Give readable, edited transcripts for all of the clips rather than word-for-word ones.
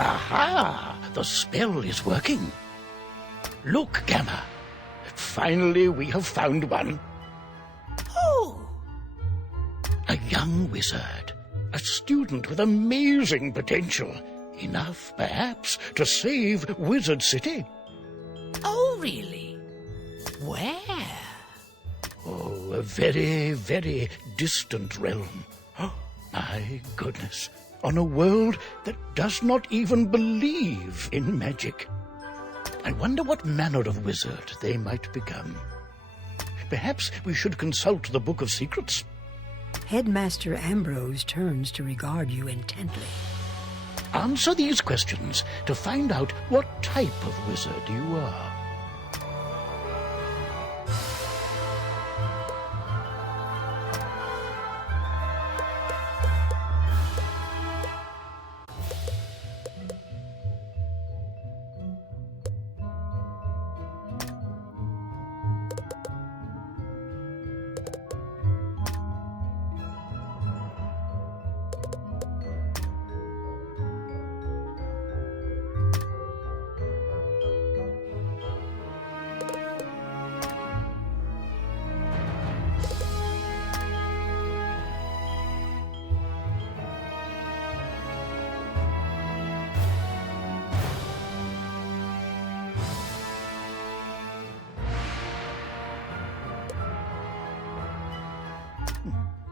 Aha! The spell is working. Look, Gamma. Finally, we have found one. Oh! A young wizard. A student with amazing potential. Enough, perhaps, to save Wizard City. Oh, really? Where? Oh, a very, very distant realm. Oh, my goodness. On a world that does not even believe in magic. I wonder what manner of wizard they might become. Perhaps we should consult the Book of Secrets. Headmaster Ambrose turns to regard you intently. Answer these questions to find out what type of wizard you are.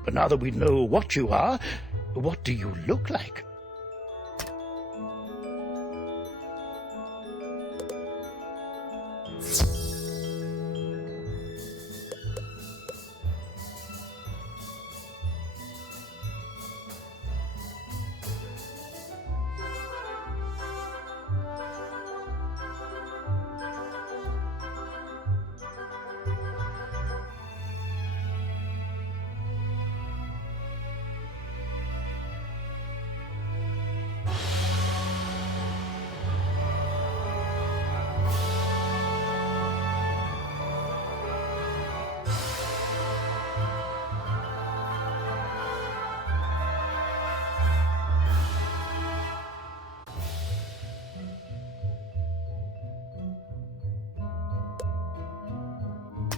But now that we know what you are, what do you look like?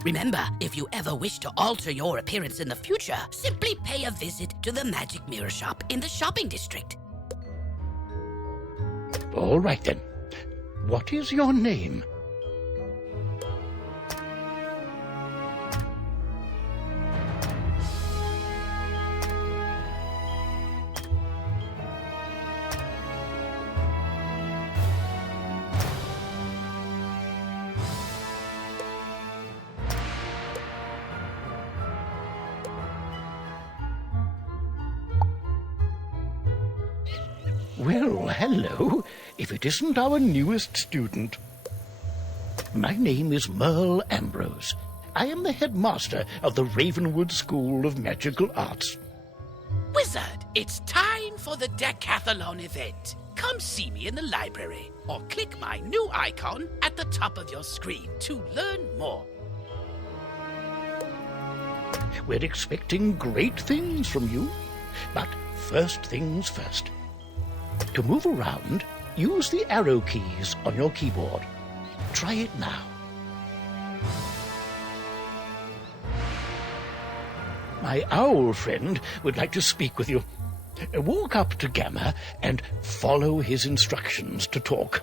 Remember, if you ever wish to alter your appearance in the future, simply pay a visit to the Magic Mirror Shop in the shopping district. All right, then. What is your name? Well, hello, if it isn't our newest student. My name is Merle Ambrose. I am the headmaster of the Ravenwood School of Magical Arts. Wizard, it's time for the Decathlon event. Come see me in the library, or click my new icon at the top of your screen to learn more. We're expecting great things from you, but first things first. To move around, use the arrow keys on your keyboard. Try it now. My owl friend would like to speak with you. Walk up to Gamma and follow his instructions to talk.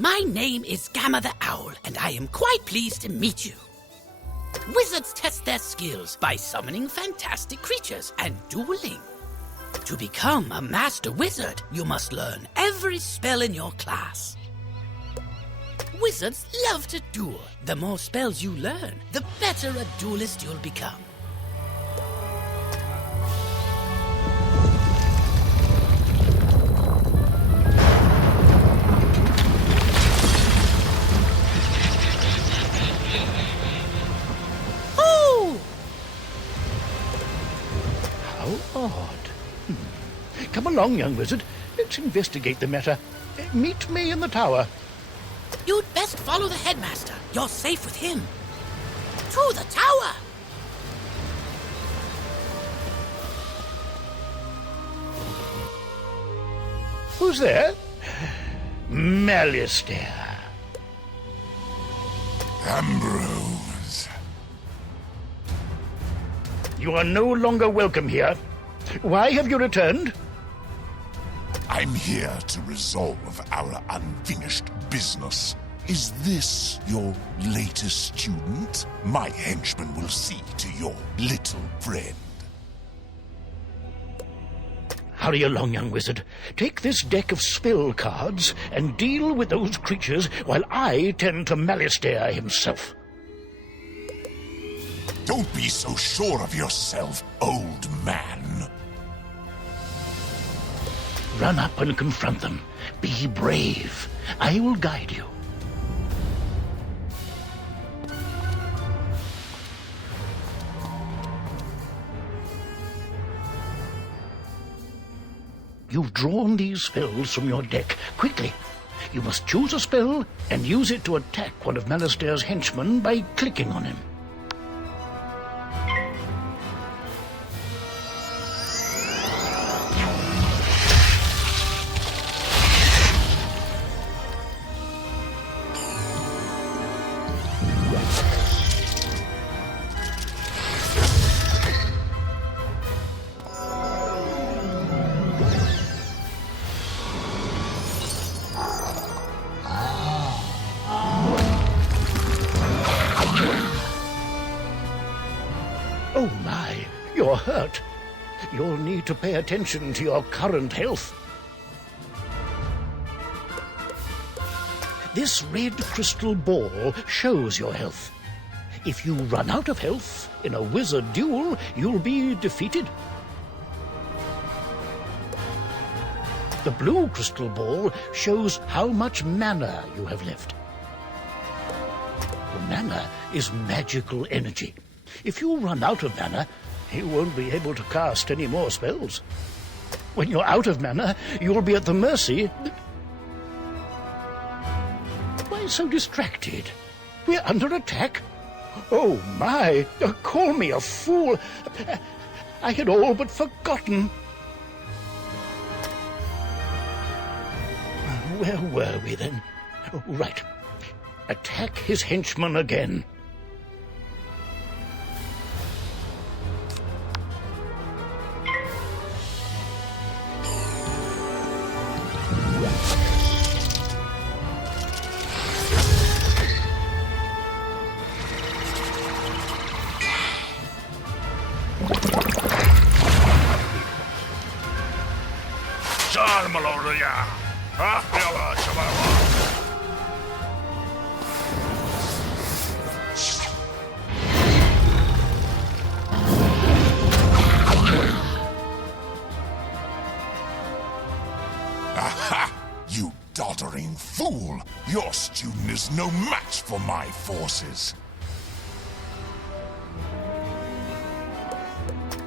My name is Gamma the Owl, and I am quite pleased to meet you. Wizards test their skills by summoning fantastic creatures and dueling. To become a master wizard, you must learn every spell in your class. Wizards love to duel. The more spells you learn, the better a duelist you'll become. Odd. Come along, young wizard. Let's investigate the matter. Meet me in the tower. You'd best follow the headmaster. You're safe with him. To the tower! Who's there? Malistaire. Ambrose. You are no longer welcome here. Why have you returned? I'm here to resolve our unfinished business. Is this your latest student? My henchman will see to your little friend. Hurry along, young wizard. Take this deck of spell cards and deal with those creatures while I tend to Malistaire himself. Don't be so sure of yourself, old man. Run up and confront them. Be brave. I will guide you. You've drawn these spells from your deck. Quickly. You must choose a spell and use it to attack one of Malistaire's henchmen by clicking on him. Oh my, you're hurt. You'll need to pay attention to your current health. This red crystal ball shows your health. If you run out of health in a wizard duel, you'll be defeated. The blue crystal ball shows how much mana you have left. The mana is magical energy. If you run out of mana, you won't be able to cast any more spells. When you're out of mana, you'll be at the mercy... Why so distracted? We're under attack? Oh my, call me a fool. I had all but forgotten. Where were we then? Right. Attack his henchman again. Aha! You doddering fool! Your student is no match for my forces.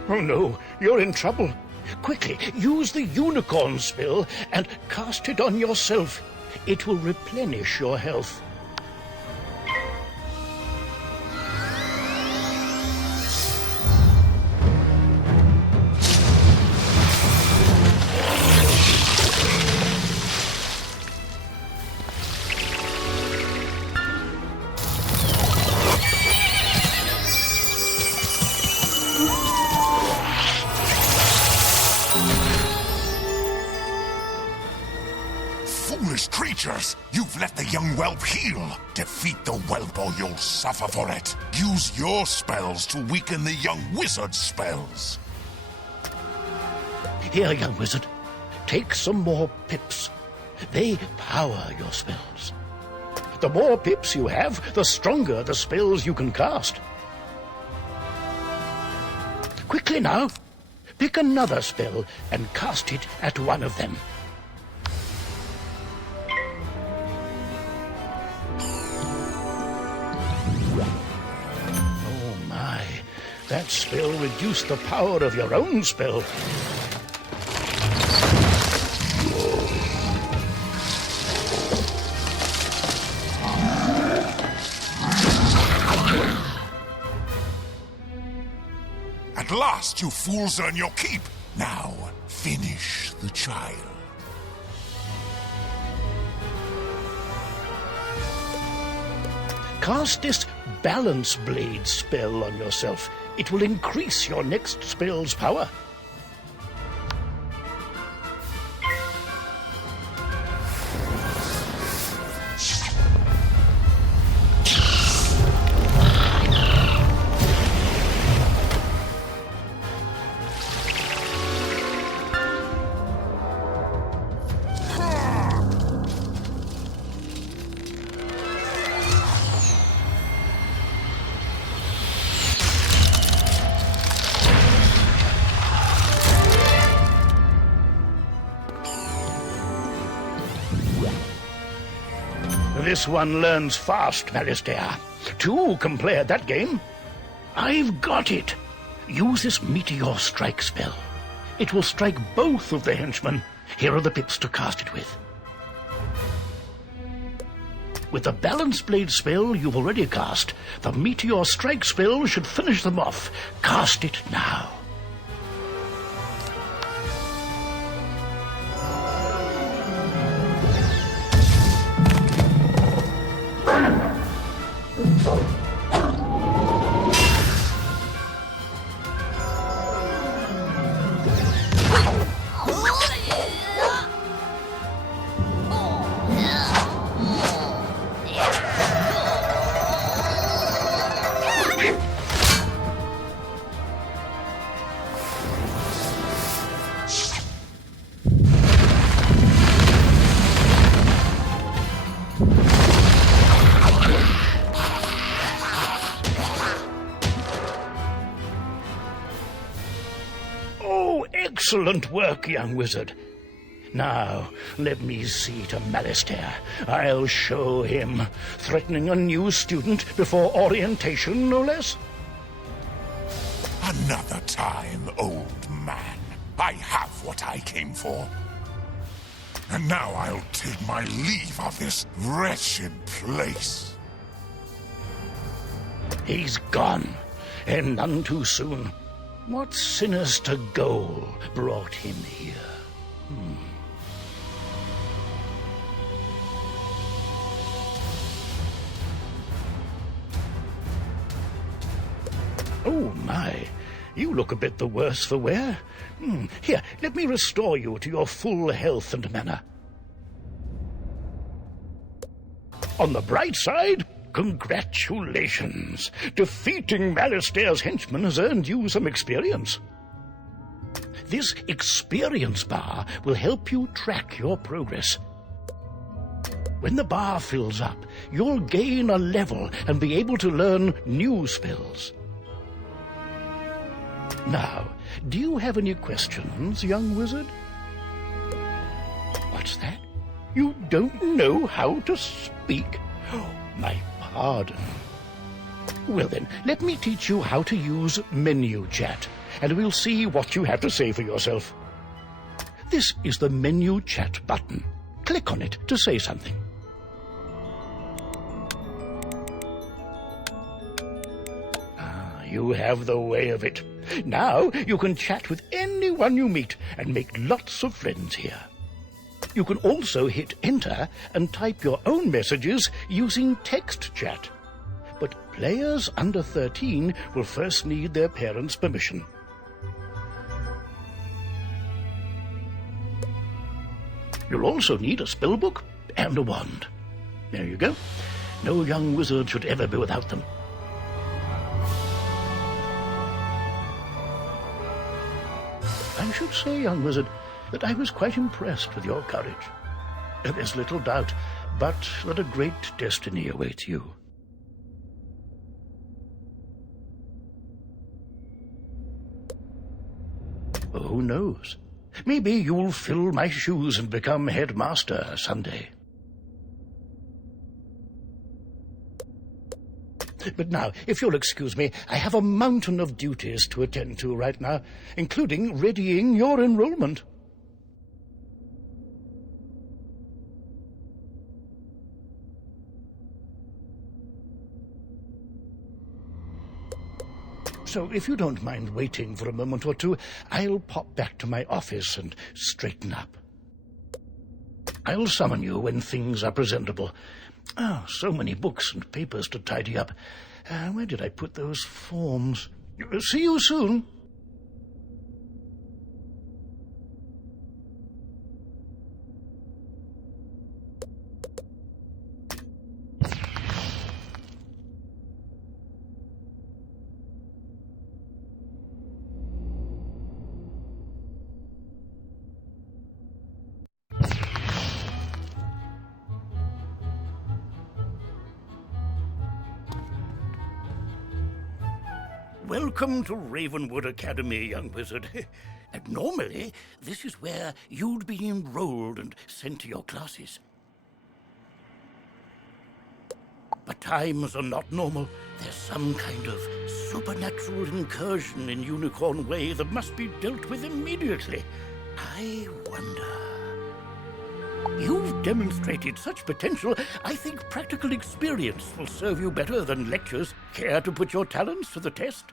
Oh no, you're in trouble. Quickly, use the unicorn spell and cast it on yourself. It will replenish your health. Foolish creatures! You've let the young whelp heal! Defeat the whelp or you'll suffer for it! Use your spells to weaken the young wizard's spells! Here, young wizard, take some more pips. They power your spells. The more pips you have, the stronger the spells you can cast. Quickly now, pick another spell and cast it at one of them. Oh my, that spell reduced the power of your own spell. At last you fools earn your keep. Now, finish the child. Cast this Balance Blade spell on yourself. It will increase your next spell's power. This one learns fast, Malistaire. Two can play at that game. I've got it. Use this Meteor Strike spell. It will strike both of the henchmen. Here are the pips to cast it with. With the Balance Blade spell you've already cast, the Meteor Strike spell should finish them off. Cast it now. Excellent work, young wizard. Now, let me see to Malistaire. I'll show him. Threatening a new student before orientation, no less? Another time, old man. I have what I came for. And now I'll take my leave of this wretched place. He's gone, and none too soon. What sinister goal brought him here? Oh, my. You look a bit the worse for wear. Here, let me restore you to your full health and manner. On the bright side, congratulations. Defeating Malistaire's henchmen has earned you some experience. This experience bar will help you track your progress. When the bar fills up, you'll gain a level and be able to learn new spells. Now, do you have any questions, young wizard? What's that? You don't know how to speak? Oh, my pardon. Well then, let me teach you how to use menu chat, and we'll see what you have to say for yourself. This is the menu chat button. Click on it to say something. You have the way of it. Now you can chat with anyone you meet and make lots of friends here. You can also hit enter and type your own messages using text chat. But players under 13 will first need their parents' permission. You'll also need a spellbook and a wand. There you go. No young wizard should ever be without them. I should say, young wizard, that I was quite impressed with your courage. There's little doubt, but that a great destiny awaits you. Who knows? Maybe you'll fill my shoes and become headmaster someday. But now, if you'll excuse me, I have a mountain of duties to attend to right now, including readying your enrollment. So if you don't mind waiting for a moment or two, I'll pop back to my office and straighten up. I'll summon you when things are presentable. Oh, so many books and papers to tidy up. Where did I put those forms? See you soon. Welcome to Ravenwood Academy, young wizard. And normally, this is where you'd be enrolled and sent to your classes. But times are not normal. There's some kind of supernatural incursion in Unicorn Way that must be dealt with immediately. I wonder... You've demonstrated such potential, I think practical experience will serve you better than lectures. Care to put your talents to the test?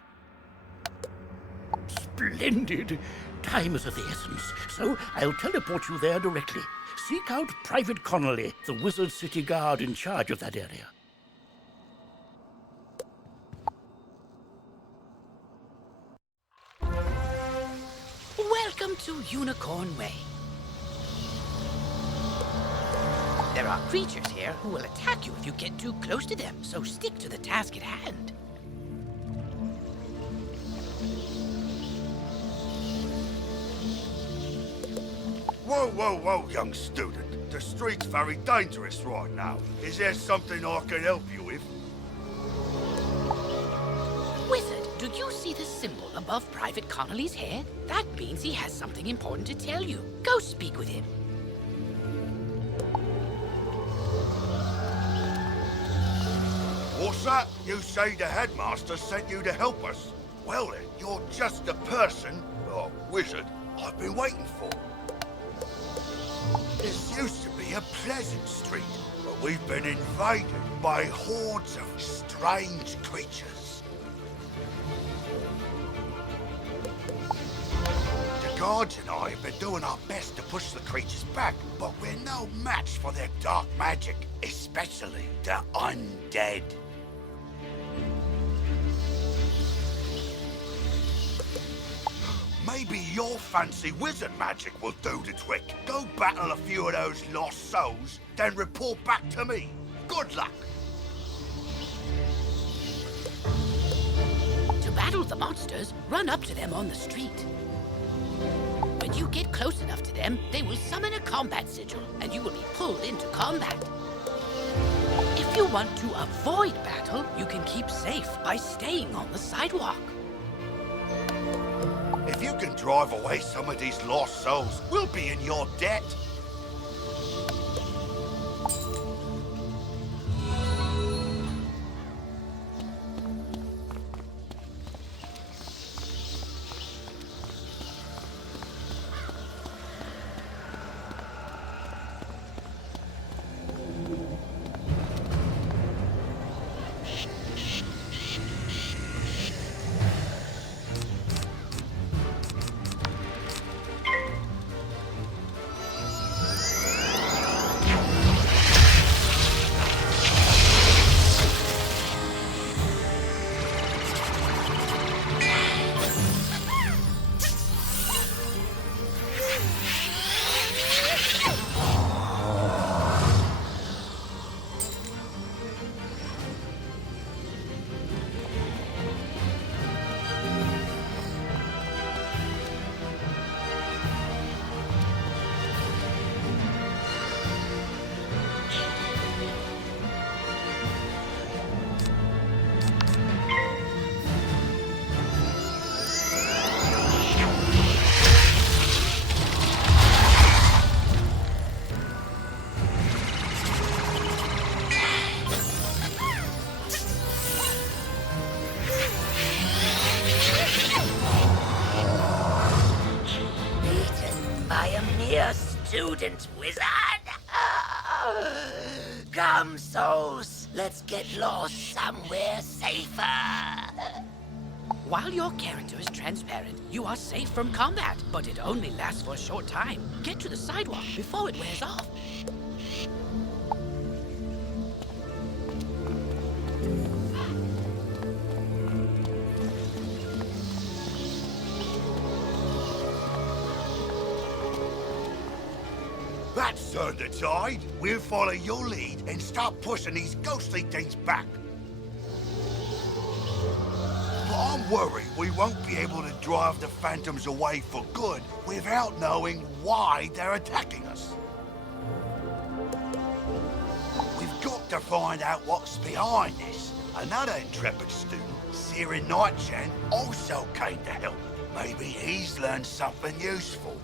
Splendid! Time is of the essence, so I'll teleport you there directly. Seek out Private Connolly, the Wizard City Guard in charge of that area. Welcome to Unicorn Way. There are creatures here who will attack you if you get too close to them, so stick to the task at hand. Whoa, whoa, whoa, young student. The street's very dangerous right now. Is there something I can help you with? Wizard, do you see the symbol above Private Connolly's head? That means he has something important to tell you. Go speak with him. What's that? You say the headmaster sent you to help us? Well then, you're just the person, or wizard, I've been waiting for. This used to be a pleasant street, but we've been invaded by hordes of strange creatures. The guards and I have been doing our best to push the creatures back, but we're no match for their dark magic, especially the undead. Maybe your fancy wizard magic will do the trick. Go battle a few of those lost souls, then report back to me. Good luck! To battle the monsters, run up to them on the street. When you get close enough to them, they will summon a combat sigil, and you will be pulled into combat. If you want to avoid battle, you can keep safe by staying on the sidewalk. If you can drive away some of these lost souls, we'll be in your debt. Student wizard! Come, souls, let's get lost somewhere safer. While your character is transparent, you are safe from combat, but it only lasts for a short time. Get to the sidewalk before it wears off. That's turned the tide. We'll follow your lead and start pushing these ghostly things back. But I'm worried we won't be able to drive the phantoms away for good without knowing why they're attacking us. We've got to find out what's behind this. Another intrepid student, Searing Nightshade, also came to help. Maybe he's learned something useful.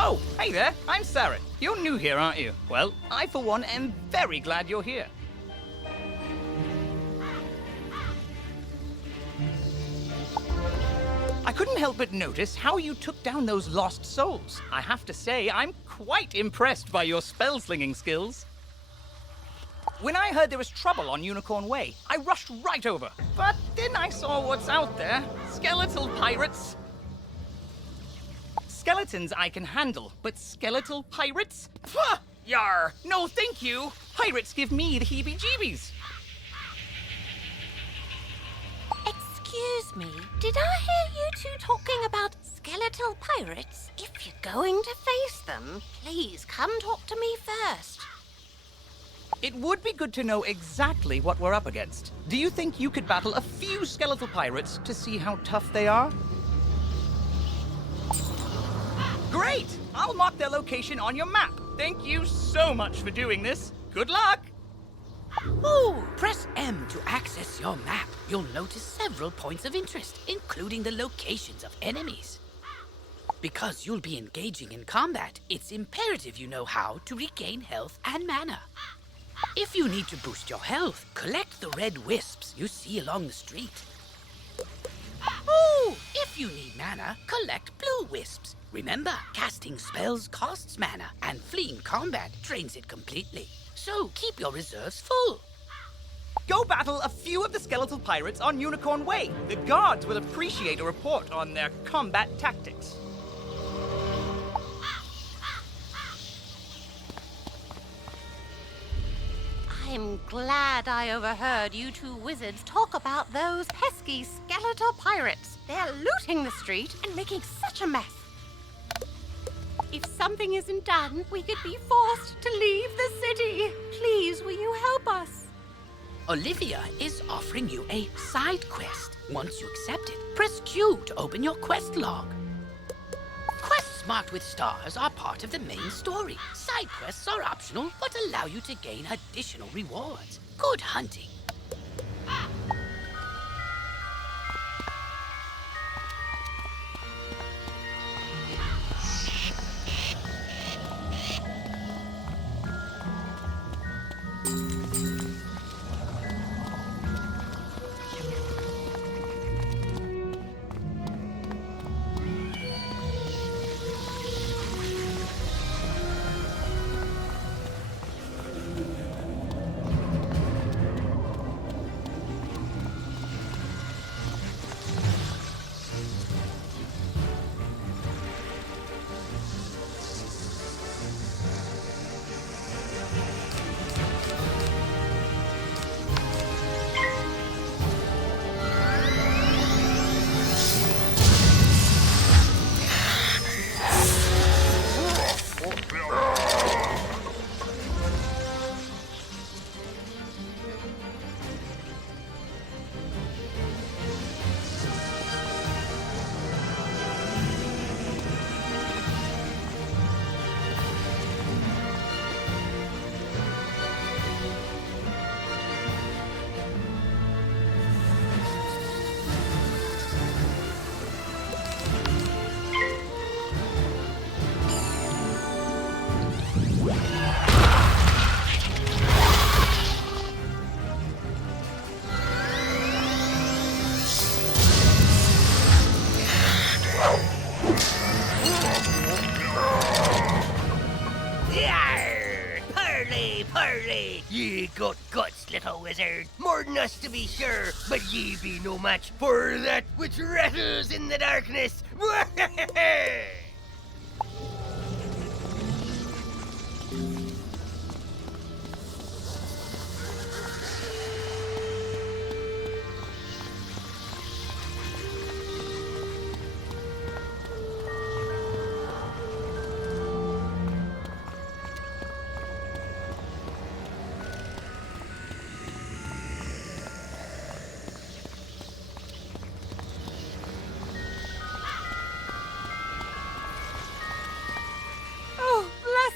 Oh, hey there, I'm Saren. You're new here, aren't you? Well, I for one am very glad you're here. I couldn't help but notice how you took down those lost souls. I have to say, I'm quite impressed by your spell-slinging skills. When I heard there was trouble on Unicorn Way, I rushed right over. But then I saw what's out there. Skeletal pirates. Skeletons I can handle, but skeletal pirates? Pah! Yar! No thank you! Pirates give me the heebie-jeebies! Excuse me, did I hear you two talking about skeletal pirates? If you're going to face them, please come talk to me first. It would be good to know exactly what we're up against. Do you think you could battle a few skeletal pirates to see how tough they are? Great! I'll mark their location on your map. Thank you so much for doing this. Good luck! Ooh, press M to access your map. You'll notice several points of interest, including the locations of enemies. Because you'll be engaging in combat, it's imperative you know how to regain health and mana. If you need to boost your health, collect the red wisps you see along the street. Ooh, if you need mana, collect blue wisps. Remember, casting spells costs mana, and fleeing combat drains it completely. So keep your reserves full. Go battle a few of the skeletal pirates on Unicorn Way. The guards will appreciate a report on their combat tactics. I'm glad I overheard you two wizards talk about those pesky skeletal pirates. They're looting the street and making such a mess. If something isn't done, we could be forced to leave the city. Please, will you help us? Olivia is offering you a side quest. Once you accept it, press Q to open your quest log. Quests marked with stars are part of the main story. Side quests are optional, but allow you to gain additional rewards. Good hunting. parley! Ye got guts, little wizard. More than us to be sure, but ye be no match for that which rattles in the darkness.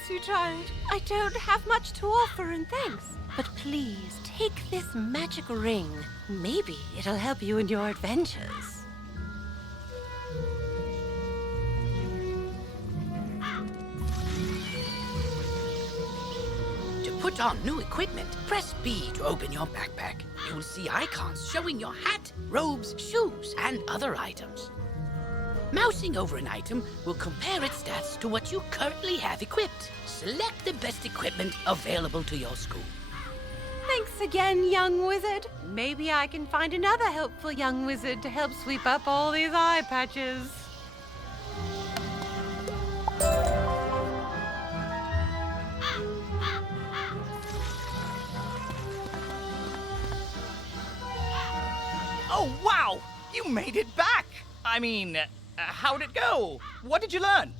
You tried. I don't have much to offer in thanks. But please, take this magic ring. Maybe it'll help you in your adventures. To put on new equipment, press B to open your backpack. You will see icons showing your hat, robes, shoes, and other items. Mousing over an item will compare its stats to what you currently have equipped. Select the best equipment available to your school. Thanks again, young wizard. Maybe I can find another helpful young wizard to help sweep up all these eye patches. Oh, wow! You made it back! I mean, how'd it go? What did you learn?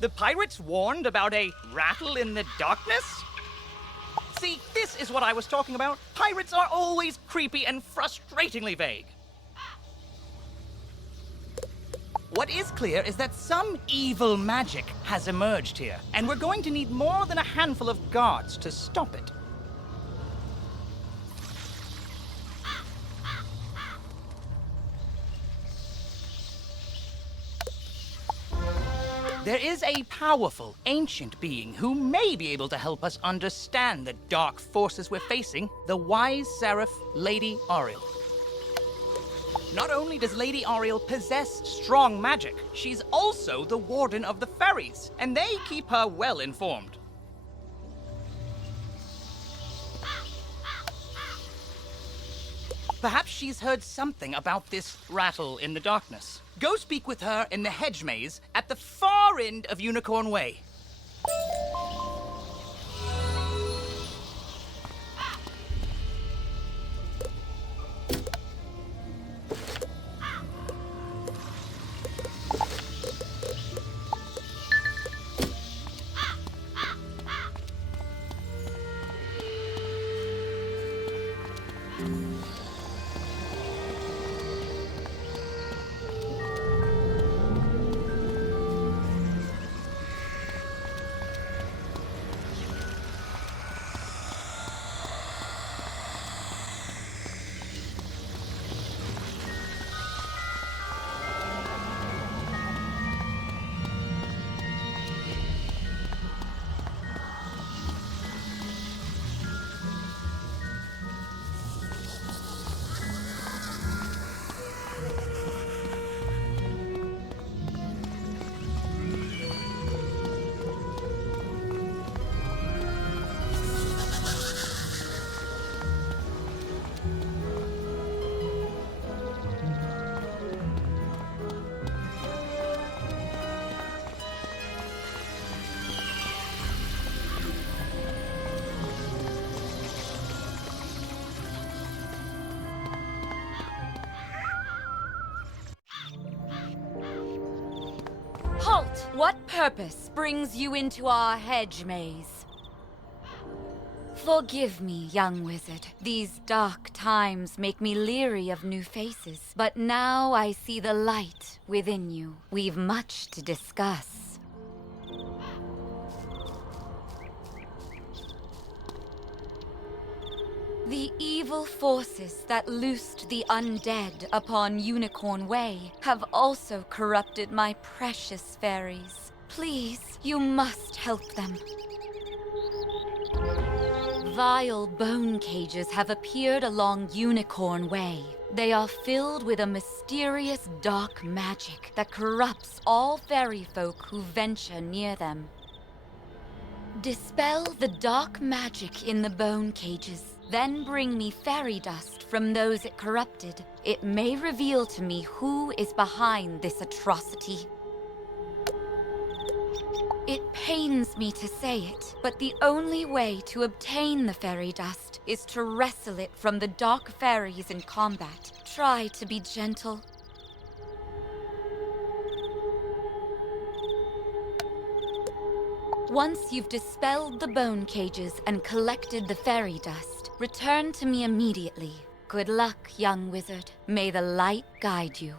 The pirates warned about a rattle in the darkness? See, this is what I was talking about. Pirates are always creepy and frustratingly vague. What is clear is that some evil magic has emerged here, and we're going to need more than a handful of guards to stop it. There is a powerful, ancient being who may be able to help us understand the dark forces we're facing, the wise seraph, Lady Ariel. Not only does Lady Ariel possess strong magic, she's also the warden of the ferries, and they keep her well informed. Perhaps she's heard something about this rattle in the darkness. Go speak with her in the hedge maze at the far end of Unicorn Way. Halt! What purpose brings you into our hedge maze? Forgive me, young wizard. These dark times make me leery of new faces. But now I see the light within you. We've much to discuss. The evil forces that loosed the undead upon Unicorn Way have also corrupted my precious fairies. Please, you must help them. Vile bone cages have appeared along Unicorn Way. They are filled with a mysterious dark magic that corrupts all fairy folk who venture near them. Dispel the dark magic in the bone cages. Then bring me fairy dust from those it corrupted. It may reveal to me who is behind this atrocity. It pains me to say it, but the only way to obtain the fairy dust is to wrestle it from the dark fairies in combat. Try to be gentle. Once you've dispelled the bone cages and collected the fairy dust, return to me immediately. Good luck, young wizard. May the light guide you.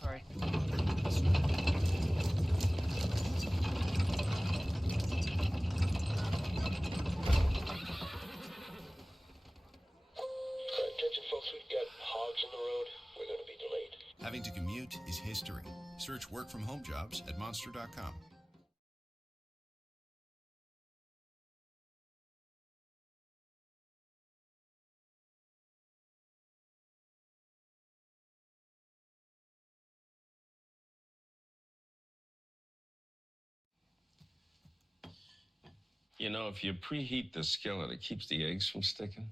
Sorry. Attention folks, we've got hogs in the road. We're going to be delayed. Having to commute is history. Search work from home jobs at monster.com. You know, if you preheat the skillet, it keeps the eggs from sticking.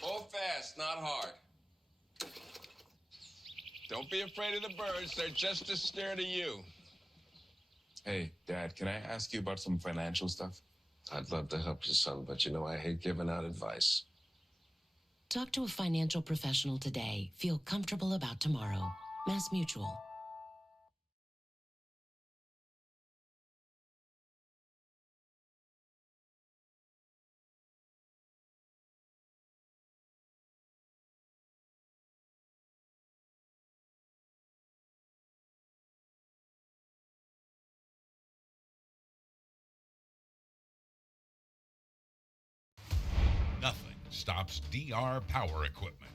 Hold fast, not hard. Don't be afraid of the birds. They're just as scared of you. Hey, Dad, can I ask you about some financial stuff? I'd love to help you, son, but you know I hate giving out advice. Talk to a financial professional today. Feel comfortable about tomorrow. Mass Mutual. Nothing stops DR power equipment.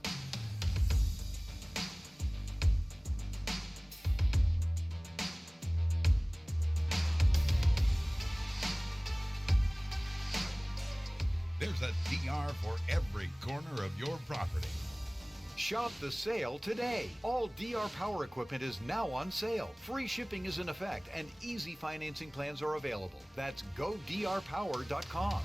There's a DR for every corner of your property. Shop the sale today. All DR power equipment is now on sale. Free shipping is in effect and easy financing plans are available. That's godrpower.com.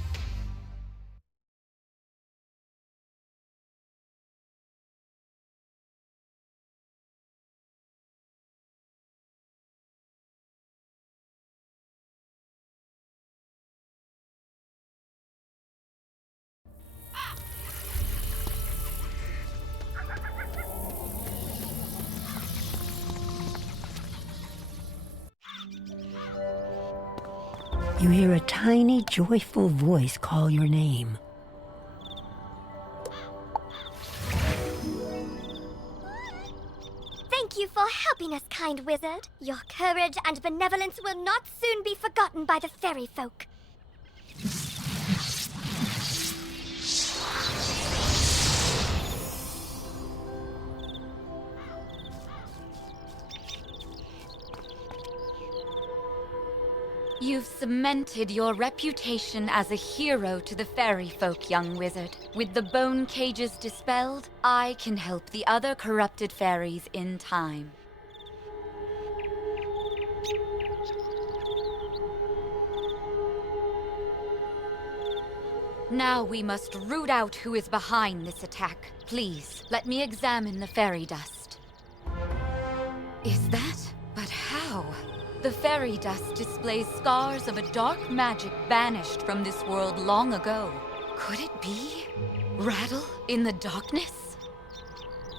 You hear a tiny, joyful voice call your name. Thank you for helping us, kind wizard. Your courage and benevolence will not soon be forgotten by the fairy folk. You've cemented your reputation as a hero to the fairy folk, young wizard. With the bone cages dispelled, I can help the other corrupted fairies in time. Now we must root out who is behind this attack. Please, let me examine the fairy dust. Is that? But how? The fairy dust displays scars of a dark magic banished from this world long ago. Could it be? Rattle in the darkness?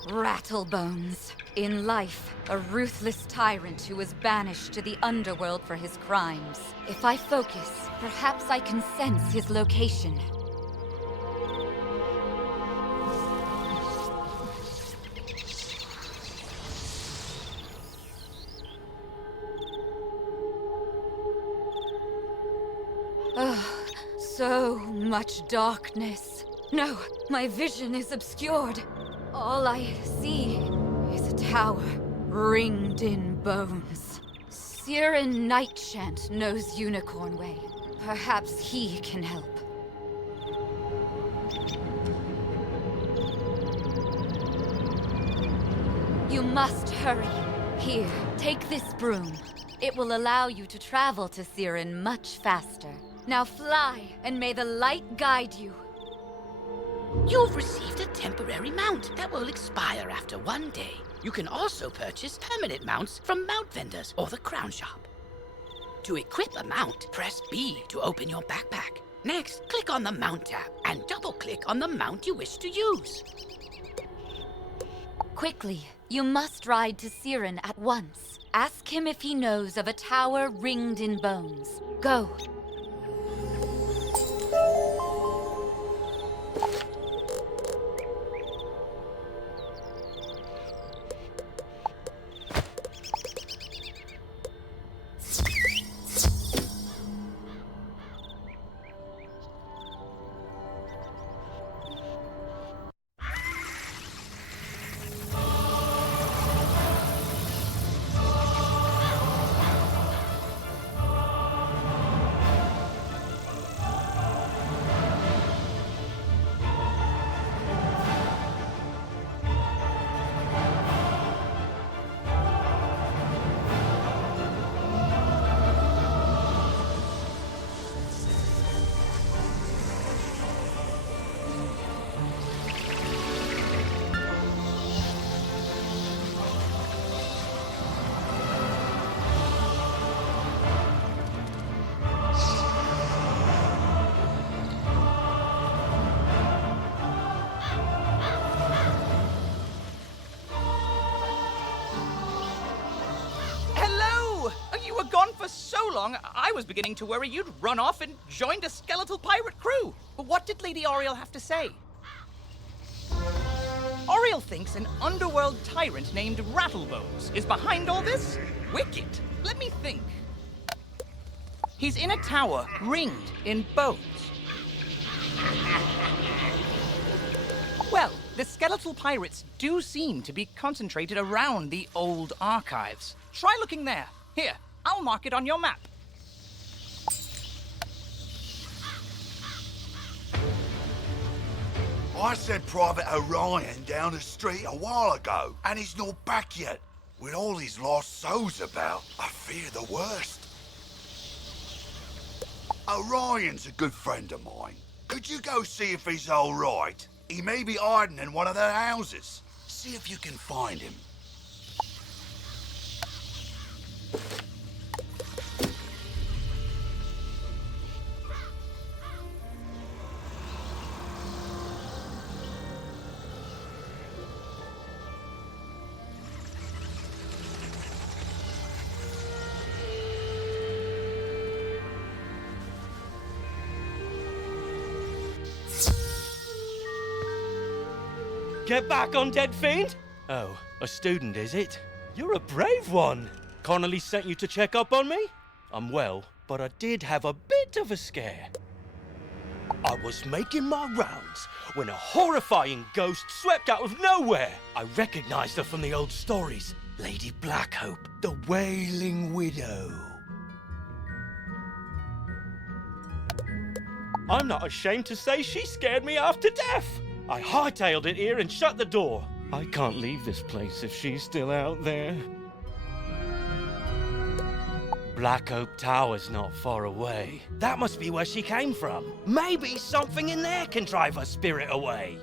Rattlebones. In life, a ruthless tyrant who was banished to the underworld for his crimes. If I focus, perhaps I can sense his location. Oh, so much darkness. No, my vision is obscured. All I see is a tower ringed in Bones. Siren Nightshade knows Unicorn Way. Perhaps he can help. You must hurry. Here, take this broom. It will allow you to travel to Siren much faster. Now fly, and may the light guide you. You've received a temporary mount that will expire after 1 day. You can also purchase permanent mounts from mount vendors or the crown shop. To equip a mount, press B to open your backpack. Next, click on the Mount tab and double-click on the mount you wish to use. Quickly, you must ride to Siren at once. Ask him if he knows of a tower ringed in bones. Go. I was beginning to worry you'd run off and joined a skeletal pirate crew. But what did Lady Oriel have to say? Oriel thinks an underworld tyrant named Rattlebones is behind all this? Wicked. Let me think. He's in a tower ringed in bones. Well, the skeletal pirates do seem to be concentrated around the old archives. Try looking there. Here, I'll mark it on your map. I sent Private Orion down the street a while ago, and he's not back yet. With all these lost souls about, I fear the worst. Orion's a good friend of mine. Could you go see if he's all right? He may be hiding in one of their houses. See if you can find him. Get back, undead fiend! Oh, a student, is it? You're a brave one. Connolly sent you to check up on me? I'm well, but I did have a bit of a scare. I was making my rounds when a horrifying ghost swept out of nowhere. I recognized her from the old stories. Lady Blackhope, the Wailing Widow. I'm not ashamed to say she scared me half to death. I hightailed it here and shut the door. I can't leave this place if she's still out there. Blackhope Tower's not far away. That must be where she came from. Maybe something in there can drive her spirit away.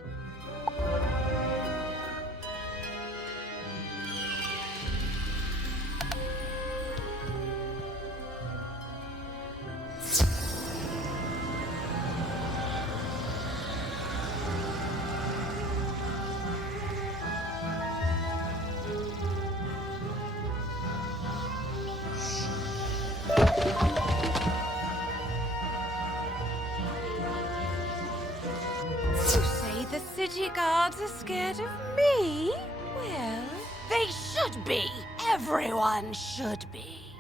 City guards are scared of me? Well, they should be. Everyone should be.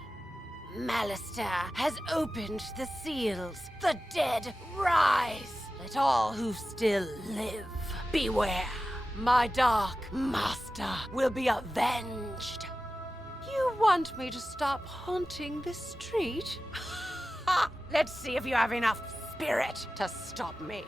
Malistaire has opened the seals. The dead rise. Let all who still live beware. My dark master will be avenged. You want me to stop haunting this street? Ha! Let's see if you have enough spirit to stop me.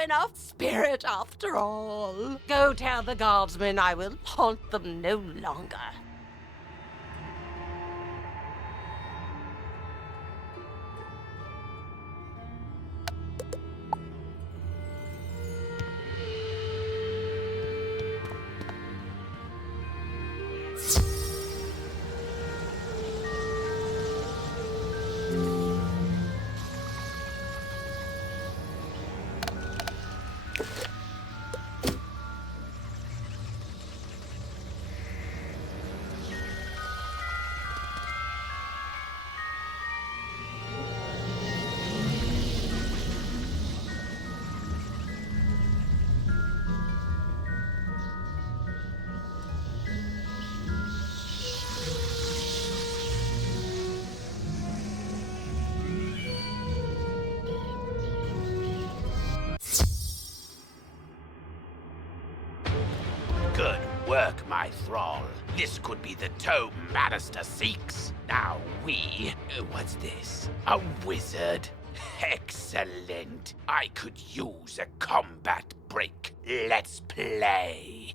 Enough spirit after all. Go tell the guardsmen I will haunt them no longer. Good work, my thrall. This could be the tome Malistaire seeks. Now what's this? A wizard? Excellent. I could use a combat break. Let's play.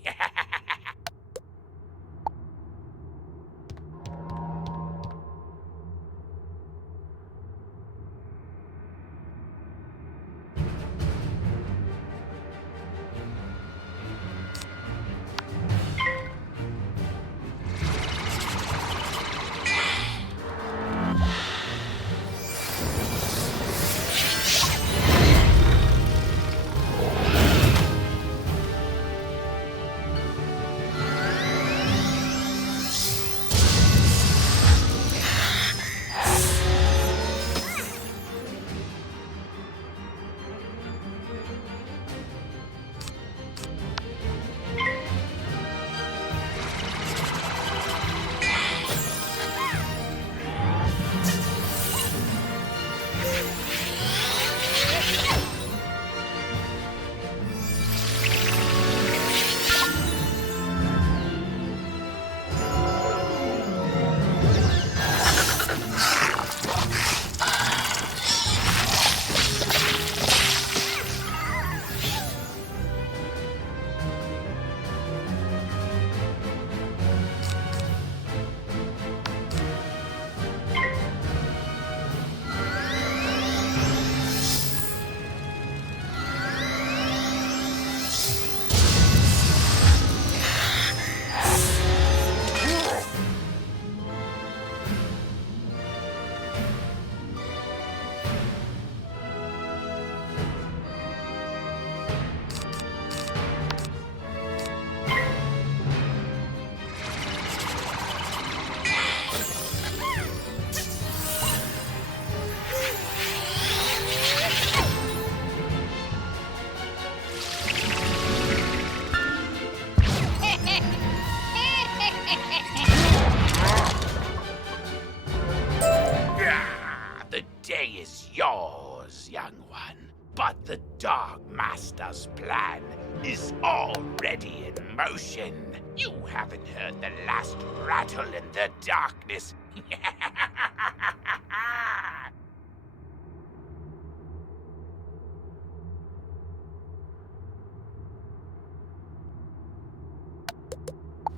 The day is yours, young one. But the Dark Master's plan is already in motion. You haven't heard the last rattle in the darkness.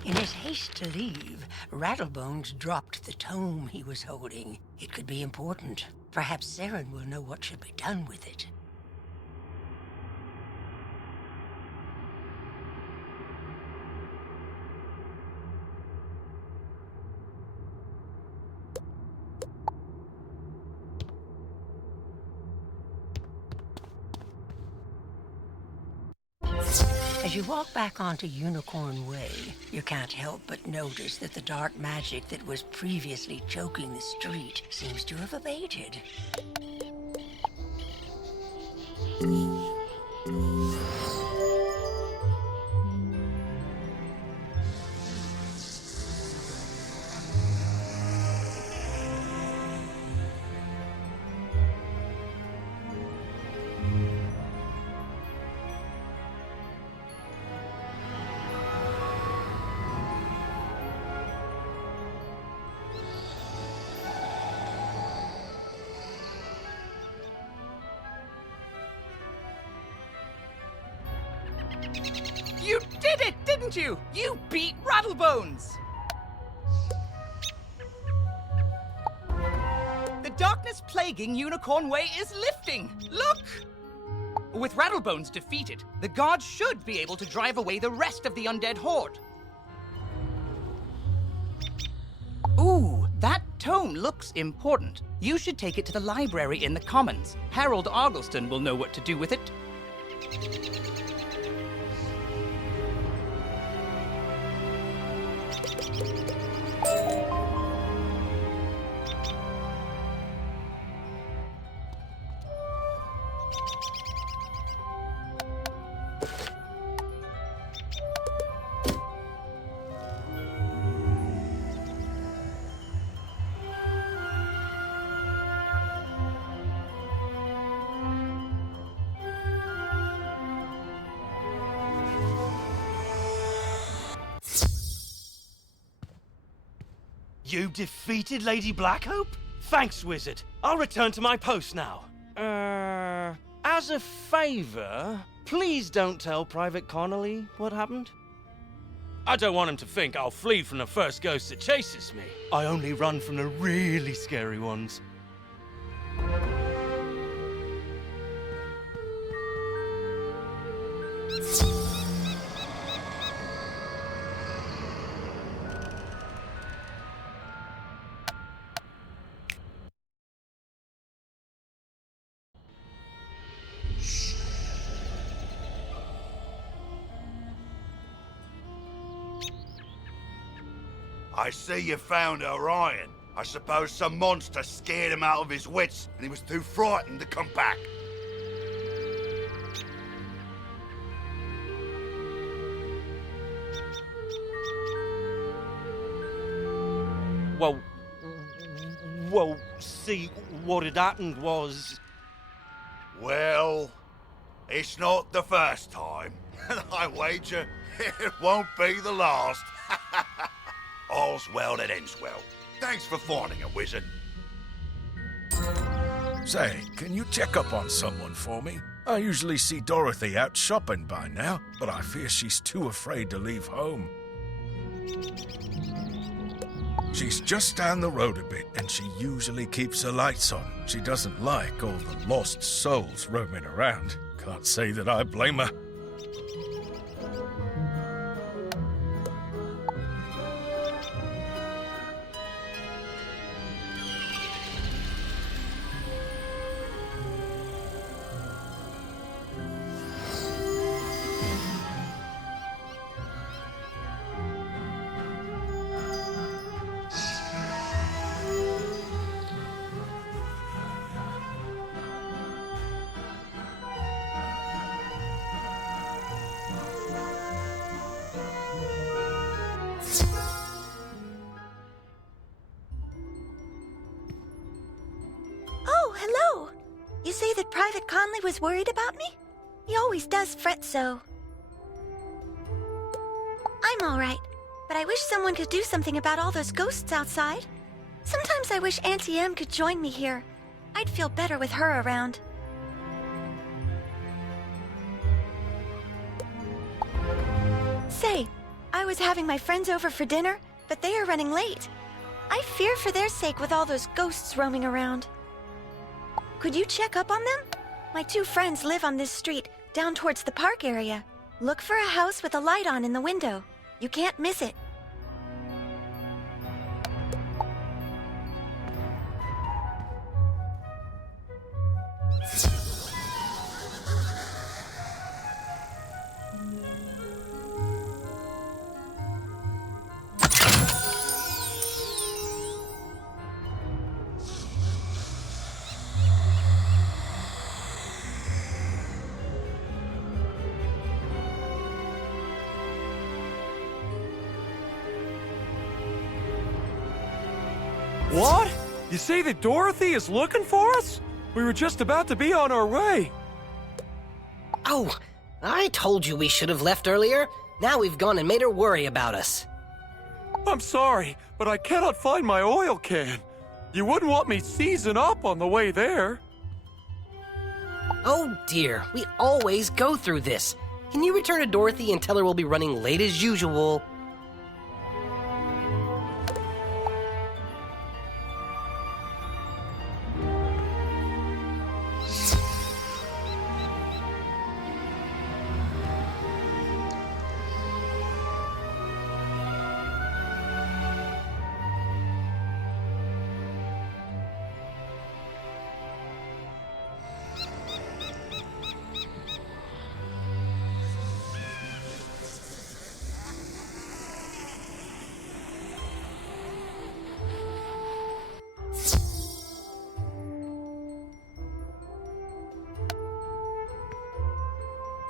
In his haste to leave, Rattlebones dropped the tome he was holding. It could be important. Perhaps Saren will know what should be done with it. As you walk back onto Unicorn Way, you can't help but notice that the dark magic that was previously choking the street seems to have abated. You did it, didn't you? You beat Rattlebones! The darkness plaguing Unicorn Way is lifting! Look! With Rattlebones defeated, the guards should be able to drive away the rest of the undead horde. Ooh, that tome looks important. You should take it to the library in the Commons. Harold Argleston will know what to do with it. You defeated Lady Blackhope? Thanks, Wizard. I'll return to my post now. As a favor, please don't tell Private Connolly what happened. I don't want him to think I'll flee from the first ghost that chases me. I only run from the really scary ones. I see you found Orion. I suppose some monster scared him out of his wits and he was too frightened to come back. Well, see, what had happened was... Well, it's not the first time, and I wager it won't be the last. All's well that ends well. Thanks for finding a wizard. Say, can you check up on someone for me? I usually see Dorothy out shopping by now, but I fear she's too afraid to leave home. She's just down the road a bit, and she usually keeps her lights on. She doesn't like all the lost souls roaming around. Can't say that I blame her. You say that Private Conley was worried about me? He always does fret so. I'm all right, but I wish someone could do something about all those ghosts outside. Sometimes I wish Auntie Em could join me here. I'd feel better with her around. Say, I was having my friends over for dinner, but they are running late. I fear for their sake with all those ghosts roaming around. Could you check up on them? My 2 friends live on this street, down towards the park area. Look for a house with a light on in the window. You can't miss it. What? You say that Dorothy is looking for us? We were just about to be on our way. Oh, I told you we should have left earlier. Now we've gone and made her worry about us. I'm sorry, but I cannot find my oil can. You wouldn't want me seizing up on the way there. Oh dear, we always go through this. Can you return to Dorothy and tell her we'll be running late as usual?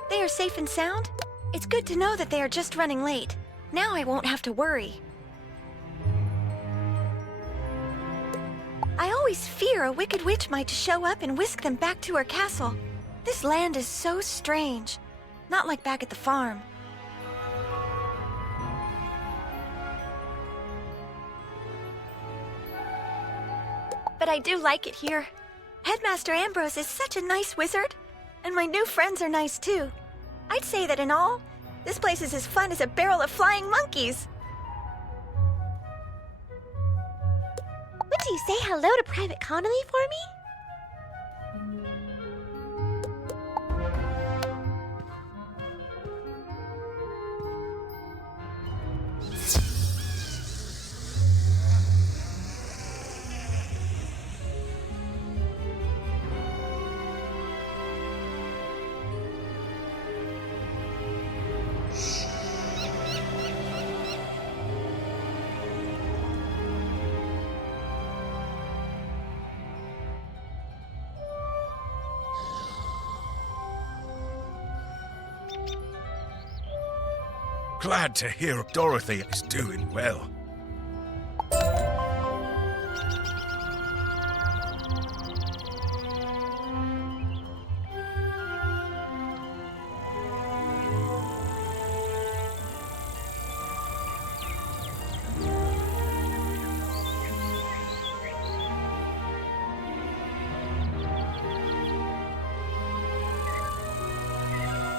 They are safe and sound? It's good to know that they are just running late. Now I won't have to worry. I always fear a wicked witch might show up and whisk them back to her castle. This land is so strange. Not like back at the farm. But I do like it here. Headmaster Ambrose is such a nice wizard. And my new friends are nice too. I'd say that in all, this place is as fun as a barrel of flying monkeys. Would you say hello to Private Connolly for me? Glad to hear Dorothy is doing well.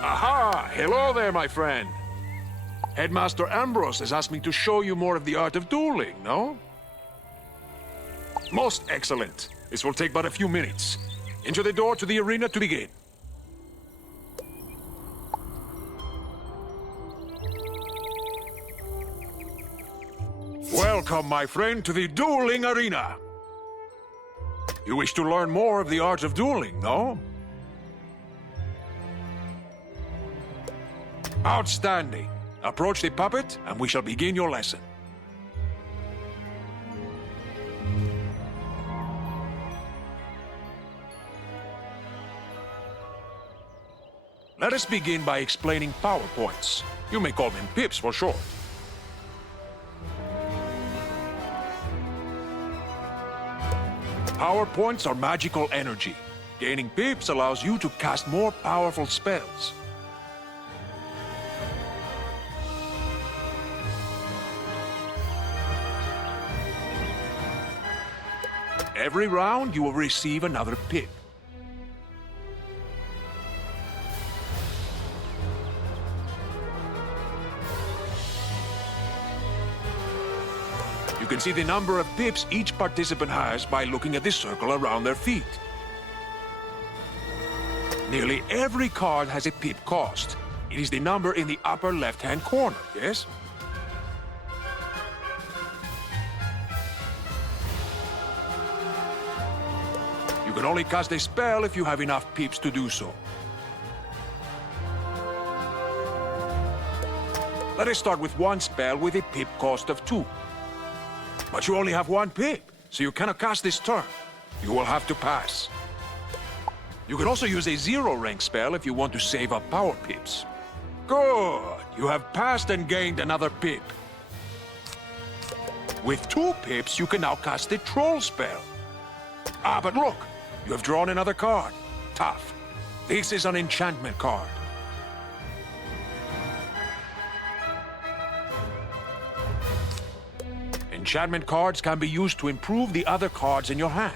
Aha! Hello there, my friend. Headmaster Ambrose has asked me to show you more of the art of dueling, no? Most excellent. This will take but a few minutes. Enter the door to the arena to begin. Welcome, my friend, to the dueling arena. You wish to learn more of the art of dueling, no? Outstanding. Approach the puppet, and we shall begin your lesson. Let us begin by explaining PowerPoints. You may call them pips for short. PowerPoints are magical energy. Gaining pips allows you to cast more powerful spells. Every round, you will receive another pip. You can see the number of pips each participant has by looking at the circle around their feet. Nearly every card has a pip cost. It is the number in the upper left-hand corner, yes? You can only cast a spell if you have enough pips to do so. Let us start with one spell with a pip cost of 2. But you only have 1 pip, so you cannot cast this turn. You will have to pass. You can also use a 0-rank spell if you want to save up power pips. Good! You have passed and gained another pip. With 2 pips, you can now cast a troll spell. Ah, but look! You have drawn another card. Tough. This is an enchantment card. Enchantment cards can be used to improve the other cards in your hand.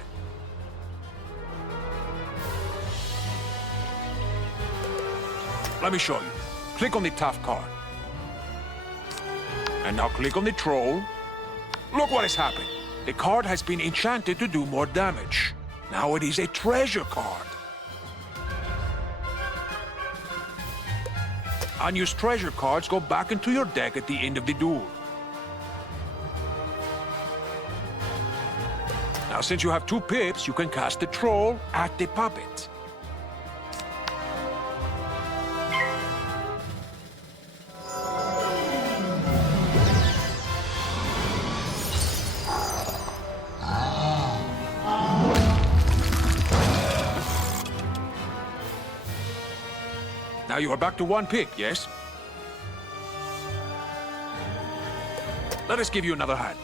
Let me show you. Click on the tough card. And now click on the troll. Look what has happened. The card has been enchanted to do more damage. Now it is a treasure card. Unused treasure cards go back into your deck at the end of the duel. Now, since you have 2 pips, you can cast the troll at the puppet. Now you are back to 1 pip, yes? Let us give you another hand.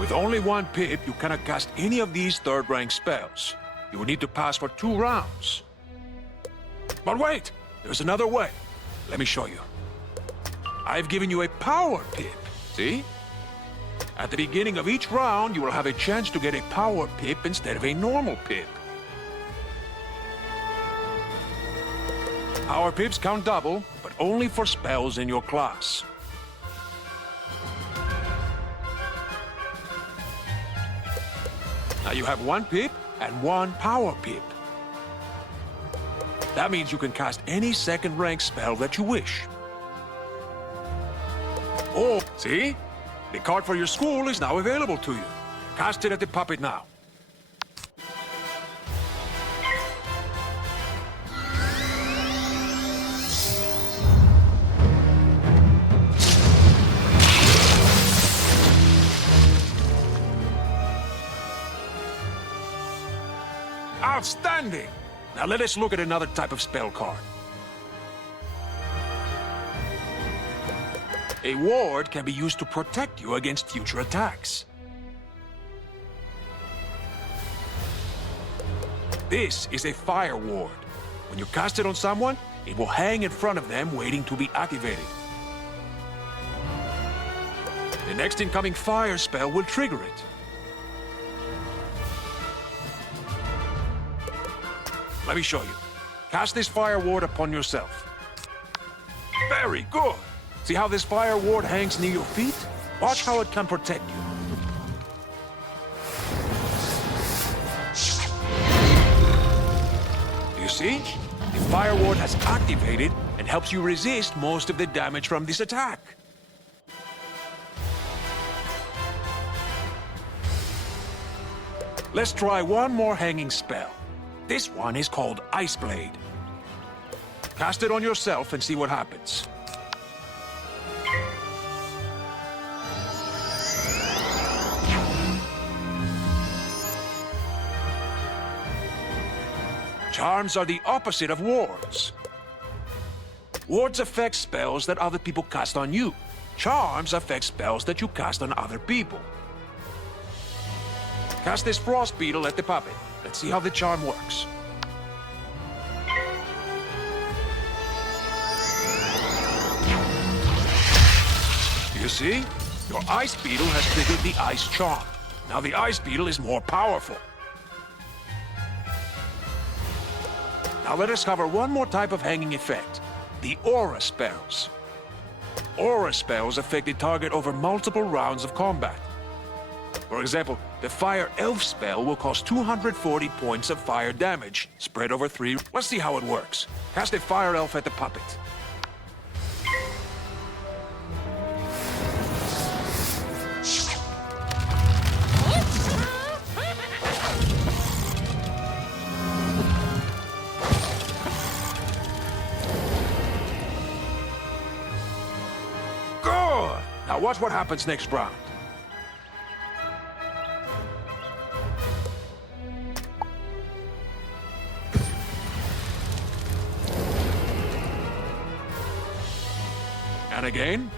With only 1 pip, you cannot cast any of these 3rd-rank spells. You will need to pass for 2 rounds. But wait! There's another way. Let me show you. I've given you a power pip. See? At the beginning of each round, you will have a chance to get a power pip instead of a normal pip. Power pips count double, but only for spells in your class. Now you have 1 pip and 1 power pip. That means you can cast any 2nd-rank spell that you wish. Oh, see? The card for your school is now available to you. Cast it at the puppet now. Outstanding! Now let us look at another type of spell card. A ward can be used to protect you against future attacks. This is a fire ward. When you cast it on someone, it will hang in front of them waiting to be activated. The next incoming fire spell will trigger it. Let me show you. Cast this fire ward upon yourself. Very good. See how this fire ward hangs near your feet? Watch how it can protect you. Do you see? The fire ward has activated and helps you resist most of the damage from this attack. Let's try one more hanging spell. This one is called Ice Blade. Cast it on yourself and see what happens. Charms are the opposite of wards. Wards affect spells that other people cast on you. Charms affect spells that you cast on other people. Cast this frost beetle at the puppet. Let's see how the charm works. You see? Your ice beetle has triggered the ice charm. Now the ice beetle is more powerful. Now let us cover one more type of hanging effect. The aura spells. Aura spells affect the target over multiple rounds of combat. For example, the Fire Elf spell will cost 240 points of fire damage, spread over 3. Let's see how it works. Cast a Fire Elf at the puppet. Good! Now watch what happens next round. And again.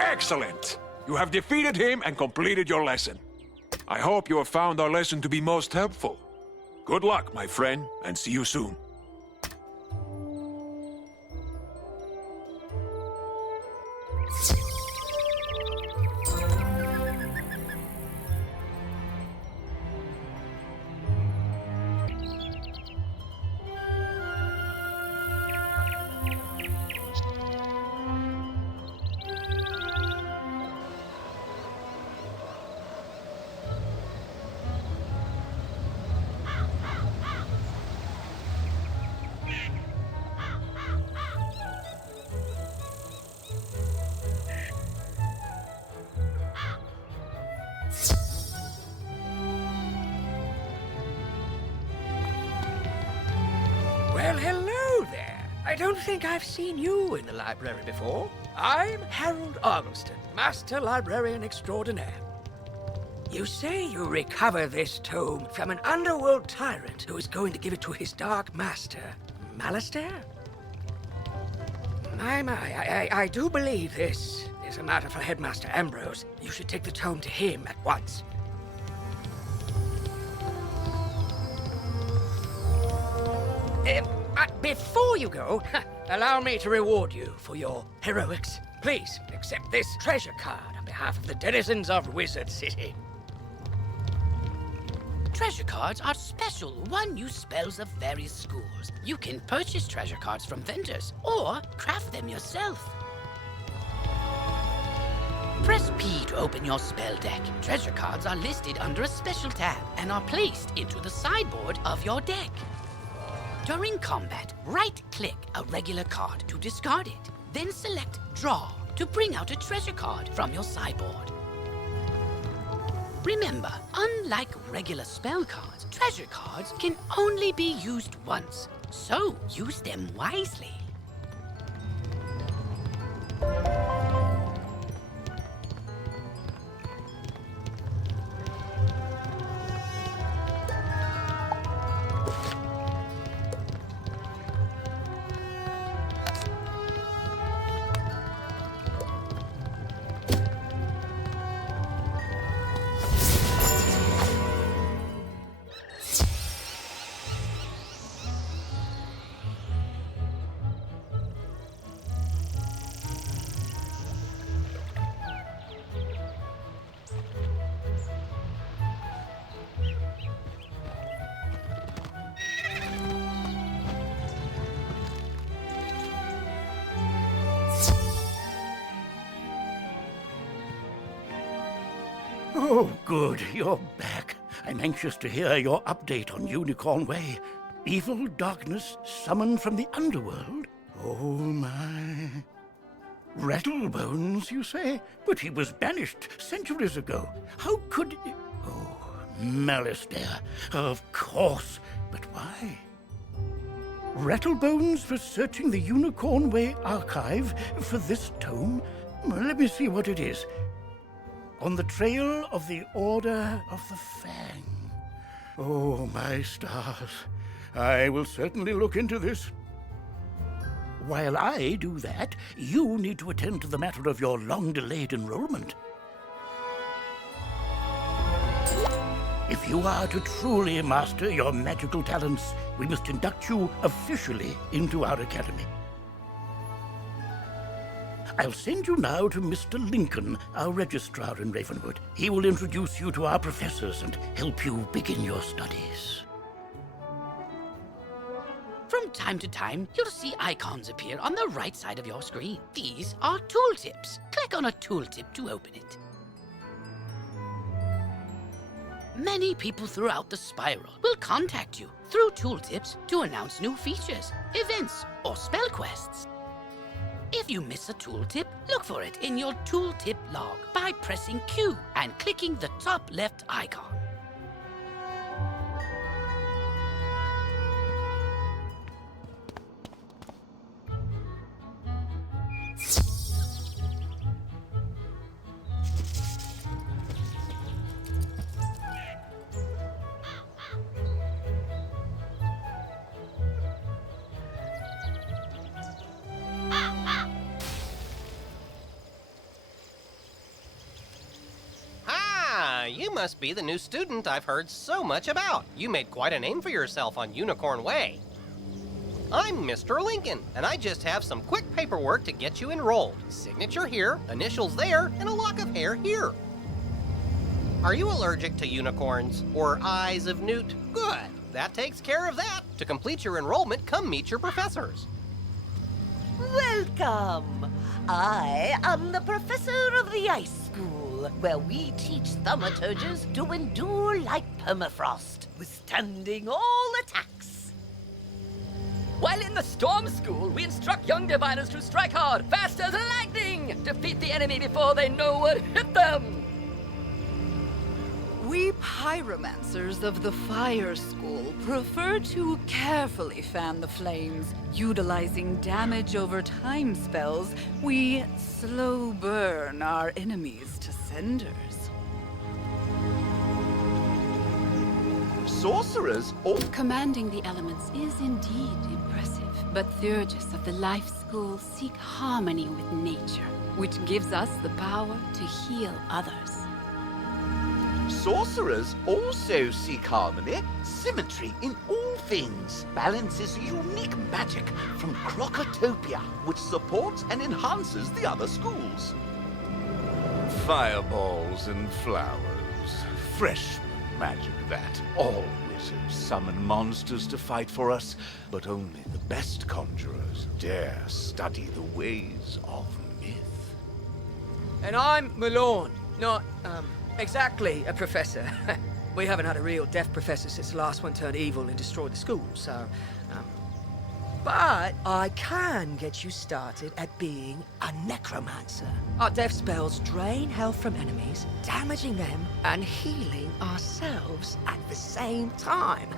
Excellent! You have defeated him and completed your lesson. I hope you have found our lesson to be most helpful. Good luck, my friend, and see you soon. Well, hello there. I don't think I've seen you in the library before. I'm Harold Argleston, Master Librarian Extraordinaire. You say you recover this tome from an underworld tyrant who is going to give it to his dark master, Malistaire? I do believe this is a matter for Headmaster Ambrose. You should take the tome to him at once. But before you go, allow me to reward you for your heroics. Please accept this treasure card on behalf of the denizens of Wizard City. Treasure cards are special one-use spells of various schools. You can purchase treasure cards from vendors or craft them yourself. Press P to open your spell deck. Treasure cards are listed under a special tab and are placed into the sideboard of your deck. During combat, right-click a regular card to discard it. Then select Draw to bring out a treasure card from your sideboard. Remember, unlike regular spell cards, treasure cards can only be used once, so use them wisely. Oh, good, you're back. I'm anxious to hear your update on Unicorn Way. Evil darkness summoned from the underworld? Oh, my. Rattlebones, you say? But he was banished centuries ago. How could... Oh, malistaire. Of course. But why? Rattlebones was searching the Unicorn Way archive for this tome. Let me see what it is. On the Trail of the Order of the Fang. Oh, my stars. I will certainly look into this. While I do that, you need to attend to the matter of your long-delayed enrollment. If you are to truly master your magical talents, we must induct you officially into our academy. I'll send you now to Mr. Lincoln, our registrar in Ravenwood. He will introduce you to our professors and help you begin your studies. From time to time, you'll see icons appear on the right side of your screen. These are tooltips. Click on a tooltip to open it. Many people throughout the spiral will contact you through tooltips to announce new features, events, or spell quests. If you miss a tooltip, look for it in your tooltip log by pressing Q and clicking the top left icon. You must be the new student I've heard so much about. You made quite a name for yourself on Unicorn Way. I'm Mr. Lincoln, and I just have some quick paperwork to get you enrolled. Signature here, initials there, and a lock of hair here. Are you allergic to unicorns or eyes of newt? Good. That takes care of that. To complete your enrollment, come meet your professors. Welcome. I am the professor of the Ice School, where we teach thaumaturges to endure like permafrost, withstanding all attacks. While in the Storm School, we instruct young diviners to strike hard, fast as lightning, defeat the enemy before they know what hit them. We pyromancers of the Fire School prefer to carefully fan the flames. Utilizing damage over time spells, we slow burn our enemies to cinders. Sorcerers or... Commanding the elements is indeed impressive, but Theurgists of the Life School seek harmony with nature, which gives us the power to heal others. Sorcerers also seek harmony, symmetry in all things. Balance is unique magic from Crocotopia, which supports and enhances the other schools. Fireballs and flowers. Freshman magic, that. All wizards summon monsters to fight for us, but only the best conjurers dare study the ways of myth. And I'm Malorn, not, exactly a professor. We haven't had a real deaf professor since the last one turned evil and destroyed the school, so... But I can get you started at being a necromancer. Our death spells drain health from enemies, damaging them and healing ourselves at the same time.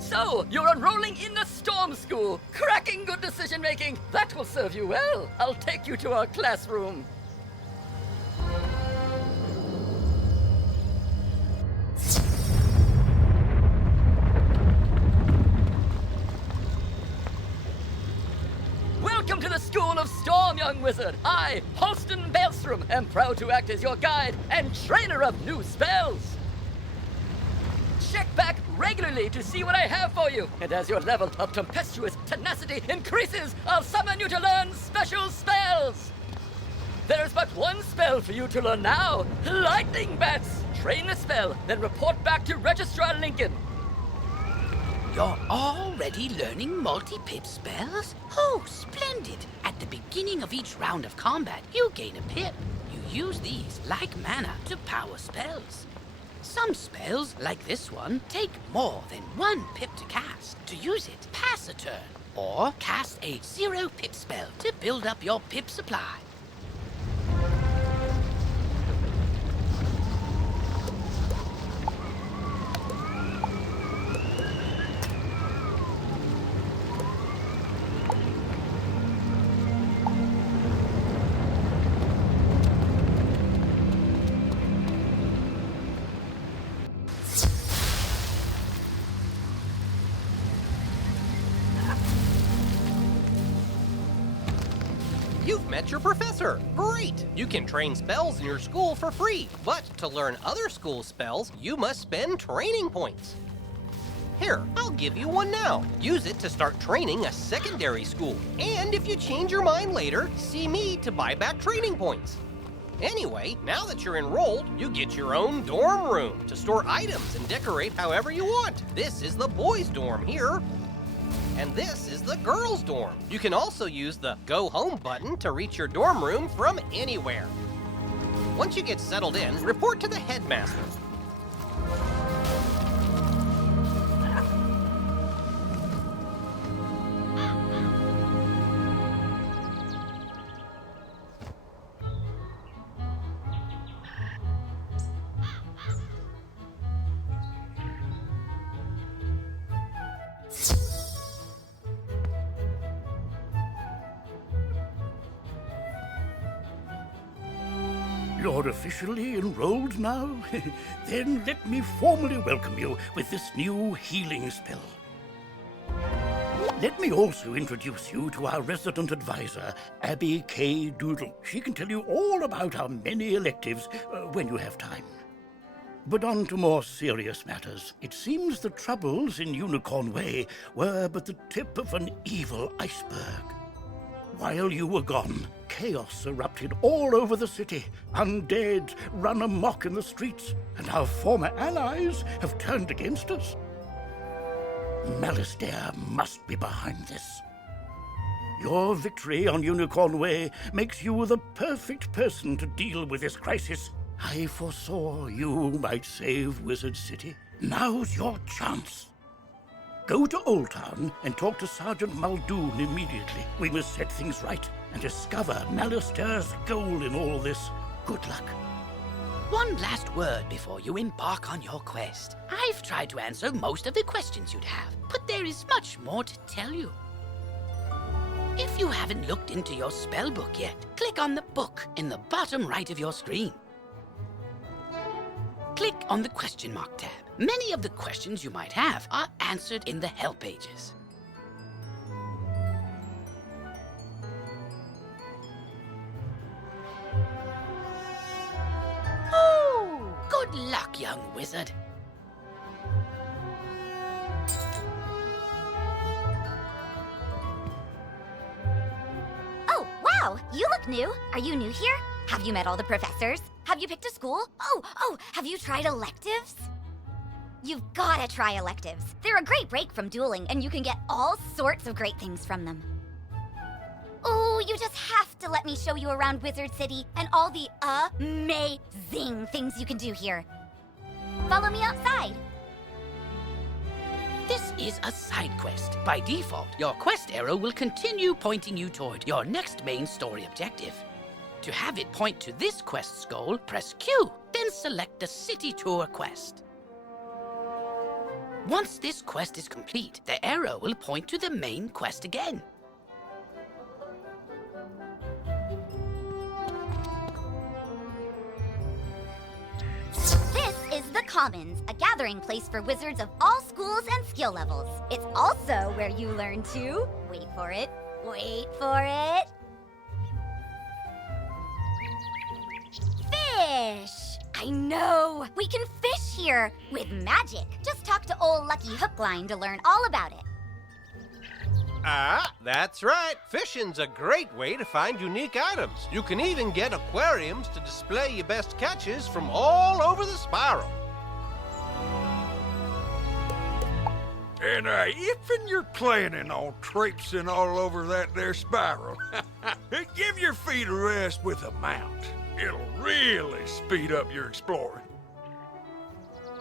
So, you're enrolling in the Storm School. Cracking good decision-making. That will serve you well. I'll take you to our classroom. Welcome to the School of Storm, young wizard. I, Holston Baelstrom, am proud to act as your guide and trainer of new spells. Check back regularly to see what I have for you. And as your level of tempestuous tenacity increases, I'll summon you to learn special spells. There's but one spell for you to learn now, Lightning Bats. Train the spell, then report back to Registrar Lincoln. You're already learning multi-pip spells? Oh, splendid! At the beginning of each round of combat, you gain a pip. You use these, like mana, to power spells. Some spells, like this one, take more than 1 pip to cast. To use it, pass a turn, or cast a 0-pip spell to build up your pip supply. You've met your professor. Great! You can train spells in your school for free, but to learn other school spells, you must spend training points. Here, I'll give you one now. Use it to start training a secondary school. And if you change your mind later, see me to buy back training points. Anyway, now that you're enrolled, you get your own dorm room to store items and decorate however you want. This is the boys' dorm here. And this is the girls' dorm. You can also use the Go Home button to reach your dorm room from anywhere. Once you get settled in, report to the headmaster. You're officially enrolled now? Then let me formally welcome you with this new healing spell. Let me also introduce you to our resident advisor, Abby K. Doodle. She can tell you all about our many electives when you have time. But on to more serious matters. It seems the troubles in Unicorn Way were but the tip of an evil iceberg. While you were gone, chaos erupted all over the city. Undead run amok in the streets, and our former allies have turned against us. Malistaire must be behind this. Your victory on Unicorn Way makes you the perfect person to deal with this crisis. I foresaw you might save Wizard City. Now's your chance. Go to Old Town and talk to Sergeant Muldoon immediately. We must set things right and discover Malistaire's goal in all this. Good luck. One last word before you embark on your quest. I've tried to answer most of the questions you'd have, but there is much more to tell you. If you haven't looked into your spellbook yet, click on the book in the bottom right of your screen. Click on the question mark tab. Many of the questions you might have are answered in the help pages. Oh! Good luck, young wizard. Oh, wow! You look new. Are you new here? Have you met all the professors? Have you picked a school? Oh, have you tried electives? You've gotta try electives. They're a great break from dueling, and you can get all sorts of great things from them. Oh, you just have to let me show you around Wizard City and all the amazing things you can do here. Follow me outside. This is a side quest. By default, your quest arrow will continue pointing you toward your next main story objective. To have it point to this quest's goal, press Q, then select the City Tour quest. Once this quest is complete, the arrow will point to the main quest again. This is the Commons, a gathering place for wizards of all schools and skill levels. It's also where you learn to, wait for it, fish! I know! We can fish here! With magic! Just talk to old Lucky Hookline to learn all about it. Ah, that's right. Fishing's a great way to find unique items. You can even get aquariums to display your best catches from all over the spiral. And if you're planning on traipsing all over that there spiral, give your feet a rest with a mount. It'll really speed up your exploring.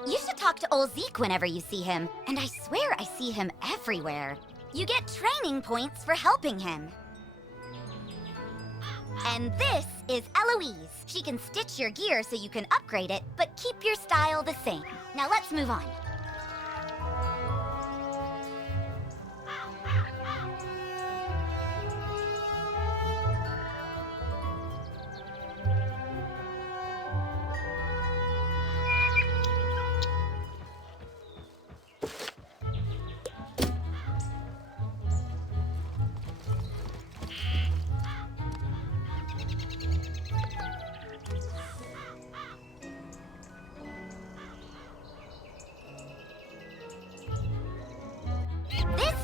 You should talk to old Zeke whenever you see him, and I swear I see him everywhere. You get training points for helping him. And this is Eloise. She can stitch your gear so you can upgrade it, but keep your style the same. Now let's move on.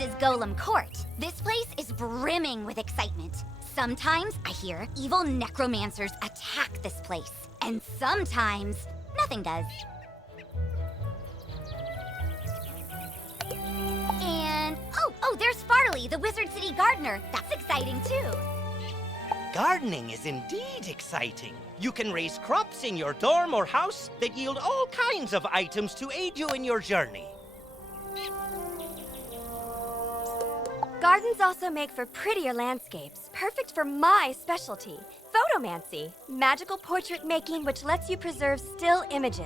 is Golem Court. This place is brimming with excitement. Sometimes, I hear, evil necromancers attack this place. And sometimes, nothing does. And, oh, there's Farley, the Wizard City gardener. That's exciting, too. Gardening is indeed exciting. You can raise crops in your dorm or house that yield all kinds of items to aid you in your journey. Gardens also make for prettier landscapes, perfect for my specialty, photomancy, magical portrait making which lets you preserve still images.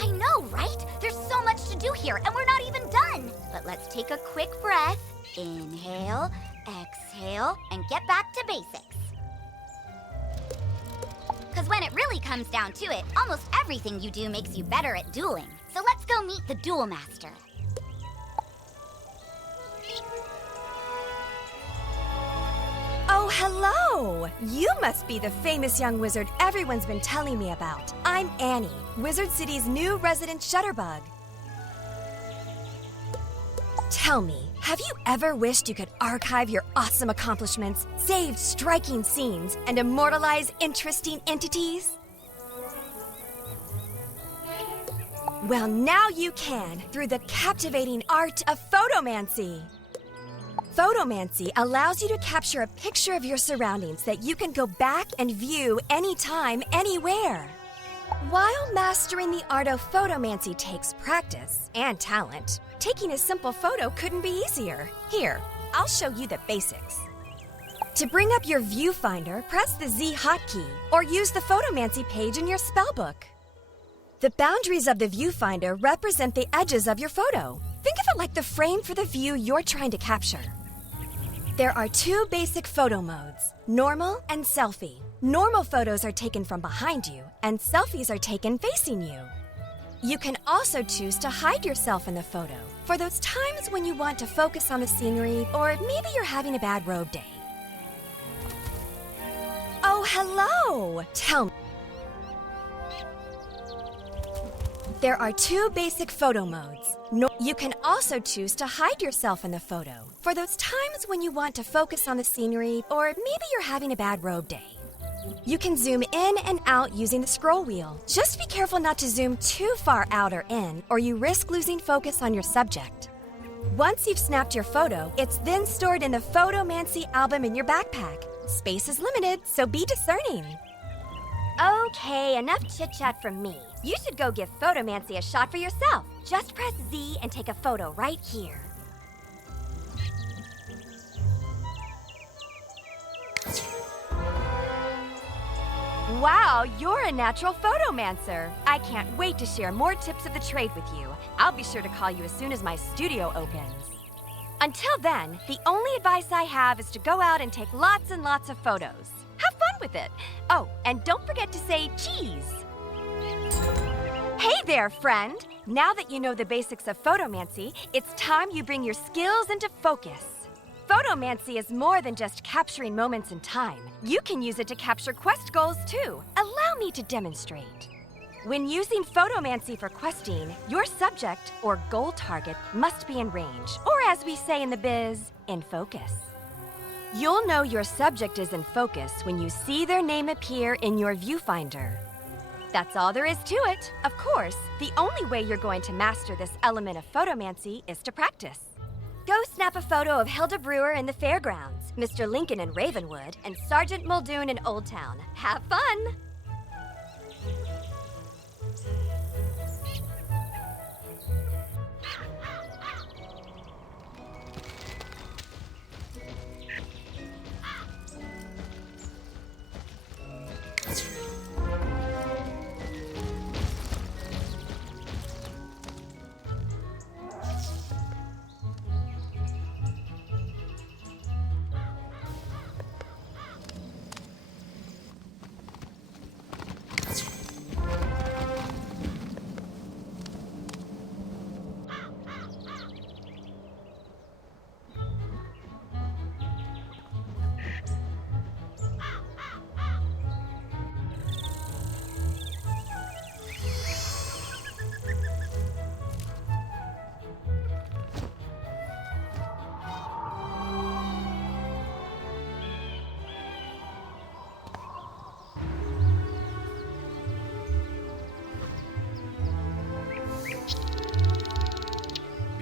I know, right? There's so much to do here, and we're not even done. But let's take a quick breath. Inhale, exhale, and get back to basics. Because when it really comes down to it, almost everything you do makes you better at dueling. So let's go meet the duel master. Oh, hello! You must be the famous young wizard everyone's been telling me about. I'm Annie, Wizard City's new resident shutterbug. Tell me, have you ever wished you could archive your awesome accomplishments, save striking scenes, and immortalize interesting entities? Well, now you can, through the captivating art of photomancy. Photomancy allows you to capture a picture of your surroundings that you can go back and view anytime, anywhere. While mastering the art of photomancy takes practice and talent, taking a simple photo couldn't be easier. Here, I'll show you the basics. To bring up your viewfinder, press the Z hotkey or use the photomancy page in your spellbook. The boundaries of the viewfinder represent the edges of your photo. Think of it like the frame for the view you're trying to capture. There are two basic photo modes, normal and selfie. Normal photos are taken from behind you, and selfies are taken facing you. You can also choose to hide yourself in the photo for those times when you want to focus on the scenery or maybe you're having a bad road day. Oh, hello! Tell me. There are two basic photo modes. You can also choose to hide yourself in the photo for those times when you want to focus on the scenery or maybe you're having a bad road day. You can zoom in and out using the scroll wheel. Just be careful not to zoom too far out or in, or you risk losing focus on your subject. Once you've snapped your photo, it's then stored in the Photomancy album in your backpack. Space is limited, so be discerning. Okay, enough chit-chat from me. You should go give Photomancy a shot for yourself. Just press Z and take a photo right here. Wow, you're a natural photomancer. I can't wait to share more tips of the trade with you. I'll be sure to call you as soon as my studio opens. Until then, the only advice I have is to go out and take lots and lots of photos. Have fun with it. Oh, and don't forget to say cheese. Hey there, friend. Now that you know the basics of photomancy, it's time you bring your skills into focus. Photomancy is more than just capturing moments in time. You can use it to capture quest goals, too. Allow me to demonstrate. When using photomancy for questing, your subject, or goal target, must be in range, or as we say in the biz, in focus. You'll know your subject is in focus when you see their name appear in your viewfinder. That's all there is to it. Of course, the only way you're going to master this element of photomancy is to practice. Go snap a photo of Hilda Brewer in the fairgrounds, Mr. Lincoln in Ravenwood, and Sergeant Muldoon in Old Town. Have fun!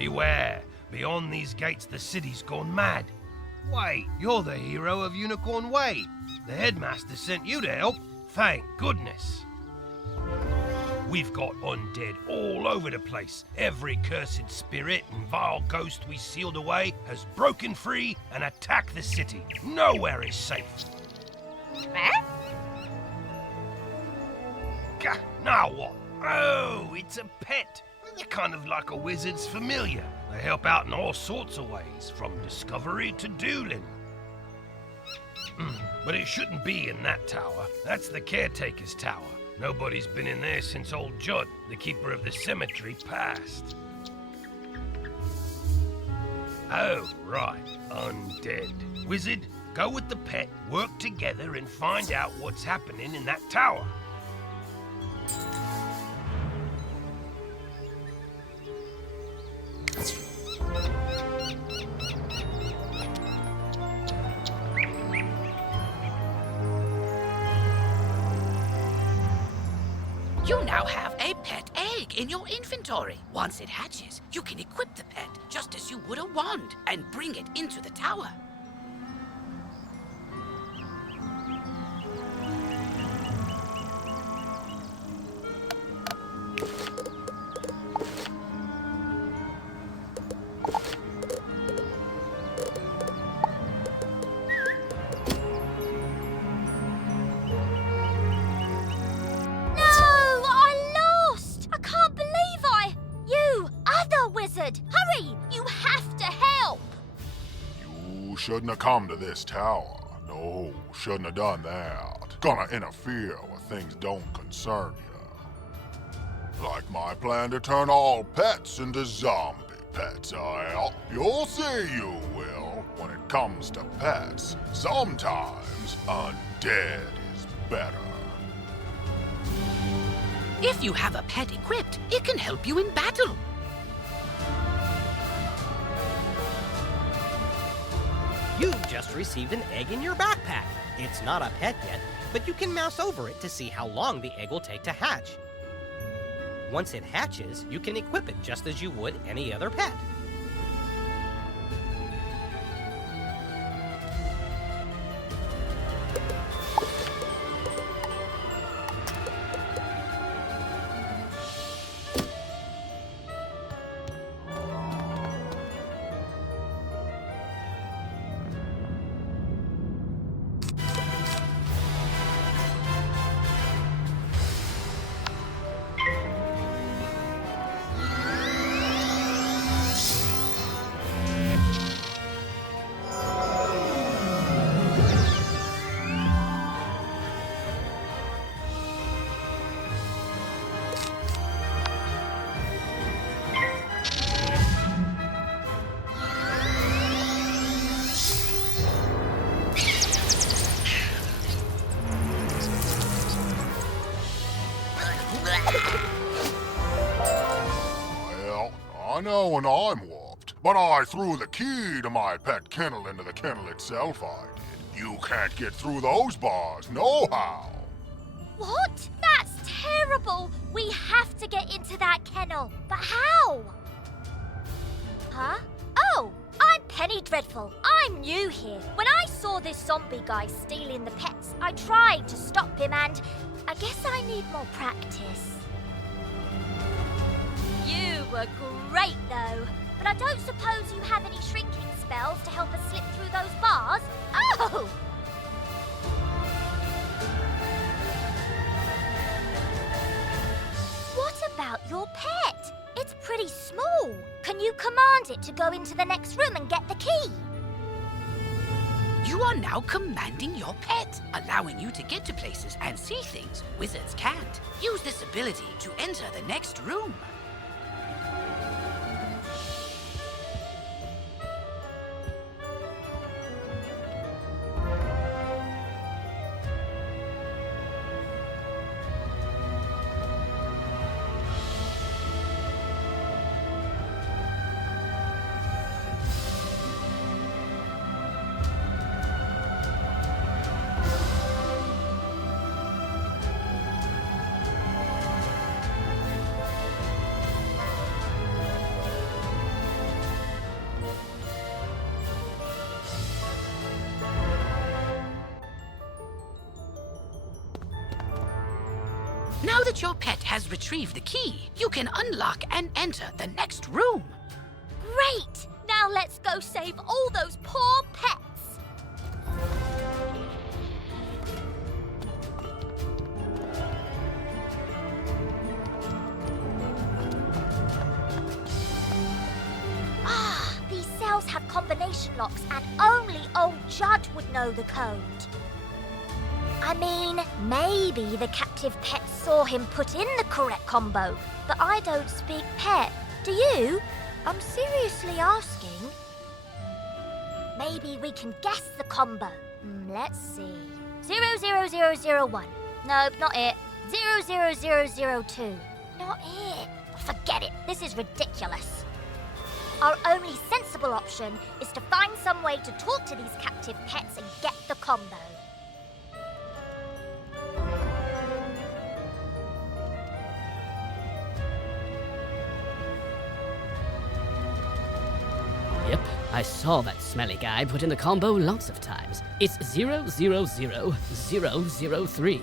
Beware. Beyond these gates, the city's gone mad. Wait, you're the hero of Unicorn Way. The headmaster sent you to help. Thank goodness. We've got undead all over the place. Every cursed spirit and vile ghost we sealed away has broken free and attacked the city. Nowhere is safe. Gah, now what? Oh, it's a pet. They're kind of like a wizard's familiar. They help out in all sorts of ways, from discovery to dueling. But it shouldn't be in that tower. That's the caretaker's tower. Nobody's been in there since old Judd, the keeper of the cemetery, passed. Oh, right. Undead. Wizard, go with the pet, work together and find out what's happening in that tower. You now have a pet egg in your inventory. Once it hatches, you can equip the pet just as you would a wand and bring it into the tower. Hurry! You have to help! You shouldn't have come to this tower. No, shouldn't have done that. Gonna interfere with things don't concern you. Like my plan to turn all pets into zombie pets, You'll see you will. When it comes to pets, sometimes undead is better. If you have a pet equipped, it can help you in battle. You've just received an egg in your backpack. It's not a pet yet, but you can mouse over it to see how long the egg will take to hatch. Once it hatches, you can equip it just as you would any other pet. I know when I'm warped, but I threw the key to my pet kennel into the kennel itself, I did. You can't get through those bars, nohow. What? That's terrible! We have to get into that kennel. But how? Huh? Oh, I'm Penny Dreadful. I'm new here. When I saw this zombie guy stealing the pets, I tried to stop him and I guess I need more practice. You were great, though. But I don't suppose you have any shrinking spells to help us slip through those bars? Oh! What about your pet? It's pretty small. Can you command it to go into the next room and get the key? You are now commanding your pet, allowing you to get to places and see things wizards can't. Use this ability to enter the next room. Now that your pet has retrieved the key, you can unlock and enter the next room. Great! Now let's go save all those poor pets! Ah, these cells have combination locks and only old Judd would know the code. I mean, maybe the captive pet saw him put in the correct combo, but I don't speak pet. Do you? I'm seriously asking. Maybe we can guess the combo. Let's see. 00001. Nope, not it. 00002. Not it. Forget it. This is ridiculous. Our only sensible option is to find some way to talk to these captive pets and get the combo. Yep, I saw that smelly guy put in the combo lots of times. It's 000003.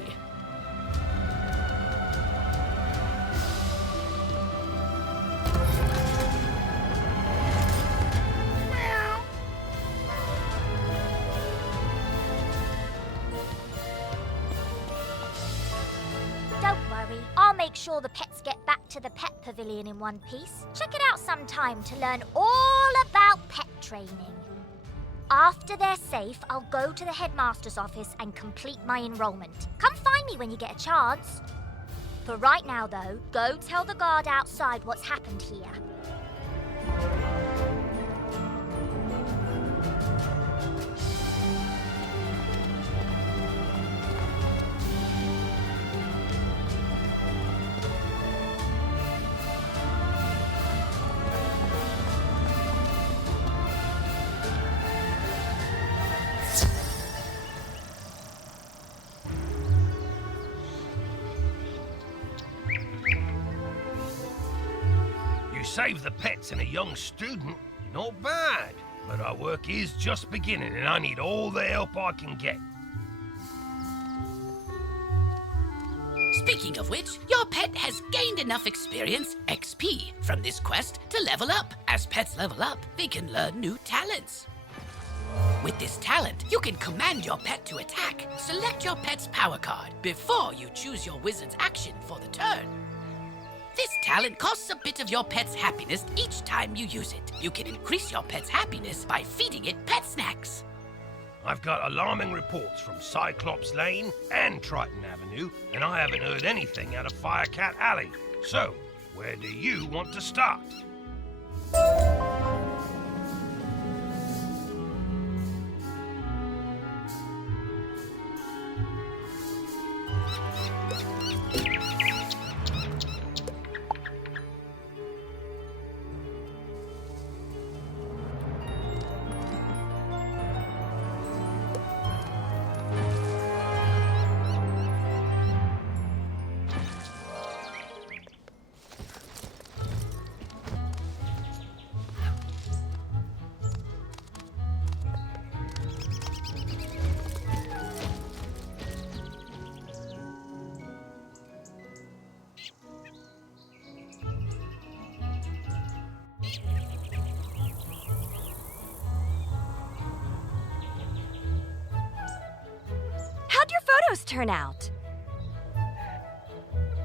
Don't worry, I'll make sure the pets get back to the pet pavilion in one piece. Check it out sometime to learn all about pet training. After they're safe, I'll go to the headmaster's office and complete my enrollment. Come find me when you get a chance. For right now, though, go tell the guard outside what's happened here. You save the pets and a young student, not bad. But our work is just beginning and I need all the help I can get. Speaking of which, your pet has gained enough experience, XP, from this quest to level up. As pets level up, they can learn new talents. With this talent, you can command your pet to attack. Select your pet's power card before you choose your wizard's action for the turn. This talent costs a bit of your pet's happiness each time you use it. You can increase your pet's happiness by feeding it pet snacks. I've got alarming reports from Cyclops Lane and Triton Avenue, and I haven't heard anything out of Firecat Alley. So, where do you want to start? How'd your photos turn out?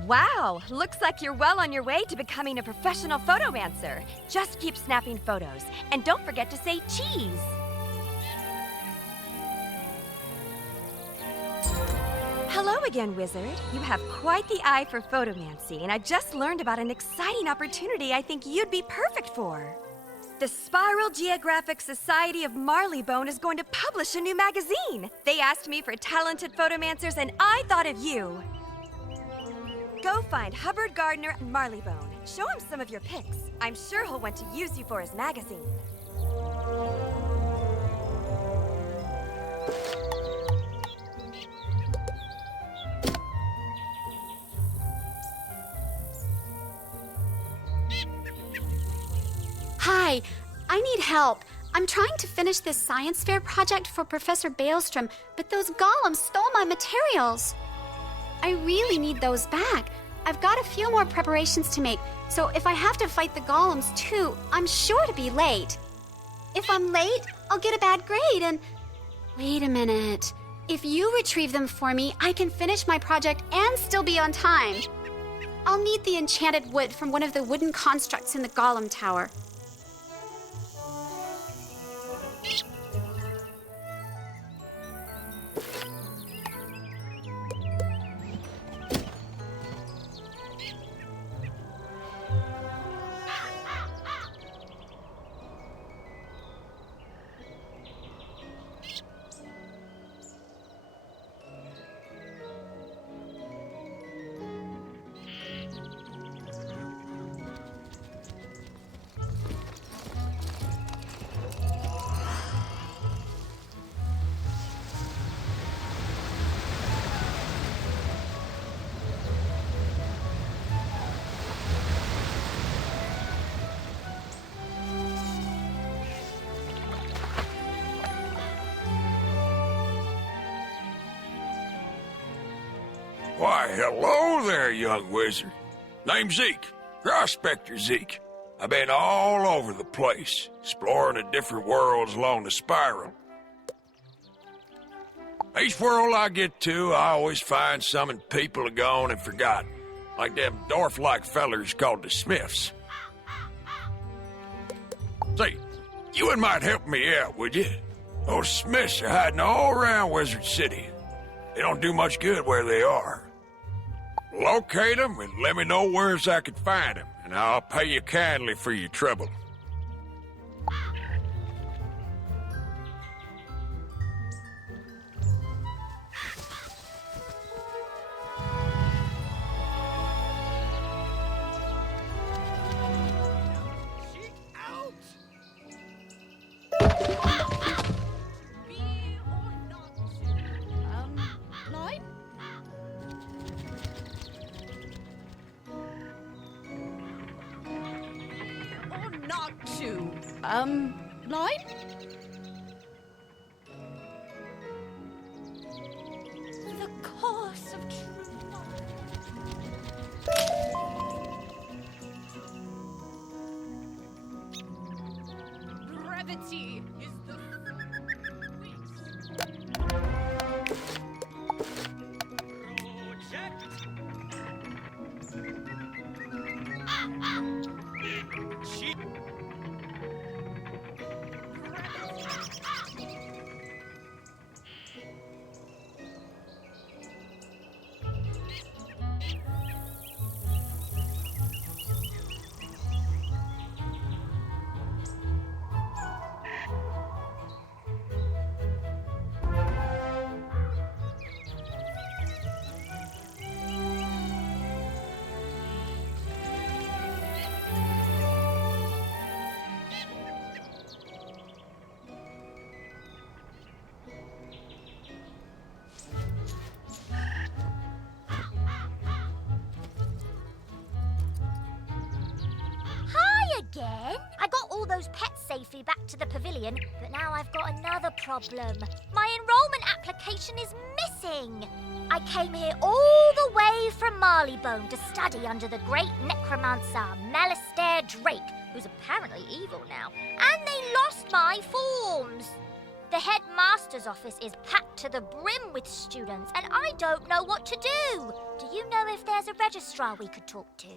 Wow, looks like you're well on your way to becoming a professional photomancer. Just keep snapping photos, and don't forget to say cheese. Hello again, Wizard. You have quite the eye for photomancy, and I just learned about an exciting opportunity I think you'd be perfect for. The Spiral Geographic Society of Marleybone is going to publish a new magazine. They asked me for talented photomancers, and I thought of you. Go find Hubbard Gardner and Marleybone. Show him some of your pics. I'm sure he'll want to use you for his magazine. Hi, I need help. I'm trying to finish this science fair project for Professor Baelstrom, but those golems stole my materials. I really need those back. I've got a few more preparations to make, so if I have to fight the golems too, I'm sure to be late. If I'm late, I'll get a bad grade and... Wait a minute. If you retrieve them for me, I can finish my project and still be on time. I'll need the enchanted wood from one of the wooden constructs in the golem tower. Why, hello there, young wizard. Name's Zeke, Prospector Zeke. I've been all over the place, exploring the different worlds along the spiral. Each world I get to, I always find something people are gone and forgotten, like them dwarf-like fellers called the Smiths. Say, you and might help me out, would you? Those Smiths are hiding all around Wizard City. They don't do much good where they are. Locate them and let me know where I can find them, and I'll pay you kindly for your trouble. Line? The course of true Brevity is the again? I got all those pets safely back to the pavilion, but now I've got another problem. My enrollment application is missing. I came here all the way from Marleybone to study under the great necromancer Malistaire Drake, who's apparently evil now, and they lost my forms. The headmaster's office is packed to the brim with students, and I don't know what to do. Do you know if there's a registrar we could talk to?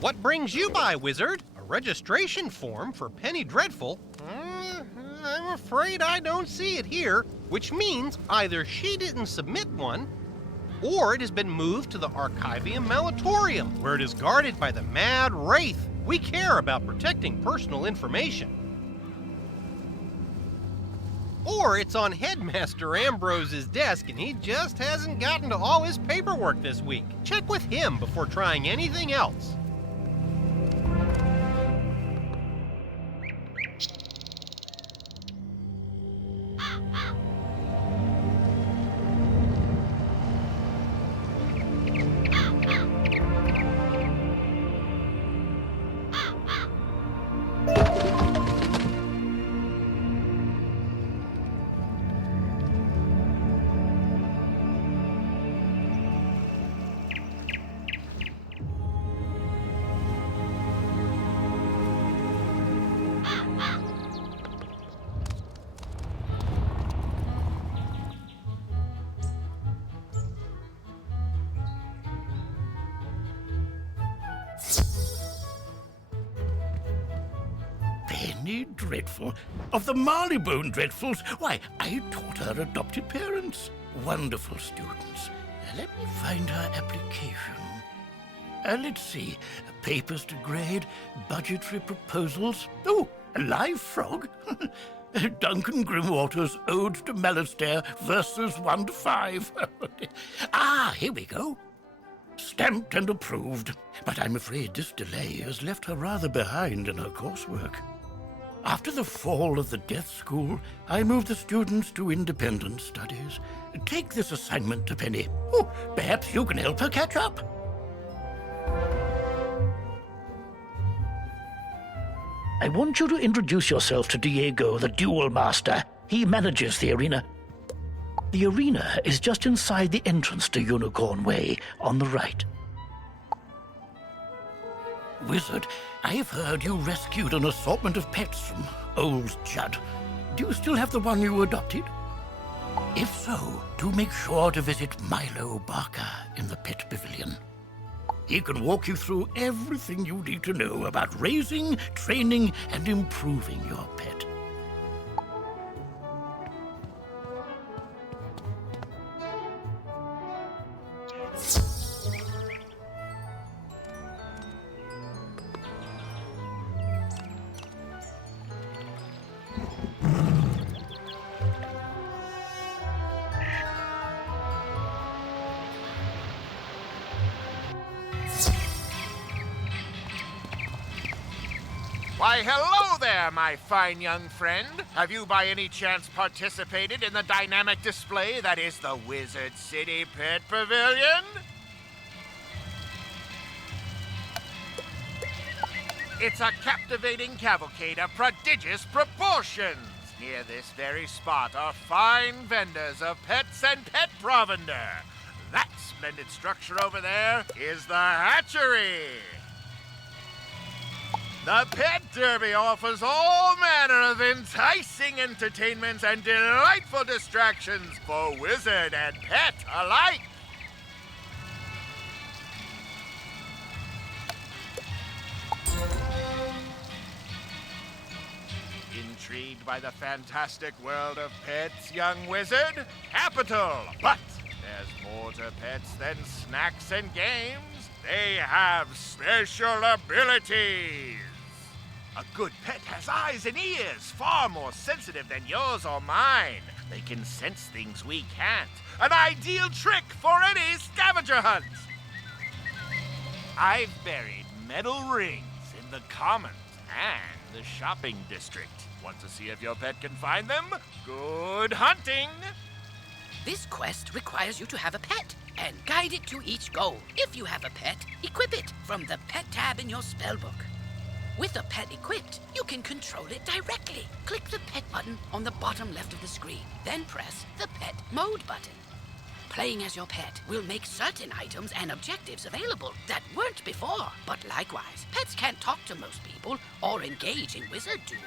What brings you by, Wizard? A registration form for Penny Dreadful? I'm afraid I don't see it here, which means either she didn't submit one, or it has been moved to the Archivium Malatorium, where it is guarded by the Mad Wraith. We care about protecting personal information. Or it's on Headmaster Ambrose's desk and he just hasn't gotten to all his paperwork this week. Check with him before trying anything else. Penny Dreadful of the Marleybone Dreadfuls. Why, I taught her adopted parents. Wonderful students. Let me find her application. Let's see. Papers to grade, budgetary proposals. Oh, a live frog. Duncan Grimwater's Ode to Malistaire, verses 1 to 5. Here we go. Stamped and approved. But I'm afraid this delay has left her rather behind in her coursework. After the fall of the Death School, I moved the students to independent studies. Take this assignment to Penny. Oh, perhaps you can help her catch up. I want you to introduce yourself to Diego, the duel master. He manages the arena. The arena is just inside the entrance to Unicorn Way, on the right. Wizard, I've heard you rescued an assortment of pets from Old Judd. Do you still have the one you adopted? If so, do make sure to visit Milo Barker in the Pet Pavilion. He can walk you through everything you need to know about raising, training, and improving your pet. Why, hello there, my fine young friend. Have you by any chance participated in the dynamic display that is the Wizard City Pet Pavilion? It's a captivating cavalcade of prodigious proportions. Near this very spot are fine vendors of pets and pet provender. That splendid structure over there is the hatchery. The Pet Derby offers all manner of enticing entertainments and delightful distractions for wizard and pet alike. Intrigued by the fantastic world of pets, young wizard? Capital! But there's more to pets than snacks and games. They have special abilities. A good pet has eyes and ears, far more sensitive than yours or mine. They can sense things we can't. An ideal trick for any scavenger hunt. I've buried metal rings in the commons and the shopping district. Want to see if your pet can find them? Good hunting! This quest requires you to have a pet and guide it to each goal. If you have a pet, equip it from the pet tab in your spellbook. With a pet equipped, you can control it directly. Click the pet button on the bottom left of the screen, then press the pet mode button. Playing as your pet will make certain items and objectives available that weren't before. But likewise, pets can't talk to most people or engage in wizard duels.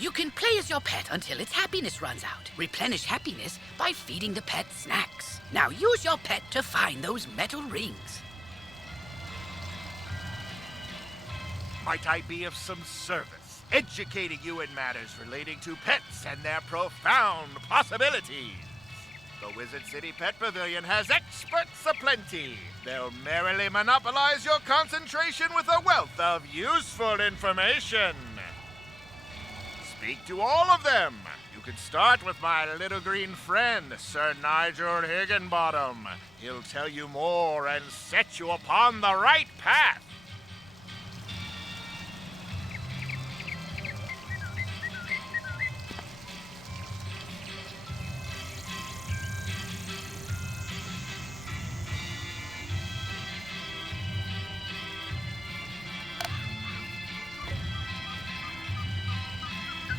You can play as your pet until its happiness runs out. Replenish happiness by feeding the pet snacks. Now use your pet to find those metal rings. Might I be of some service, educating you in matters relating to pets and their profound possibilities? The Wizard City Pet Pavilion has experts aplenty. They'll merrily monopolize your concentration with a wealth of useful information. Speak to all of them. You can start with my little green friend, Sir Nigel Higginbottom. He'll tell you more and set you upon the right path.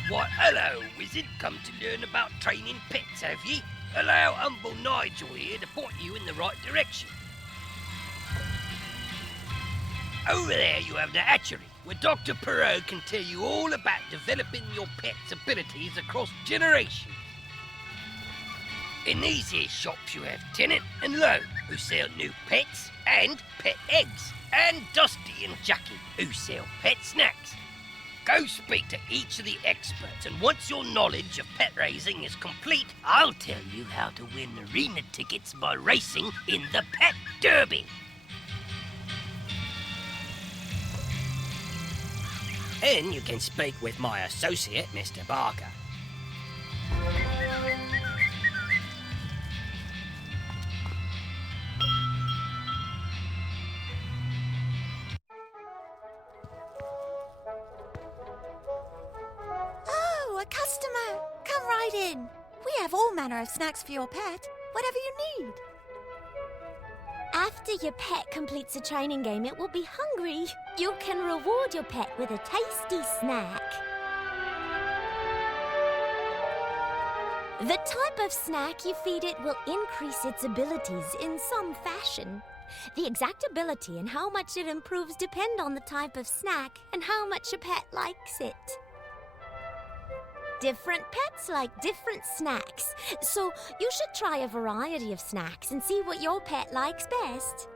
Why, hello, wizard. Come to learn about training pets, have ye? Allow humble Nigel here to point you in the right direction. Over there you have the hatchery, where Dr. Perot can tell you all about developing your pet's abilities across generations. In these here shops you have Tennant and Lowe, who sell new pets and pet eggs, and Dusty and Jackie, who sell pet snacks. Go speak to each of the experts, and once your knowledge of pet raising is complete, I'll tell you how to win arena tickets by racing in the Pet Derby. And you can speak with my associate, Mr. Barker. Oh, a customer! Come right in. We have all manner of snacks for your pet, whatever you need. After your pet completes a training game, it will be hungry. You can reward your pet with a tasty snack. The type of snack you feed it will increase its abilities in some fashion. The exact ability and how much it improves depend on the type of snack and how much your pet likes it. Different pets like different snacks, so you should try a variety of snacks and see what your pet likes best.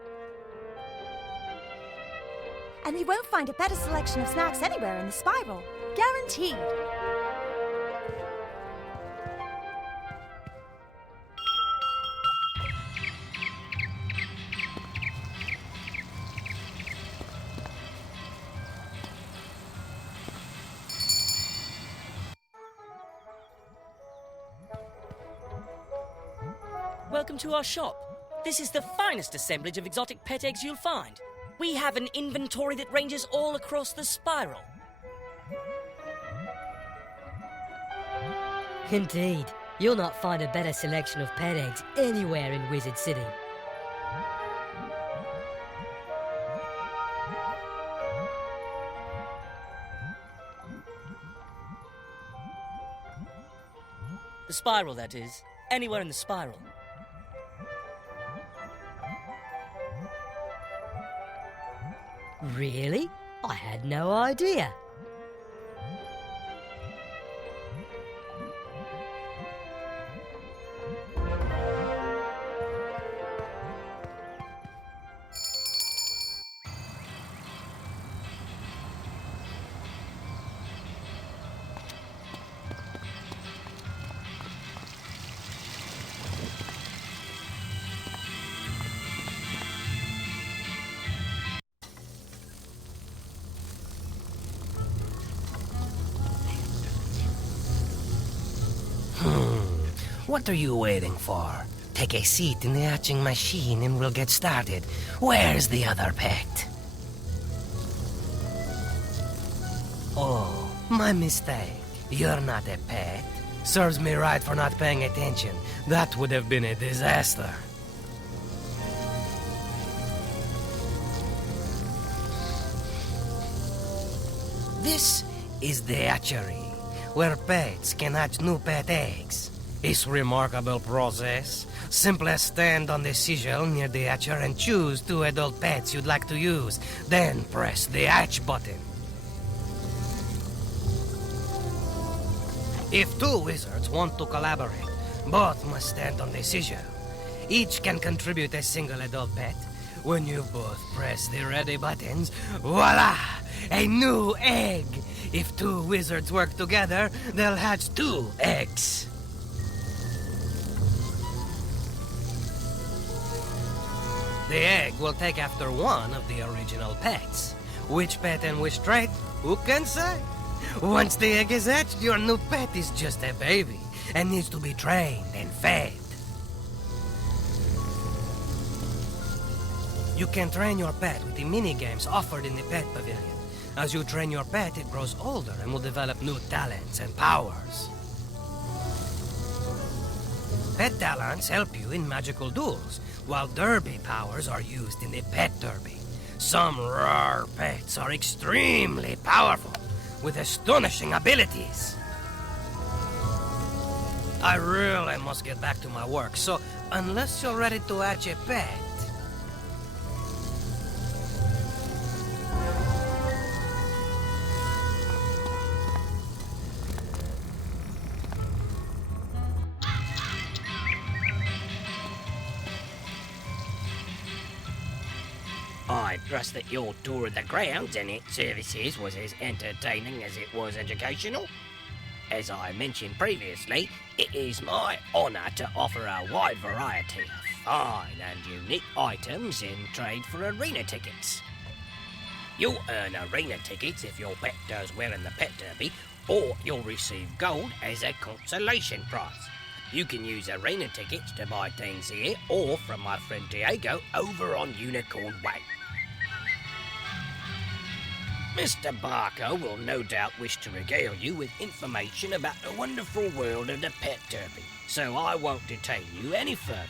And you won't find a better selection of snacks anywhere in the spiral. Guaranteed. Welcome to our shop. This is the finest assemblage of exotic pet eggs you'll find. We have an inventory that ranges all across the spiral. Indeed, you'll not find a better selection of pet eggs anywhere in Wizard City. The spiral, that is. Anywhere in the spiral. Really? I had no idea. What are you waiting for? Take a seat in the hatching machine and we'll get started. Where's the other pet? Oh, my mistake. You're not a pet. Serves me right for not paying attention. That would have been a disaster. This is the hatchery, where pets can hatch new pet eggs. This remarkable process. Simply stand on the sigil near the hatcher and choose 2 adult pets you'd like to use. Then press the hatch button. If 2 wizards want to collaborate, both must stand on the sigil. Each can contribute a single adult pet. When you both press the ready buttons, voila! A new egg! If 2 wizards work together, they'll hatch 2 eggs. The egg will take after one of the original pets. Which pet and which trait? Who can say? Once the egg is hatched, your new pet is just a baby and needs to be trained and fed. You can train your pet with the mini-games offered in the Pet Pavilion. As you train your pet, it grows older and will develop new talents and powers. Pet talents help you in magical duels, while derby powers are used in the Pet Derby. Some rare pets are extremely powerful, with astonishing abilities. I really must get back to my work, so unless you're ready to hatch a pet... I trust that your tour of the grounds and its services was as entertaining as it was educational. As I mentioned previously, it is my honour to offer a wide variety of fine and unique items in trade for arena tickets. You'll earn arena tickets if your pet does well in the pet derby, or you'll receive gold as a consolation prize. You can use arena tickets to buy things here or from my friend Diego over on Unicorn Way. Mr. Barker will no doubt wish to regale you with information about the wonderful world of the pet derby, so I won't detain you any further.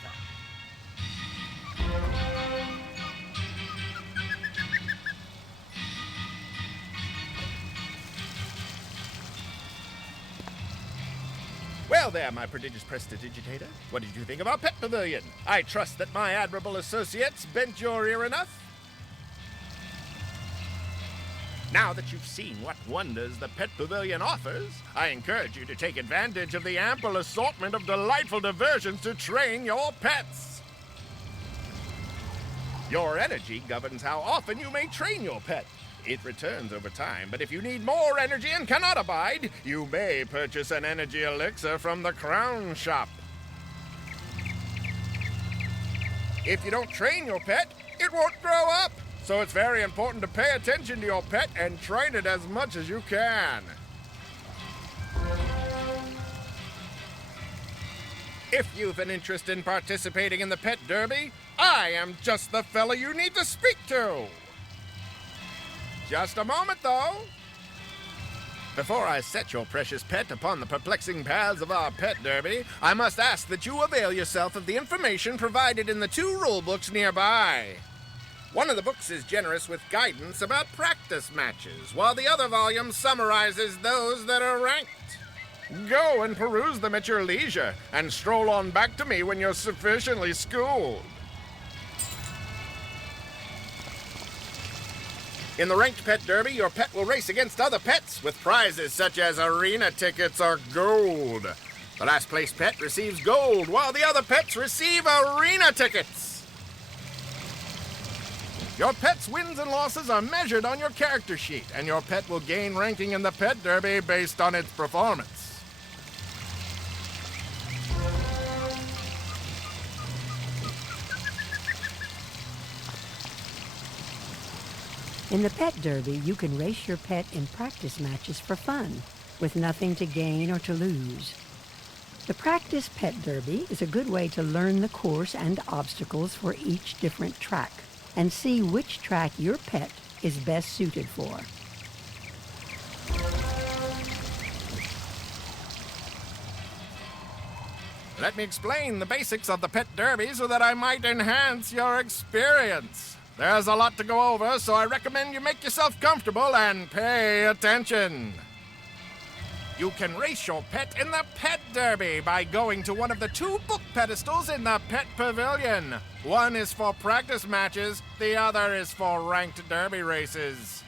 Well there, my prodigious prestidigitator. What did you think of our pet pavilion? I trust that my admirable associates bent your ear enough? Now that you've seen what wonders the Pet Pavilion offers, I encourage you to take advantage of the ample assortment of delightful diversions to train your pets. Your energy governs how often you may train your pet. It returns over time, but if you need more energy and cannot abide, you may purchase an energy elixir from the Crown Shop. If you don't train your pet, it won't grow up. So it's very important to pay attention to your pet and train it as much as you can. If you've an interest in participating in the Pet Derby, I am just the fella you need to speak to. Just a moment, though. Before I set your precious pet upon the perplexing paths of our Pet Derby, I must ask that you avail yourself of the information provided in the 2 rule books nearby. One of the books is generous with guidance about practice matches, while the other volume summarizes those that are ranked. Go and peruse them at your leisure, and stroll on back to me when you're sufficiently schooled. In the Ranked Pet Derby, your pet will race against other pets with prizes such as arena tickets or gold. The last place pet receives gold, while the other pets receive arena tickets. Your pet's wins and losses are measured on your character sheet, and your pet will gain ranking in the Pet Derby based on its performance. In the Pet Derby, you can race your pet in practice matches for fun, with nothing to gain or to lose. The Practice Pet Derby is a good way to learn the course and obstacles for each different track, and see which track your pet is best suited for. Let me explain the basics of the Pet Derby so that I might enhance your experience. There's a lot to go over, so I recommend you make yourself comfortable and pay attention. You can race your pet in the Pet Derby by going to one of the 2 book pedestals in the Pet Pavilion. One is for practice matches, the other is for ranked derby races.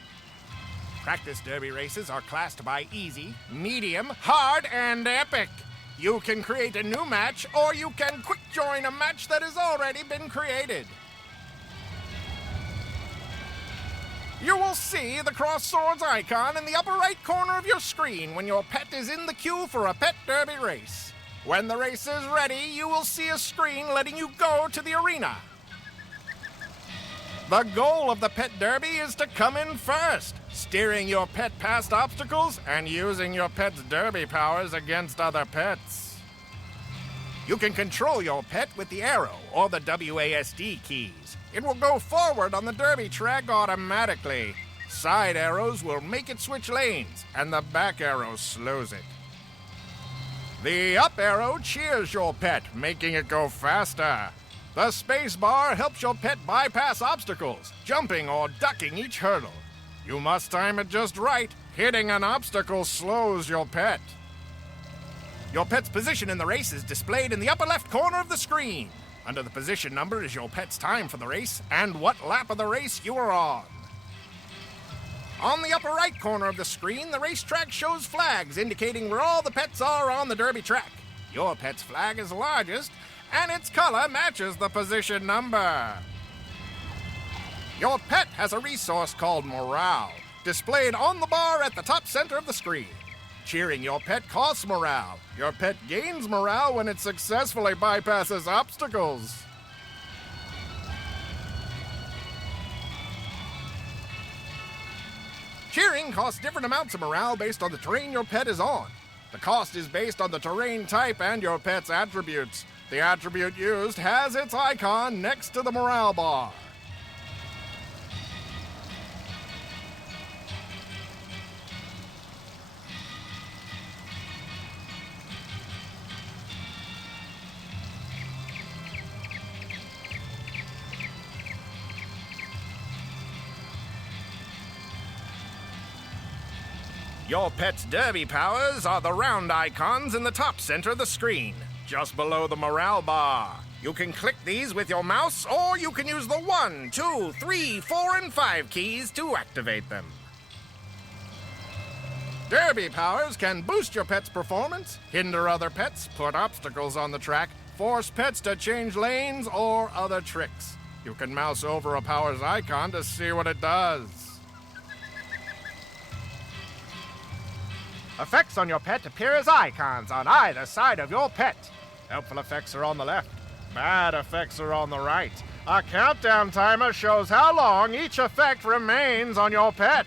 Practice derby races are classed by easy, medium, hard, and epic. You can create a new match, or you can quick join a match that has already been created. You will see the cross swords icon in the upper right corner of your screen when your pet is in the queue for a Pet Derby race. When the race is ready, you will see a screen letting you go to the arena. The goal of the Pet Derby is to come in first, steering your pet past obstacles and using your pet's derby powers against other pets. You can control your pet with the arrow or the WASD keys. It will go forward on the derby track automatically. Side arrows will make it switch lanes, and the back arrow slows it. The up arrow cheers your pet, making it go faster. The space bar helps your pet bypass obstacles, jumping or ducking each hurdle. You must time it just right. Hitting an obstacle slows your pet. Your pet's position in the race is displayed in the upper left corner of the screen. Under the position number is your pet's time for the race and what lap of the race you are on. On the upper right corner of the screen, the racetrack shows flags indicating where all the pets are on the derby track. Your pet's flag is largest, and its color matches the position number. Your pet has a resource called morale, displayed on the bar at the top center of the screen. Cheering your pet costs morale. Your pet gains morale when it successfully bypasses obstacles. Cheering costs different amounts of morale based on the terrain your pet is on. The cost is based on the terrain type and your pet's attributes. The attribute used has its icon next to the morale bar. Your pet's derby powers are the round icons in the top center of the screen, just below the morale bar. You can click these with your mouse, or you can use the 1, 2, 3, 4, and 5 keys to activate them. Derby powers can boost your pet's performance, hinder other pets, put obstacles on the track, force pets to change lanes, or other tricks. You can mouse over a power's icon to see what it does. Effects on your pet appear as icons on either side of your pet. Helpful effects are on the left. Bad effects are on the right. A countdown timer shows how long each effect remains on your pet.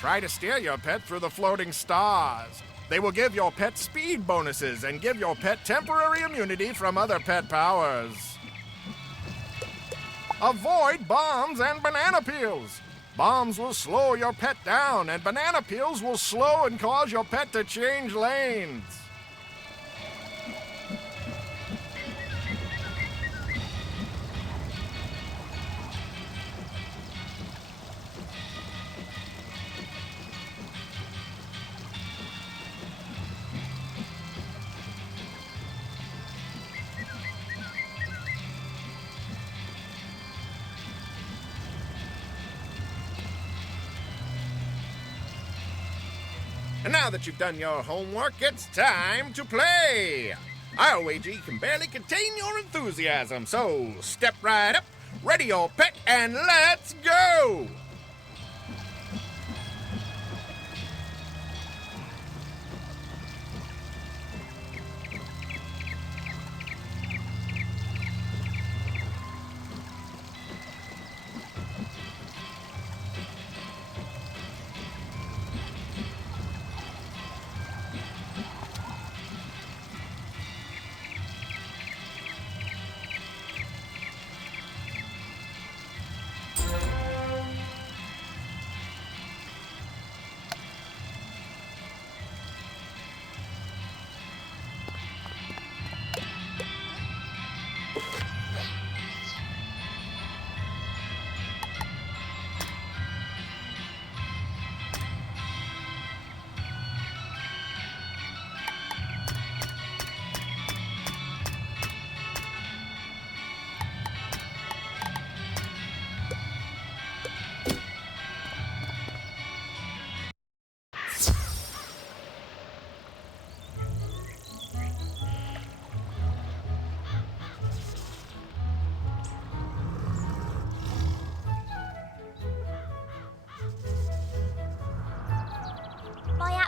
Try to steer your pet through the floating stars. They will give your pet speed bonuses and give your pet temporary immunity from other pet powers. Avoid bombs and banana peels. Bombs will slow your pet down, and banana peels will slow and cause your pet to change lanes. And now that you've done your homework, it's time to play! I'll wager you can barely contain your enthusiasm, so step right up, ready your pet, and let's go!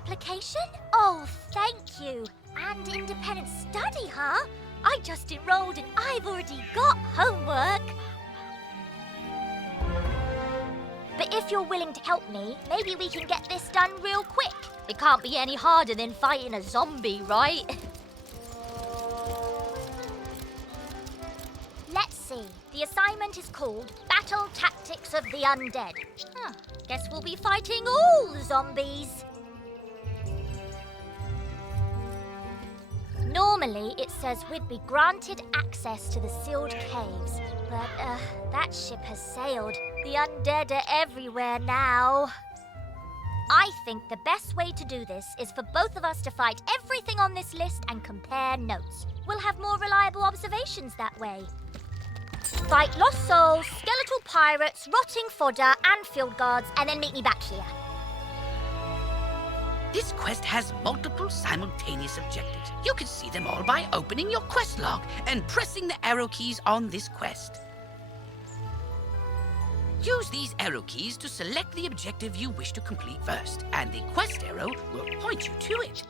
Application? Oh, thank you. And independent study, huh? I just enrolled and I've already got homework. But if you're willing to help me, maybe we can get this done real quick. It can't be any harder than fighting a zombie, right? Let's see. The assignment is called Battle Tactics of the Undead. Guess we'll be fighting all the zombies. Normally, it says we'd be granted access to the sealed caves, but that ship has sailed. The undead are everywhere now. I think the best way to do this is for both of us to fight everything on this list and compare notes. We'll have more reliable observations that way. Fight lost souls, skeletal pirates, rotting fodder, and field guards, and then meet me back here. This quest has multiple simultaneous objectives. You can see them all by opening your quest log and pressing the arrow keys on this quest. Use these arrow keys to select the objective you wish to complete first, and the quest arrow will point you to it.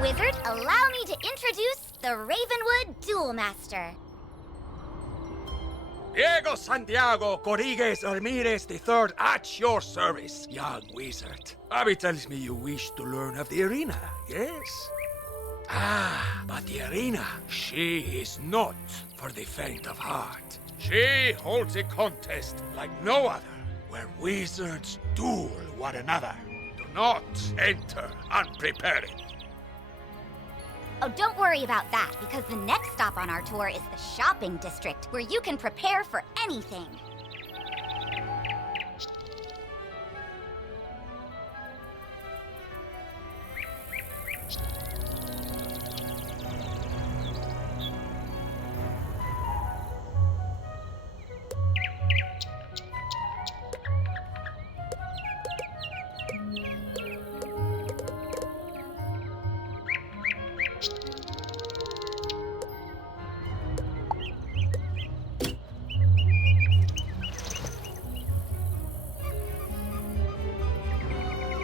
Wizard, allow me to introduce the Ravenwood Duel Master. Diego Santiago Corrigues Ramirez III at your service, young wizard. Abby tells me you wish to learn of the arena, yes? Ah, but the arena, she is not for the faint of heart. She holds a contest like no other, where wizards duel one another. Do not enter unprepared. Oh, don't worry about that, because the next stop on our tour is the shopping district, where you can prepare for anything.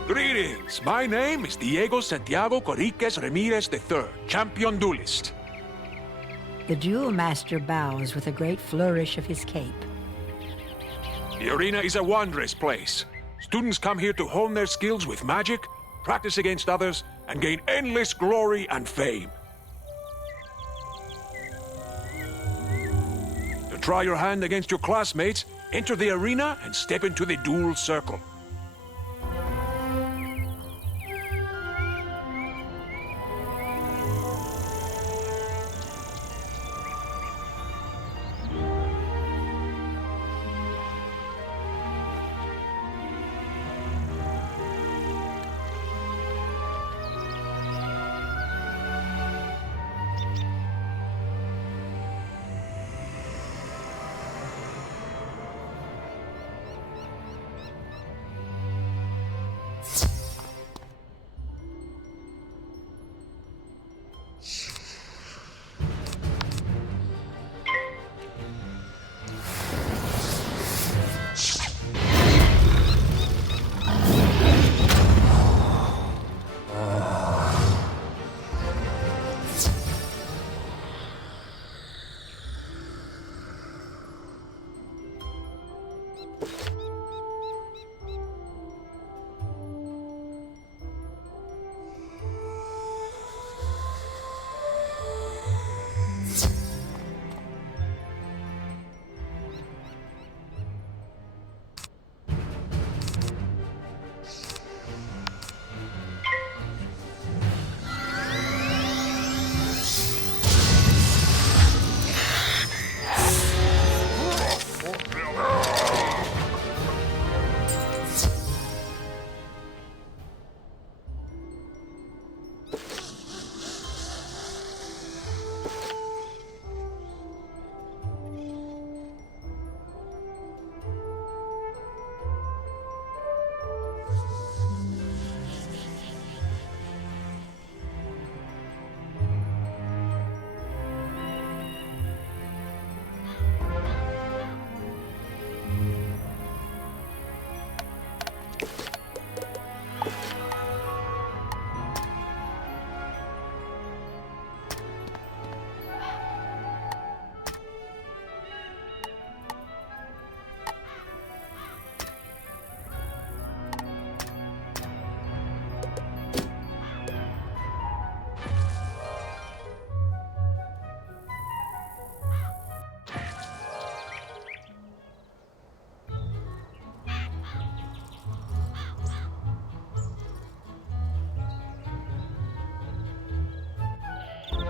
Greetings. My name is Diego Santiago Corrigues Ramirez III, champion duelist. The duel master bows with a great flourish of his cape. The arena is a wondrous place. Students come here to hone their skills with magic, practice against others, and gain endless glory and fame. To try your hand against your classmates, enter the arena and step into the duel circle.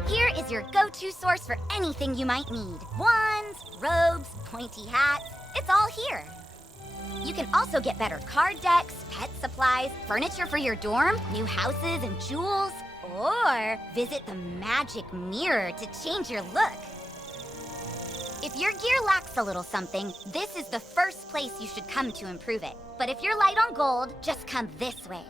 Here is your go-to source for anything you might need. Wands, robes, pointy hats. It's all here. You can also get better card decks, pet supplies, furniture for your dorm, new houses and jewels, or visit the magic mirror to change your look. If your gear lacks a little something, this is the first place you should come to improve it. But if you're light on gold, just come this way.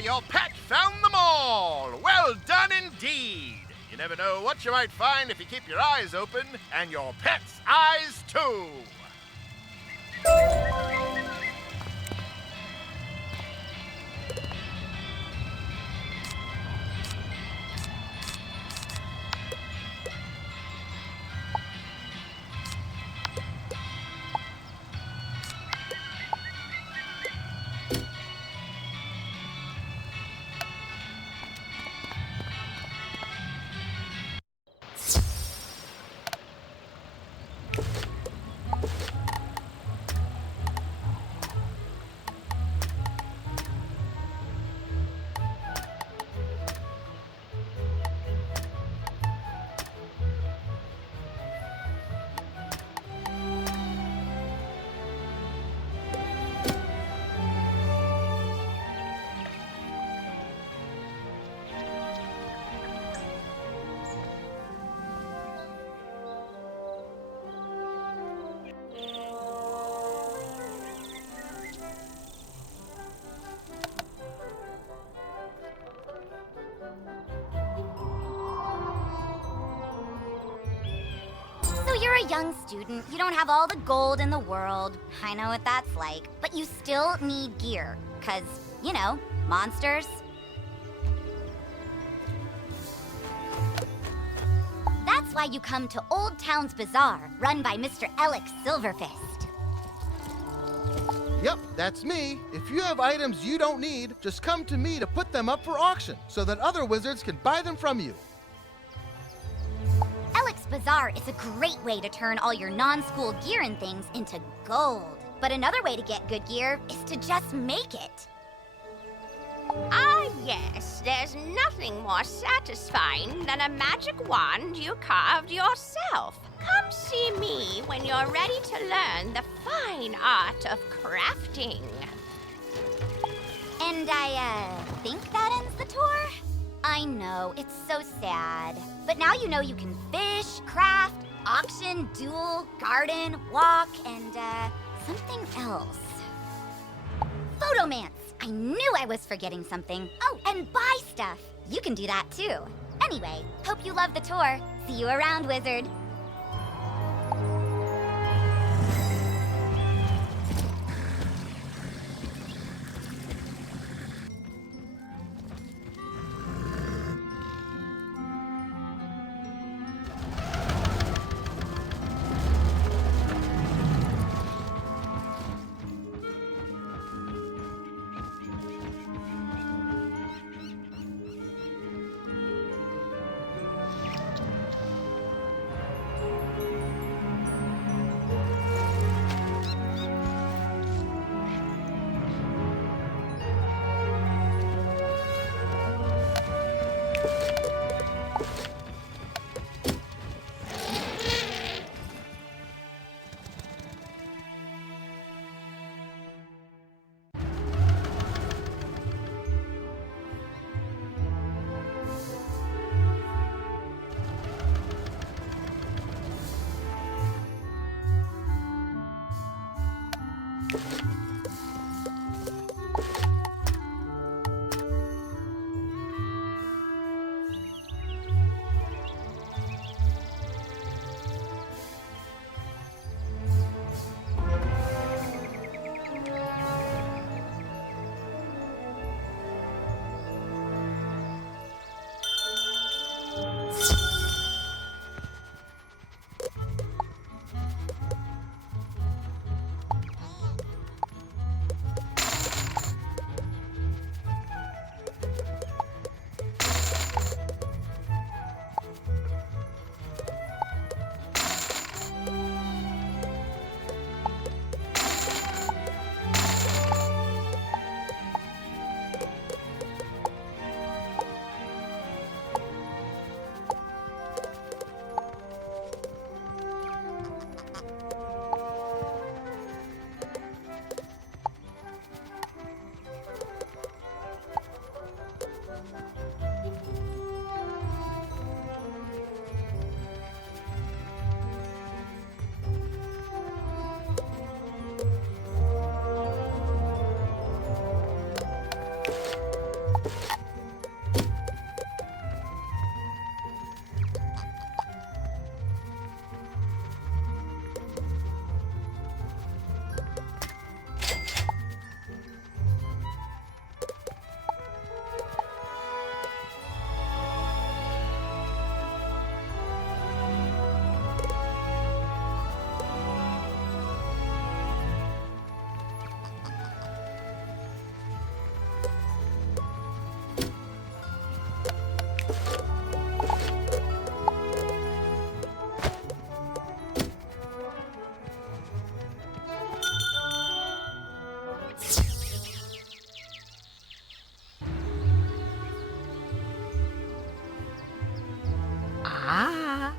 Your pet found them all! Well done indeed! You never know what you might find if you keep your eyes open, and your pet's eyes too! So you're a young student, you don't have all the gold in the world. I know what that's like. But you still need gear, 'cause, you know, monsters. That's why you come to Old Town's Bazaar, run by Mr. Alex Silverfist. Yep, that's me. If you have items you don't need, just come to me to put them up for auction so that other wizards can buy them from you. Alex Bazaar is a great way to turn all your non-school gear and things into gold. But another way to get good gear is to just make it. Ah, yes, there's nothing more satisfying than a magic wand you carved yourself. Come see me when you're ready to learn the fine art of crafting. And I think that ends the tour? I know, it's so sad. But now you know you can fish, craft, auction, duel, garden, walk, and something else. Photomance! I knew I was forgetting something. Oh, and buy stuff. You can do that too. Anyway, hope you love the tour. See you around, Wizard.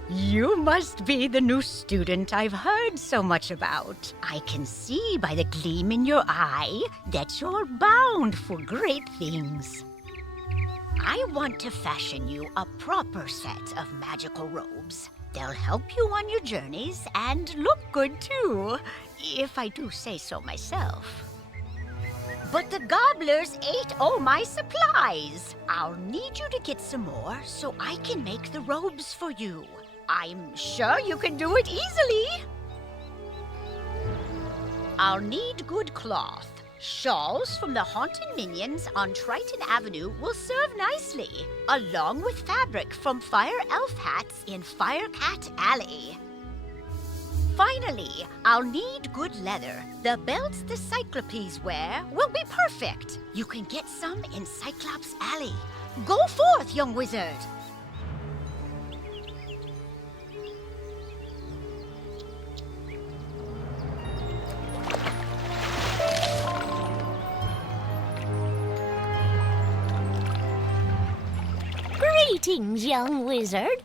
You must be the new student I've heard so much about. I can see by the gleam in your eye that you're bound for great things. I want to fashion you a proper set of magical robes. They'll help you on your journeys and look good too, if I do say so myself. But the gobblers ate all my supplies. I'll need you to get some more so I can make the robes for you. I'm sure you can do it easily. I'll need good cloth. Shawls from the haunted minions on Triton Avenue will serve nicely, along with fabric from Fire Elf hats in Firecat Alley. Finally, I'll need good leather. The belts the Cyclops wear will be perfect. You can get some in Cyclops Alley. Go forth, young wizard. Greetings, young wizard.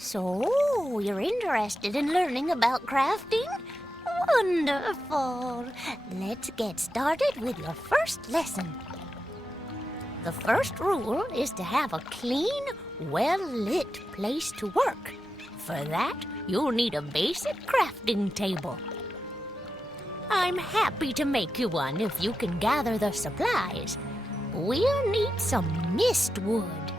So, you're interested in learning about crafting? Wonderful. Let's get started with your first lesson. The first rule is to have a clean, well-lit place to work. For that, you'll need a basic crafting table. I'm happy to make you one if you can gather the supplies. We'll need some mistwood.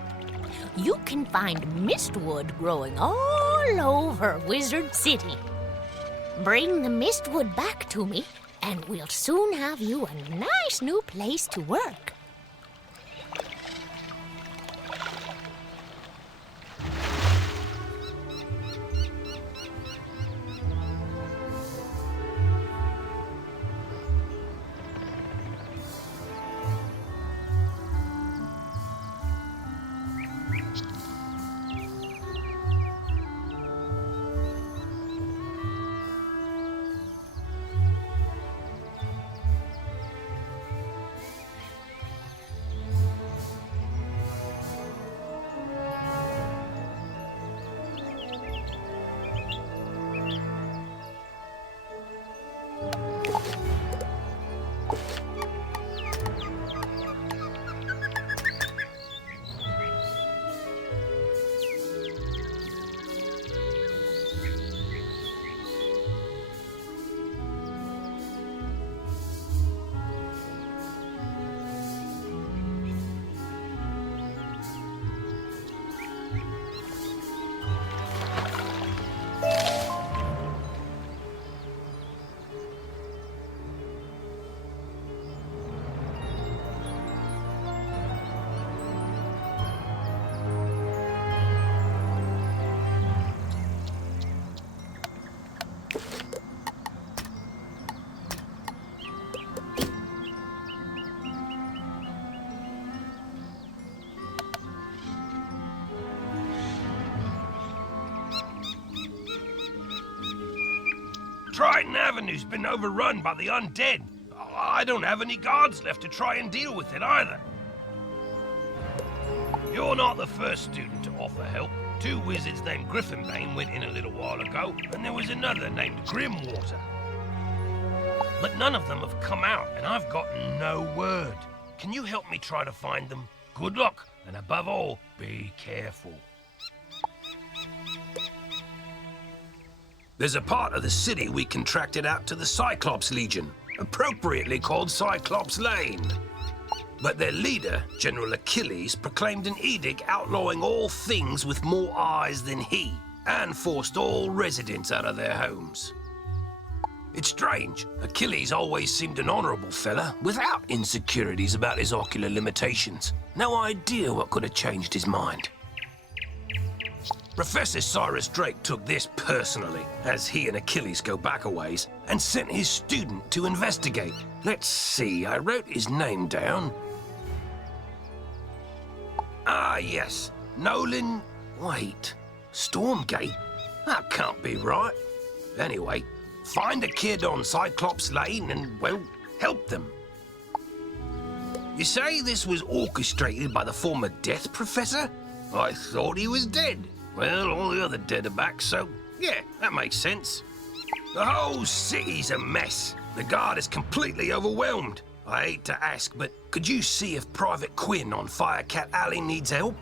You can find mistwood growing all over Wizard City. Bring the mistwood back to me, and we'll soon have you a nice new place to work. Triton Avenue's been overrun by the undead. I don't have any guards left to try and deal with it either. You're not the first student to offer help. 2 wizards named Griffinbane went in a little while ago, and there was another named Grimwater. But none of them have come out, and I've gotten no word. Can you help me try to find them? Good luck, and above all, be careful. There's a part of the city we contracted out to the Cyclops Legion, appropriately called Cyclops Lane. But their leader, General Achilles, proclaimed an edict outlawing all things with more eyes than he, and forced all residents out of their homes. It's strange. Achilles always seemed an honorable fella, without insecurities about his ocular limitations. No idea what could have changed his mind. Professor Cyrus Drake took this personally, as he and Achilles go back a ways, and sent his student to investigate. Let's see, I wrote his name down. Ah, yes, Nolan... Wait, Stormgate? That can't be right. Anyway, find a kid on Cyclops Lane and, well, help them. You say this was orchestrated by the former Death Professor? I thought he was dead. Well, all the other dead are back, so yeah, that makes sense. The whole city's a mess. The guard is completely overwhelmed. I hate to ask, but could you see if Private Quinn on Firecat Alley needs help?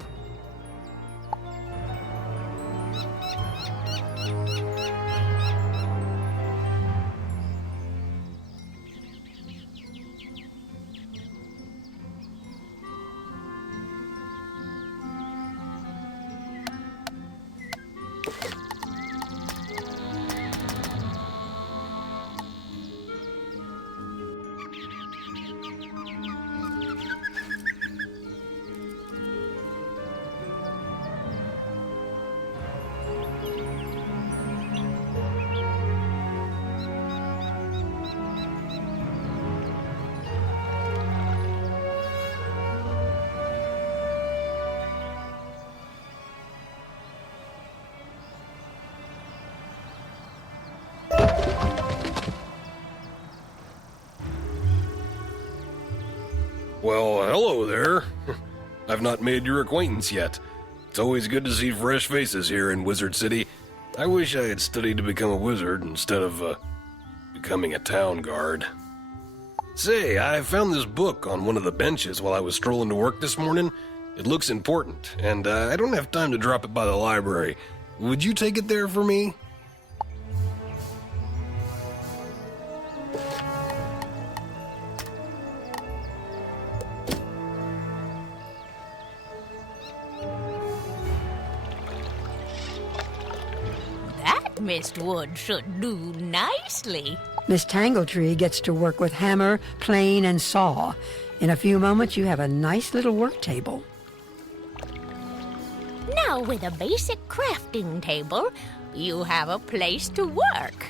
Well, hello there. I've not made your acquaintance yet. It's always good to see fresh faces here in Wizard City. I wish I had studied to become a wizard instead of, becoming a town guard. Say, I found this book on one of the benches while I was strolling to work this morning. It looks important, and I don't have time to drop it by the library. Would you take it there for me? Mistwood should do nicely. Miss Tangletree gets to work with hammer, plane, and saw. In a few moments, you have a nice little work table. Now, with a basic crafting table, you have a place to work.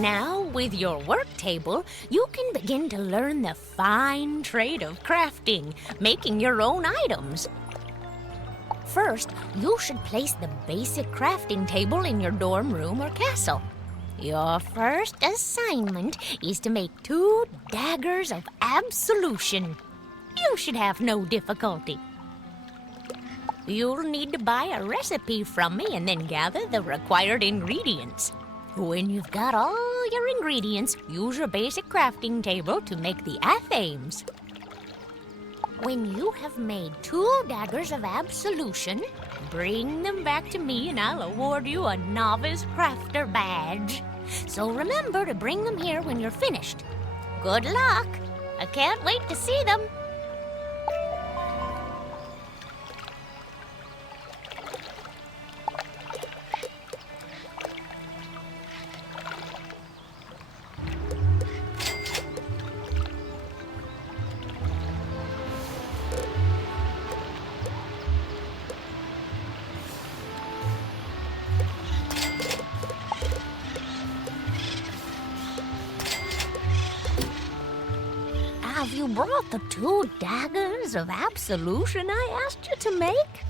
Now, with your work table, you can begin to learn the fine trade of crafting, making your own items. First, you should place the basic crafting table in your dorm room or castle. Your first assignment is to make 2 daggers of absolution. You should have no difficulty. You'll need to buy a recipe from me and then gather the required ingredients. When you've got all your ingredients, use your basic crafting table to make the athames. When you have made 2 daggers of absolution, bring them back to me and I'll award you a novice crafter badge. So remember to bring them here when you're finished. Good luck! I can't wait to see them. Have you brought the 2 daggers of absolution I asked you to make?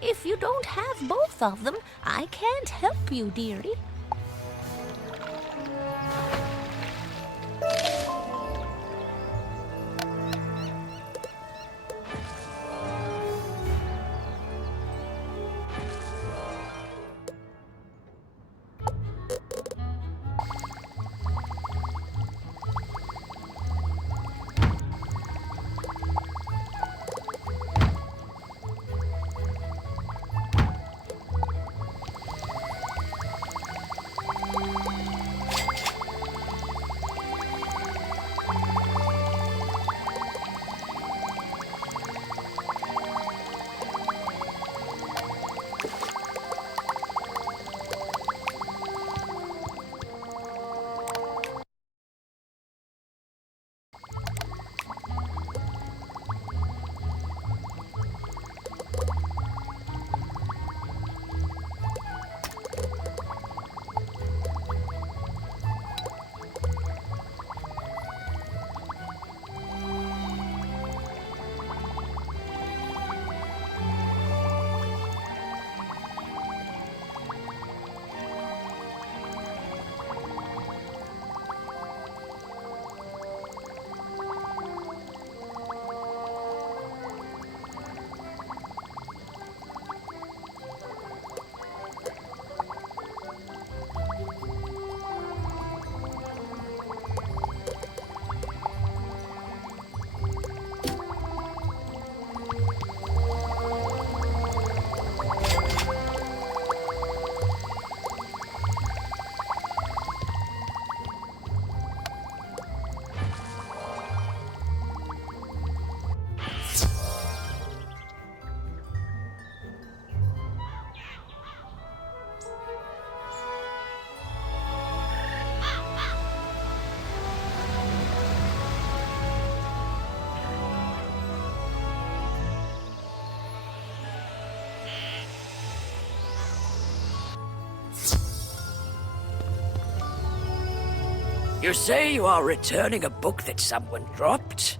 If you don't have both of them, I can't help you, dearie. You say you are returning a book that someone dropped?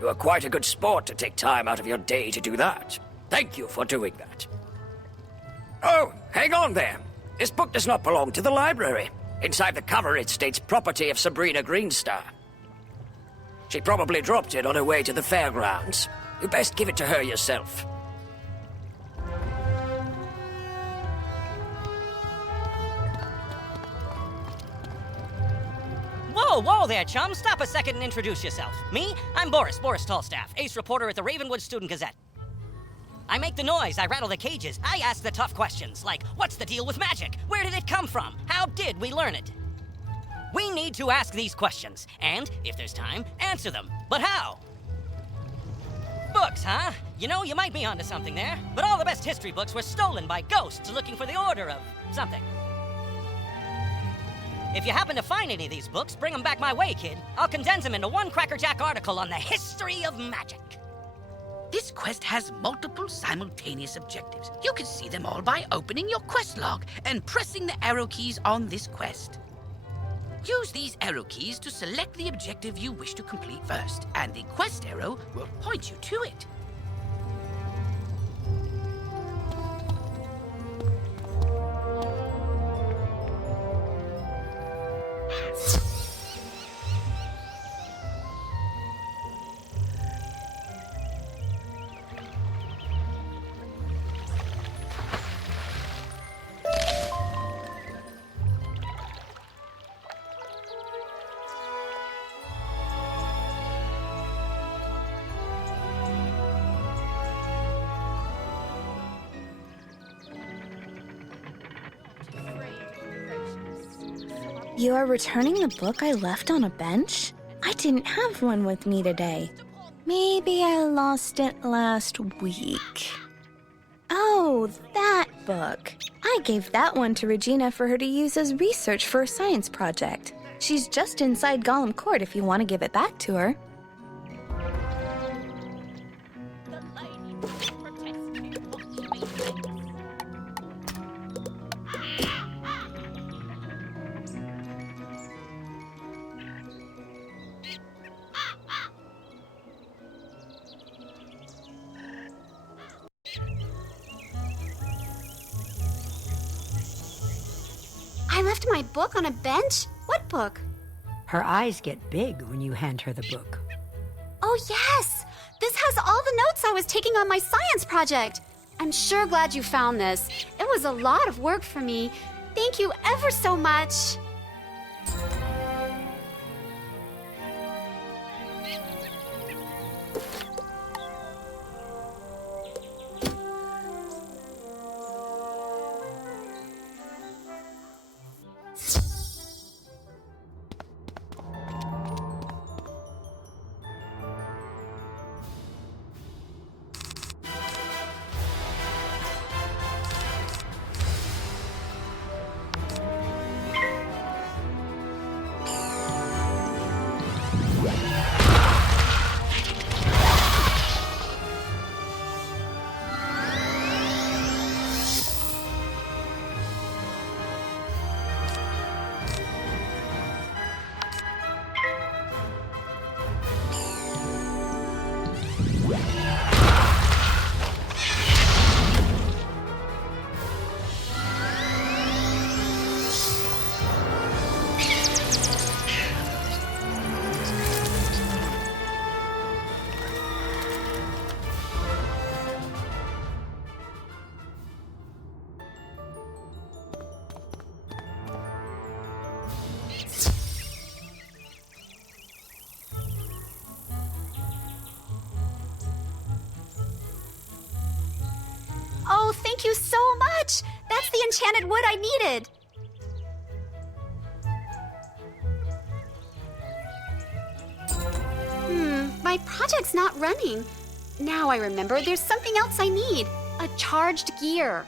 You are quite a good sport to take time out of your day to do that. Thank you for doing that. Oh, hang on there. This book does not belong to the library. Inside the cover it states property of Sabrina Greenstar. She probably dropped it on her way to the fairgrounds. You best give it to her yourself. Whoa there, chum. Stop a second and introduce yourself. Me? I'm Boris Tallstaff, ace reporter at the Ravenwood Student Gazette. I make the noise, I rattle the cages, I ask the tough questions, like, what's the deal with magic? Where did it come from? How did we learn it? We need to ask these questions, and, if there's time, answer them. But how? Books, huh? You know, you might be onto something there, but all the best history books were stolen by ghosts looking for the order of something. If you happen to find any of these books, bring them back my way, kid. I'll condense them into one crackerjack article on the history of magic. This quest has multiple simultaneous objectives. You can see them all by opening your quest log and pressing the arrow keys on this quest. Use these arrow keys to select the objective you wish to complete first, and the quest arrow will point you to it. You are returning the book I left on a bench? I didn't have one with me today. Maybe I lost it last week. Oh, that book. I gave that one to Regina for her to use as research for a science project. She's just inside Gollum Court if you want to give it back to her. I left my book on a bench? What book? Her eyes get big when you hand her the book. Oh, yes! This has all the notes I was taking on my science project. I'm sure glad you found this. It was a lot of work for me. Thank you ever so much. Oh, thank you so much! That's the enchanted wood I needed! My project's not running. Now I remember there's something else I need. A charged gear.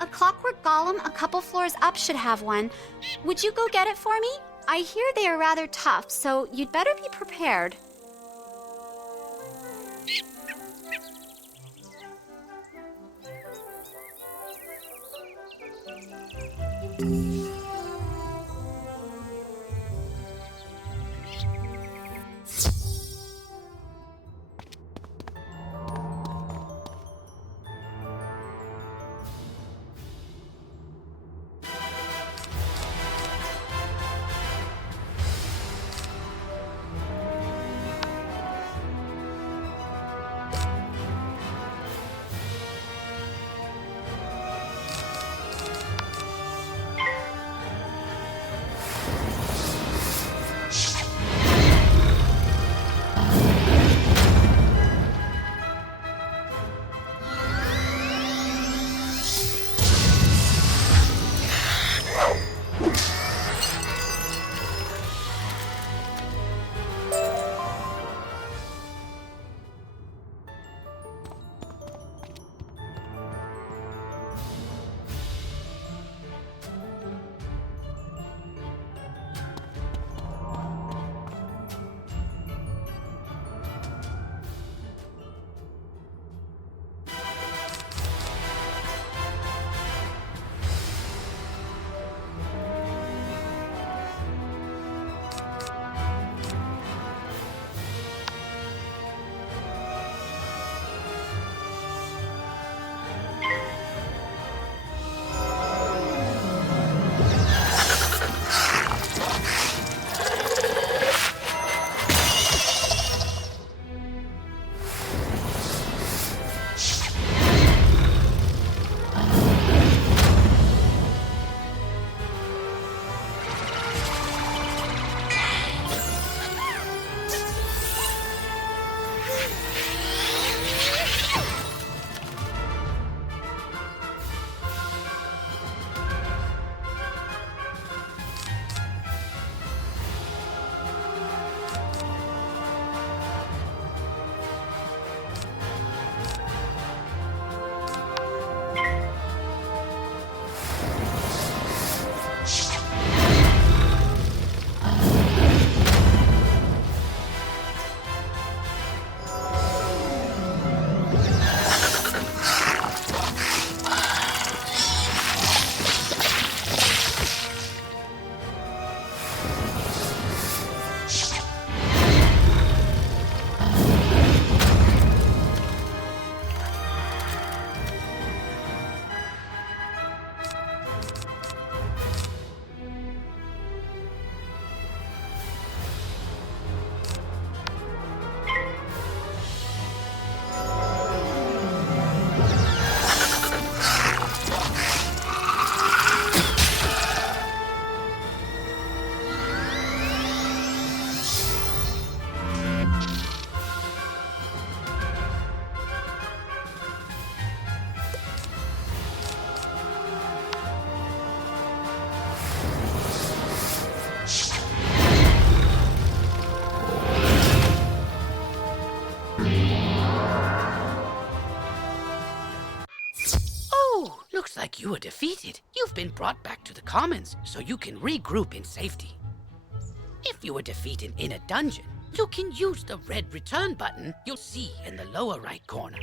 A clockwork golem a couple floors up should have one. Would you go get it for me? I hear they are rather tough, so you'd better be prepared. you were defeated, you've been brought back to the Commons so you can regroup in safety. If you were defeated in a dungeon, you can use the red return button you'll see in the lower right corner.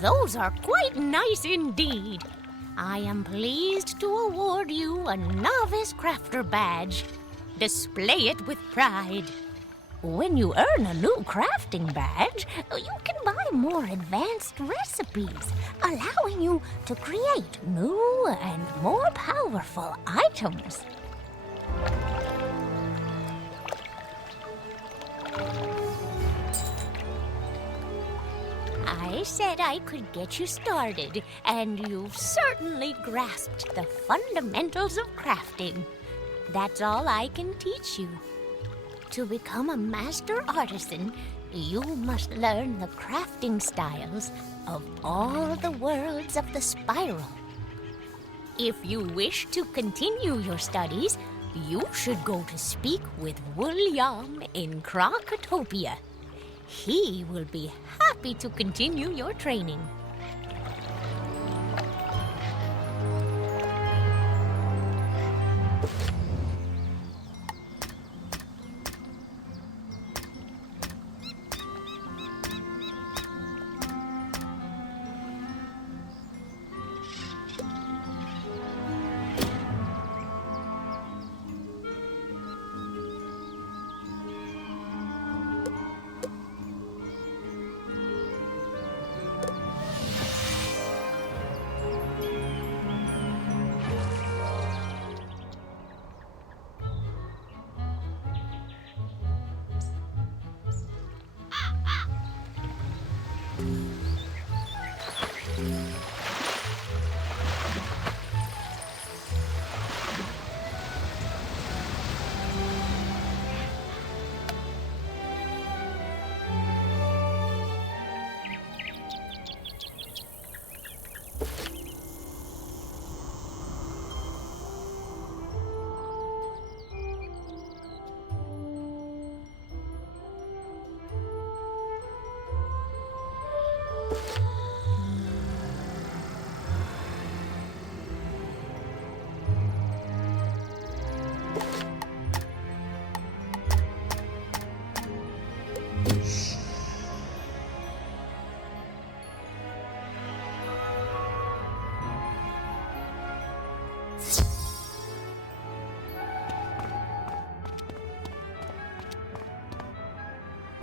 Those are quite nice indeed. I am pleased to award you a Novice Crafter badge. Display it with pride. When you earn a new crafting badge, you can buy more advanced recipes, allowing you to create new and more powerful items. I said I could get you started, and you've certainly grasped the fundamentals of crafting. That's all I can teach you. To become a master artisan, you must learn the crafting styles of all the worlds of the spiral. If you wish to continue your studies, you should go to speak with William in Krakatopia. He will be happy to continue your training.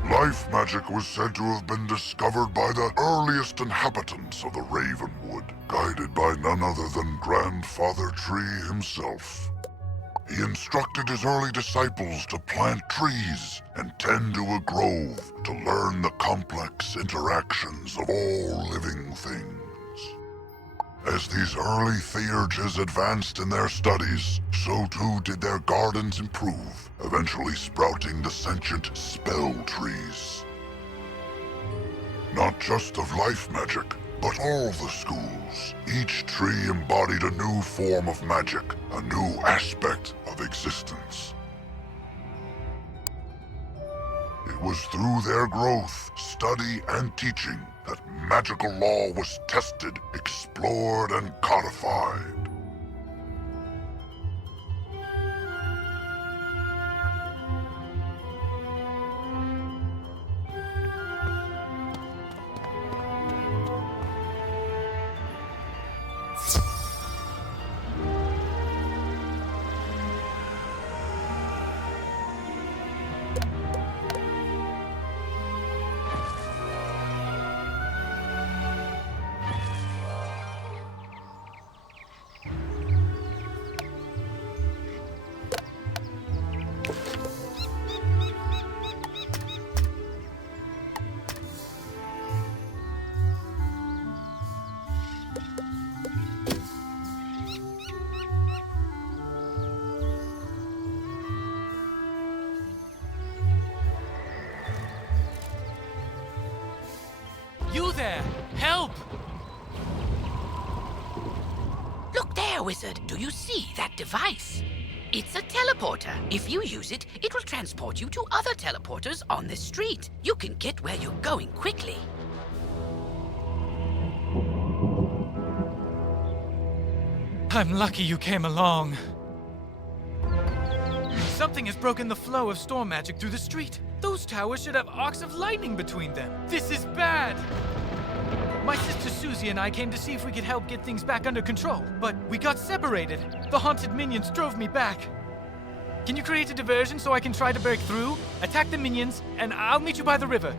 Life magic was said to have been discovered by the earliest inhabitants of the Ravenwood, guided by none other than Grandfather Tree himself. He instructed his early disciples to plant trees and tend to a grove to learn the complex interactions of all living things. As these early theurges advanced in their studies, so too did their gardens improve, eventually sprouting the sentient spell trees. Not just of life magic, but all the schools. Each tree embodied a new form of magic, a new aspect of existence. It was through their growth, study, and teaching that magical law was tested, explored, and codified. You there! Help! Look there, wizard. Do you see that device? It's a teleporter. If you use it, it will transport you to other teleporters on this street. You can get where you're going quickly. I'm lucky you came along. Something has broken the flow of storm magic through the street. Those towers should have arcs of lightning between them. This is bad! My sister Susie and I came to see if we could help get things back under control, but we got separated. The haunted minions drove me back. Can you create a diversion so I can try to break through, attack the minions, and I'll meet you by the river?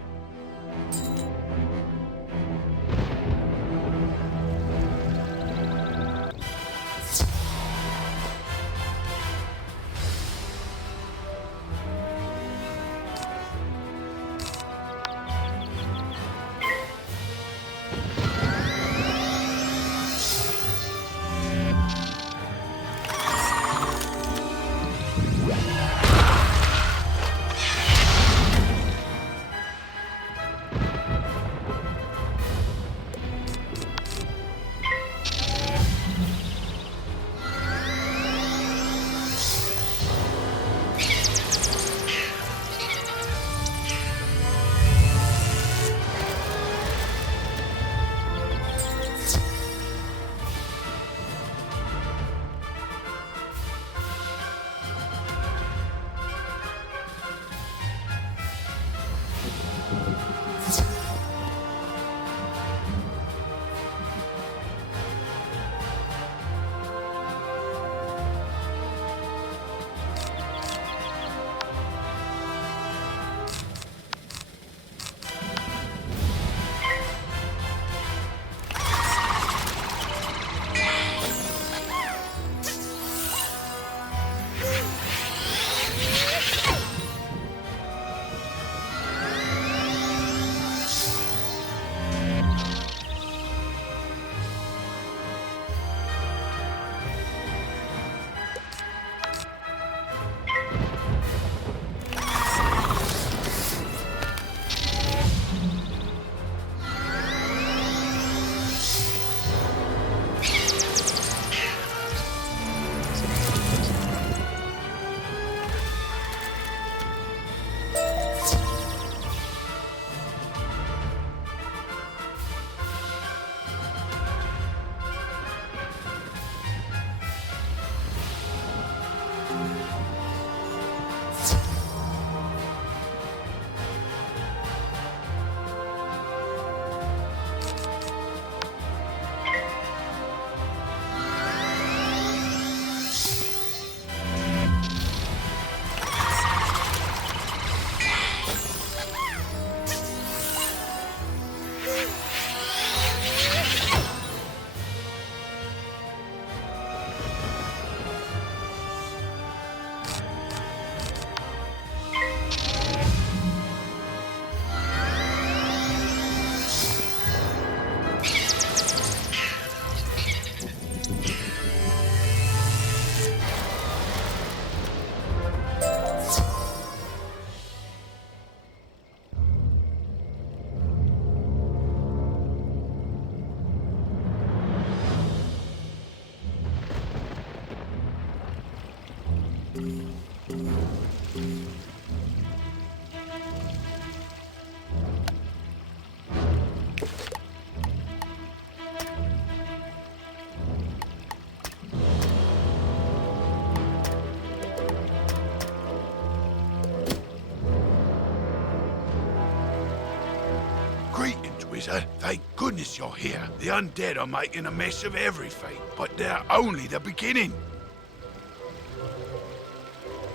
Greetings, wizard. Thank goodness you're here. The undead are making a mess of everything, but they're only the beginning.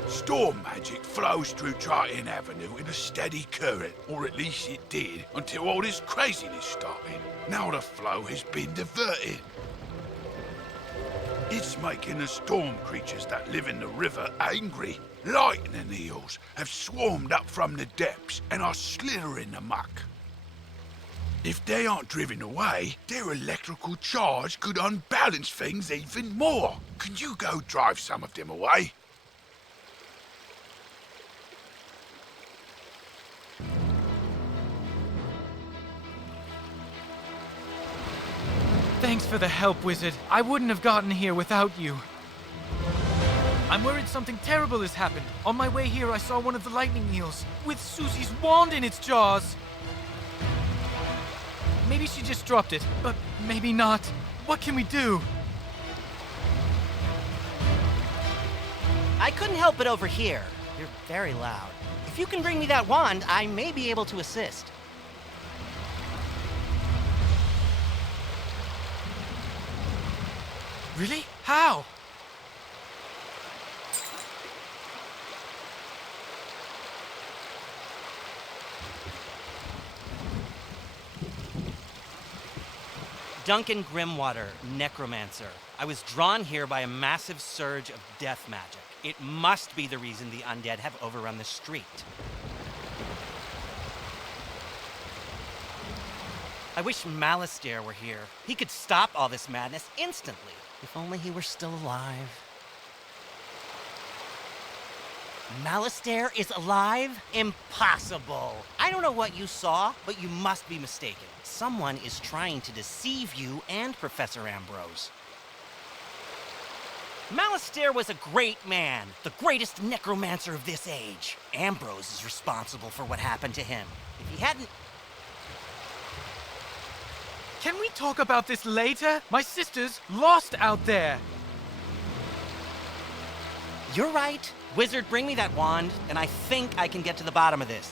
Storm magic flows through Triton Avenue in a steady current, or at least it did, until all this craziness started. Now the flow has been diverted. It's making the storm creatures that live in the river angry. Lightning eels have swarmed up from the depths and are slithering amok. If they aren't driven away, their electrical charge could unbalance things even more. Can you go drive some of them away? Thanks for the help, Wizard. I wouldn't have gotten here without you. I'm worried something terrible has happened. On my way here, I saw one of the lightning eels with Susie's wand in its jaws. Maybe she just dropped it, but maybe not. What can we do? I couldn't help but overhear. You're very loud. If you can bring me that wand, I may be able to assist. Really? How? Duncan Grimwater, necromancer. I was drawn here by a massive surge of death magic. It must be the reason the undead have overrun the street. I wish Malistaire were here. He could stop all this madness instantly. If only he were still alive. Malistaire is alive? Impossible! I don't know what you saw, but you must be mistaken. Someone is trying to deceive you and Professor Ambrose. Malistaire was a great man, the greatest necromancer of this age. Ambrose is responsible for what happened to him. If he hadn't... Can we talk about this later? My sister's lost out there. You're right. Wizard, bring me that wand, and I think I can get to the bottom of this.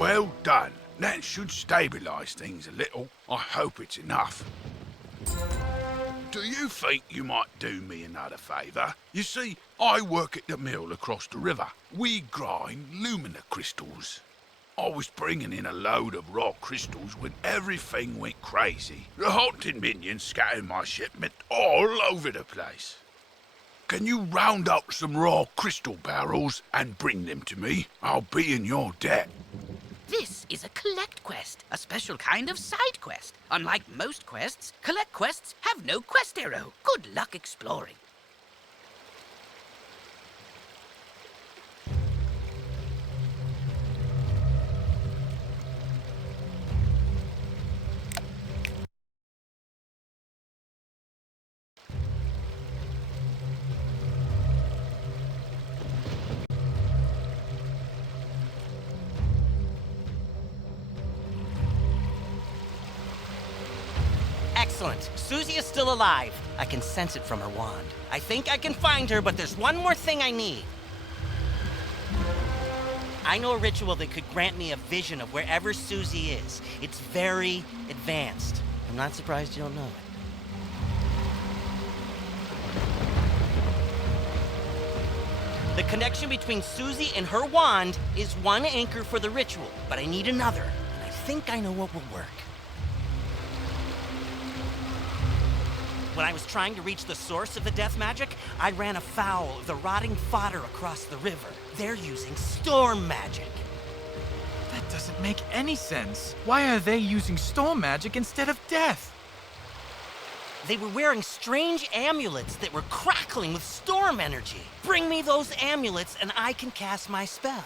Well done. That should stabilize things a little. I hope it's enough. Do you think you might do me another favour? You see, I work at the mill across the river. We grind lumina crystals. I was bringing in a load of raw crystals when everything went crazy. The haunted minions scattered my shipment all over the place. Can you round up some raw crystal barrels and bring them to me? I'll be in your debt. This is a collect quest, a special kind of side quest. Unlike most quests, collect quests have no quest arrow. Good luck exploring. Excellent. Susie is still alive. I can sense it from her wand. I think I can find her, but there's one more thing I need. I know a ritual that could grant me a vision of wherever Susie is. It's very advanced. I'm not surprised you don't know it. The connection between Susie and her wand is one anchor for the ritual, but I need another, and I think I know what will work. When I was trying to reach the source of the death magic, I ran afoul of the rotting fodder across the river. They're using storm magic. That doesn't make any sense. Why are they using storm magic instead of death? They were wearing strange amulets that were crackling with storm energy. Bring me those amulets and I can cast my spell.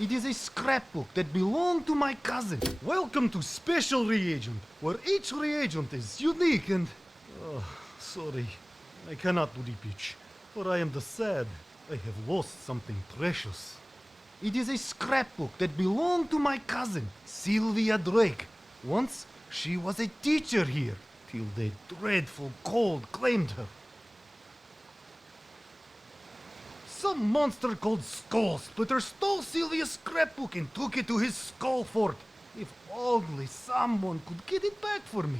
It is a scrapbook that belonged to my cousin. Welcome to Special Reagent, where each reagent is unique and... Oh, sorry. I cannot repeat, for I am the sad. I have lost something precious. It is a scrapbook that belonged to my cousin, Sylvia Drake. Once, she was a teacher here, till the dreadful cold claimed her. Some monster called Skull Splitter stole Sylvia's scrapbook and took it to his skull fort. If only someone could get it back for me.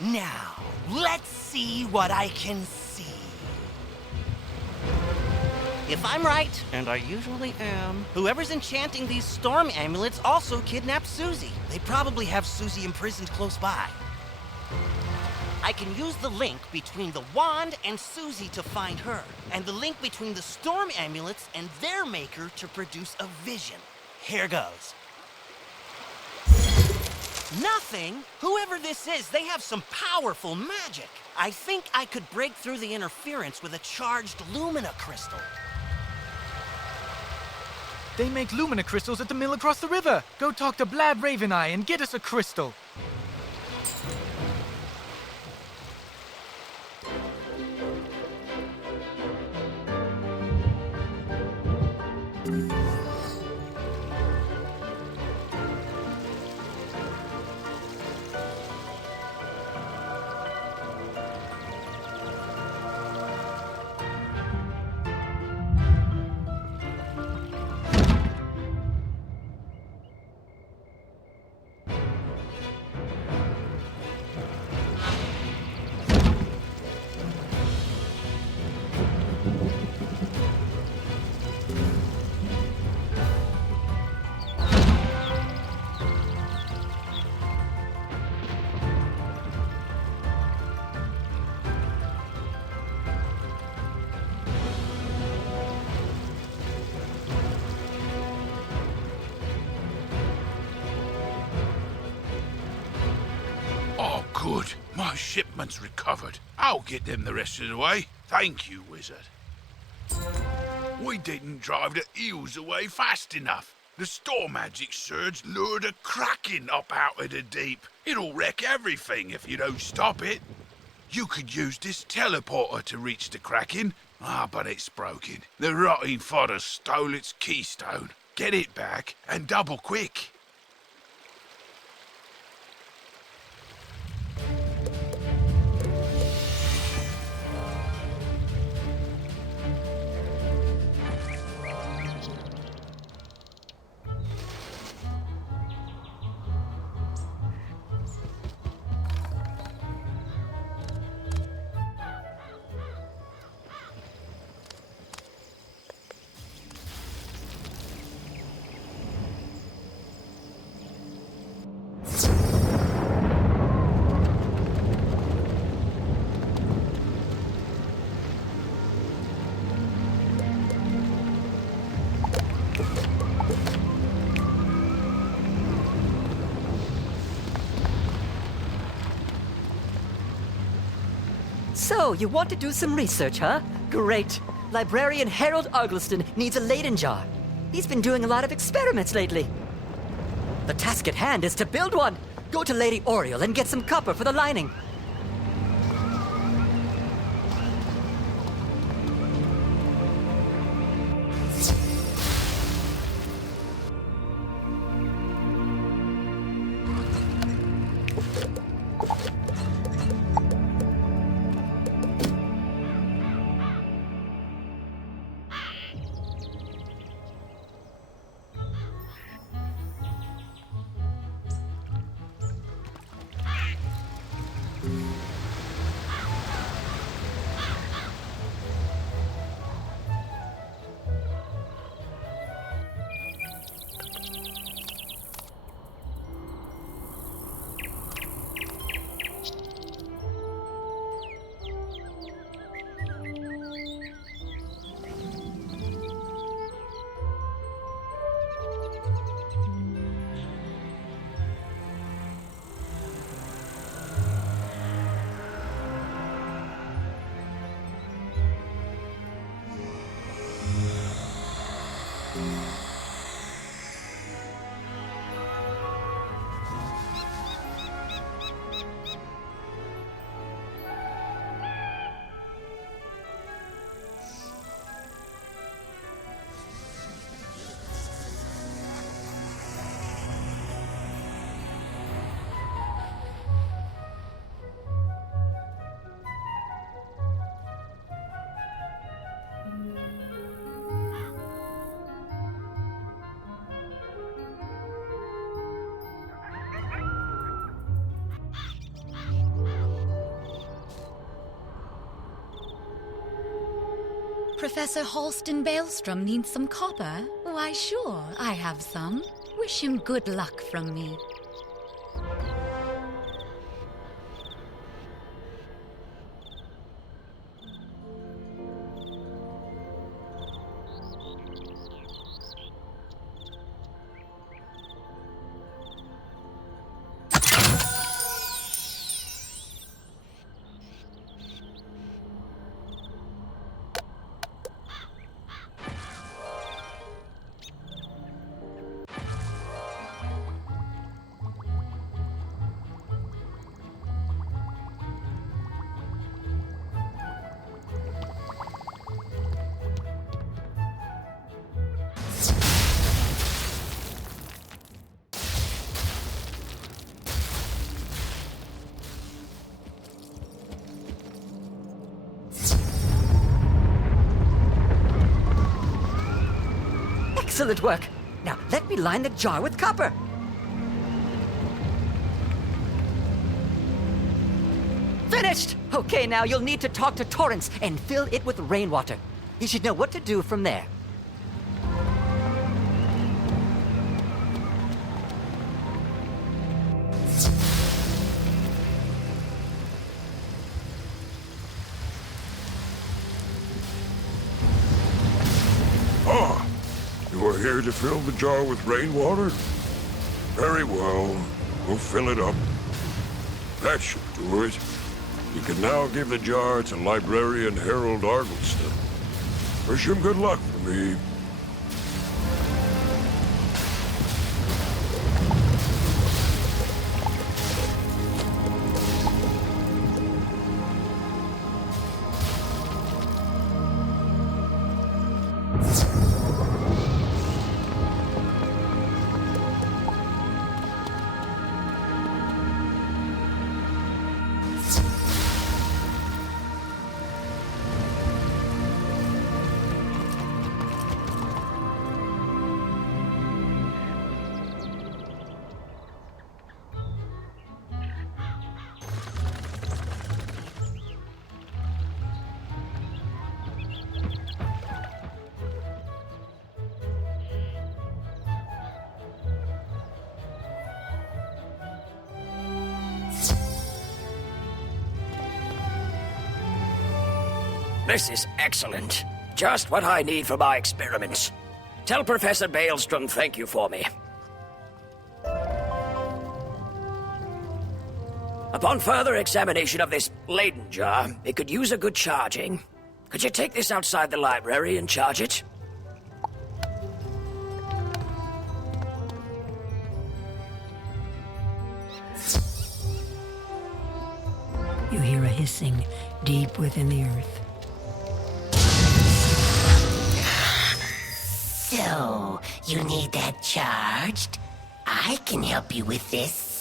Now, let's see what I can see. If I'm right, and I usually am, whoever's enchanting these storm amulets also kidnapped Susie. They probably have Susie imprisoned close by. I can use the link between the wand and Susie to find her, and the link between the storm amulets and their maker to produce a vision. Here goes. Nothing? Whoever this is, they have some powerful magic. I think I could break through the interference with a charged Lumina crystal. They make Lumina crystals at the mill across the river. Go talk to Blab Raveneye and get us a crystal. Good. My shipment's recovered. I'll get them the rest of the way. Thank you, Wizard. We didn't drive the eels away fast enough. The storm magic surge lured a kraken up out of the deep. It'll wreck everything if you don't stop it. You could use this teleporter to reach the kraken. But it's broken. The rotting fodder stole its keystone. Get it back, and double quick. So, you want to do some research, huh? Great. Librarian Harold Argleston needs a Leyden jar. He's been doing a lot of experiments lately. The task at hand is to build one. Go to Lady Oriole and get some copper for the lining. Professor Halston Baelstrom needs some copper? Why, sure, I have some. Wish him good luck from me. Excellent work. Now, let me line the jar with copper. Finished! Okay, now you'll need to talk to Torrance and fill it with rainwater. You should know what to do from there. You are here to fill the jar with rainwater? Very well. We'll fill it up. That should do it. You can now give the jar to Librarian Harold Argleston. Wish him good luck for me. This is excellent. Just what I need for my experiments. Tell Professor Baelstrom thank you for me. Upon further examination of this Leyden jar, it could use a good charging. Could you take this outside the library and charge it? You hear a hissing deep within the earth. So, you need that charged? I can help you with this.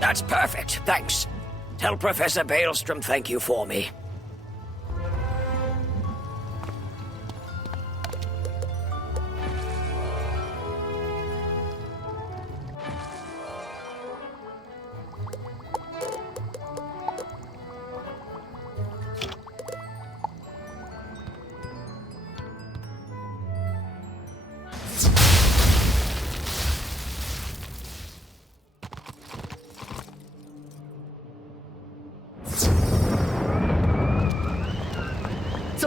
That's perfect, thanks. Tell Professor Baelstrom thank you for me.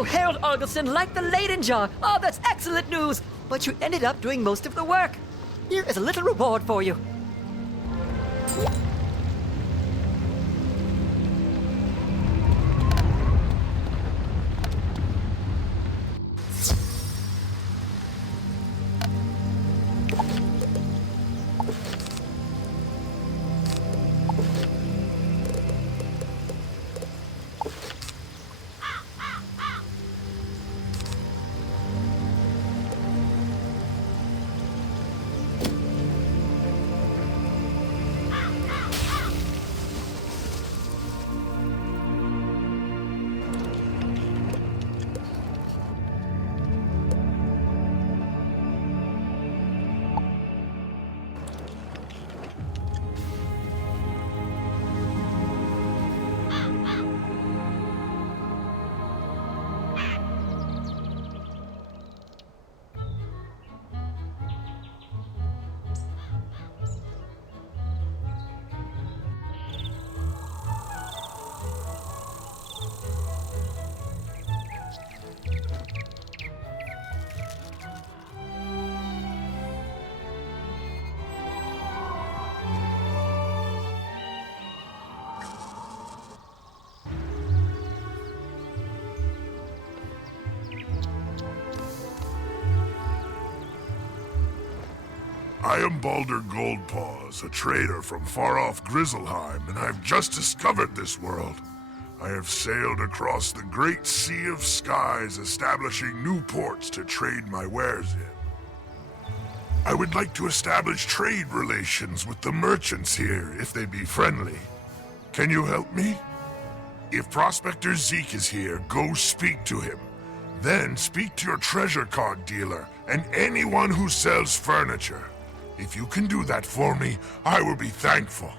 Harold Argylston liked the Leyden jar. Oh, that's excellent news. But you ended up doing most of the work. Here is a little reward for you. I am Baldur Goldpaws, a trader from far-off Grizzleheim, and I've just discovered this world. I have sailed across the great sea of skies, establishing new ports to trade my wares in. I would like to establish trade relations with the merchants here, if they be friendly. Can you help me? If Prospector Zeke is here, go speak to him. Then speak to your treasure card dealer, and anyone who sells furniture. If you can do that for me, I will be thankful.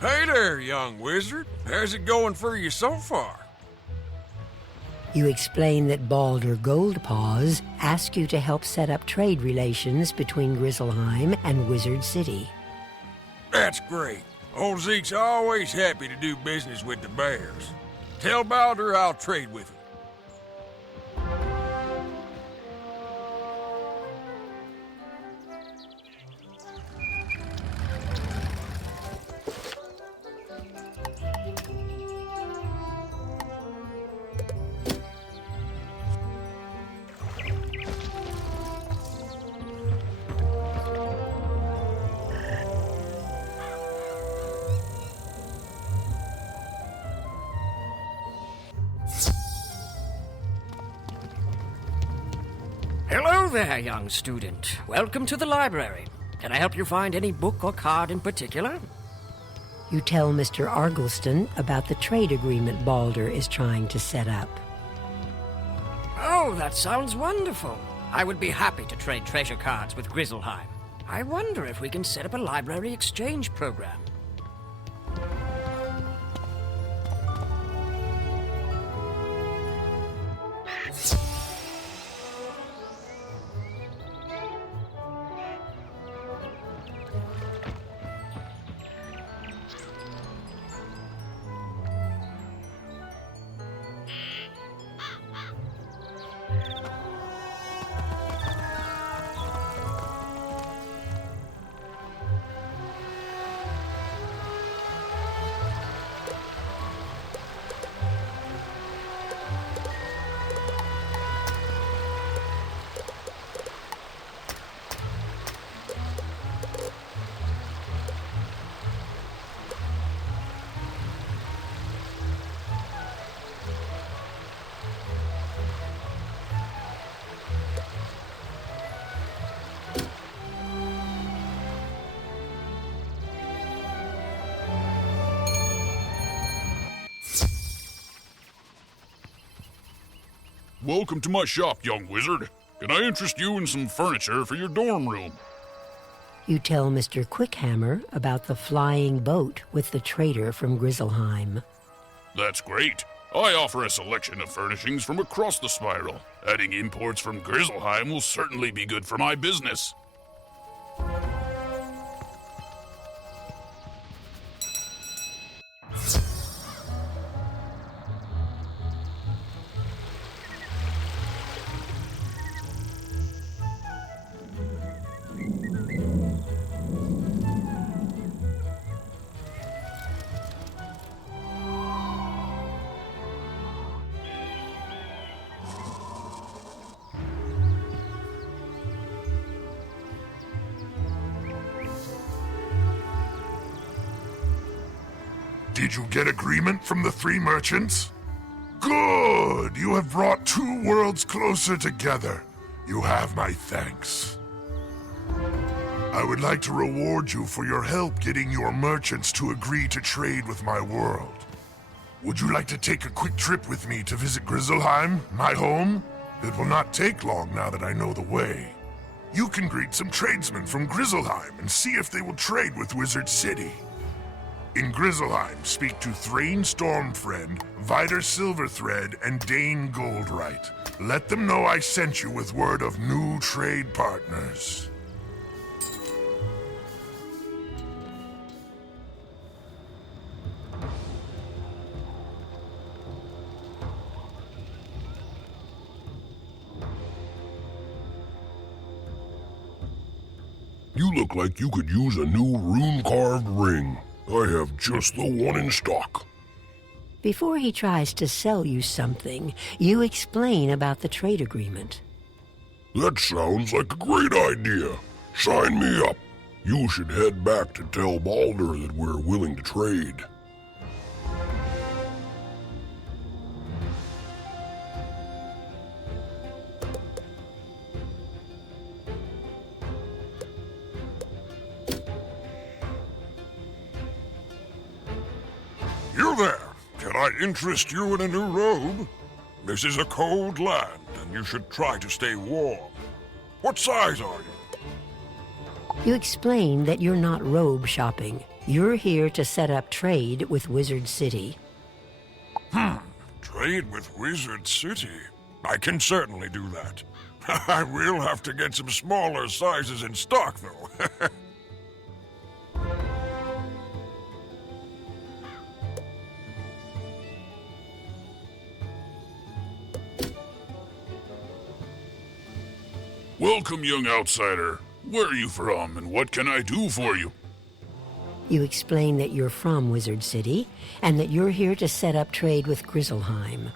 Hey there, young wizard. How's it going for you so far? You explain that Baldur Goldpaws asked you to help set up trade relations between Grizzleheim and Wizard City. That's great. Old Zeke's always happy to do business with the bears. Tell Baldur I'll trade with him. Hello there, young student. Welcome to the library. Can I help you find any book or card in particular? You tell Mr. Argylston about the trade agreement Baldur is trying to set up. Oh, that sounds wonderful. I would be happy to trade treasure cards with Grizzleheim. I wonder if we can set up a library exchange program. Welcome to my shop, young wizard. Can I interest you in some furniture for your dorm room? You tell Mr. Quickhammer about the flying boat with the trader from Grizzleheim. That's great. I offer a selection of furnishings from across the spiral. Adding imports from Grizzleheim will certainly be good for my business. Did you get agreement from the 3 merchants? Good! You have brought 2 worlds closer together. You have my thanks. I would like to reward you for your help getting your merchants to agree to trade with my world. Would you like to take a quick trip with me to visit Grizzleheim, my home? It will not take long now that I know the way. You can greet some tradesmen from Grizzleheim and see if they will trade with Wizard City. In Grizzleheim, speak to Thrain Stormfriend, Vider Silverthread, and Dane Goldright. Let them know I sent you with word of new trade partners. You look like you could use a new rune-carved ring. I have just the one in stock. Before he tries to sell you something, you explain about the trade agreement. That sounds like a great idea. Sign me up. You should head back to tell Baldur that we're willing to trade. You there! Can I interest you in a new robe? This is a cold land, and you should try to stay warm. What size are you? You explain that you're not robe shopping. You're here to set up trade with Wizard City. Trade with Wizard City? I can certainly do that. I will have to get some smaller sizes in stock, though. Welcome, young outsider. Where are you from, and what can I do for you? You explain that you're from Wizard City, and that you're here to set up trade with Grizzleheim.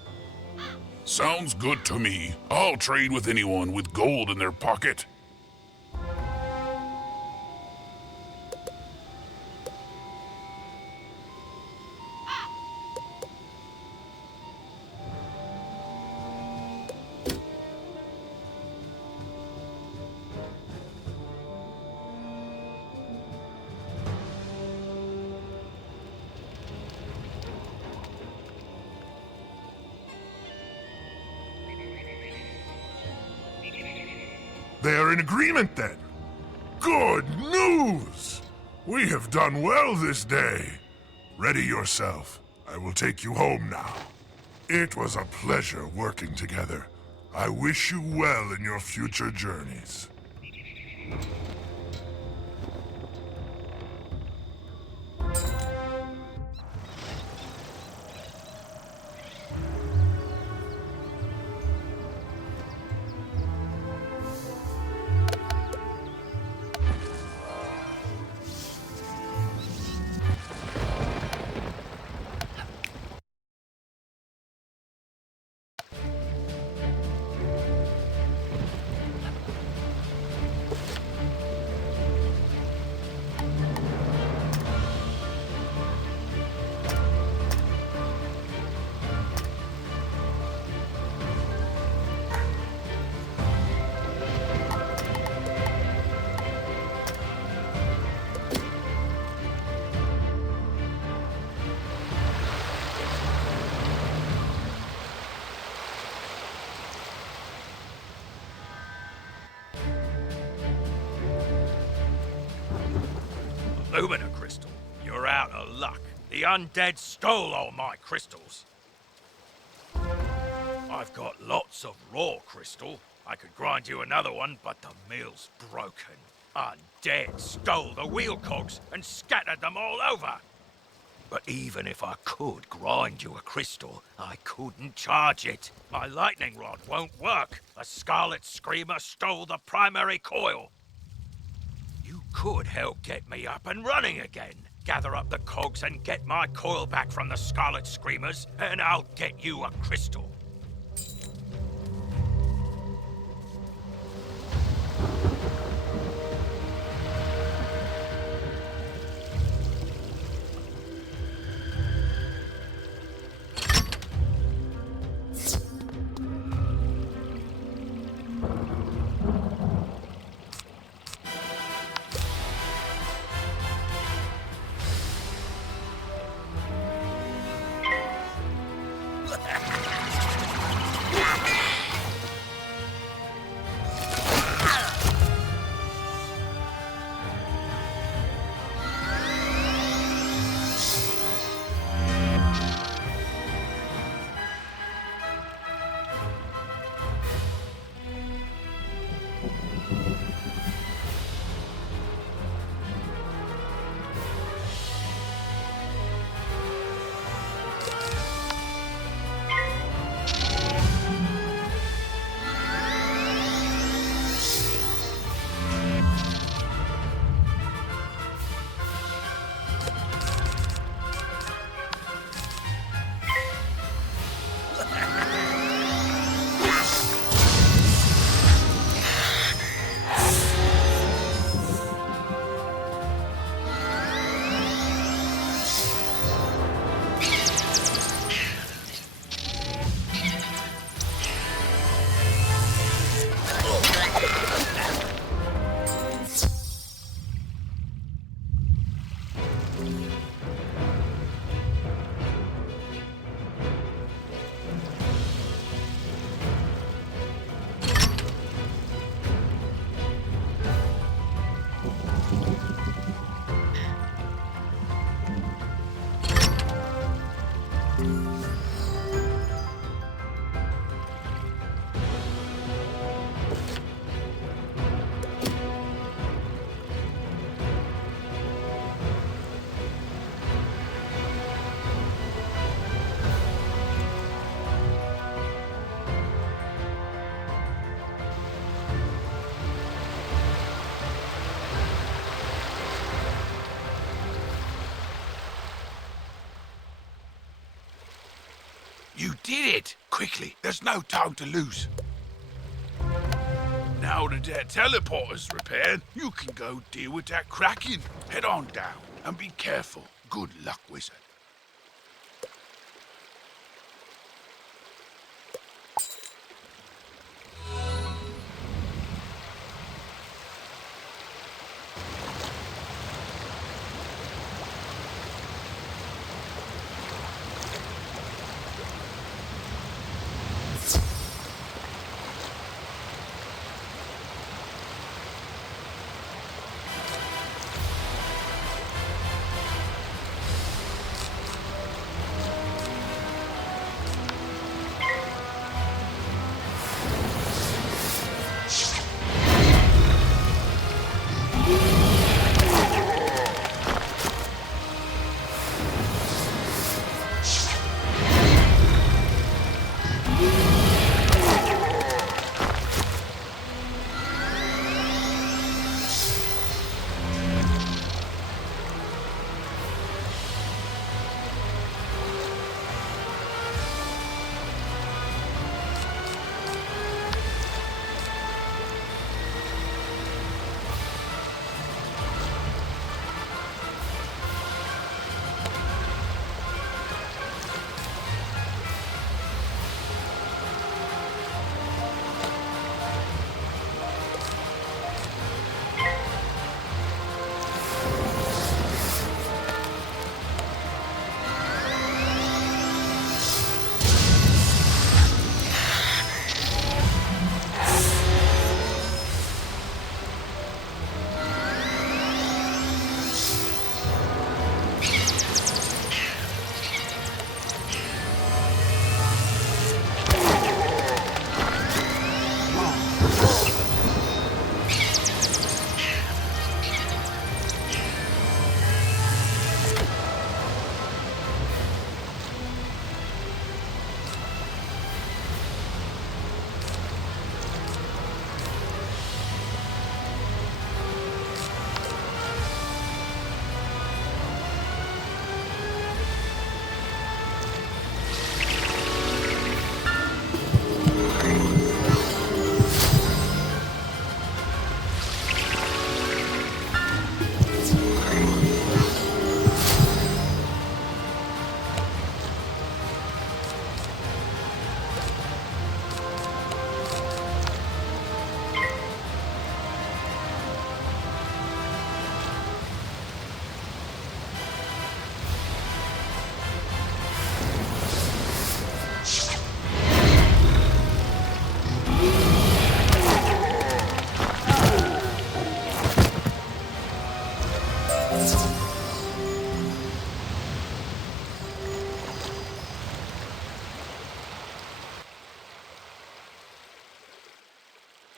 Sounds good to me. I'll trade with anyone with gold in their pocket. They're in agreement, then. Good news! We have done well this day. Ready yourself. I will take you home now. It was a pleasure working together. I wish you well in your future journeys. Lumina Crystal, you're out of luck. The undead stole all my crystals. I've got lots of raw crystal. I could grind you another one, but the mill's broken. Undead stole the wheel cogs and scattered them all over. But even if I could grind you a crystal, I couldn't charge it. My lightning rod won't work. A Scarlet Screamer stole the primary coil. You could help get me up and running again. Gather up the cogs and get my coil back from the Scarlet Screamers, and I'll get you a crystal. You did it! Quickly, there's no time to lose. Now that that teleporter's repaired, you can go deal with that Kraken. Head on down, and be careful. Good luck, wizard.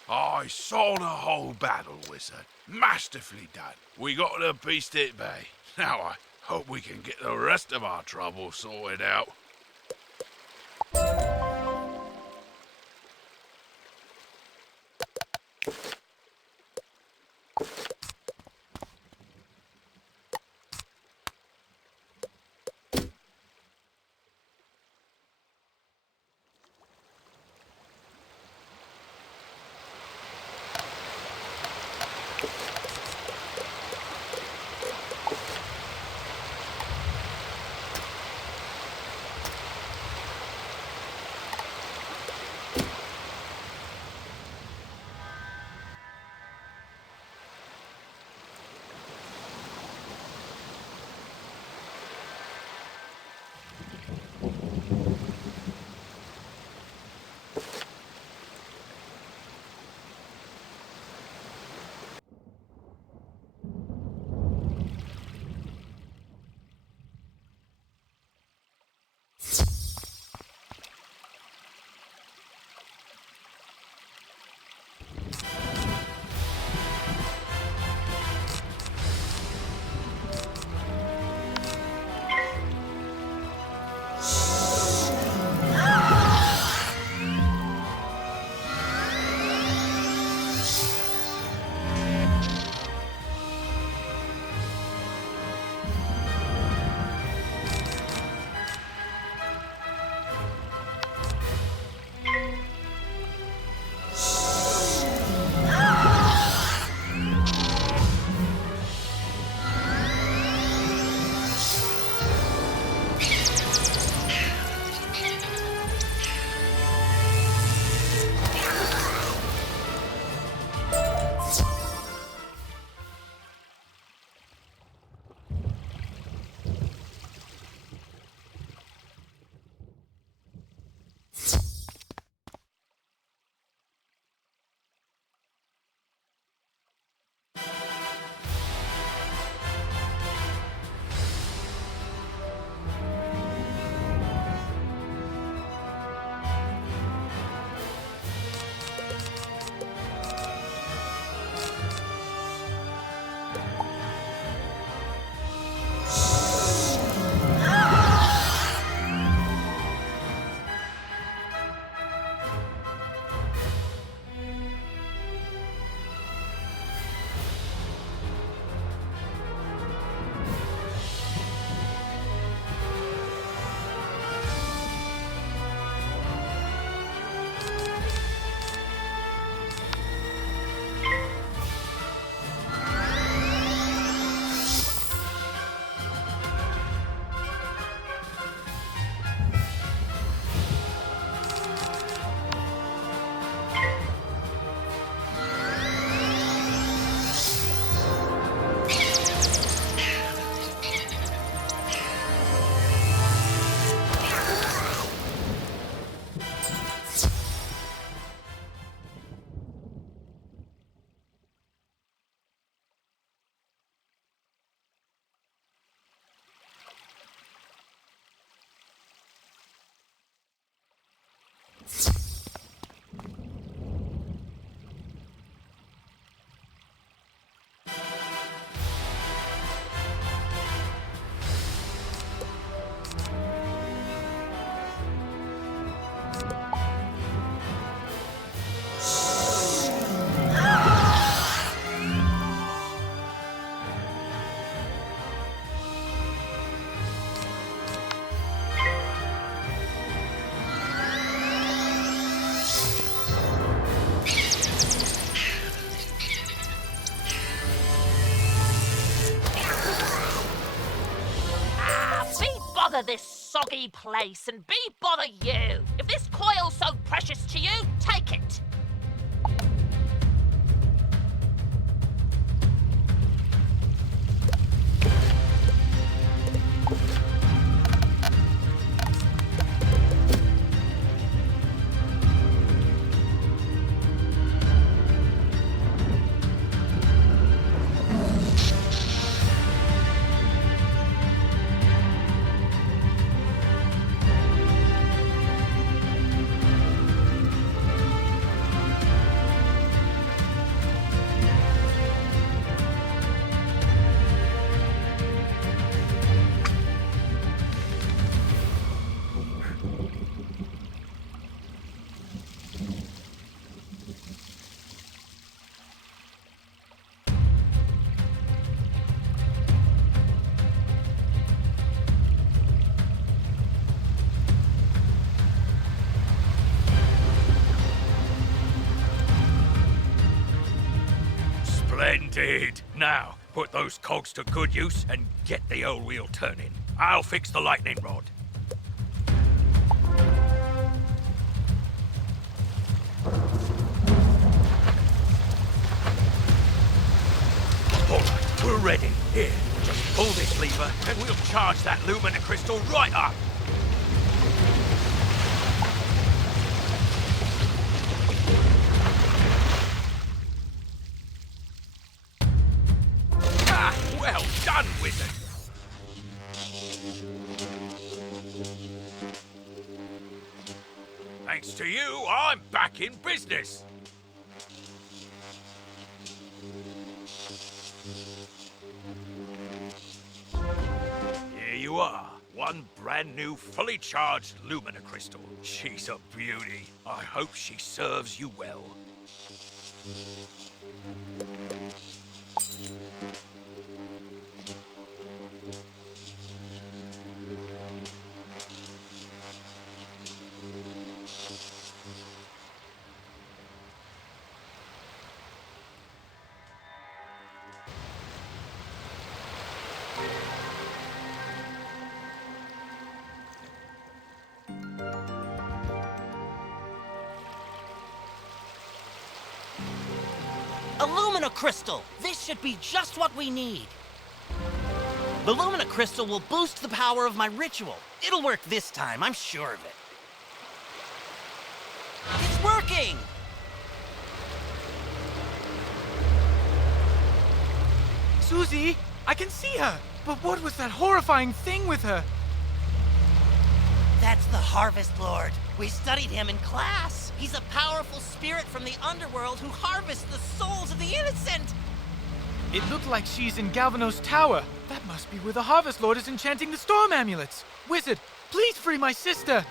I saw the whole battle, Wizard. Masterfully done. We got the beast at bay. Now I hope we can get the rest of our trouble sorted out. This soggy place, and be bother you. If this coil's so precious to you, take it. Splendid! Now, put those cogs to good use and get the old wheel turning. I'll fix the lightning rod. Alright, we're ready. Here, just pull this lever and we'll charge that Lumina crystal right up. Well done, wizard! Thanks to you, I'm back in business! Here you are, one brand new, fully charged Lumina crystal. She's a beauty. I hope she serves you well. A Lumina Crystal! This should be just what we need. The Lumina Crystal will boost the power of my ritual. It'll work this time, I'm sure of it. It's working! Susie, I can see her! But what was that horrifying thing with her? That's the Harvest Lord. We studied him in class. He's a powerful spirit from the underworld who harvests the souls of the innocent. It looked like she's in Galvanos Tower. That must be where the Harvest Lord is enchanting the storm amulets. Wizard, please free my sister.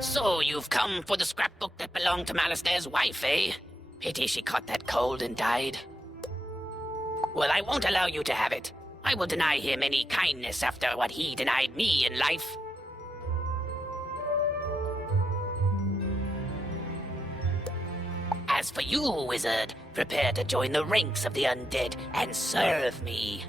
So you've come for the scrapbook that belonged to Malistaire's wife, eh? Pity she caught that cold and died. Well, I won't allow you to have it. I will deny him any kindness after what he denied me in life. As for you, wizard, prepare to join the ranks of the undead and serve me.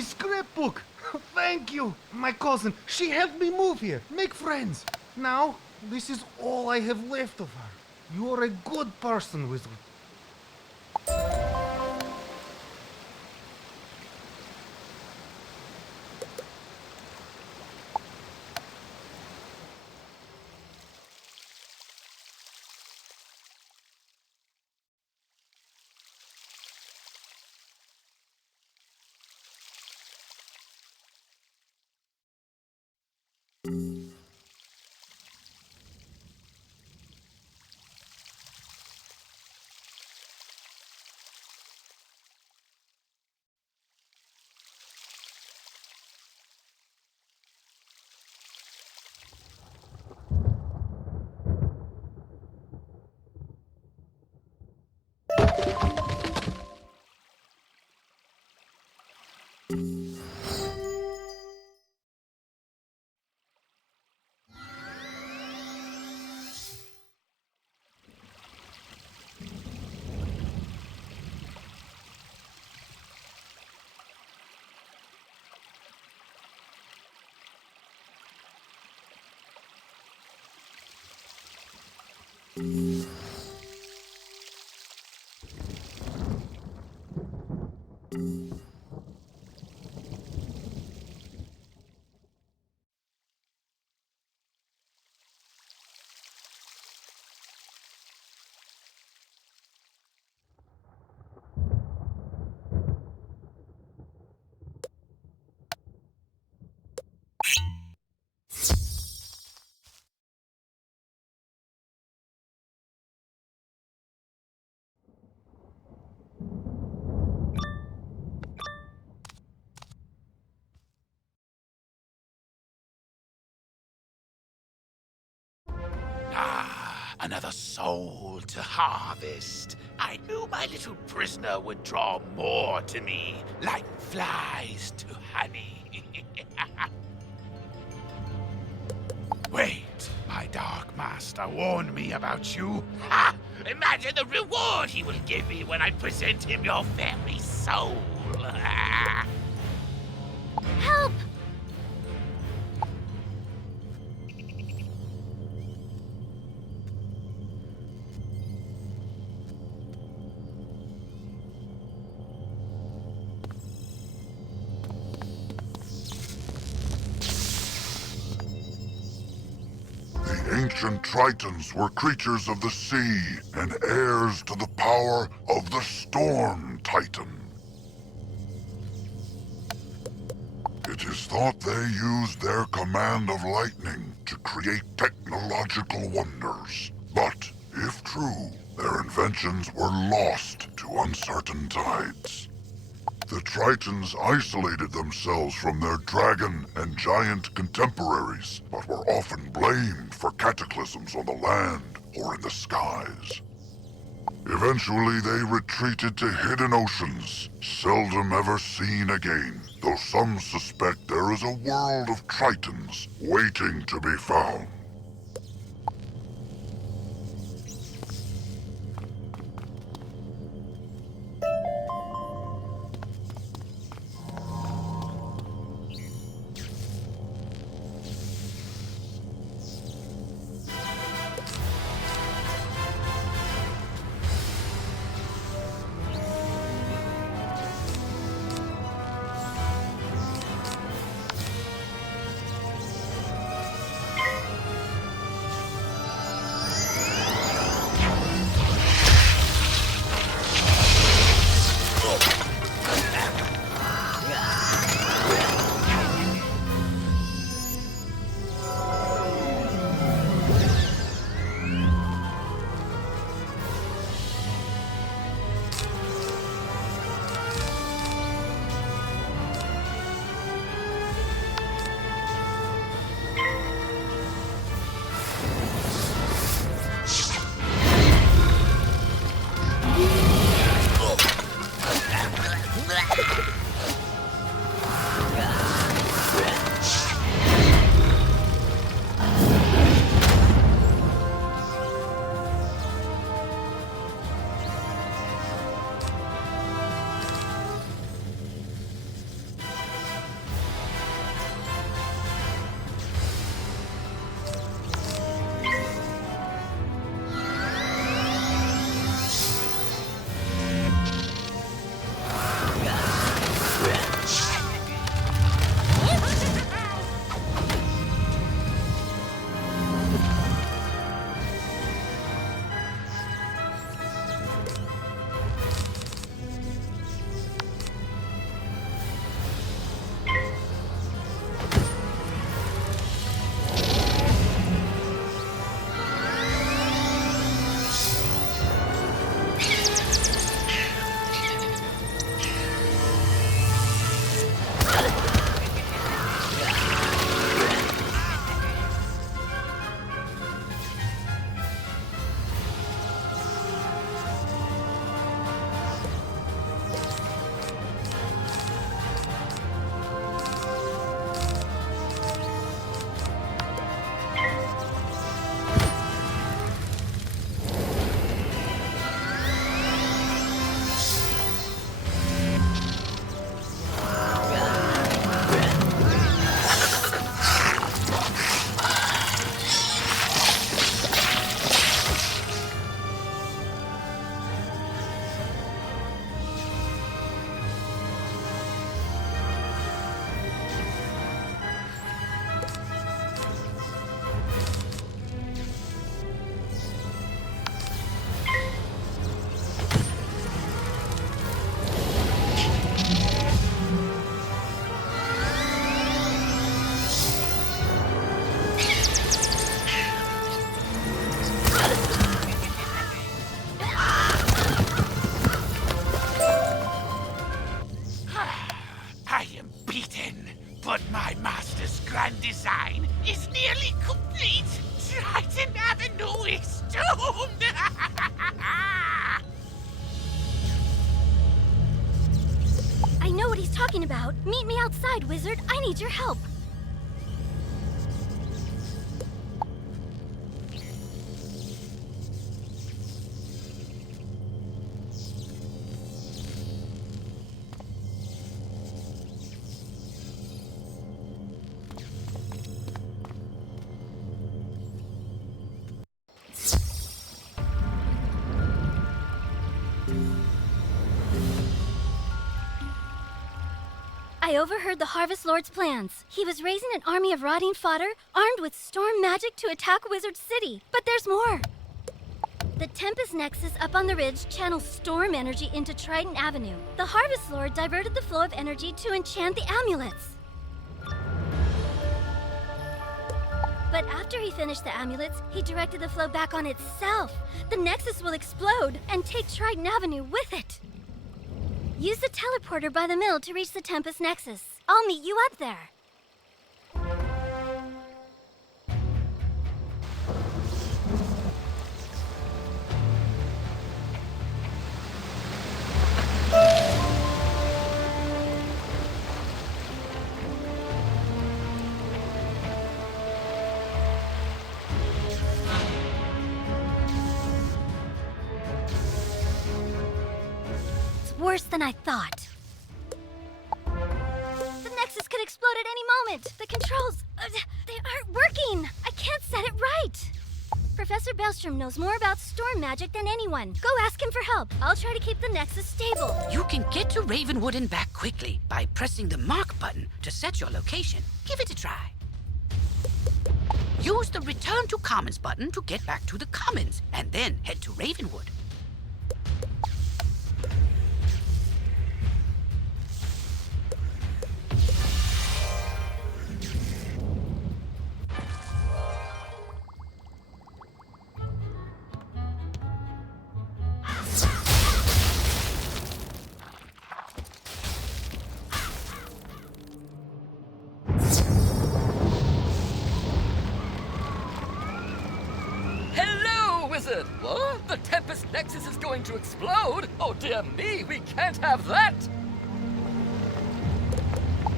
the scrapbook! Thank you! My cousin, she helped me move here, make friends. Now, this is all I have left of her. You are a good person, Wizard. Another soul to harvest. I knew my little prisoner would draw more to me, like flies to honey. Wait, my dark master warned me about you. Ha! Imagine the reward he will give me when I present him your very soul. Help! Ancient Tritons were creatures of the sea and heirs to the power of the Storm Titan. It is thought they used their command of lightning to create technological wonders. But, if true, their inventions were lost to uncertain tides. The Tritons isolated themselves from their dragon and giant contemporaries, but were often blamed for cataclysms on the land or in the skies. Eventually, they retreated to hidden oceans, seldom ever seen again, though some suspect there is a world of Tritons waiting to be found. My master's grand design is nearly complete. Triton Avenue is doomed! I know what he's talking about. Meet me outside, wizard. I need your help. I overheard the Harvest Lord's plans. He was raising an army of rotting fodder, armed with storm magic to attack Wizard City. But there's more. The Tempest Nexus up on the ridge channels storm energy into Triton Avenue. The Harvest Lord diverted the flow of energy to enchant the amulets. But after he finished the amulets, he directed the flow back on itself. The Nexus will explode and take Triton Avenue with it. Use the teleporter by the mill to reach the Tempest Nexus. I'll meet you up there. Worse than I thought. The Nexus could explode at any moment. The controls, they aren't working. I can't set it right. Professor Baelstrom knows more about storm magic than anyone. Go ask him for help. I'll try to keep the Nexus stable. You can get to Ravenwood and back quickly by pressing the mark button to set your location. Give it a try. Use the Return to Commons button to get back to the Commons, and then head to Ravenwood. What? The Tempest Nexus is going to explode? Oh dear me, we can't have that!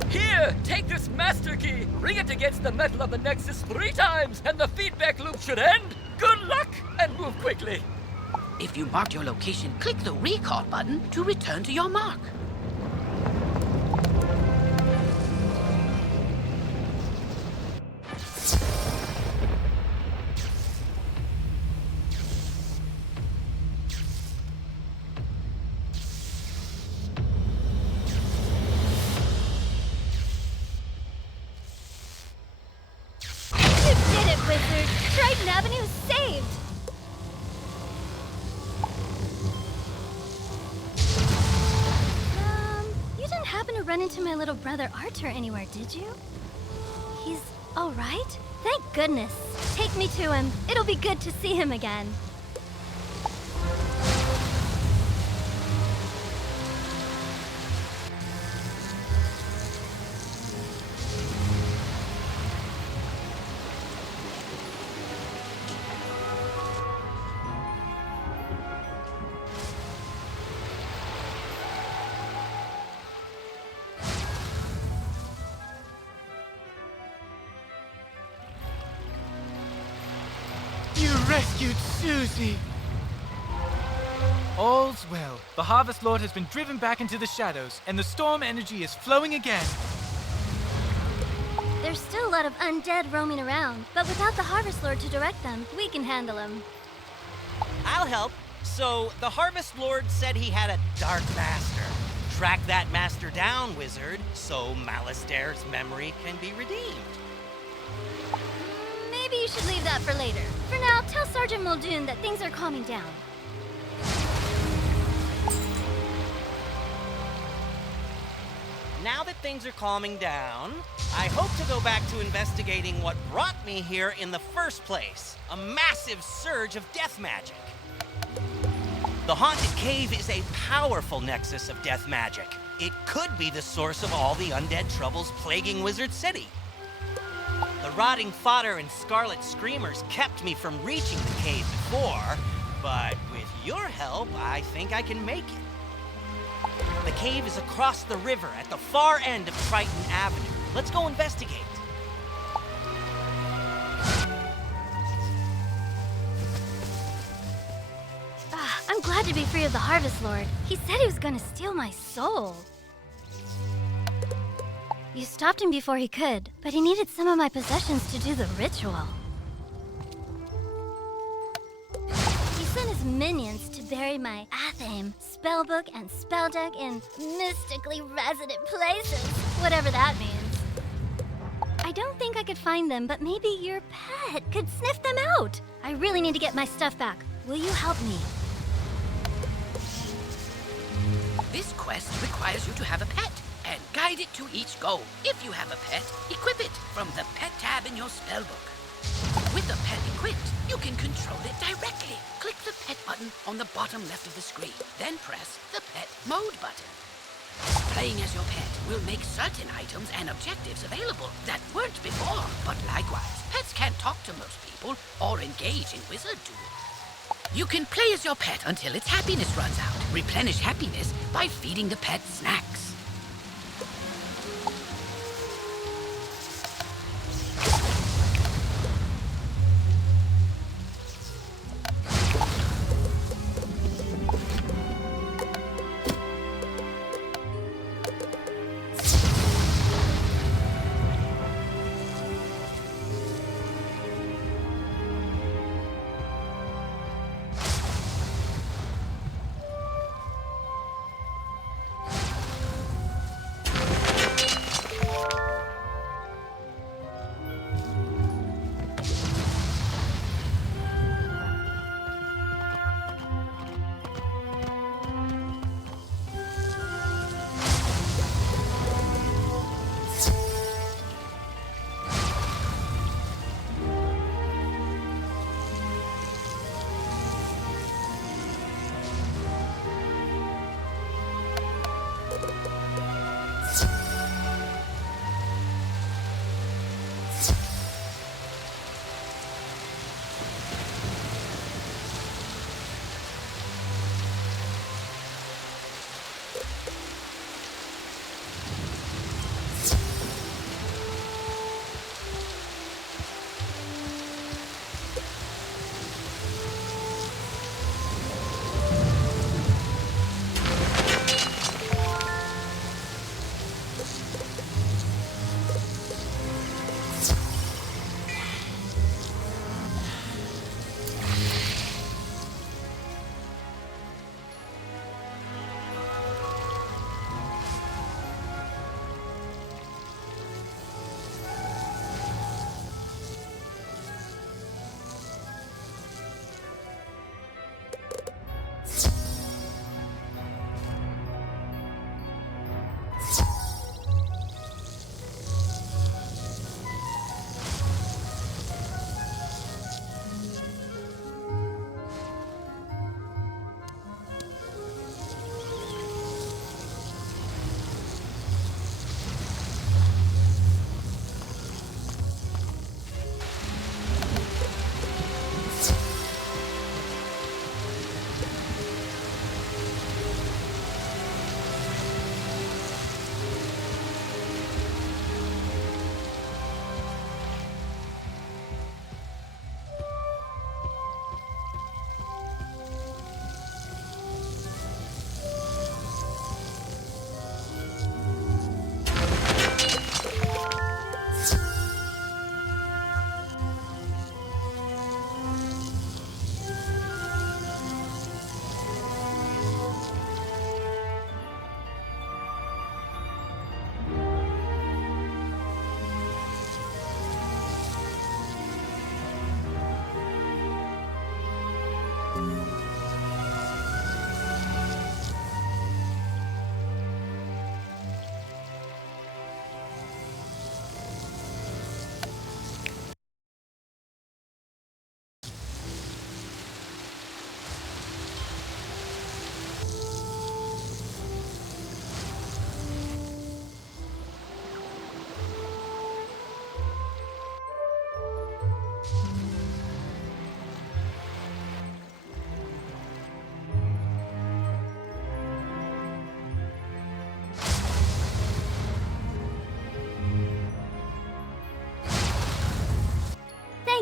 Here, take this master key, ring it against the metal of the Nexus 3 times, and the feedback loop should end. Good luck, and move quickly. If you marked your location, click the recall button to return to your mark. Triton Avenue is saved! You didn't happen to run into my little brother Arthur anywhere, did you? He's all right? Thank goodness. Take me to him. It'll be good to see him again. Rescued Susie! All's well. The Harvest Lord has been driven back into the shadows, and the storm energy is flowing again. There's still a lot of undead roaming around, but without the Harvest Lord to direct them, we can handle them. I'll help. So, the Harvest Lord said he had a dark master. Track that master down, wizard, so Malistaire's memory can be redeemed. Maybe you should leave that for later. For now, tell Sergeant Muldoon that things are calming down. Now that things are calming down, I hope to go back to investigating what brought me here in the first place. A massive surge of death magic. The Haunted Cave is a powerful nexus of death magic. It could be the source of all the undead troubles plaguing Wizard City. The rotting fodder and scarlet screamers kept me from reaching the cave before, but with your help, I think I can make it. The cave is across the river at the far end of Triton Avenue. Let's go investigate. I'm glad to be free of the Harvest Lord. He said he was gonna steal my soul. You stopped him before he could, but he needed some of my possessions to do the ritual. He sent his minions to bury my Athame, spellbook, and spell deck in mystically resident places, whatever that means. I don't think I could find them, but maybe your pet could sniff them out. I really need to get my stuff back. Will you help me? This quest requires you to have a pet and guide it to each goal. If you have a pet, equip it from the pet tab in your spellbook. With the pet equipped, you can control it directly. Click the pet button on the bottom left of the screen, then press the pet mode button. Playing as your pet will make certain items and objectives available that weren't before, but likewise, pets can't talk to most people or engage in wizard duels. You can play as your pet until its happiness runs out. Replenish happiness by feeding the pet snacks.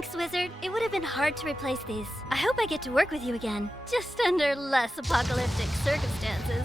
Thanks, Wizard. It would have been hard to replace these. I hope I get to work with you again, just under less apocalyptic circumstances.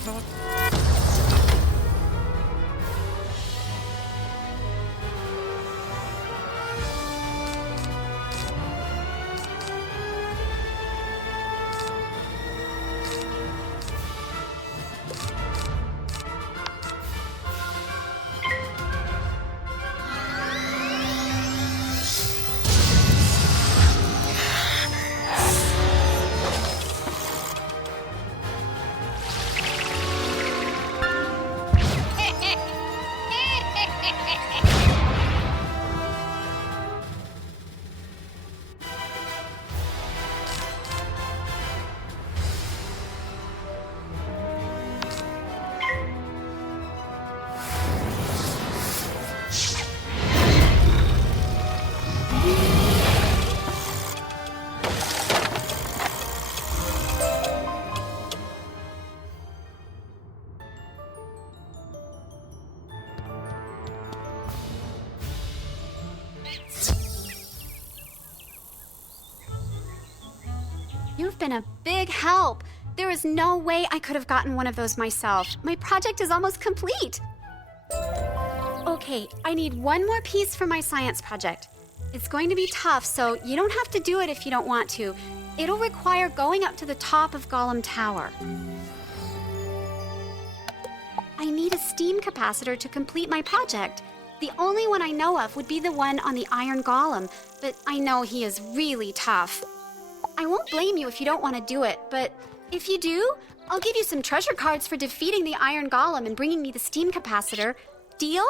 thought... You've been a big help. There is no way I could have gotten one of those myself. My project is almost complete. Okay, I need one more piece for my science project. It's going to be tough, so you don't have to do it if you don't want to. It'll require going up to the top of Golem Tower. I need a steam capacitor to complete my project. The only one I know of would be the one on the Iron Golem, but I know he is really tough. I won't blame you if you don't want to do it, but if you do, I'll give you some treasure cards for defeating the Iron Golem and bringing me the steam capacitor. Deal?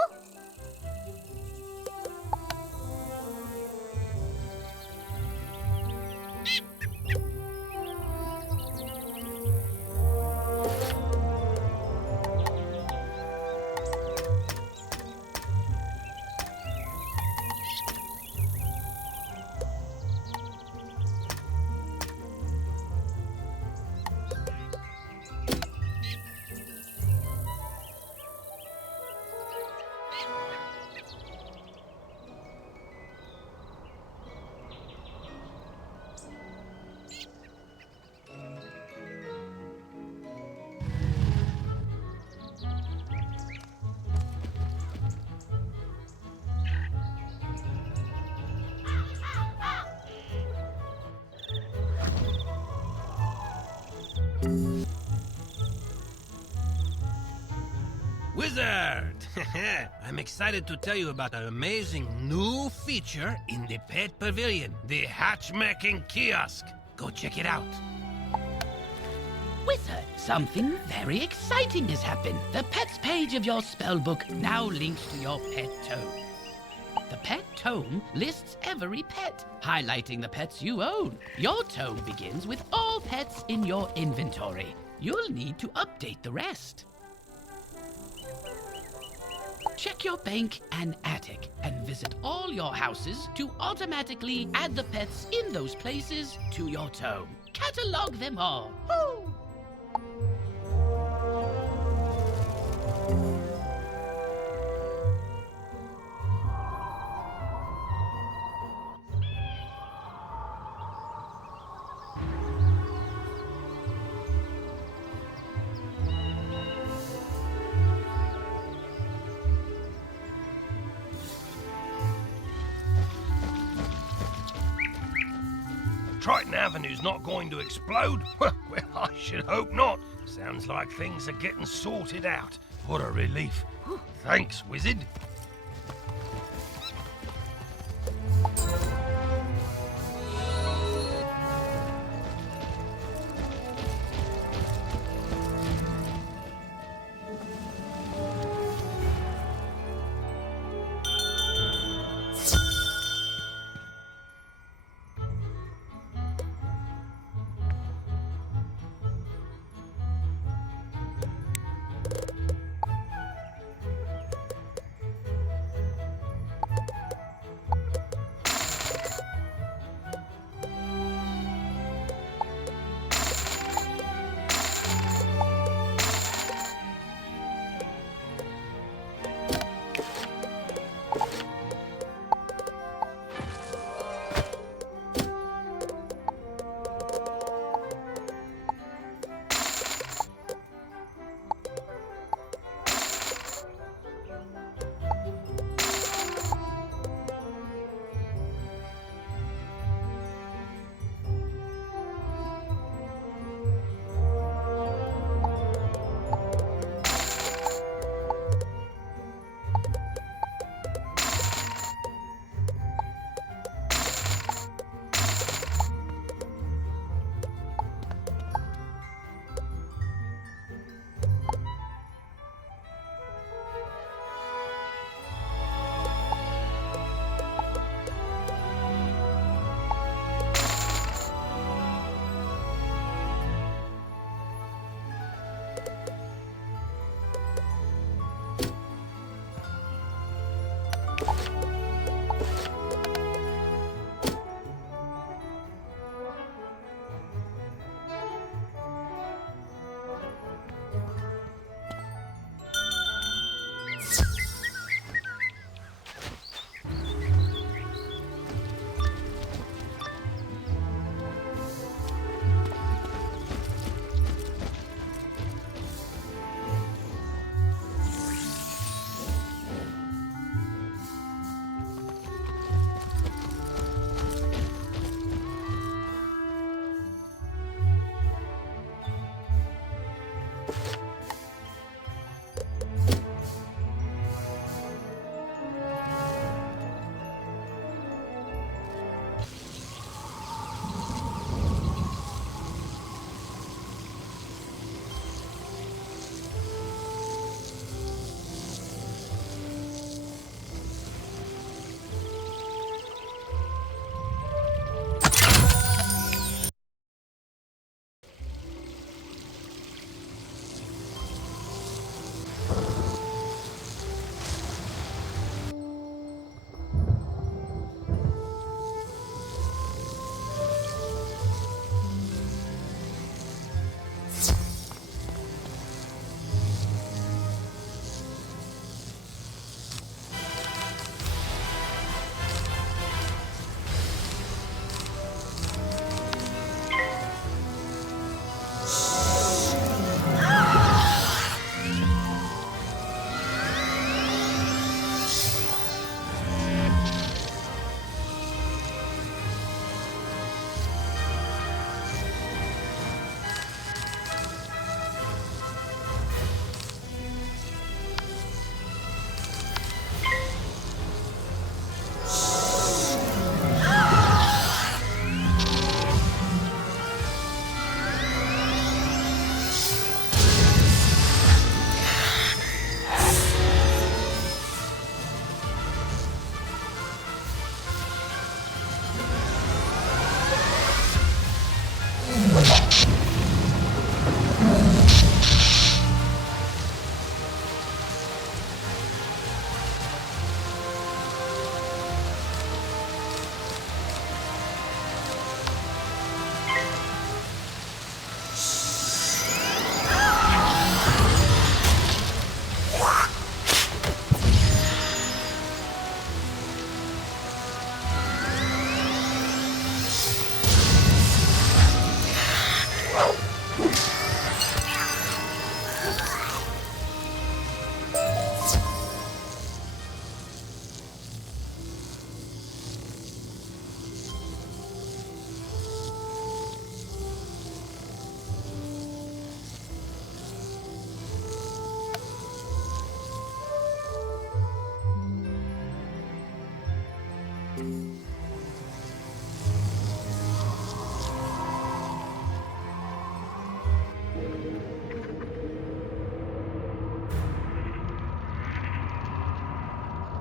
Wizard! I'm excited to tell you about an amazing new feature in the Pet Pavilion, the Hatchmaking Kiosk. Go check it out. Wizard, something very exciting has happened. The pets page of your spellbook now links to your pet tome. The pet tome lists every pet, highlighting the pets you own. Your tome begins with all pets in your inventory. You'll need to update the rest. Check your bank and attic and visit all your houses to automatically add the pets in those places to your tome. Catalog them all. Woo! Triton Avenue's not going to explode? Well, I should hope not. Sounds like things are getting sorted out. What a relief. Thanks, Wizard.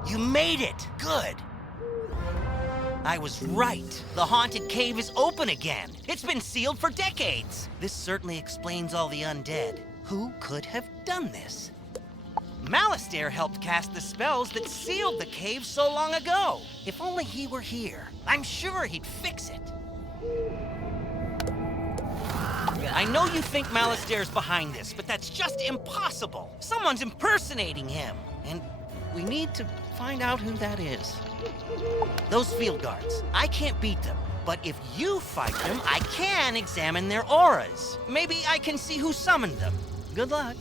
You made it! Good! I was right. The haunted cave is open again. It's been sealed for decades. This certainly explains all the undead. Who could have done this? Malistaire helped cast the spells that sealed the cave so long ago. If only he were here, I'm sure he'd fix it. I know you think Malistaire's behind this, but that's just impossible. Someone's impersonating him, and we need to find out who that is. Those field guards, I can't beat them, but if you fight them, I can examine their auras. Maybe I can see who summoned them. Good luck.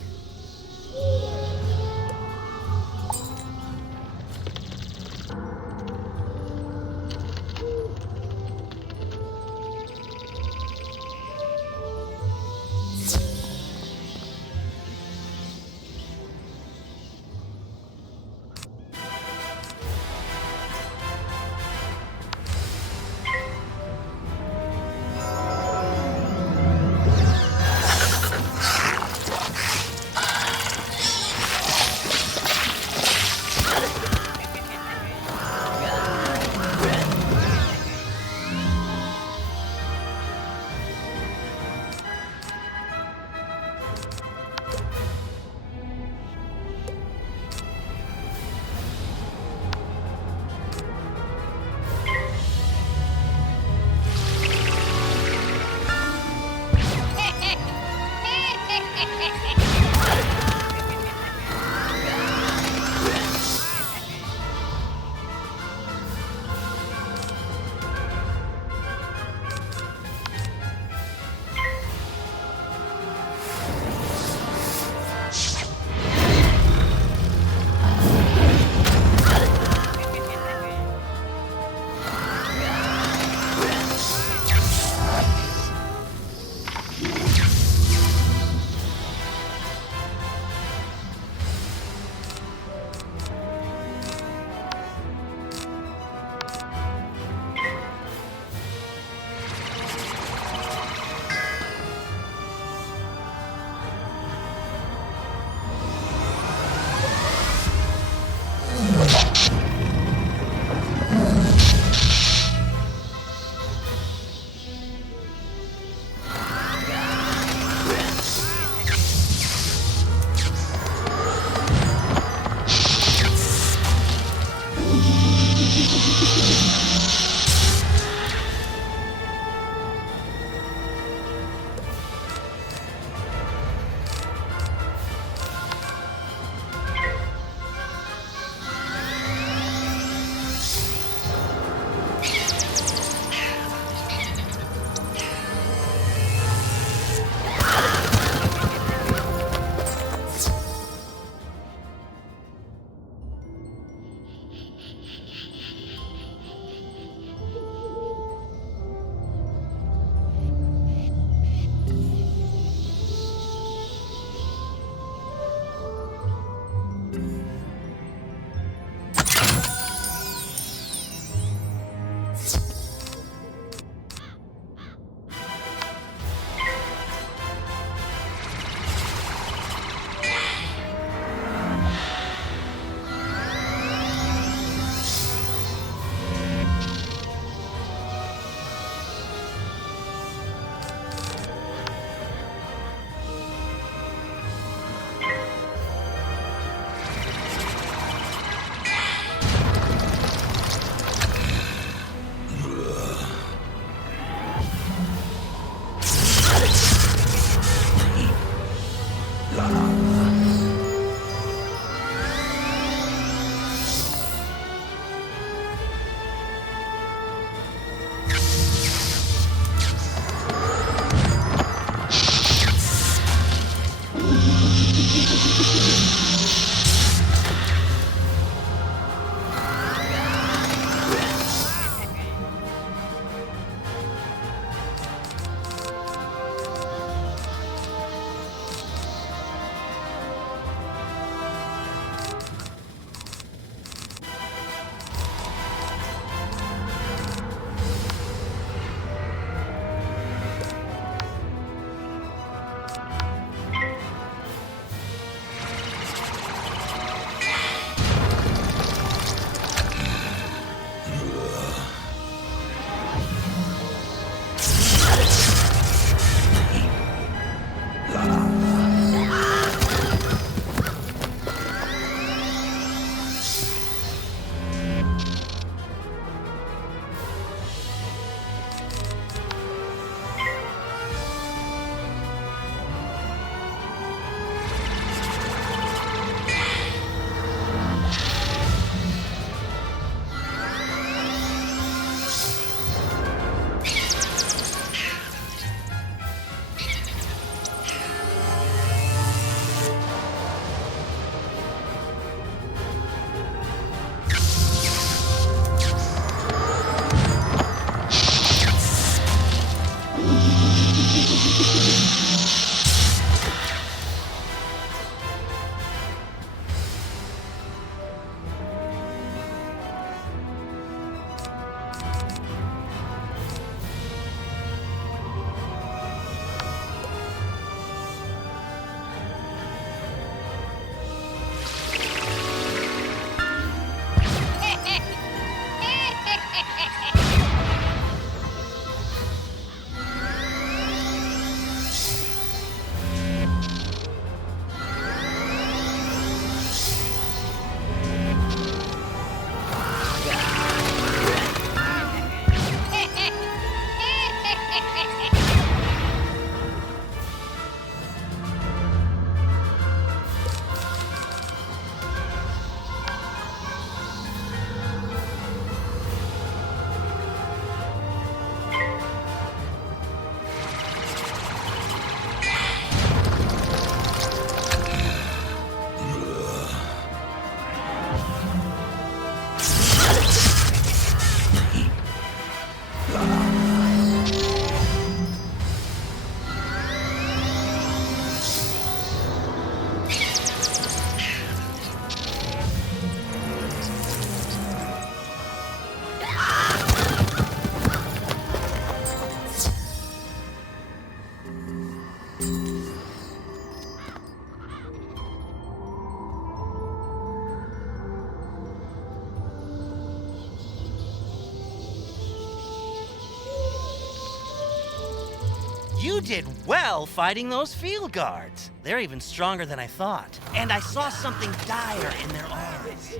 You did well fighting those field guards. They're even stronger than I thought. And I saw something dire in their arms.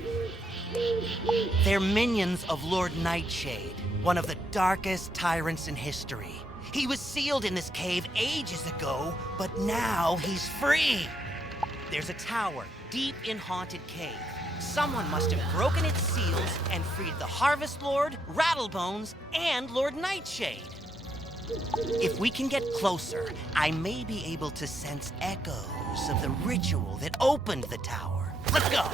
They're minions of Lord Nightshade, one of the darkest tyrants in history. He was sealed in this cave ages ago, but now he's free. There's a tower deep in Haunted Cave. Someone must have broken its seals and freed the Harvest Lord, Rattlebones, and Lord Nightshade. If we can get closer, I may be able to sense echoes of the ritual that opened the tower. Let's go!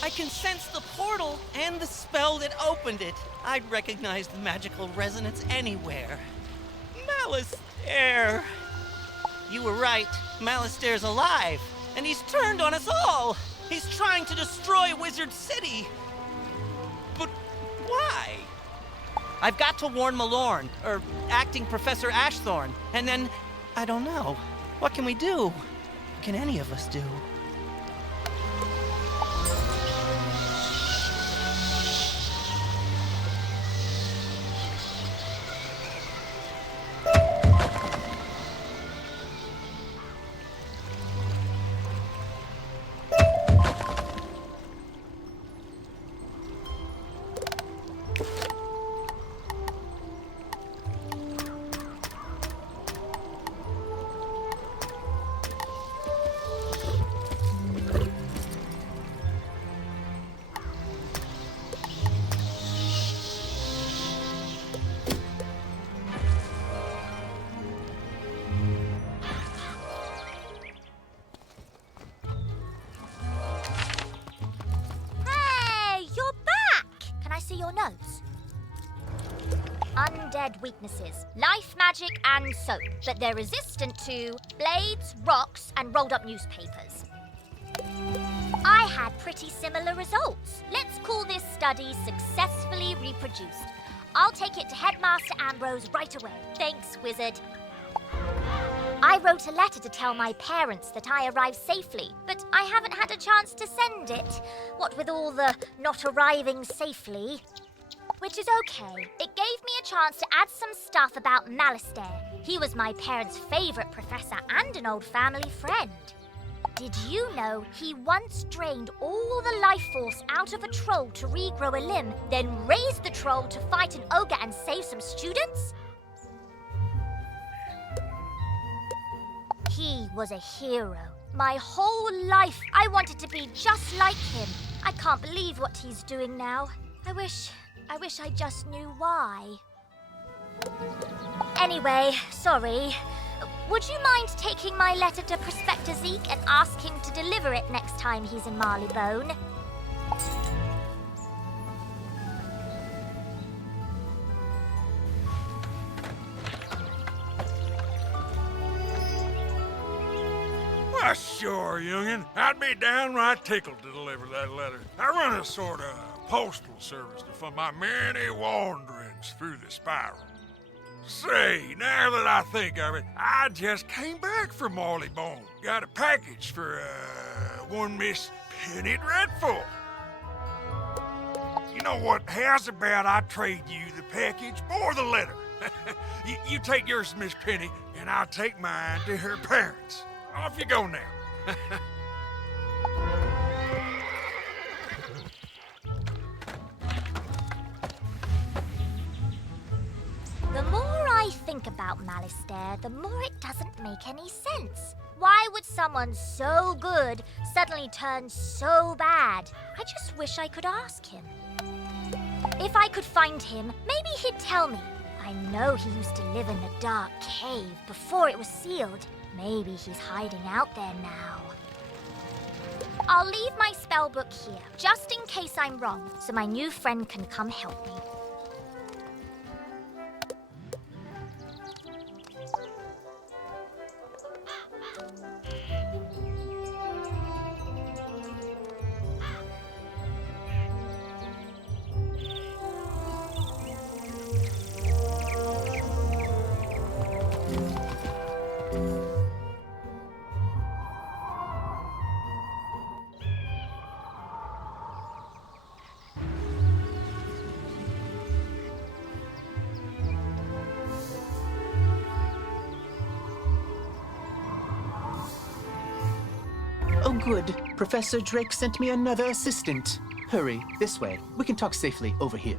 I can sense the portal and the spell that opened it. I'd recognize the magical resonance anywhere. Malistaire! You were right. Malistaire's alive, and he's turned on us all. He's trying to destroy Wizard City. But why? I've got to warn Malorn, or acting Professor Ashthorn, and then, I don't know. What can we do? What can any of us do? Undead weaknesses, life magic and soap, but they're resistant to blades, rocks, and rolled up newspapers. I had pretty similar results. Let's call this study successfully reproduced. I'll take it to Headmaster Ambrose right away. Thanks, Wizard. I wrote a letter to tell my parents that I arrived safely, but I haven't had a chance to send it. What with all the not arriving safely. Which is okay. It gave me a chance to add some stuff about Malistaire. He was my parents' favorite professor and an old family friend. Did you know he once drained all the life force out of a troll to regrow a limb, then raised the troll to fight an ogre and save some students? He was a hero. My whole life, I wanted to be just like him. I can't believe what he's doing now. I wish I just knew why. Anyway, sorry. Would you mind taking my letter to Prospector Zeke and ask him to deliver it next time he's in Marleybone? Why, sure, youngin'. I'd be downright tickled to deliver that letter. I run a sort of postal service for my many wanderings through the spiral. Say, now that I think of it, I just came back from Marleybone. Got a package for, one Miss Penny Dreadful. You know what? How's about I trade you the package for the letter? you take yours to Miss Penny, and I'll take mine to her parents. Off you go now. The more I think about Malistaire, the more it doesn't make any sense. Why would someone so good suddenly turn so bad? I just wish I could ask him. If I could find him, maybe he'd tell me. I know he used to live in the dark cave before it was sealed. Maybe he's hiding out there now. I'll leave my spellbook here, just in case I'm wrong, so my new friend can come help me. Oh, good. Professor Drake sent me another assistant. Hurry, this way. We can talk safely over here.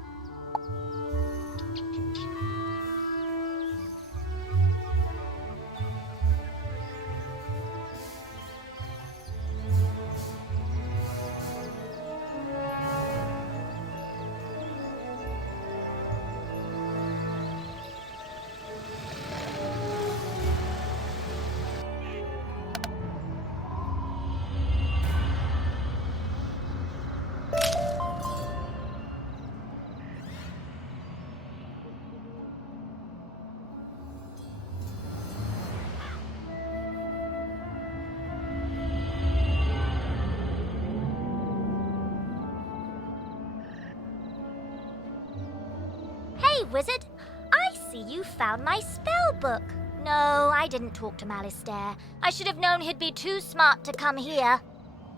Wizard, I see you found my spell book. No, I didn't talk to Malistaire. I should have known he'd be too smart to come here.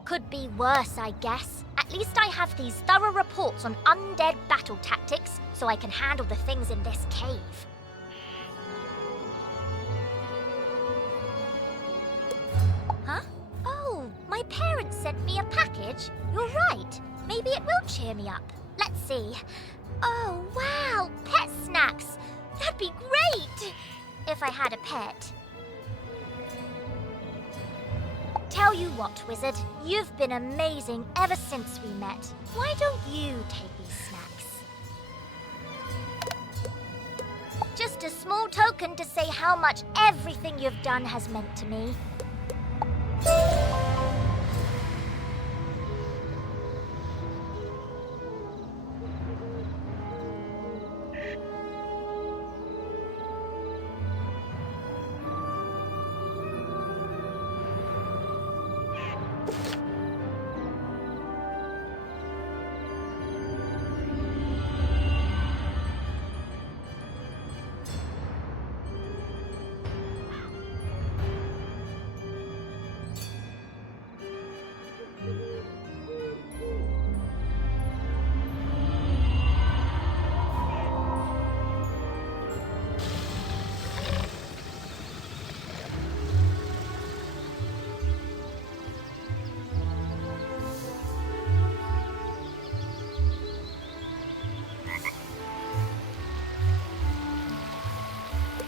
Could be worse, I guess. At least I have these thorough reports on undead battle tactics, so I can handle the things in this cave. Huh? Oh, my parents sent me a package. You're right. Maybe it will cheer me up. Let's see. Oh, wow! Pet snacks! That'd be great! If I had a pet. Tell you what, Wizard. You've been amazing ever since we met. Why don't you take these snacks? Just a small token to say how much everything you've done has meant to me.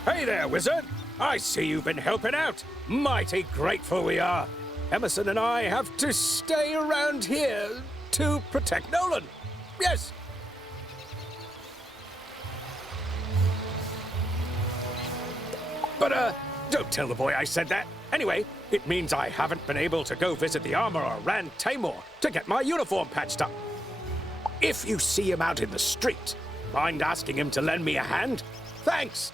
Hey there, Wizard! I see you've been helping out. Mighty grateful we are. Emerson and I have to stay around here to protect Nolan. Yes. But, don't tell the boy I said that. Anyway, it means I haven't been able to go visit the armorer Rand Tamor to get my uniform patched up. If you see him out in the street, mind asking him to lend me a hand? Thanks!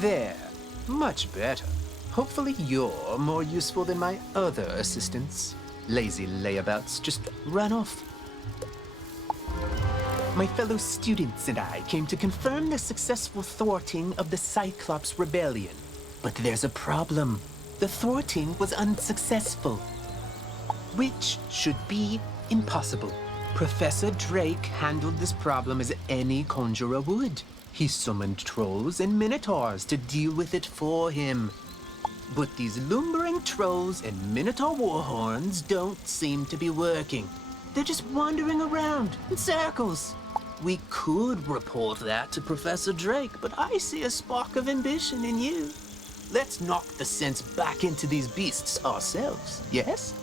There. Much better. Hopefully you're more useful than my other assistants. Lazy layabouts just run off. My fellow students and I came to confirm the successful thwarting of the Cyclops rebellion. But there's a problem. The thwarting was unsuccessful. Which should be impossible. Professor Drake handled this problem as any conjurer would. He summoned trolls and minotaurs to deal with it for him. But these lumbering trolls and minotaur warhorns don't seem to be working. They're just wandering around in circles. We could report that to Professor Drake, but I see a spark of ambition in you. Let's knock the sense back into these beasts ourselves, yes?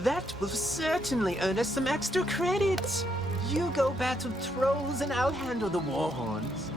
That will certainly earn us some extra credits. You go battle trolls and I'll handle the warhorns.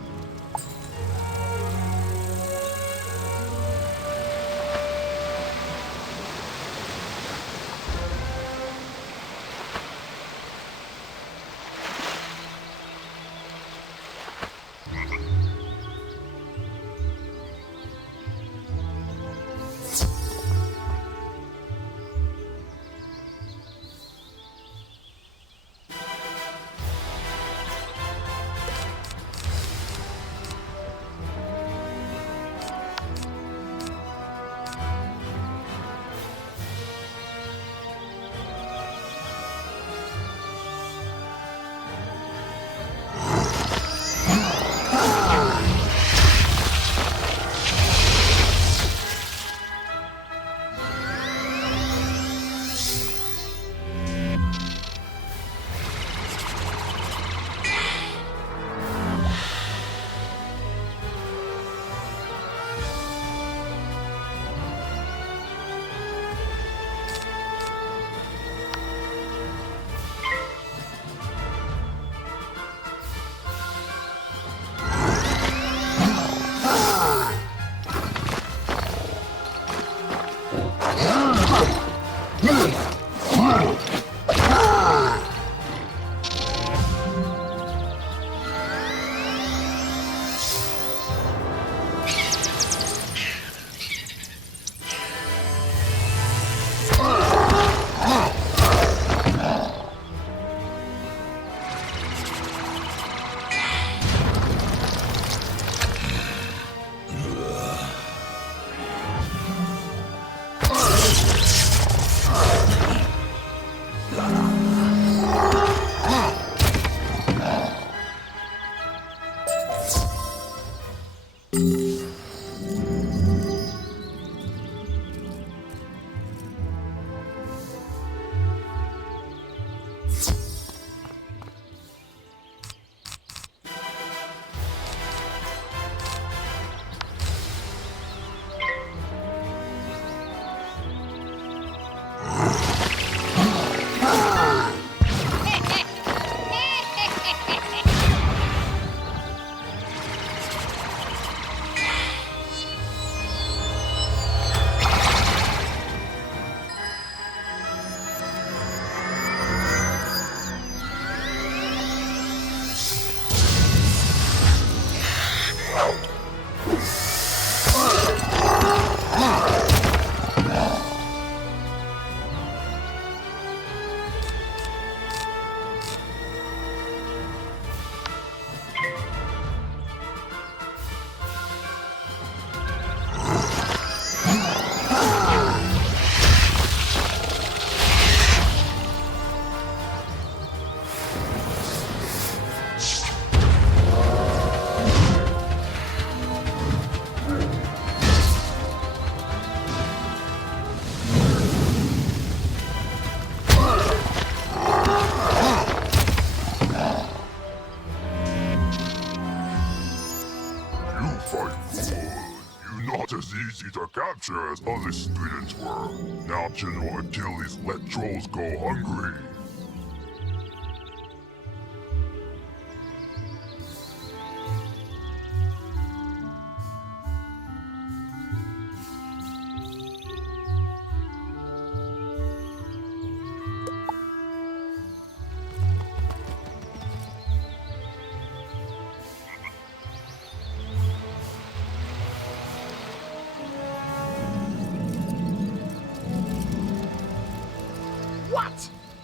Easy to capture as other students were. Now General Achilles let trolls go hungry.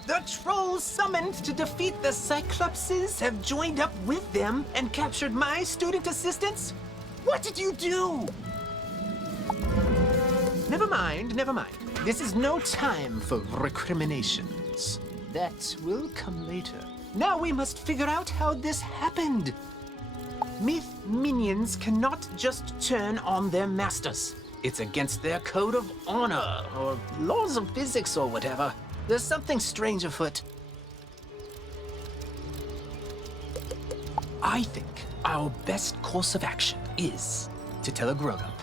The trolls summoned to defeat the Cyclopses have joined up with them and captured my student assistants? What did you do? Never mind, never mind. This is no time for recriminations. That will come later. Now we must figure out how this happened. Myth minions cannot just turn on their masters. It's against their code of honor, or laws of physics, or whatever. There's something strange afoot. I think our best course of action is to tell a grown-up.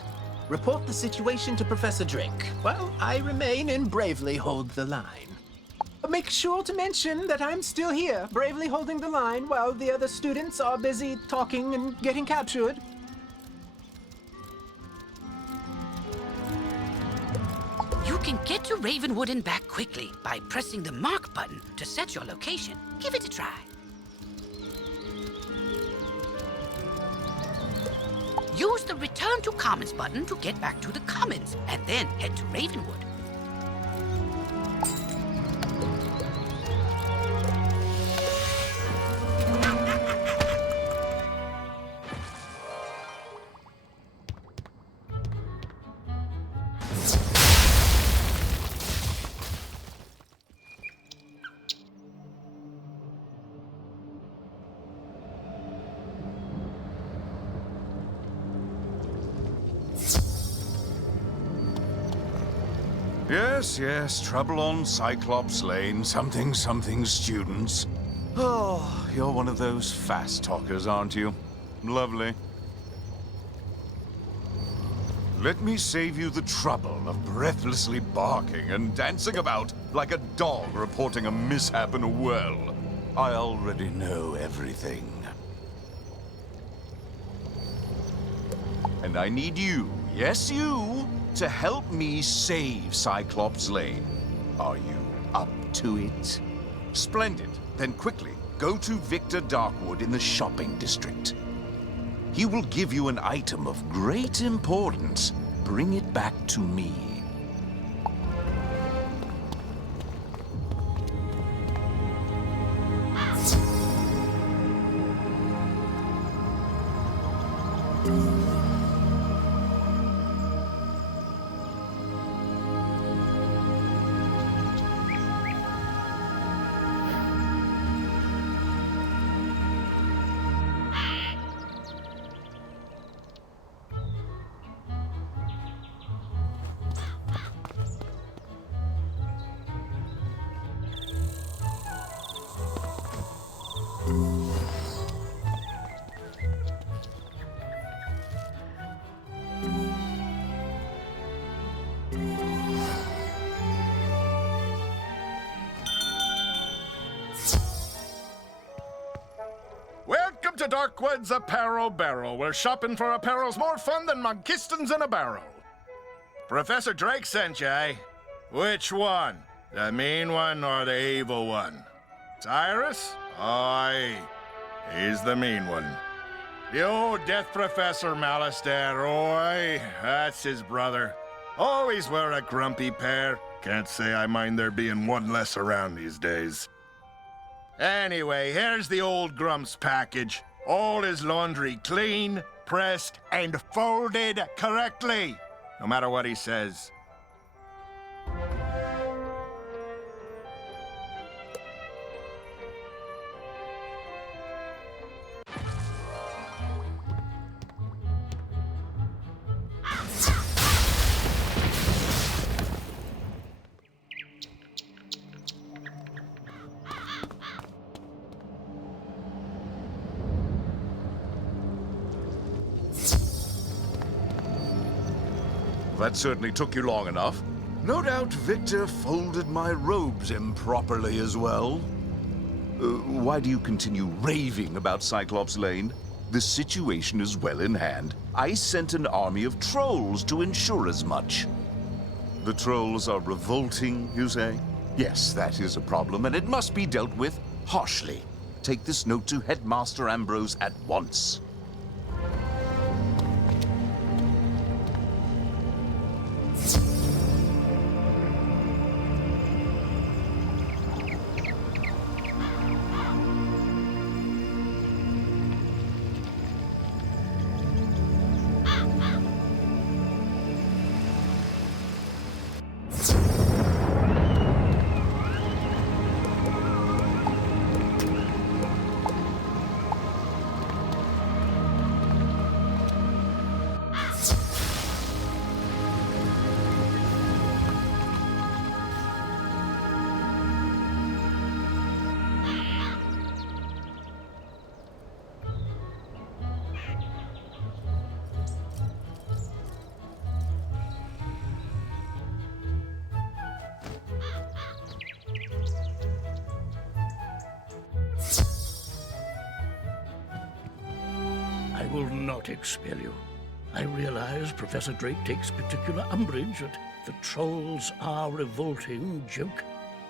Report the situation to Professor Drake, while I remain and bravely hold the line. Make sure to mention that I'm still here, bravely holding the line while the other students are busy talking and getting captured. You can get to Ravenwood and back quickly by pressing the mark button to set your location. Give it a try. Use the Return to Commons button to get back to the Commons, and then head to Ravenwood. Yes, trouble on Cyclops Lane, something students. Oh, you're one of those fast talkers, aren't you? Lovely. Let me save you the trouble of breathlessly barking and dancing about like a dog reporting a mishap in a well. I already know everything. And I need you, yes you, to help me save Cyclops Lane. Are you up to it? Splendid. Then quickly, go to Victor Darkwood in the shopping district. He will give you an item of great importance. Bring it back to me. Welcome to Darkwood's Apparel Barrel, where shopping for apparel's more fun than Monkistons in a barrel. Professor Drake sent you, eh? Which one? The mean one or the evil one? Cyrus? Aye, he's the mean one. The old Death Professor Malistaire, oi, that's his brother. Always were a grumpy pair. Can't say I mind there being one less around these days. Anyway, here's the old Grump's package. All his laundry clean, pressed, and folded correctly. No matter what he says. That certainly took you long enough. No doubt Victor folded my robes improperly as well. Why do you continue raving about Cyclops Lane? The situation is well in hand. I sent an army of trolls to ensure as much. The trolls are revolting, you say? Yes, that is a problem, and it must be dealt with harshly. Take this note to Headmaster Ambrose at once. I will not expel you. I realize Professor Drake takes particular umbrage at the trolls are revolting joke,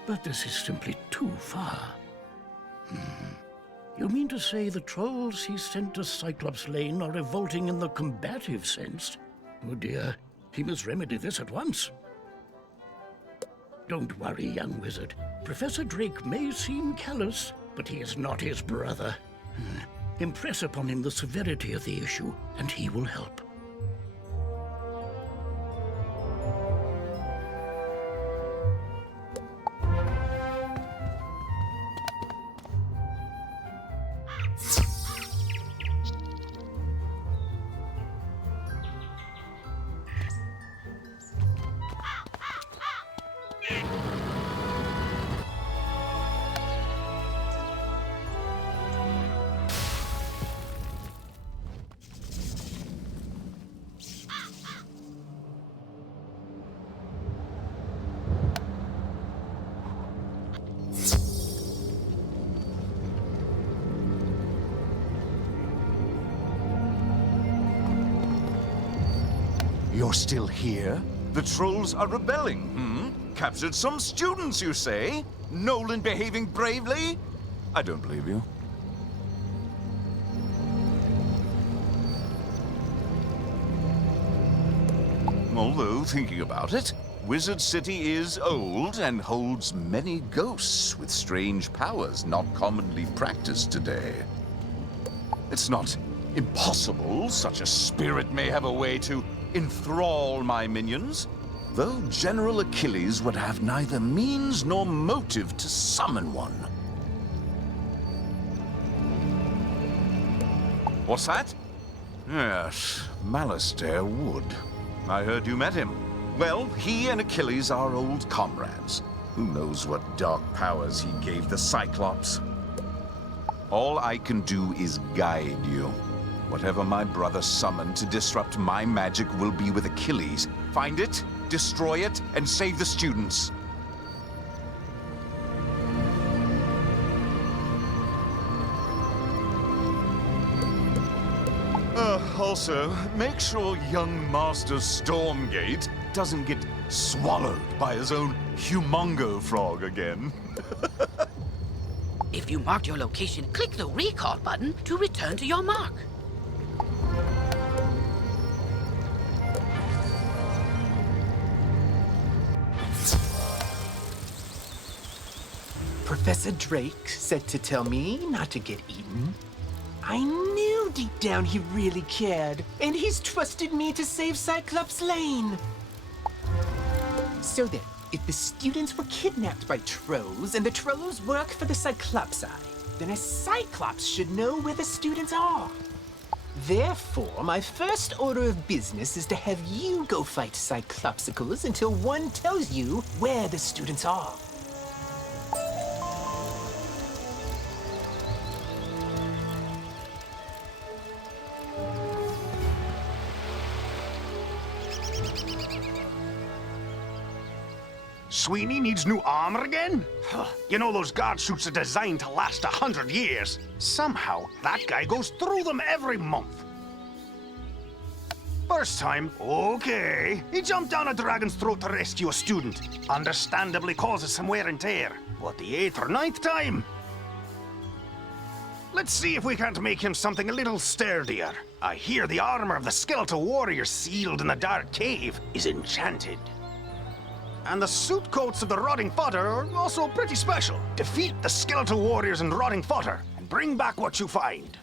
but this is simply too far. You mean to say the trolls he sent to Cyclops Lane are revolting in the combative sense? Oh dear, he must remedy this at once. Don't worry, young wizard. Professor Drake may seem callous, but he is not his brother. Impress upon him the severity of the issue, and he will help. You're still here? The trolls are rebelling, Captured some students, you say? Nolan behaving bravely? I don't believe you. Although, thinking about it, Wizard City is old and holds many ghosts with strange powers not commonly practiced today. It's not impossible such a spirit may have a way to enthrall my minions, though General Achilles would have neither means nor motive to summon one. What's that? Yes, Malistaire would. I heard you met him. Well, he and Achilles are old comrades. Who knows what dark powers he gave the Cyclops? All I can do is guide you. Whatever my brother summoned to disrupt my magic will be with Achilles. Find it, destroy it, and save the students. Also, make sure young Master Stormgate doesn't get swallowed by his own humongo frog again. If you marked your location, click the recall button to return to your mark. Professor Drake said to tell me not to get eaten. I knew deep down he really cared, and he's trusted me to save Cyclops Lane. So then, if the students were kidnapped by trolls and the trolls work for the Cyclopsi, then a Cyclops should know where the students are. Therefore, my first order of business is to have you go fight Cyclopsicles until one tells you where the students are. Sweeney needs new armor again? You know those guard suits are designed to last 100 years. Somehow, that guy goes through them every month. First time, okay. He jumped down a dragon's throat to rescue a student. Understandably causes some wear and tear. But the 8th or 9th time? Let's see if we can't make him something a little sturdier. I hear the armor of the skeletal warrior sealed in the dark cave is enchanted. And the suit coats of the rotting fodder are also pretty special. Defeat the skeletal warriors in rotting fodder and bring back what you find.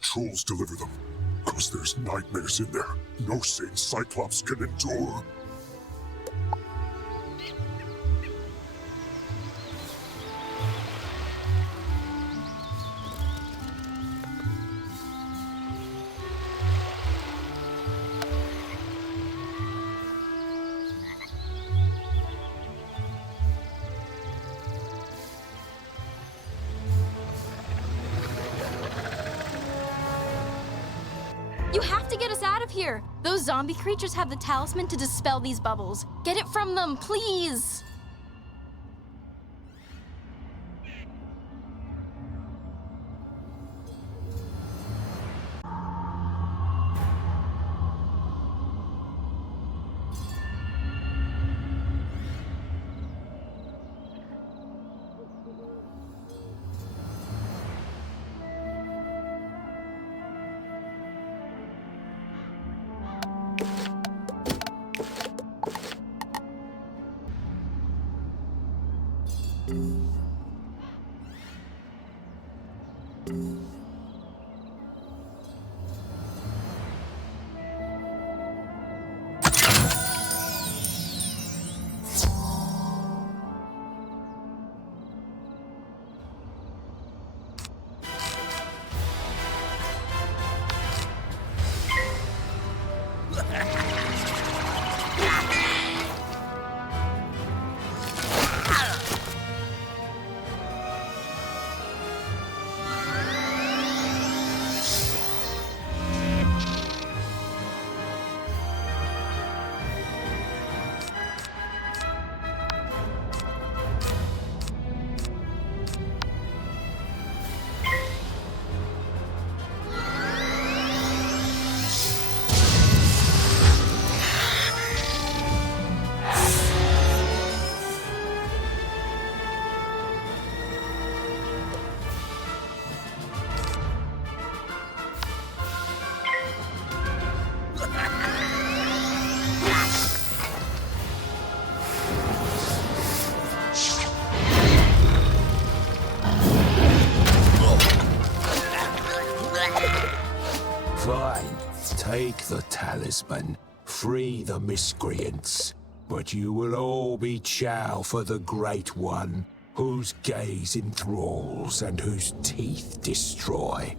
Trolls deliver them, 'cause there's nightmares in there no sane Cyclops can endure. You have to get us out of here! Those zombie creatures have the talisman to dispel these bubbles. Get it from them, please! Fine. Take the talisman. Free the miscreants. But you will all be chow for the Great One, whose gaze enthralls and whose teeth destroy.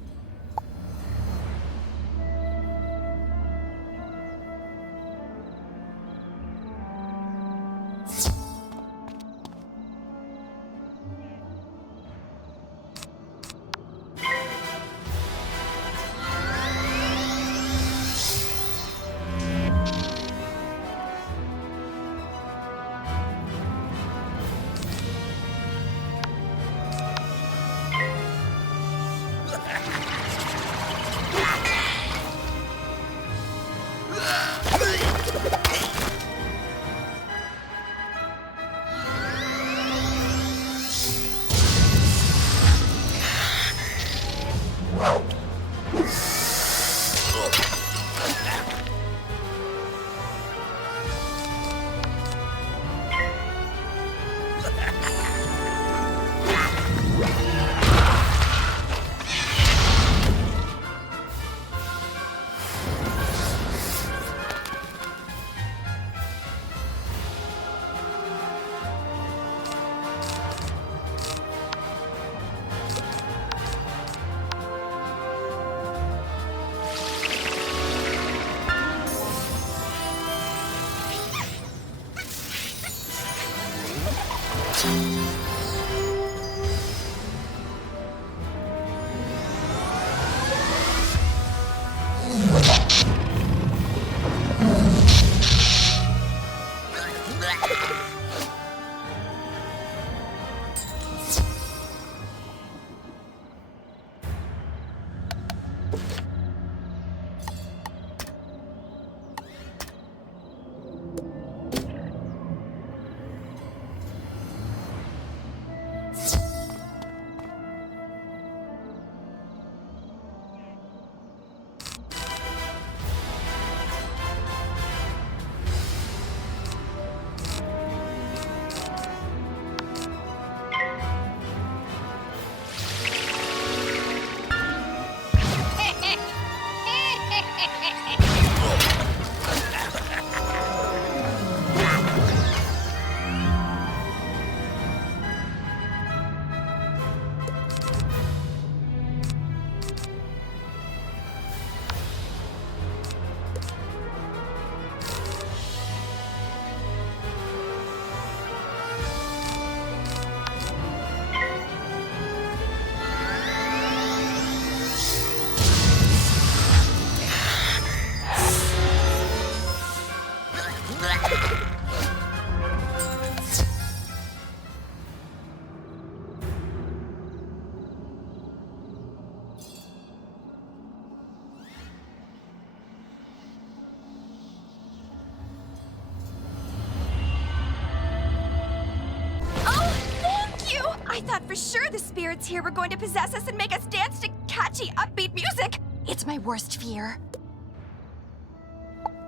I thought for sure the spirits here were going to possess us and make us dance to catchy, upbeat music. It's my worst fear.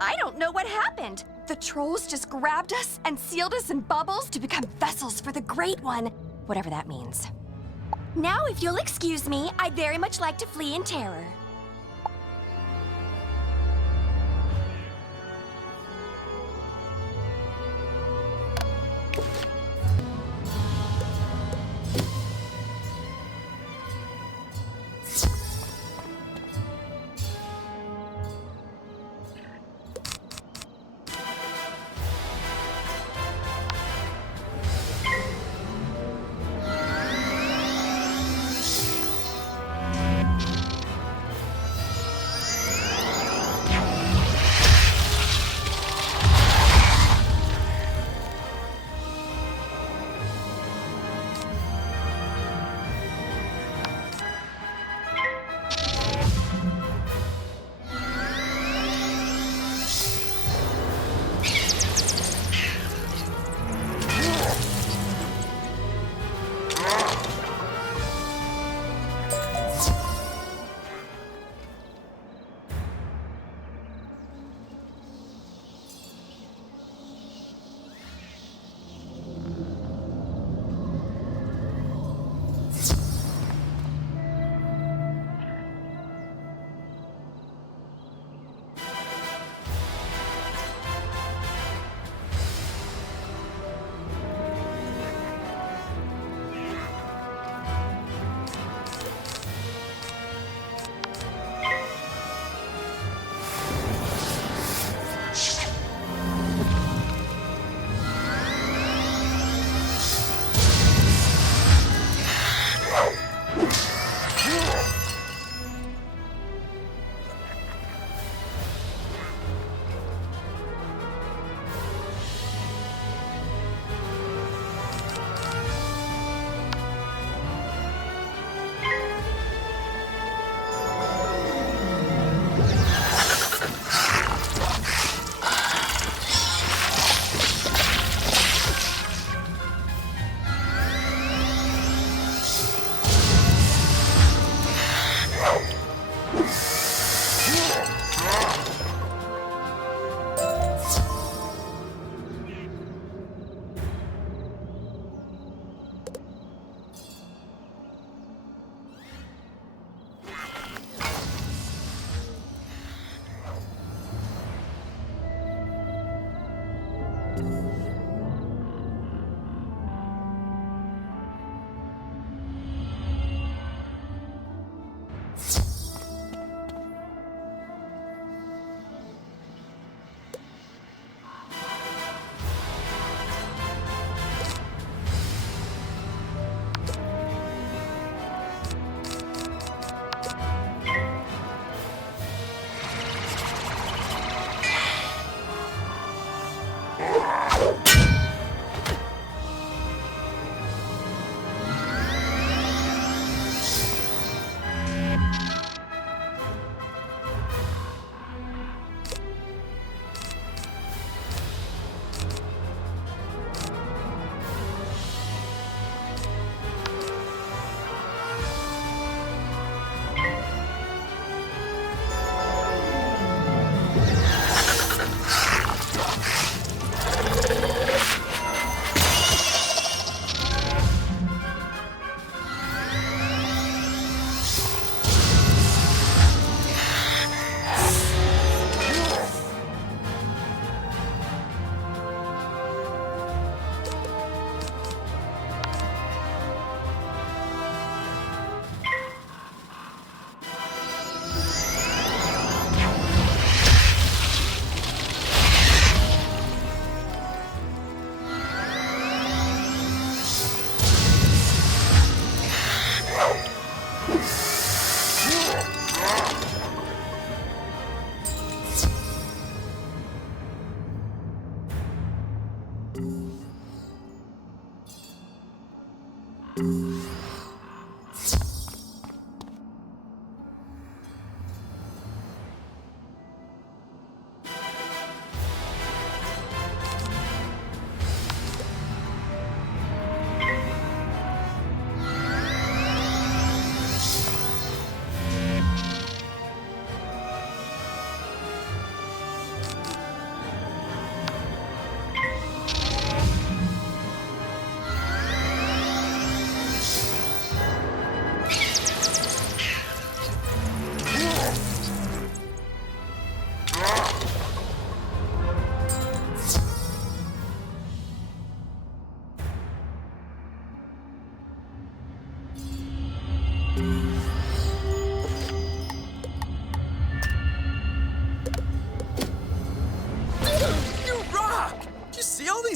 I don't know what happened. The trolls just grabbed us and sealed us in bubbles to become vessels for the Great One, whatever that means. Now, if you'll excuse me, I'd very much like to flee in terror.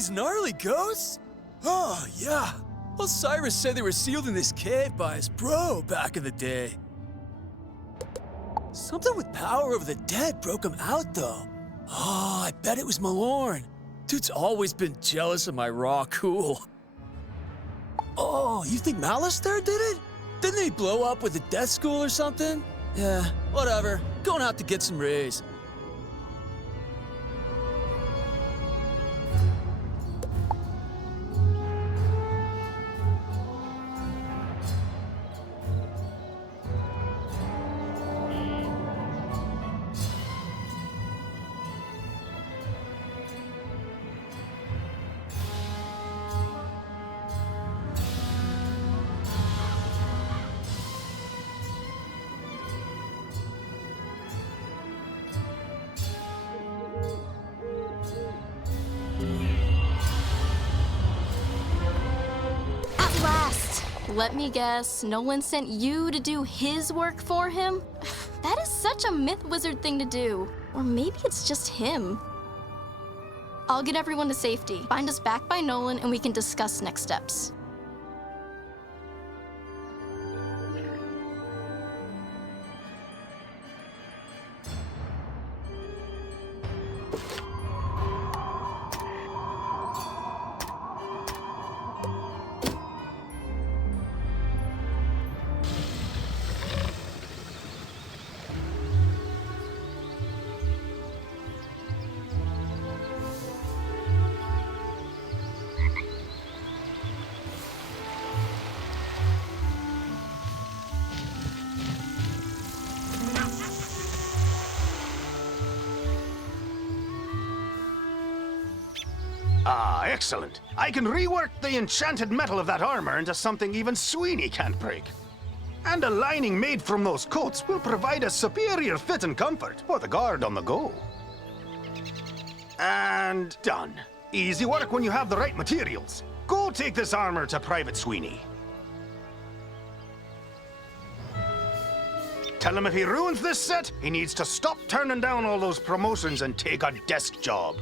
these gnarly ghosts? Oh, yeah. Osiris said they were sealed in this cave by his bro back in the day. Something with power over the dead broke him out, though. Oh, I bet it was Malorn. Dude's always been jealous of my raw cool. Oh, you think Malistaire did it? Didn't he blow up with a death school or something? Yeah, whatever. Going out to get some rays. Let me guess, Nolan sent you to do his work for him? That is such a myth wizard thing to do. Or maybe it's just him. I'll get everyone to safety. Find us back by Nolan and we can discuss next steps. Ah, excellent. I can rework the enchanted metal of that armor into something even Sweeney can't break. And a lining made from those coats will provide a superior fit and comfort for the guard on the go. And done. Easy work when you have the right materials. Go take this armor to Private Sweeney. Tell him if he ruins this set, he needs to stop turning down all those promotions and take a desk job.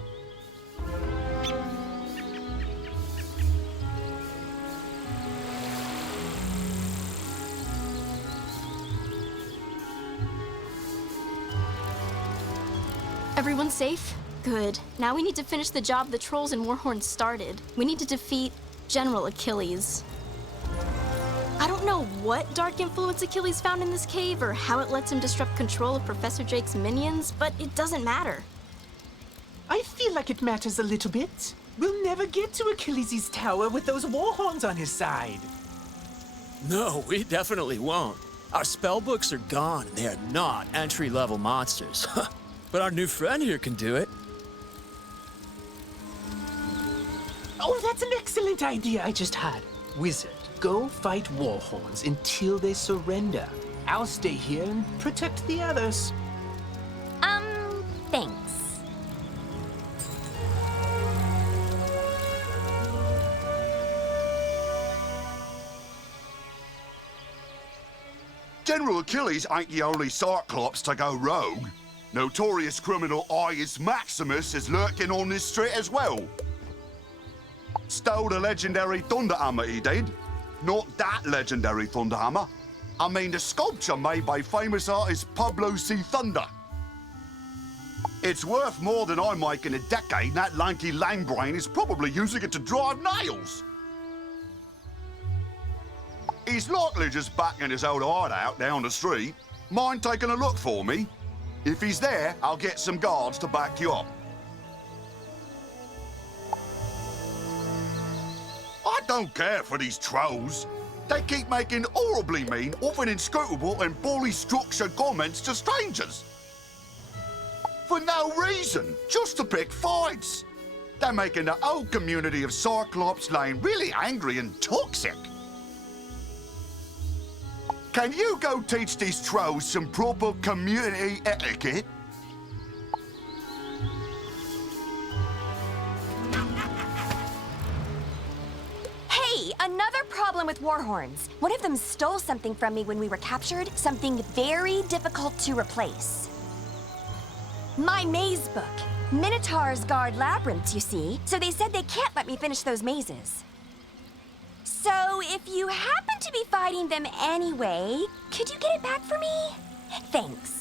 Everyone safe? Good. Now we need to finish the job the trolls and Warhorn started. We need to defeat General Achilles. I don't know what dark influence Achilles found in this cave or how it lets him disrupt control of Professor Drake's minions, but it doesn't matter. I feel like it matters a little bit. We'll never get to Achilles' tower with those Warhorns on his side. No, we definitely won't. Our spellbooks are gone and they are not entry-level monsters. But our new friend here can do it. Oh, that's an excellent idea I just had. Wizard, go fight Warhorns until they surrender. I'll stay here and protect the others. Thanks. General Achilles ain't the only Cyclops to go rogue. Notorious criminal Ius Maximus is lurking on this street as well. Stole the legendary Thunderhammer, he did. Not that legendary Thunderhammer. I mean the sculpture made by famous artist Pablo C. Thunder. It's worth more than I make in a decade, and that lanky langbrain is probably using it to drive nails. He's likely just back in his old hideout down the street. Mind taking a look for me? If he's there, I'll get some guards to back you up. I don't care for these trolls. They keep making horribly mean, often inscrutable and poorly structured comments to strangers. For no reason, just to pick fights. They're making the whole community of Cyclops Lane really angry and toxic. Can you go teach these trolls some proper community etiquette? Hey, another problem with Warhorns. One of them stole something from me when we were captured, something very difficult to replace. My maze book. Minotaurs guard labyrinths, you see, so they said they can't let me finish those mazes. So if you happen to be fighting them anyway, could you get it back for me? Thanks.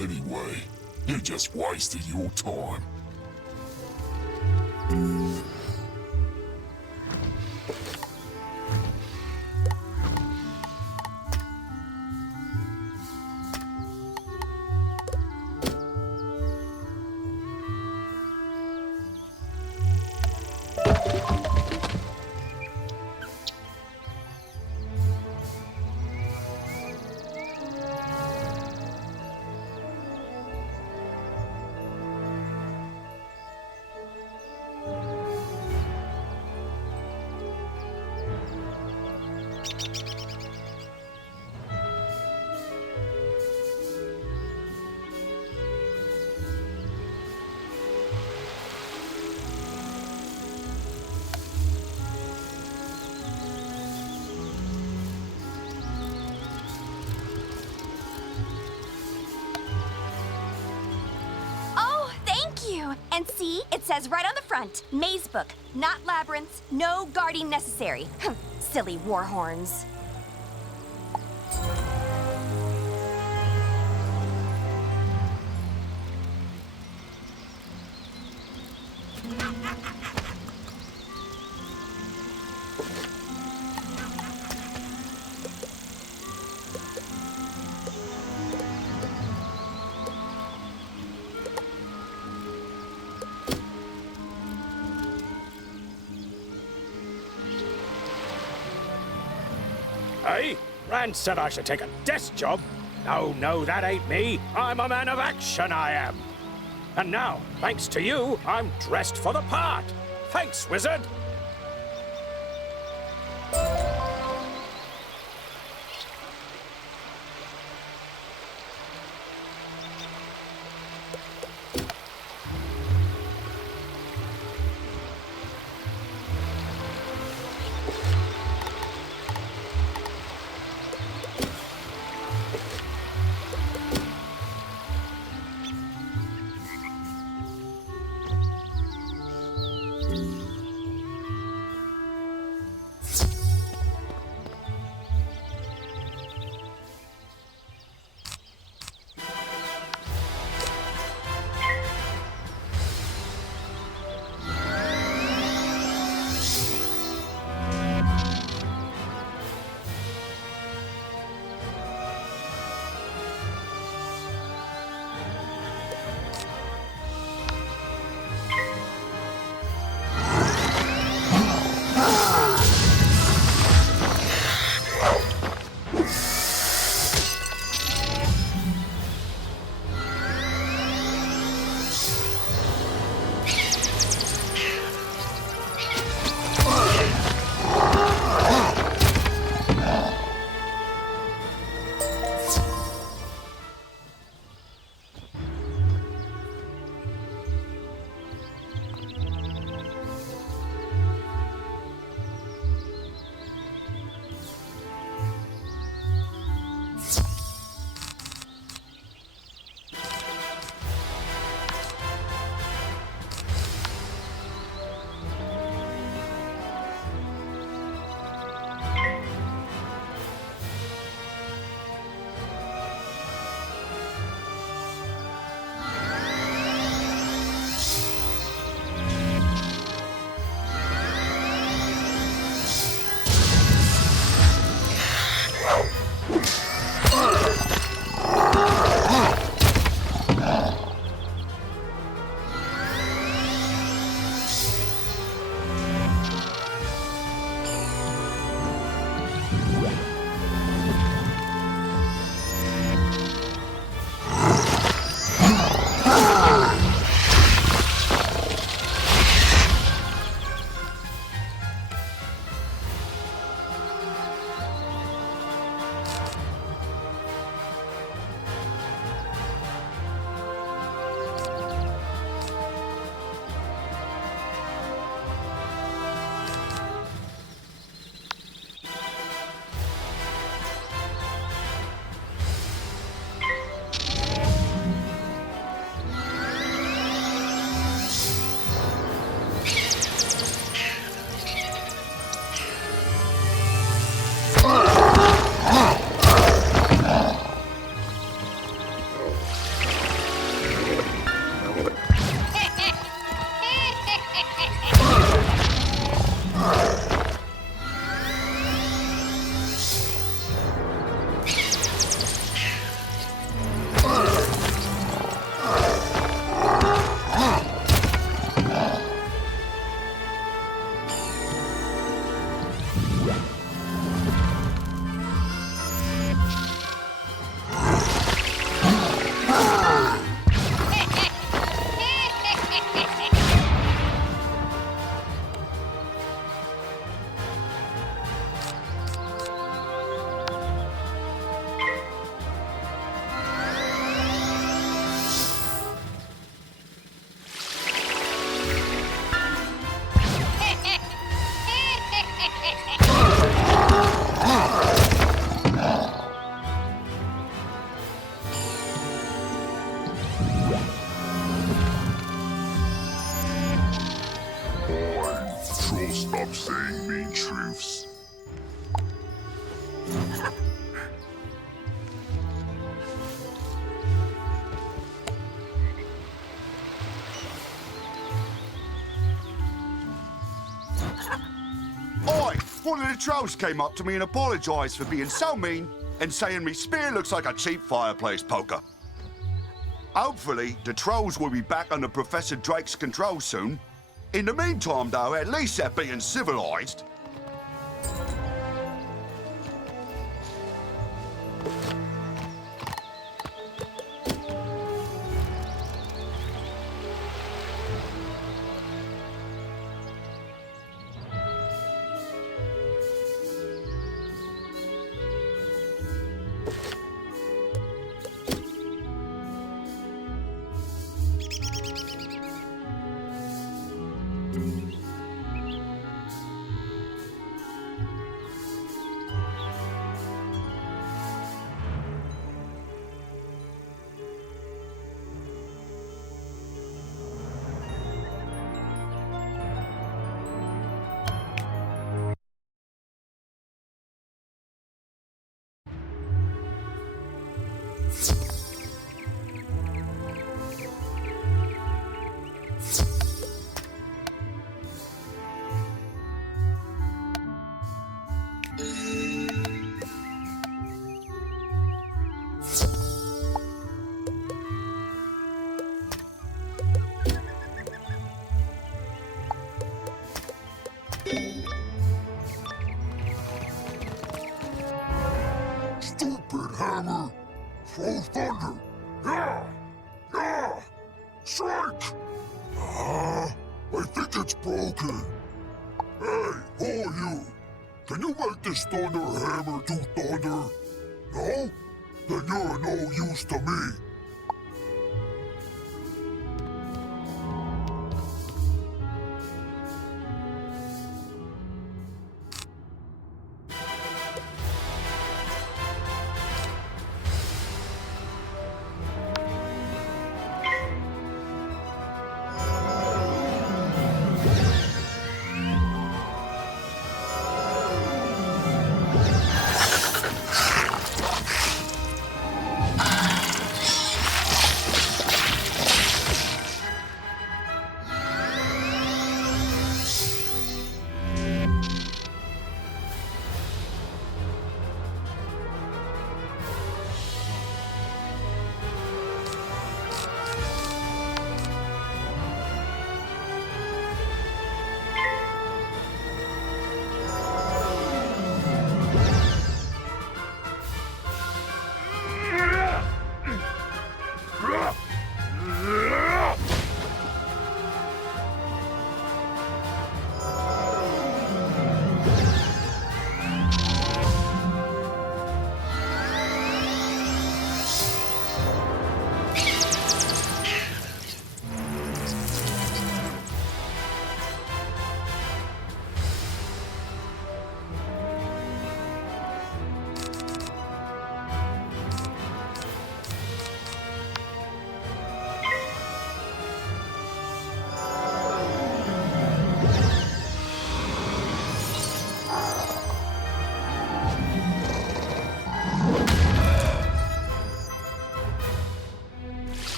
Anyway, you just wasted your time. And see, it says right on the front, maze book, not labyrinths, no guarding necessary. Silly warhorns. Hey, Rand said I should take a desk job. No, that ain't me. I'm a man of action, I am. And now, thanks to you, I'm dressed for the part. Thanks, wizard. one of the trolls came up to me and apologised for being so mean and saying me spear looks like a cheap fireplace poker. Hopefully, the trolls will be back under Professor Drake's control soon. In the meantime, though, at least they're being civilised. Stupid hammer! Throw thunder! Yeah! Yeah! Strike! I think it's broken. Hey, who are you? Can you make this thunder hammer do thunder? No? Then you're no use to me.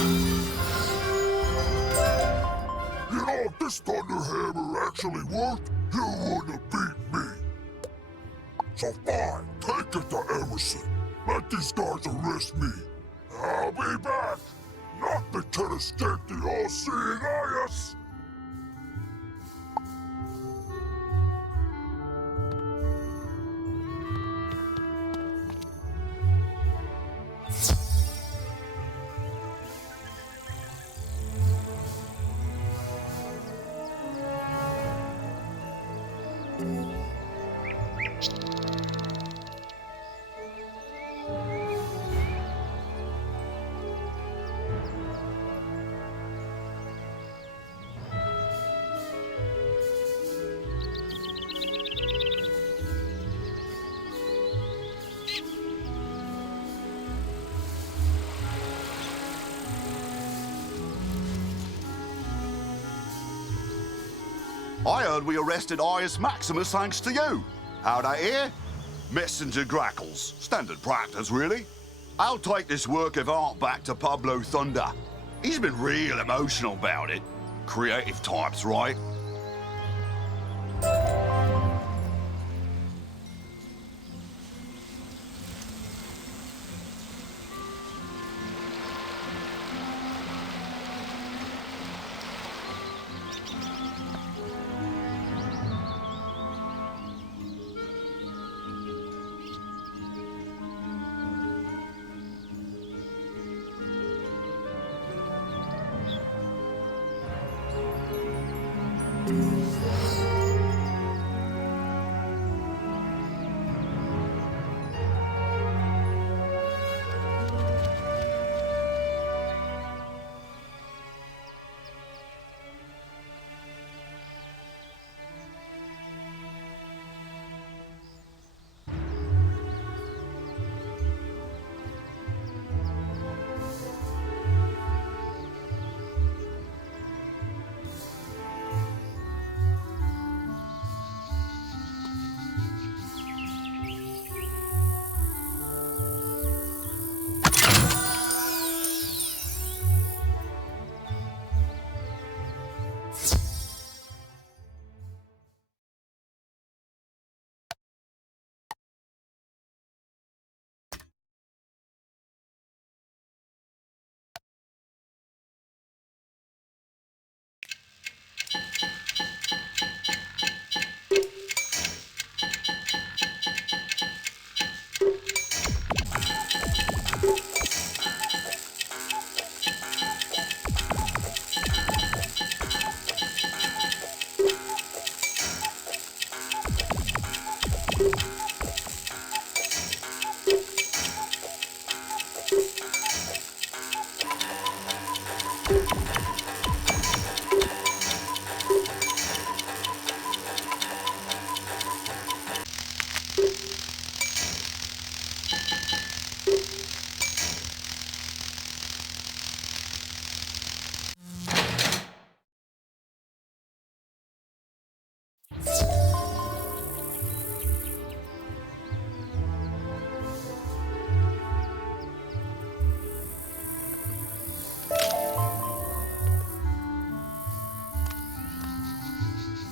You know, if this Thunderhammer actually worked, you wouldn't beat me. So fine, take it to Emerson. Let these guys arrest me. I'll be back. Nothing can escape the all-seeing eyes. I heard we arrested Ius Maximus thanks to you. How'd I hear? Messenger grackles. Standard practice, really. I'll take this work of art back to Pablo Thunder. He's been real emotional about it. Creative types, right?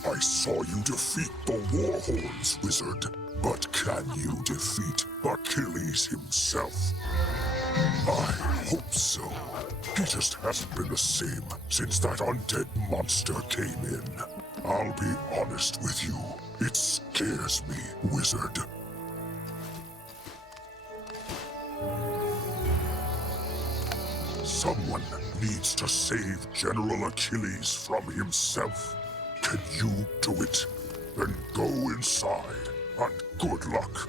I saw you defeat the Warhorns, Wizard. But can you defeat Achilles himself? I hope so. He just hasn't been the same since that undead monster came in. I'll be honest with you. It scares me, Wizard. Someone needs to save General Achilles from himself. Can you do it? Then go inside, and good luck.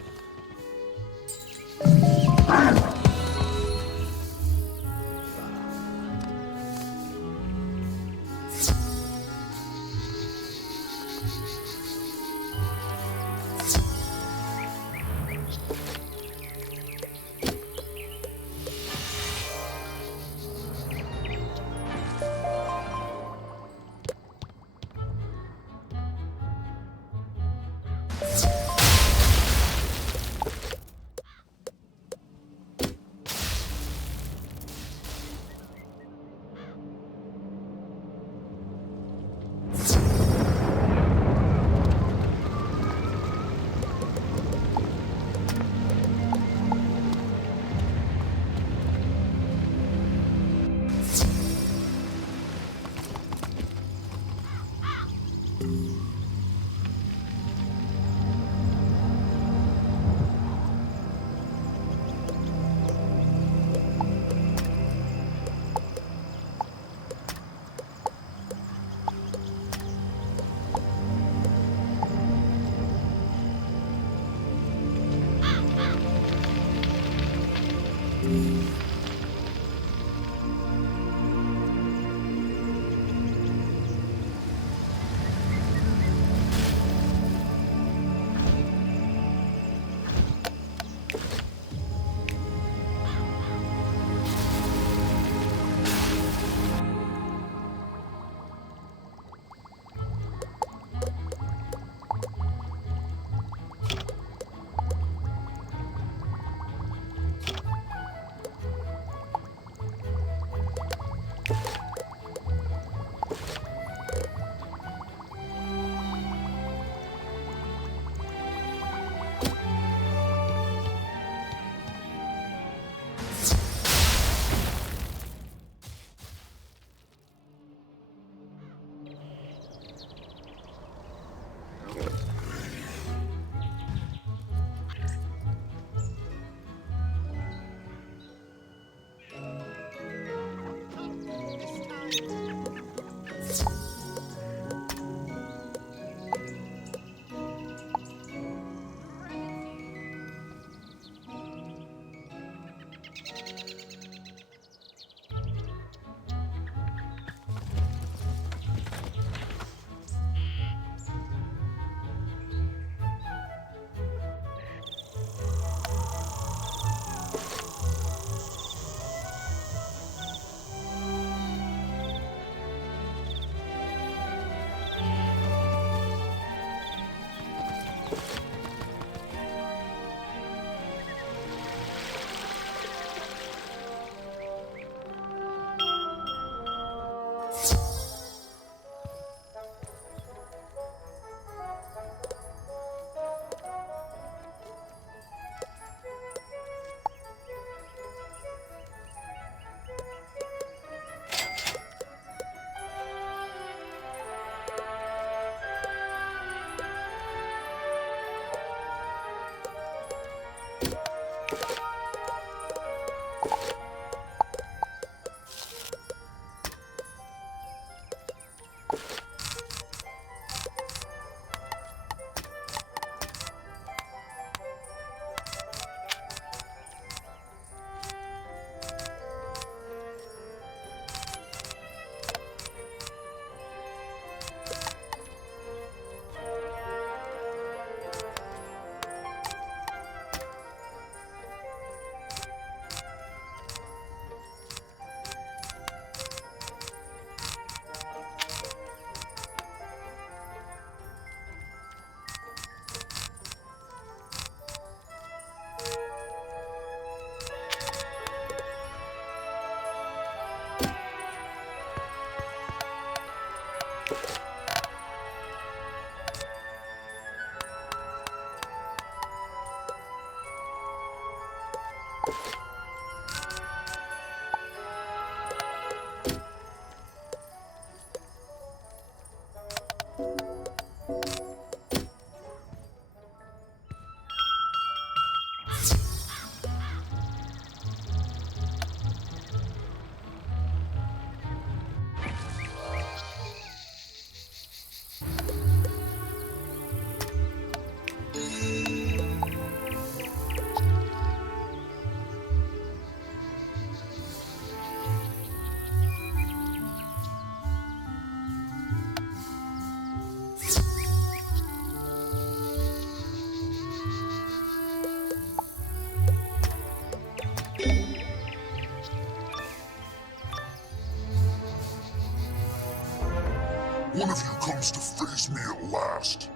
comes to face me at last.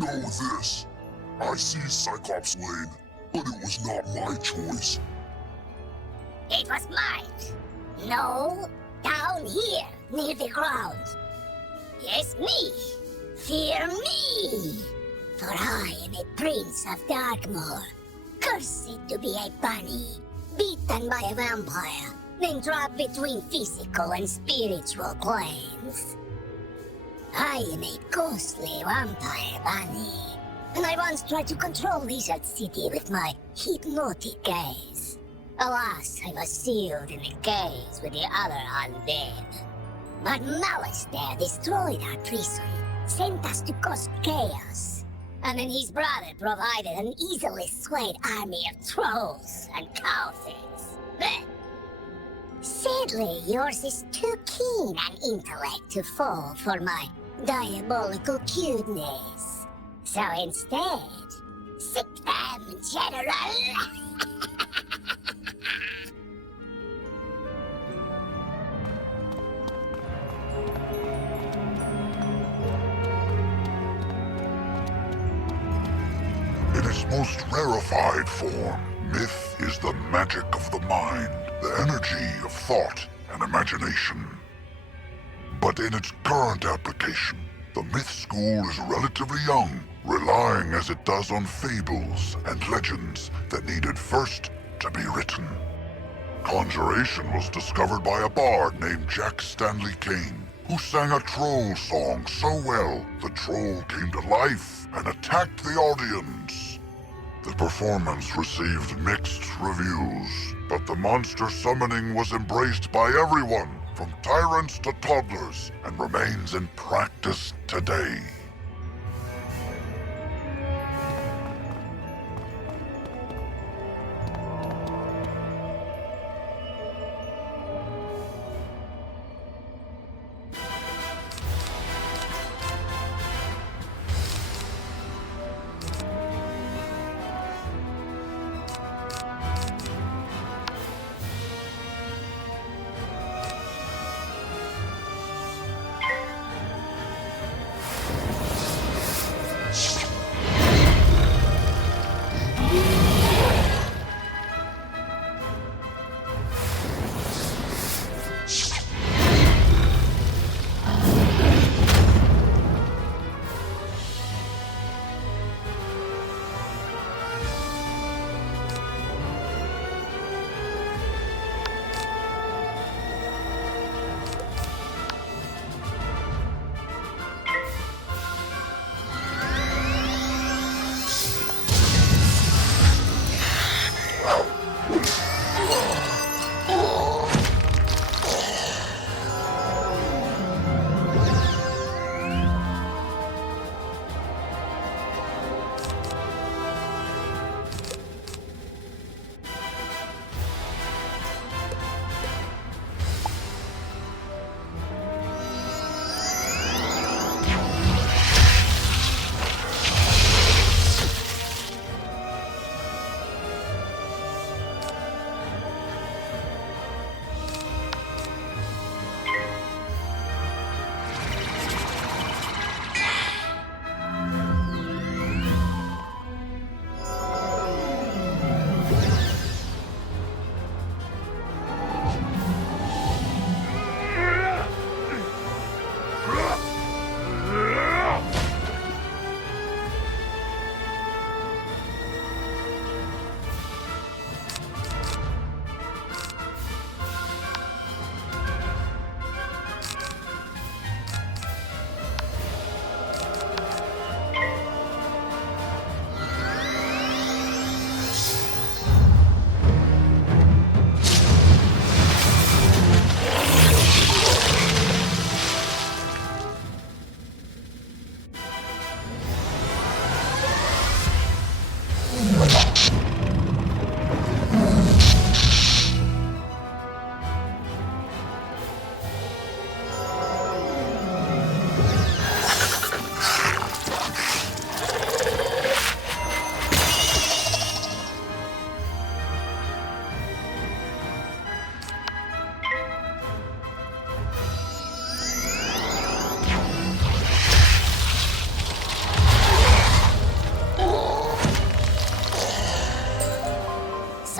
Know this. I seized Cyclops Lane, but it was not my choice. It was mine. No, down here, near the ground. Yes, me. Fear me. For I am a prince of Darkmoor, cursed to be a bunny, beaten by a vampire, then dropped between physical and spiritual planes. I am a ghostly vampire bunny, and I once tried to control Lizard City with my hypnotic gaze. Alas, I was sealed in a cage with the other undead. But malistaire destroyed our prison, sent us to cause chaos, and then his brother provided an easily swayed army of trolls and cowthings. But sadly, yours is too keen an intellect to fall for my diabolical cuteness. So instead, sick them, General! In its most rarefied form, myth is the magic of the mind, the energy of thought and imagination. But in its current application, the myth school is relatively young, relying as it does on fables and legends that needed first to be written. Conjuration was discovered by a bard named Jack Stanley Kane, who sang a troll song so well the troll came to life and attacked the audience. The performance received mixed reviews, but the monster summoning was embraced by everyone, from tyrants to toddlers, and remains in practice today.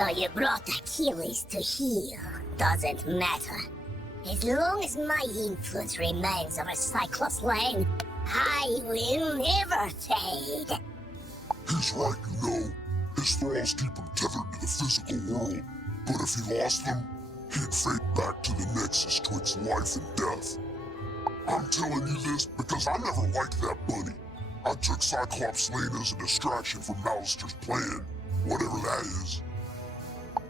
So you brought Achilles to heal. Doesn't matter. As long as my influence remains over Cyclops Lane, I will never fade. He's right, you know. His thralls keep him tethered to the physical world. But if he lost them, he'd fade back to the nexus twixt life and death. I'm telling you this because I never liked that bunny. I took Cyclops Lane as a distraction from malistaire's plan, whatever that is.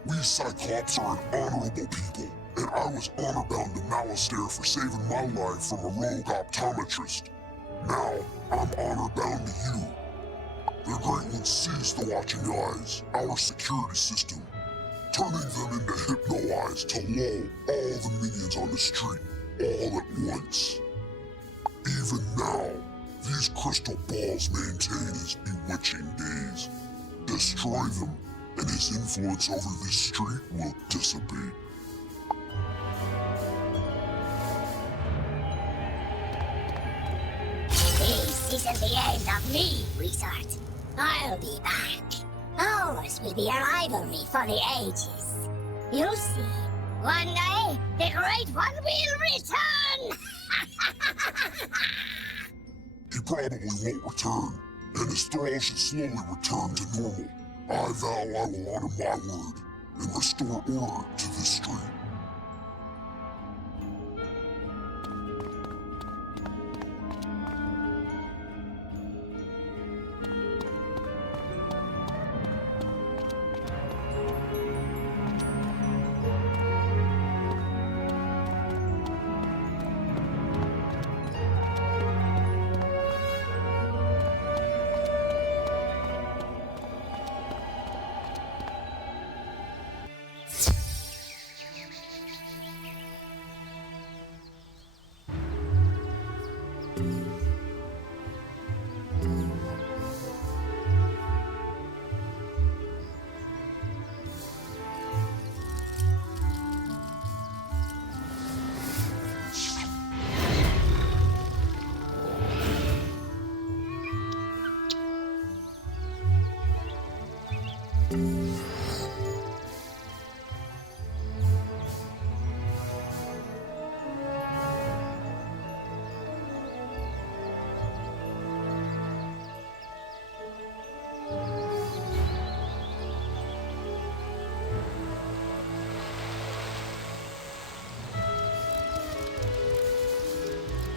We Cyclops are an honorable people, and I was honor-bound to Malistaire for saving my life from a rogue optometrist. Now, I'm honor-bound to you. The Great One sees the watching eyes, our security system, turning them into hypno-eyes to lull all the minions on the street, all at once. Even now, these crystal balls maintain his bewitching gaze. Destroy them, and his influence over this street will dissipate. This isn't the end of me, Wizard. I'll be back. Ours will be a rivalry for the ages. You'll see. One day, the Great One will return! He probably won't return, and his thralls should slowly return to normal. I vow I will honor my word and restore order to this street.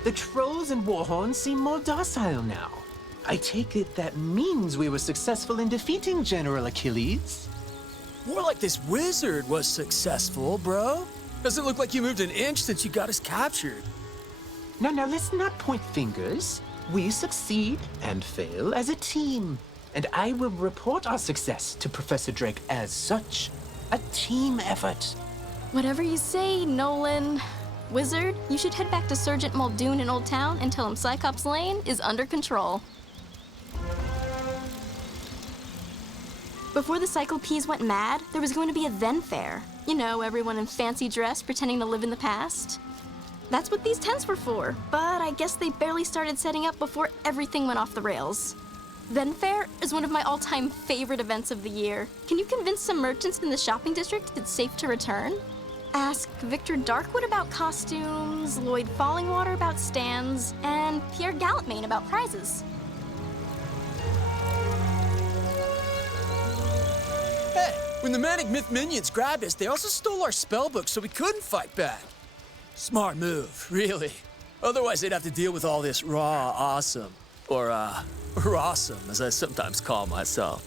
The trolls and warhorns seem more docile now. I take it that means we were successful in defeating General Achilles? More like this wizard was successful, bro. Doesn't look like you moved an inch since you got us captured. Now, let's not point fingers. We succeed and fail as a team. And I will report our success to Professor Drake as such. A team effort. Whatever you say, Nolan. Wizard, you should head back to Sergeant Muldoon in Old Town and tell him Cyclops Lane is under control. Before the Cyclopes went mad, there was going to be a then fair. You know, everyone in fancy dress pretending to live in the past. That's what these tents were for, but I guess they barely started setting up before everything went off the rails. Then Fair is one of my all-time favorite events of the year. Can you convince some merchants in the shopping district it's safe to return? Ask Victor Darkwood about costumes, Lloyd Fallingwater about stands, and Pierre Gallantmain about prizes. Hey, when the Manic Myth minions grabbed us, they also stole our spellbook so we couldn't fight back. Smart move, really. Otherwise, they'd have to deal with all this raw awesome. Or, rawsome, as I sometimes call myself.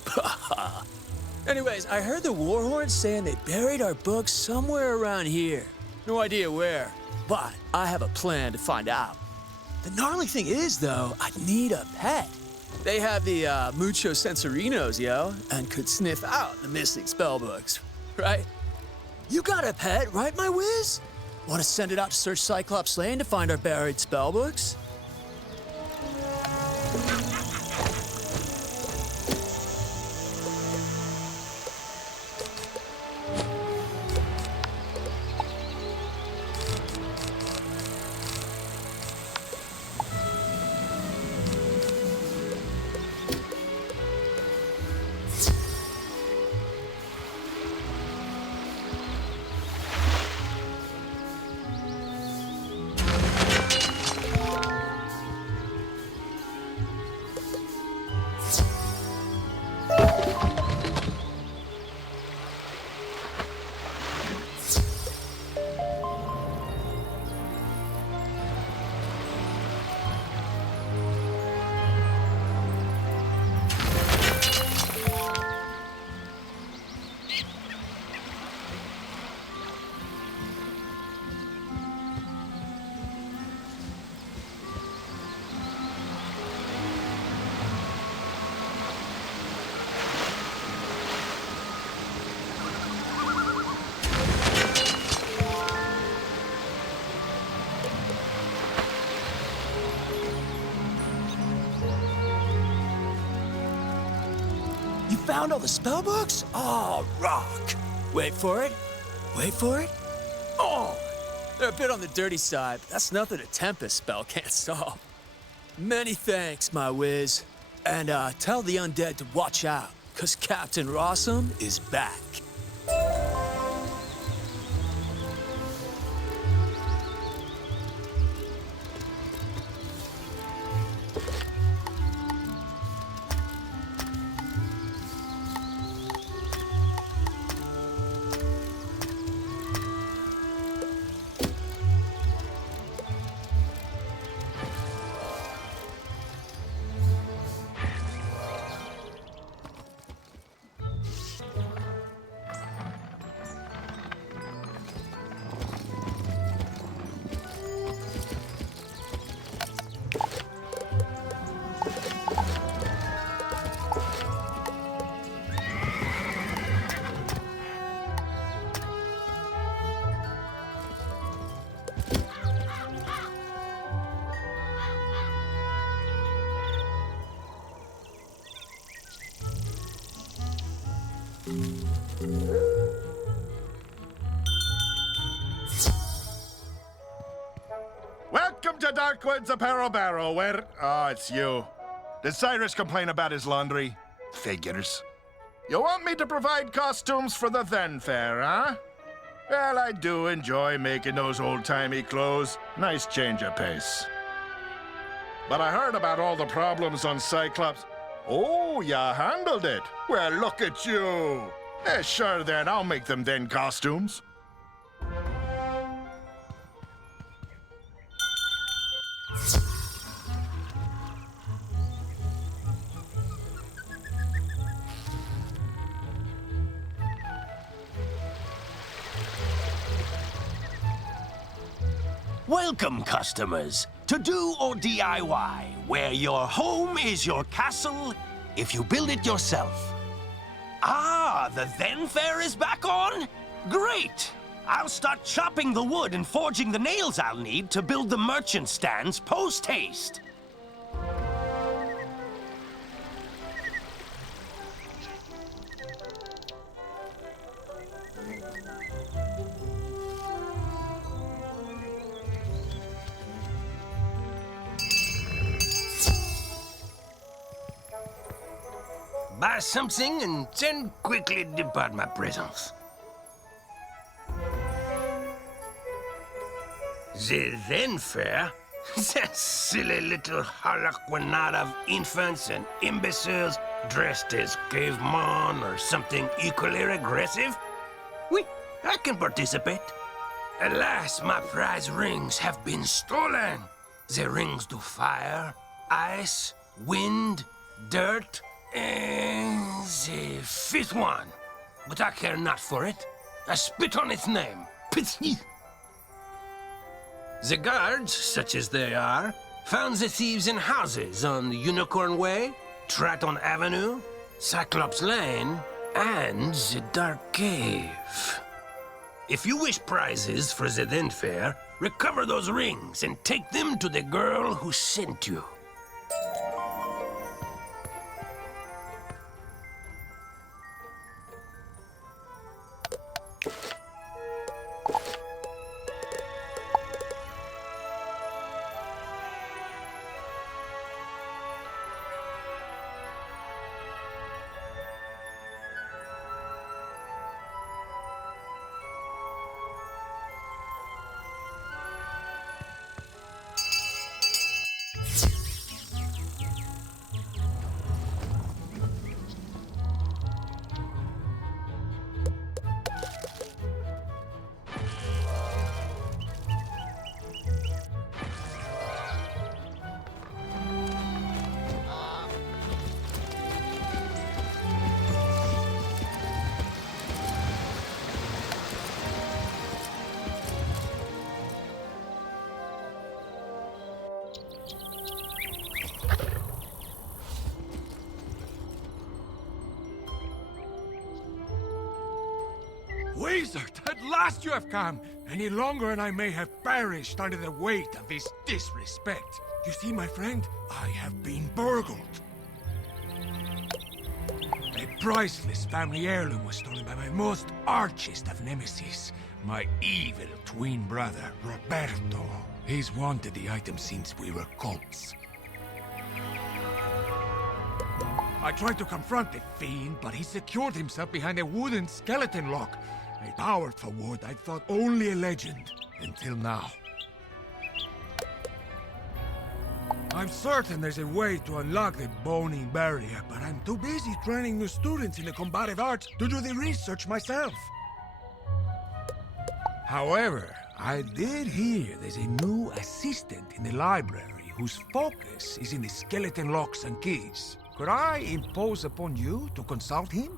Anyways, I heard the Warhorns saying they buried our books somewhere around here. No idea where, but I have a plan to find out. The gnarly thing is, though, I need a pet. They have the Mucho Sensorinos, yo, and could sniff out the missing spellbooks, right? You got a pet, right, my whiz? Want to send it out to search Cyclops Lane to find our buried spellbooks? found all the spell books? Oh, rock. Wait for it. Wait for it. Oh, they're a bit on the dirty side, but that's nothing a Tempest spell can't solve. Many thanks, my whiz. And tell the undead to watch out, 'cause Captain Rossum is back. Welcome to Darkwood's Apparel Barrel, where... Oh, it's you. Did Cyrus complain about his laundry? Figures. You want me to provide costumes for the then fair, huh? Well, I do enjoy making those old-timey clothes. Nice change of pace. But I heard about all the problems on Cyclops. Oh, you handled it. Well, look at you. Sure then, I'll make them then costumes. Welcome, customers, to Do or DIY, where your home is your castle if you build it yourself. Ah, the Then Fair is back on? Great! I'll start chopping the wood and forging the nails I'll need to build the merchant stands post-haste. Buy something and then quickly depart my presence. The Then Fair? That silly little harlequinade of infants and imbeciles dressed as cavemen or something equally aggressive? Oui, I can participate. Alas, my prize rings have been stolen. The rings do fire, ice, wind, dirt, and the fifth one. But I care not for it. I spit on its name. Pity. The guards, such as they are, found the thieves in houses on Unicorn Way, Triton Avenue, Cyclops Lane, and the Dark Cave. If you wish prizes for the Then Fair, recover those rings and take them to the girl who sent you. Wizard, at last you have come! Any longer and I may have perished under the weight of this disrespect. You see, my friend, I have been burgled. A priceless family heirloom was stolen by my most archest of nemesis, my evil twin brother, Roberto. He's wanted the item since we were colts. I tried to confront the fiend, but he secured himself behind a wooden skeleton lock. A powerful ward I thought only a legend, until now. I'm certain there's a way to unlock the bony barrier, but I'm too busy training new students in the combative arts to do the research myself. However, I did hear there's a new assistant in the library whose focus is in the skeleton locks and keys. Could I impose upon you to consult him?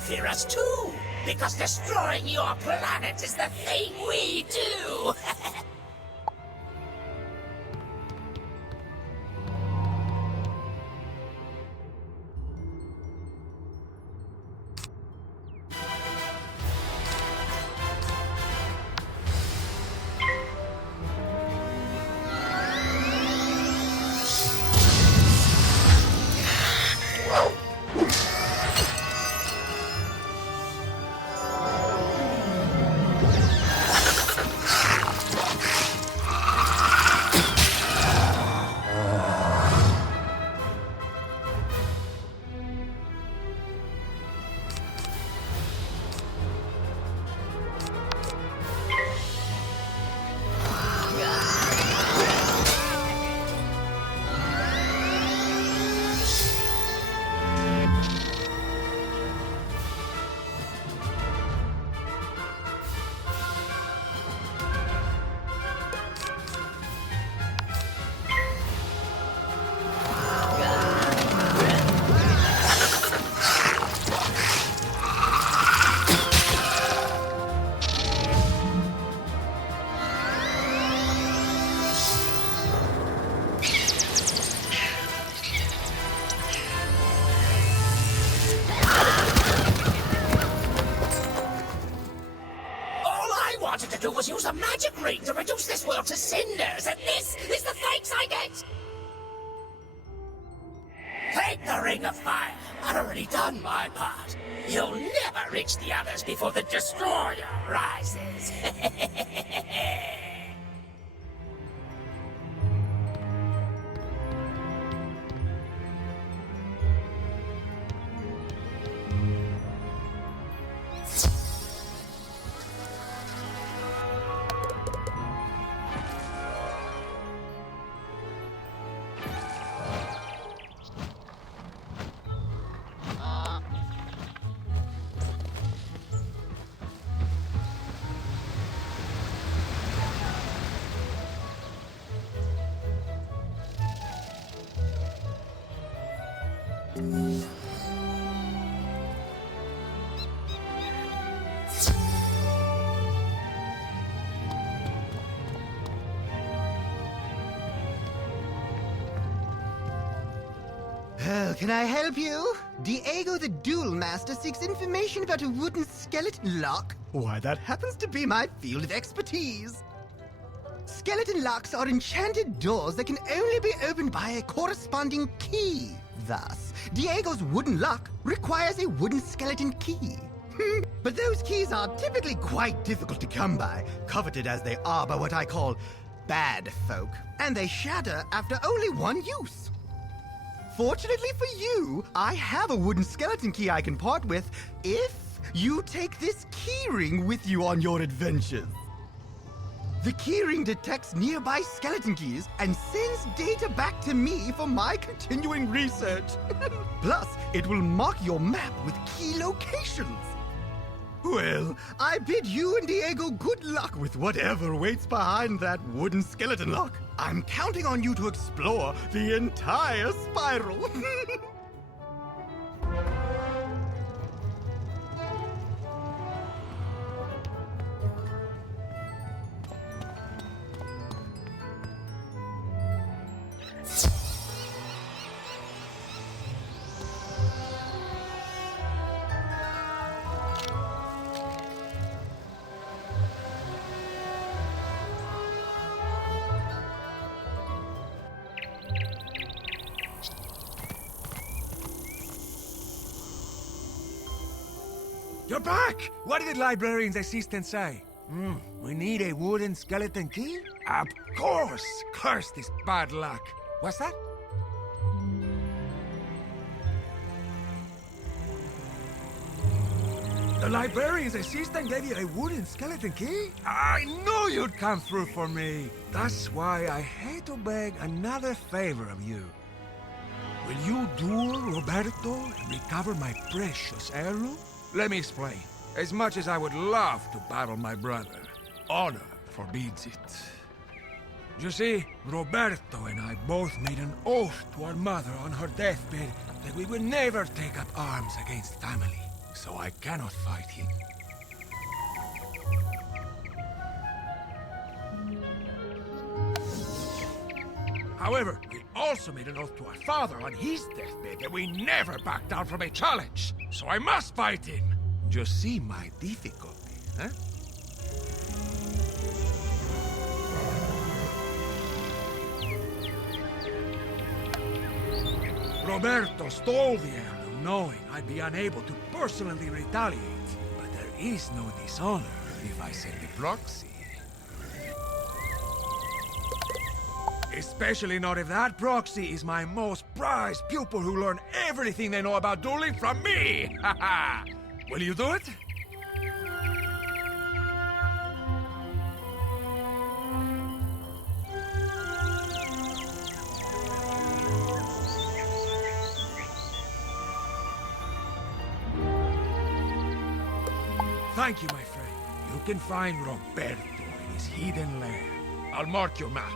Fear us too, because destroying your planet is the thing we do. Was use a magic ring to reduce this world to cinders, and this is the thanks I get! Take the Ring of Fire. I've already done my part. You'll never reach the others before the Destroyer rises. Can I help you? Diego the Duel Master seeks information about a wooden skeleton lock. Why, that happens to be my field of expertise. Skeleton locks are enchanted doors that can only be opened by a corresponding key. Thus, Diego's wooden lock requires a wooden skeleton key. But those keys are typically quite difficult to come by, coveted as they are by what I call bad folk, and they shatter after only one use. Fortunately for you, I have a wooden skeleton key I can part with if you take this key ring with you on your adventures. The keyring detects nearby skeleton keys and sends data back to me for my continuing research. Plus, it will mark your map with key locations. Well, I bid you and Diego good luck with whatever waits behind that wooden skeleton lock. I'm counting on you to explore the entire spiral. You're back! What did the librarian's assistant say? We need a wooden skeleton key? Of course! Curse this bad luck. What's that? The librarian's assistant gave you a wooden skeleton key? I knew you'd come through for me. That's why I hate to beg another favor of you. Will you duel Roberto and recover my precious heirloom? Let me explain. As much as I would love to battle my brother, honor forbids it. You see, Roberto and I both made an oath to our mother on her deathbed that we would never take up arms against family, so I cannot fight him. However, we also made an oath to our father on his deathbed that we never back down from a challenge, so I must fight him. You see my difficulty, huh? Roberto stole the heirloom knowing I'd be unable to personally retaliate, but there is no dishonor if I send a proxy. Especially not if that proxy is my most prized pupil who learned everything they know about dueling from me! Haha! Will you do it? Thank you, my friend. You can find Roberto in his hidden lair. I'll mark your map.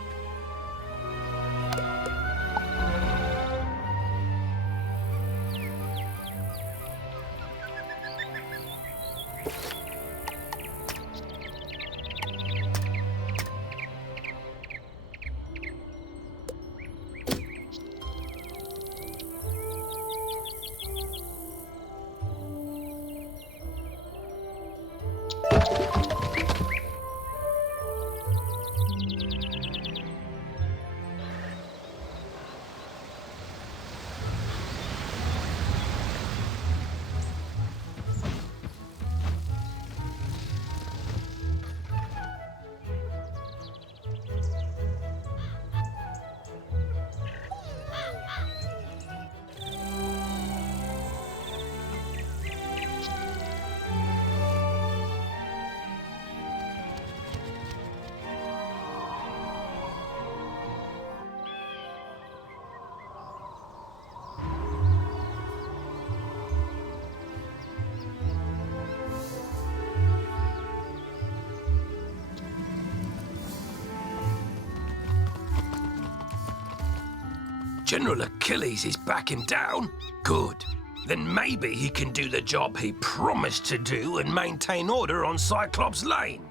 General Achilles is backing down? Good. Then maybe he can do the job he promised to do and maintain order on Cyclops Lane.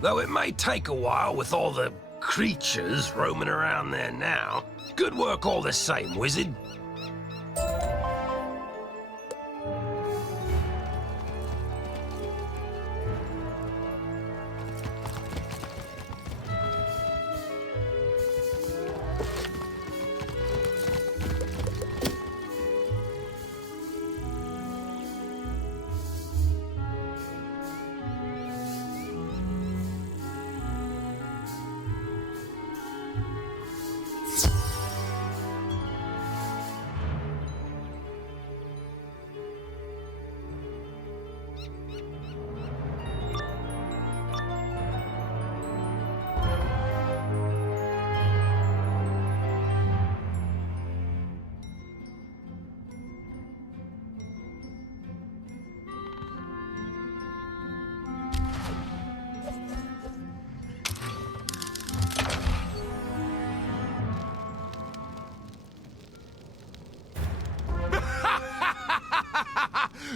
Though it may take a while with all the creatures roaming around there now. Good work all the same, wizard.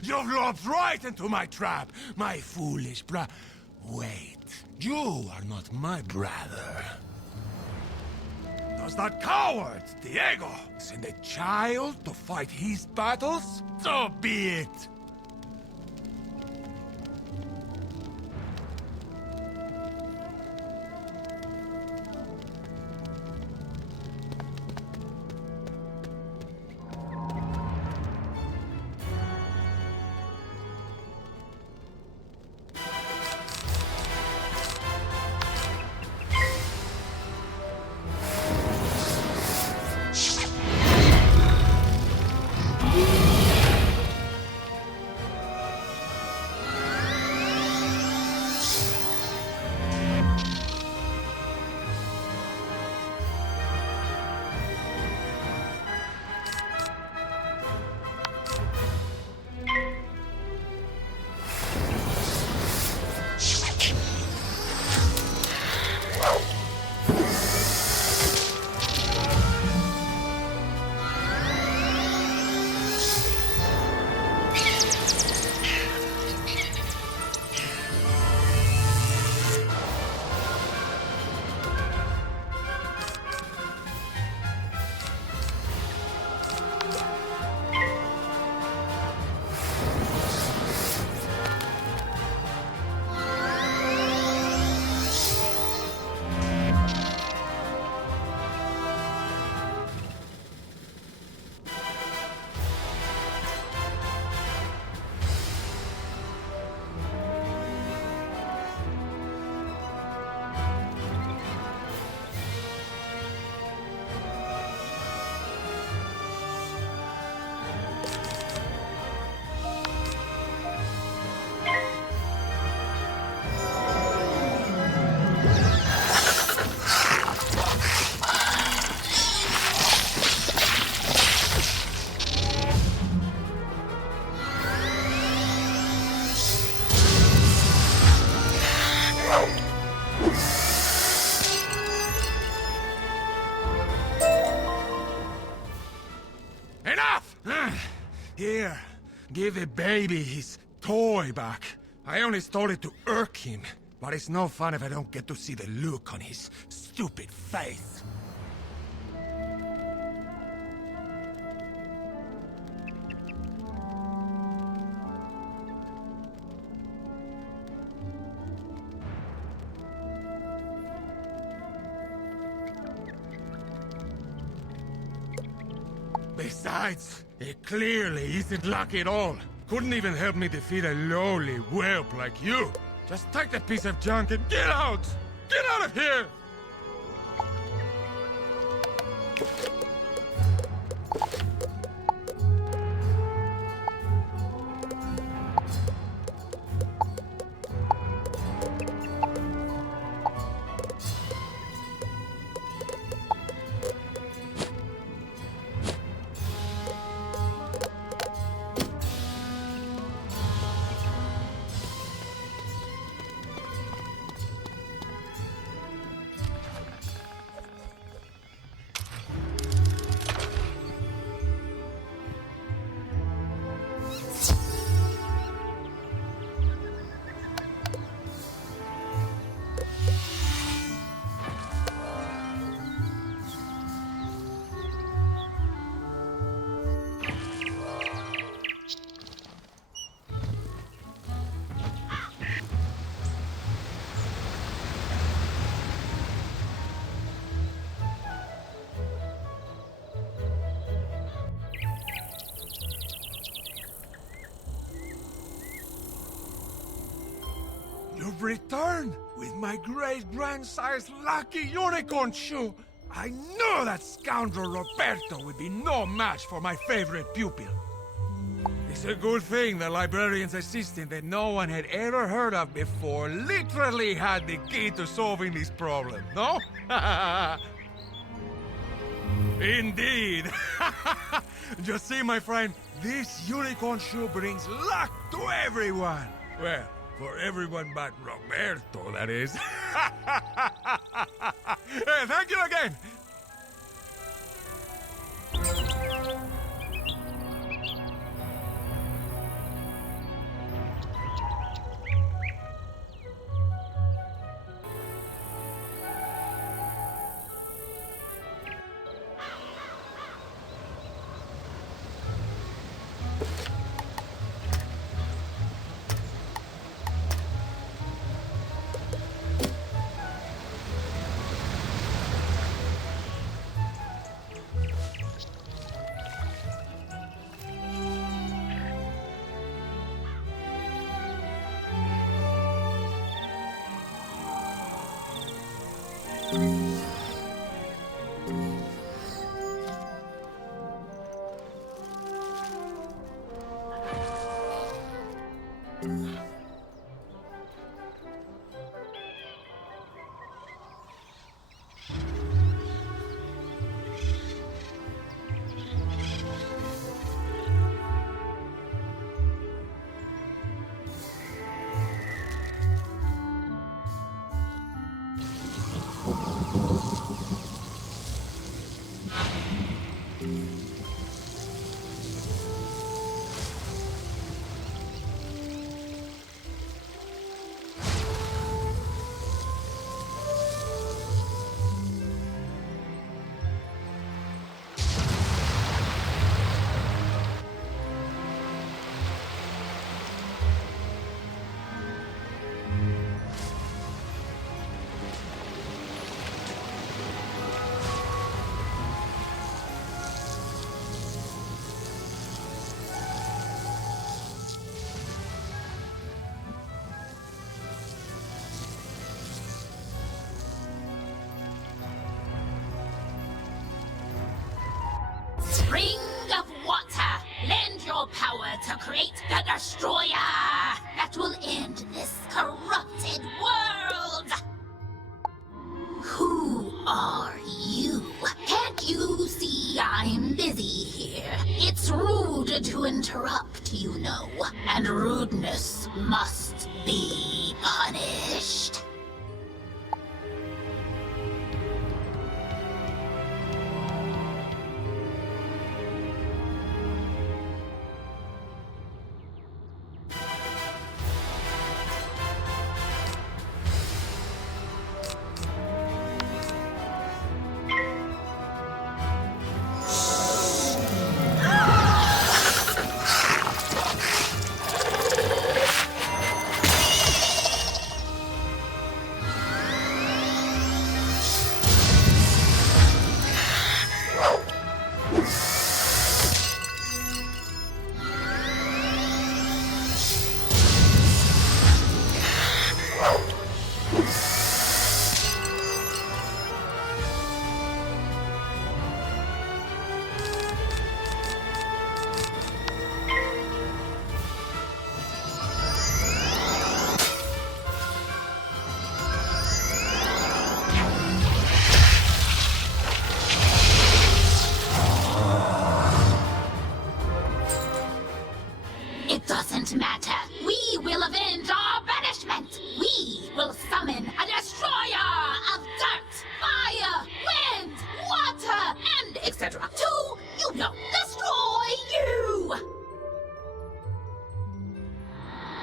You've lopped right into my trap, my foolish Wait, you are not my brother. Does that coward, Diego, send a child to fight his battles? So be it. Here, give the baby his toy back. I only stole it to irk him, but it's no fun if I don't get to see the look on his stupid face. Besides, it clearly isn't luck at all. Couldn't even help me defeat a lowly whelp like you. Just take the piece of junk and get out! Get out of here! You've returned with my great-grandsire lucky unicorn shoe. I knew that scoundrel Roberto would be no match for my favorite pupil. It's a good thing the librarian's assistant that no one had ever heard of before literally had the key to solving this problem, no? Indeed. Just see, my friend, this unicorn shoe brings luck to everyone. Well, for everyone but Roberto, that is. Hey, thank you again. Spring of water, lend your power to create the destroyer that will end this corrupted world. Who are you? Can't you see I'm busy here? It's rude to interrupt, you know, and rudeness must be punished. Matter. We will avenge our banishment. We will summon a destroyer of dirt, fire, wind, water, and etc. to, you know, destroy you.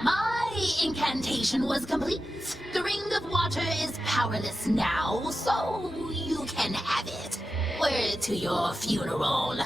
My incantation was complete. The ring of water is powerless now, so you can have it. Word to your funeral.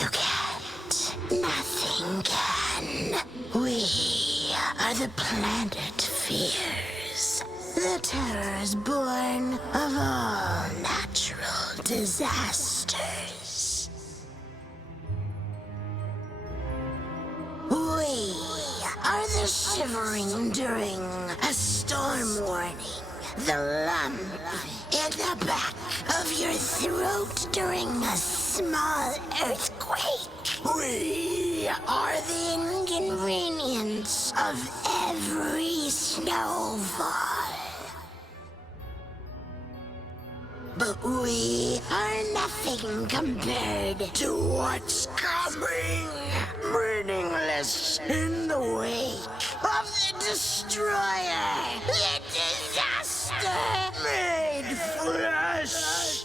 You can't. Nothing can. We are the planet fears. The terrors born of all natural disasters. We are the shivering during a storm warning. The lump in the back of your throat during a small earthquake. We are the inconvenience of every snowfall. But we are nothing compared to what's coming. Meaningless in the wake of the destroyer. The disaster made flesh.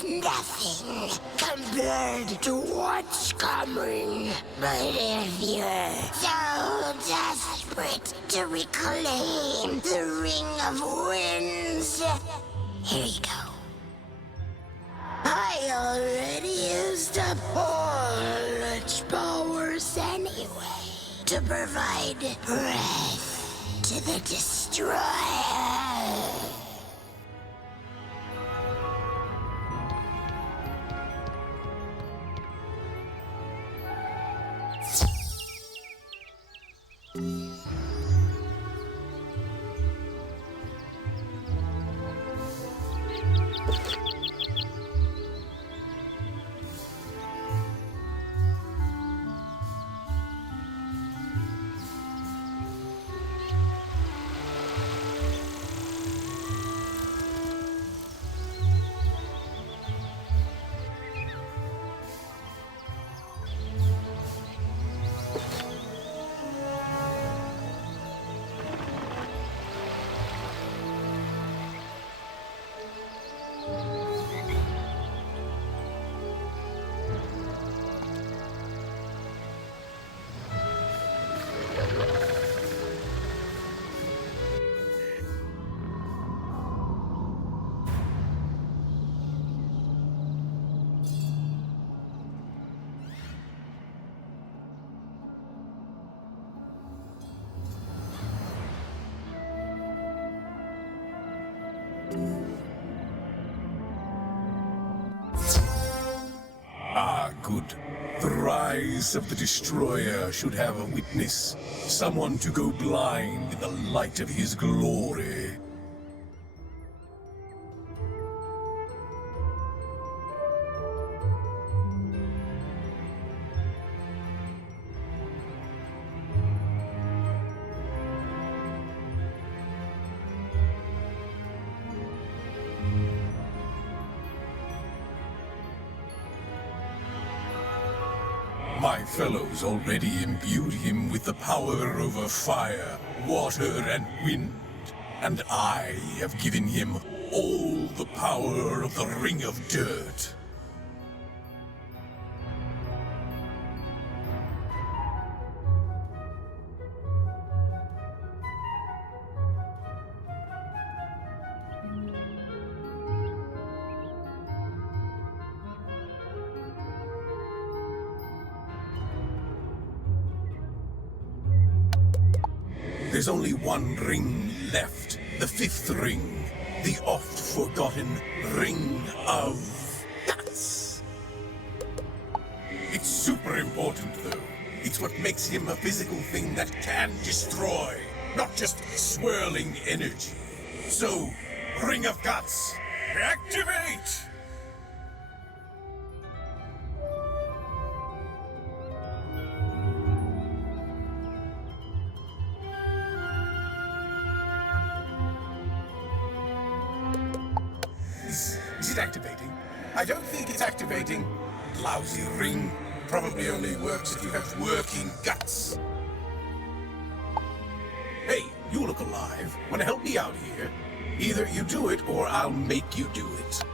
Nothing compared to what's coming. But if you're so desperate to reclaim the Ring of Winds, here you go. I already used up all its powers anyway to provide breath to the destroyer. Ah, good. The rise of the Destroyer should have a witness. Someone to go blind in the light of his glory. My fellows already imbued him with the power over fire, water, and wind, and I have given him all the power of the Ring of Dirt. There's only one ring left. The 5th ring. The oft-forgotten Ring of Guts. It's super important, though. It's what makes him a physical thing that can destroy, not just swirling energy. So, Ring of Guts, activate! Is it activating? I don't think it's activating. Lousy ring. Probably only works if you have working guts. Hey, you look alive. Wanna help me out here? Either you do it, or I'll make you do it.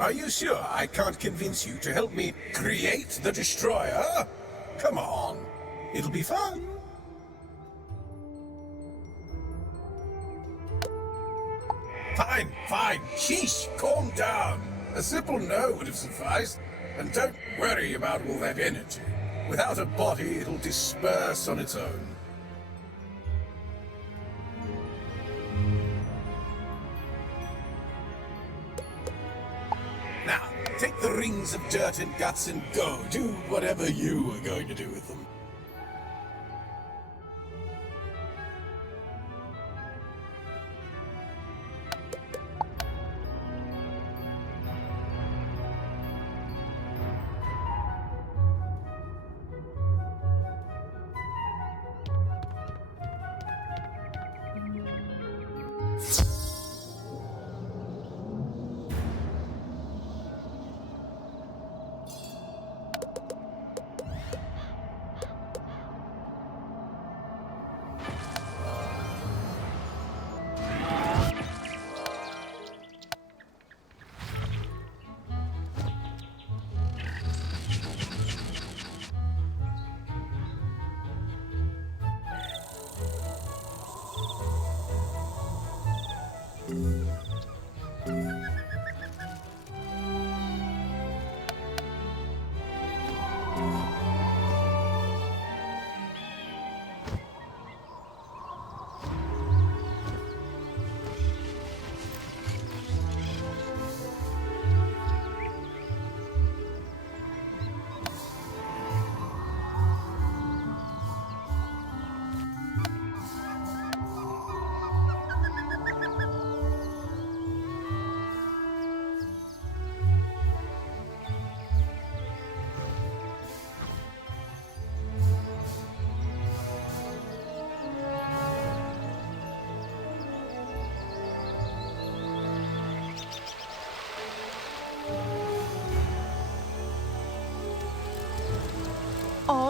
Are you sure I can't convince you to help me create the destroyer? Come on, it'll be fun. Fine, sheesh, calm down. A simple no would have sufficed. And don't worry about all that energy. Without a body, it'll disperse on its own. Now, take the rings of dirt and guts and go. Do whatever you were going to do with them.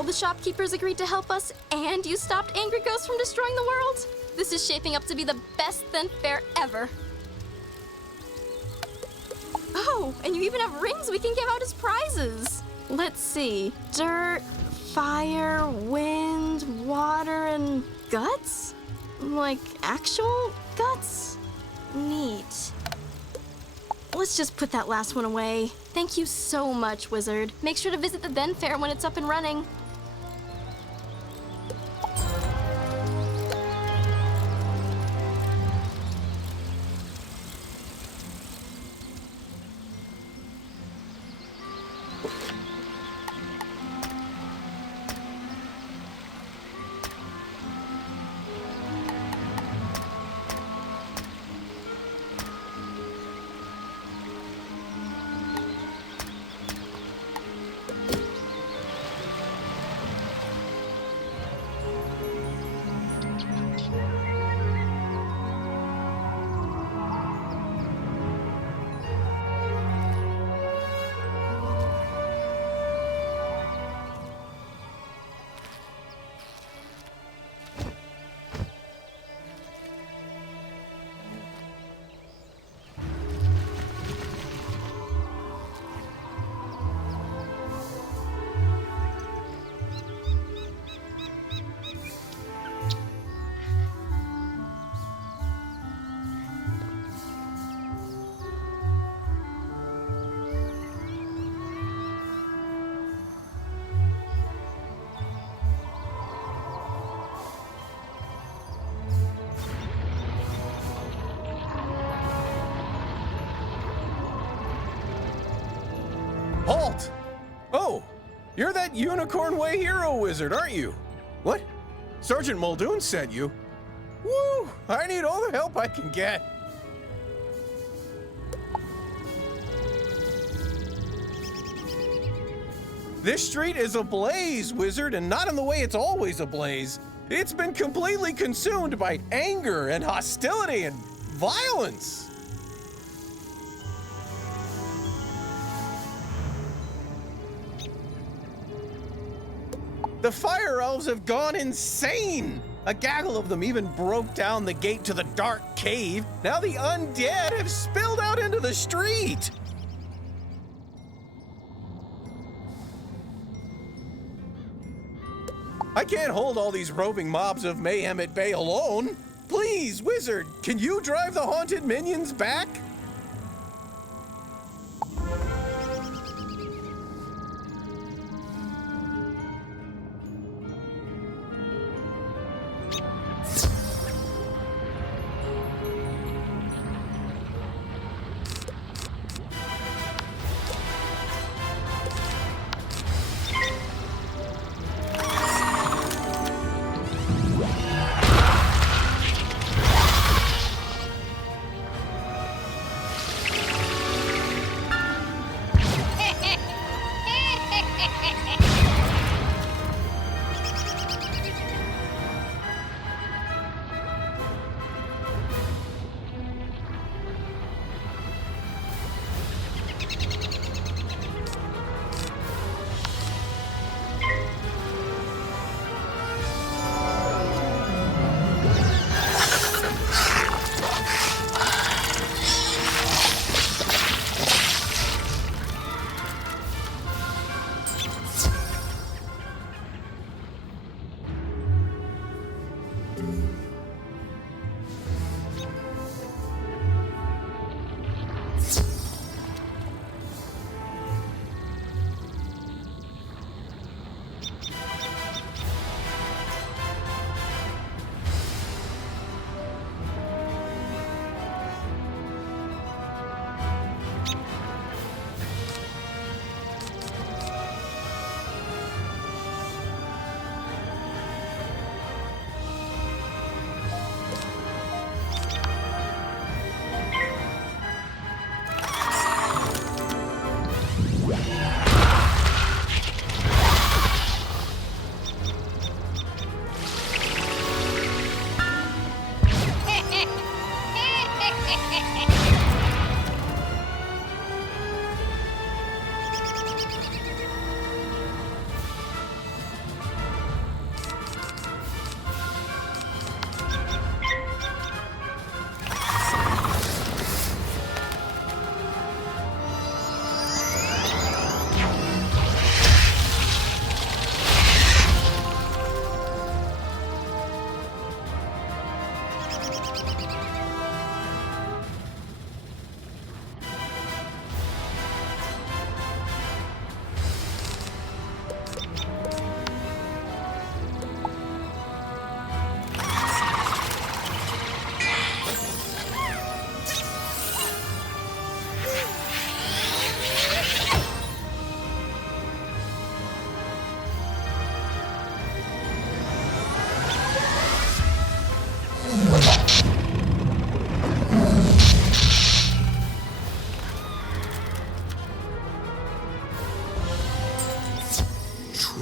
all the shopkeepers agreed to help us, and you stopped angry ghosts from destroying the world. This is shaping up to be the best Then Fair ever. Oh, and you even have rings we can give out as prizes. Let's see. Dirt, fire, wind, water, and guts? Like actual guts? Neat. Let's just put that last one away. Thank you so much, Wizard. Make sure to visit the Then Fair when it's up and running. Halt! Oh, you're that Unicorn Way hero wizard, aren't you? What? Sergeant Muldoon sent you? Woo! I need all the help I can get. This street is ablaze, wizard, and not in the way it's always ablaze. It's been completely consumed by anger and hostility and violence. The fire elves have gone insane! A gaggle of them even broke down the gate to the dark cave. Now the undead have spilled out into the street! I can't hold all these roving mobs of mayhem at bay alone. Please, wizard, can you drive the haunted minions back?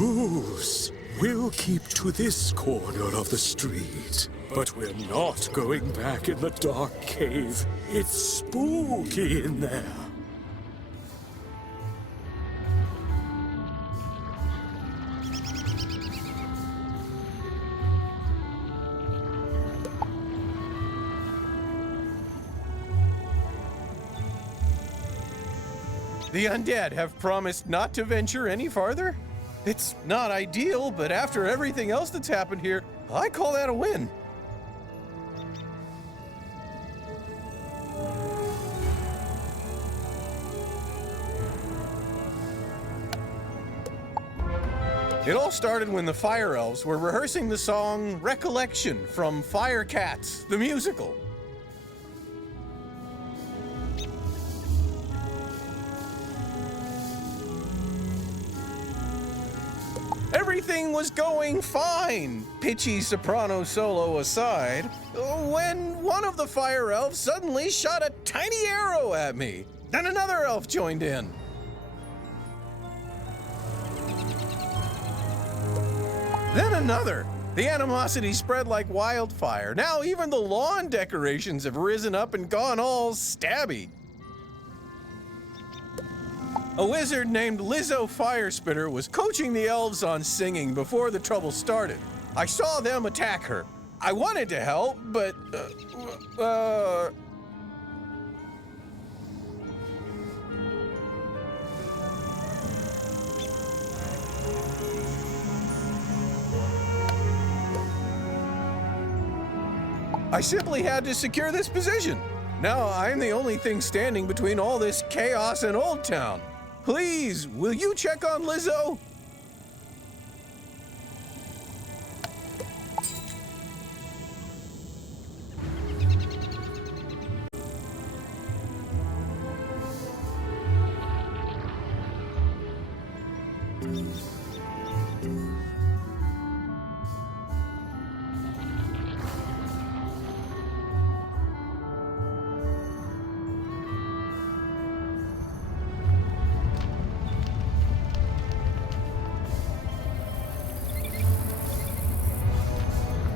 Truce. We'll keep to this corner of the street. But we're not going back in the dark cave. It's spooky in there. The undead have promised not to venture any farther? It's not ideal, but after everything else that's happened here, I call that a win. It all started when the Fire Elves were rehearsing the song Recollection from Fire Cats, the musical. Everything was going fine, pitchy soprano solo aside, when one of the Fire Elves suddenly shot a tiny arrow at me. Then another elf joined in. Then another. The animosity spread like wildfire. Now even the lawn decorations have risen up and gone all stabby. A wizard named Lizzo Firespitter was coaching the elves on singing before the trouble started. I saw them attack her. I wanted to help, but, I simply had to secure this position. Now I'm the only thing standing between all this chaos and Old Town. Please, will you check on Lizzo?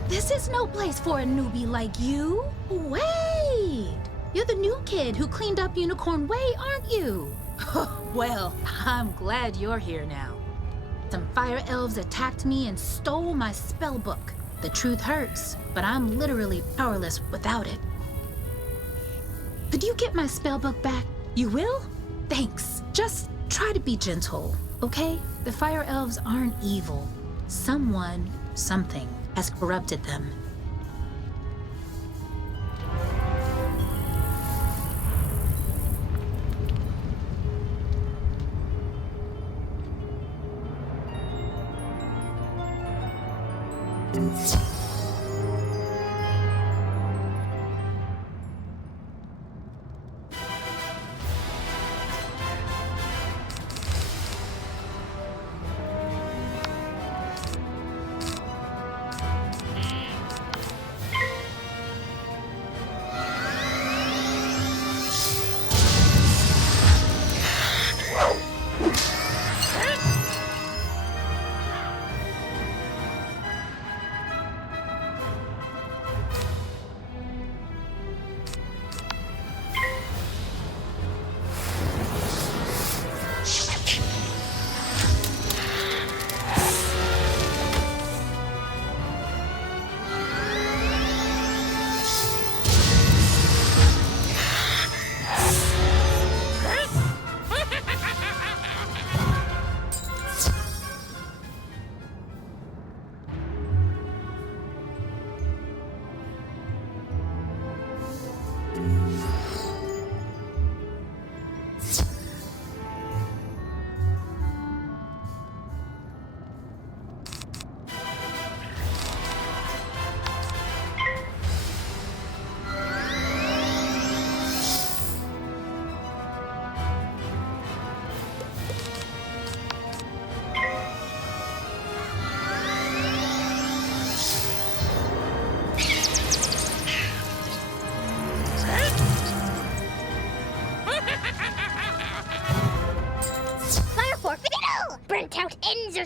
This is no place for a newbie like you. Wait! You're the new kid who cleaned up Unicorn Way, aren't you? Well, I'm glad you're here now. Some fire elves attacked me and stole my spell book. The truth hurts, but I'm literally powerless without it. Could you get my spell book back? You will? Thanks. Just try to be gentle, okay? The fire elves aren't evil. Someone, something, has corrupted them.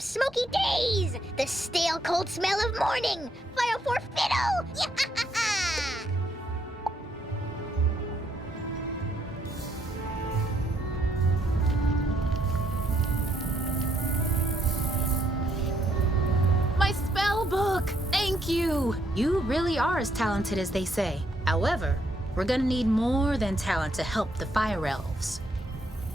smoky days, the stale cold smell of morning, fire for fiddle! My spell book! Thank you! You really are as talented as they say. However, we're gonna need more than talent to help the fire elves.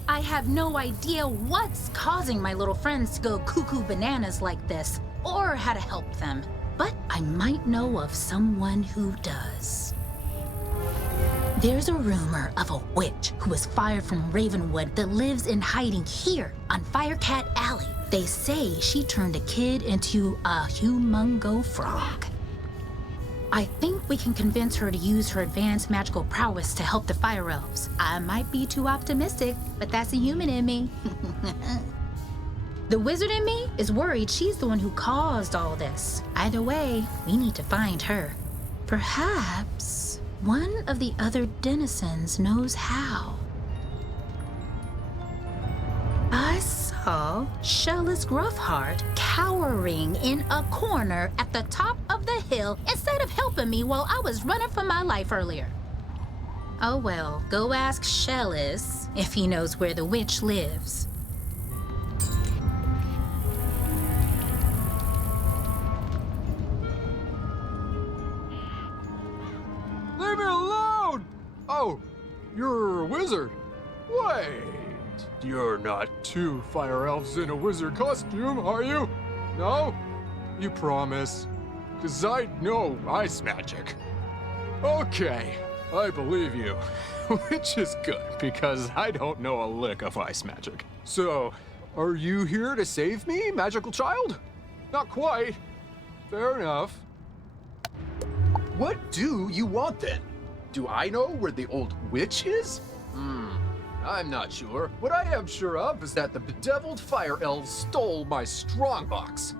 I have no idea what's causing my little friends to go cuckoo bananas like this, or how to help them. But I might know of someone who does. There's a rumor of a witch who was fired from Ravenwood that lives in hiding here on Firecat Alley. They say she turned a kid into a humongo frog. I think we can convince her to use her advanced magical prowess to help the fire elves. I might be too optimistic, but that's a human in me. The wizard in me is worried she's the one who caused all this. Either way, we need to find her. Perhaps one of the other denizens knows how. I saw Shellis Gruffheart cowering in a corner at the top of the hill instead of helping me while I was running for my life earlier. Oh well, go ask Shellis if he knows where the witch lives. Leave me alone! Oh, you're a wizard. Wait. You're not two fire elves in a wizard costume, are you? No? You promise? 'Cause I know ice magic. Okay, I believe you. Which is good, because I don't know a lick of ice magic. So, are you here to save me, magical child? Not quite. Fair enough. What do you want then? Do I know where the old witch is? I'm not sure. What I am sure of is that the bedeviled fire elves stole my strongbox.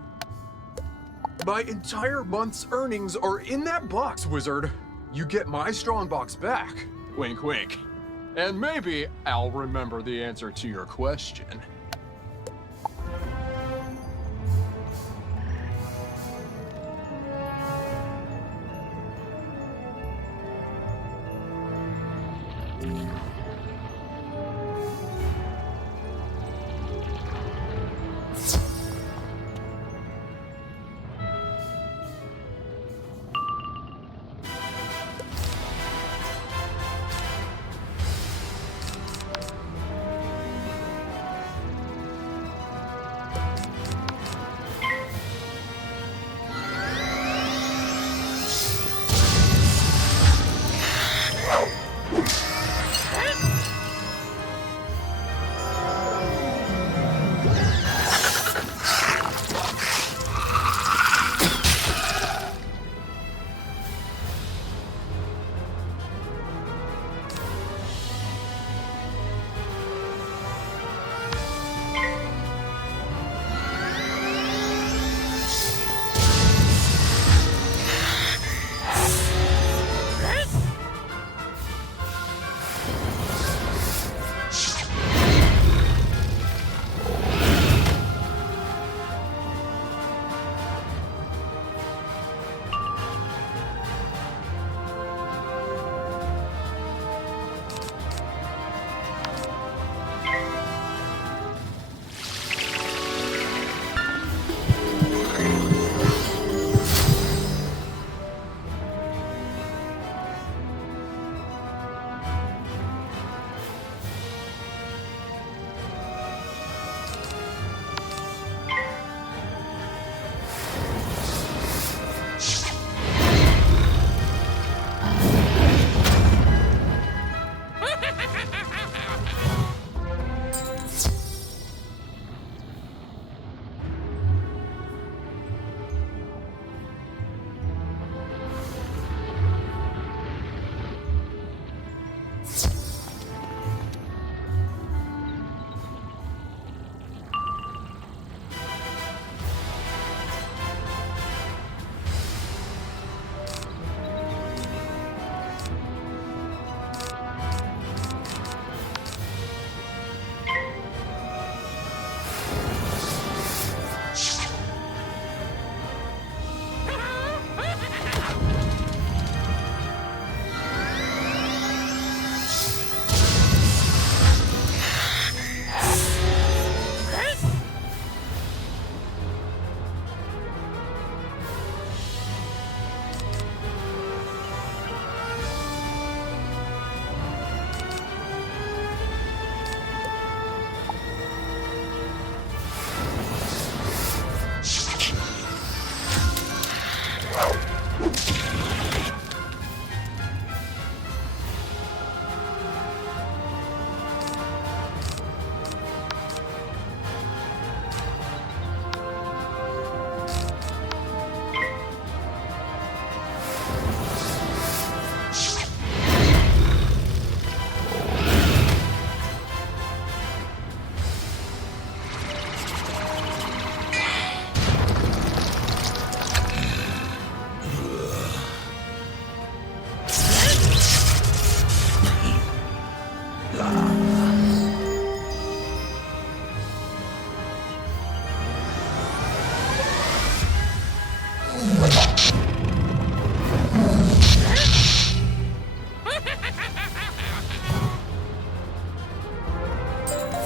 My entire month's earnings are in that box, wizard. You get my strongbox back. Wink, wink. And maybe I'll remember the answer to your question.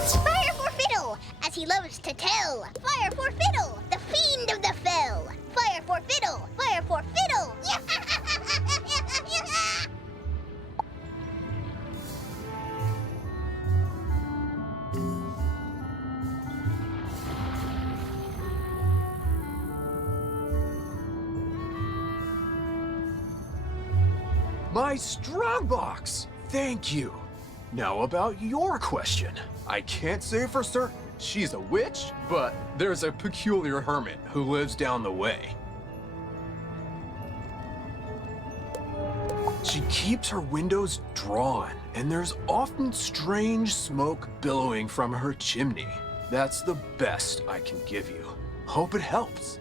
Fire for Fiddle, as he loves to tell. Fire for Fiddle, the fiend of the fell. Fire for Fiddle, fire for Fiddle. My strongbox! Thank you. Now about your question. I can't say for certain she's a witch, but there's a peculiar hermit who lives down the way. She keeps her windows drawn, and there's often strange smoke billowing from her chimney. That's the best I can give you. Hope it helps.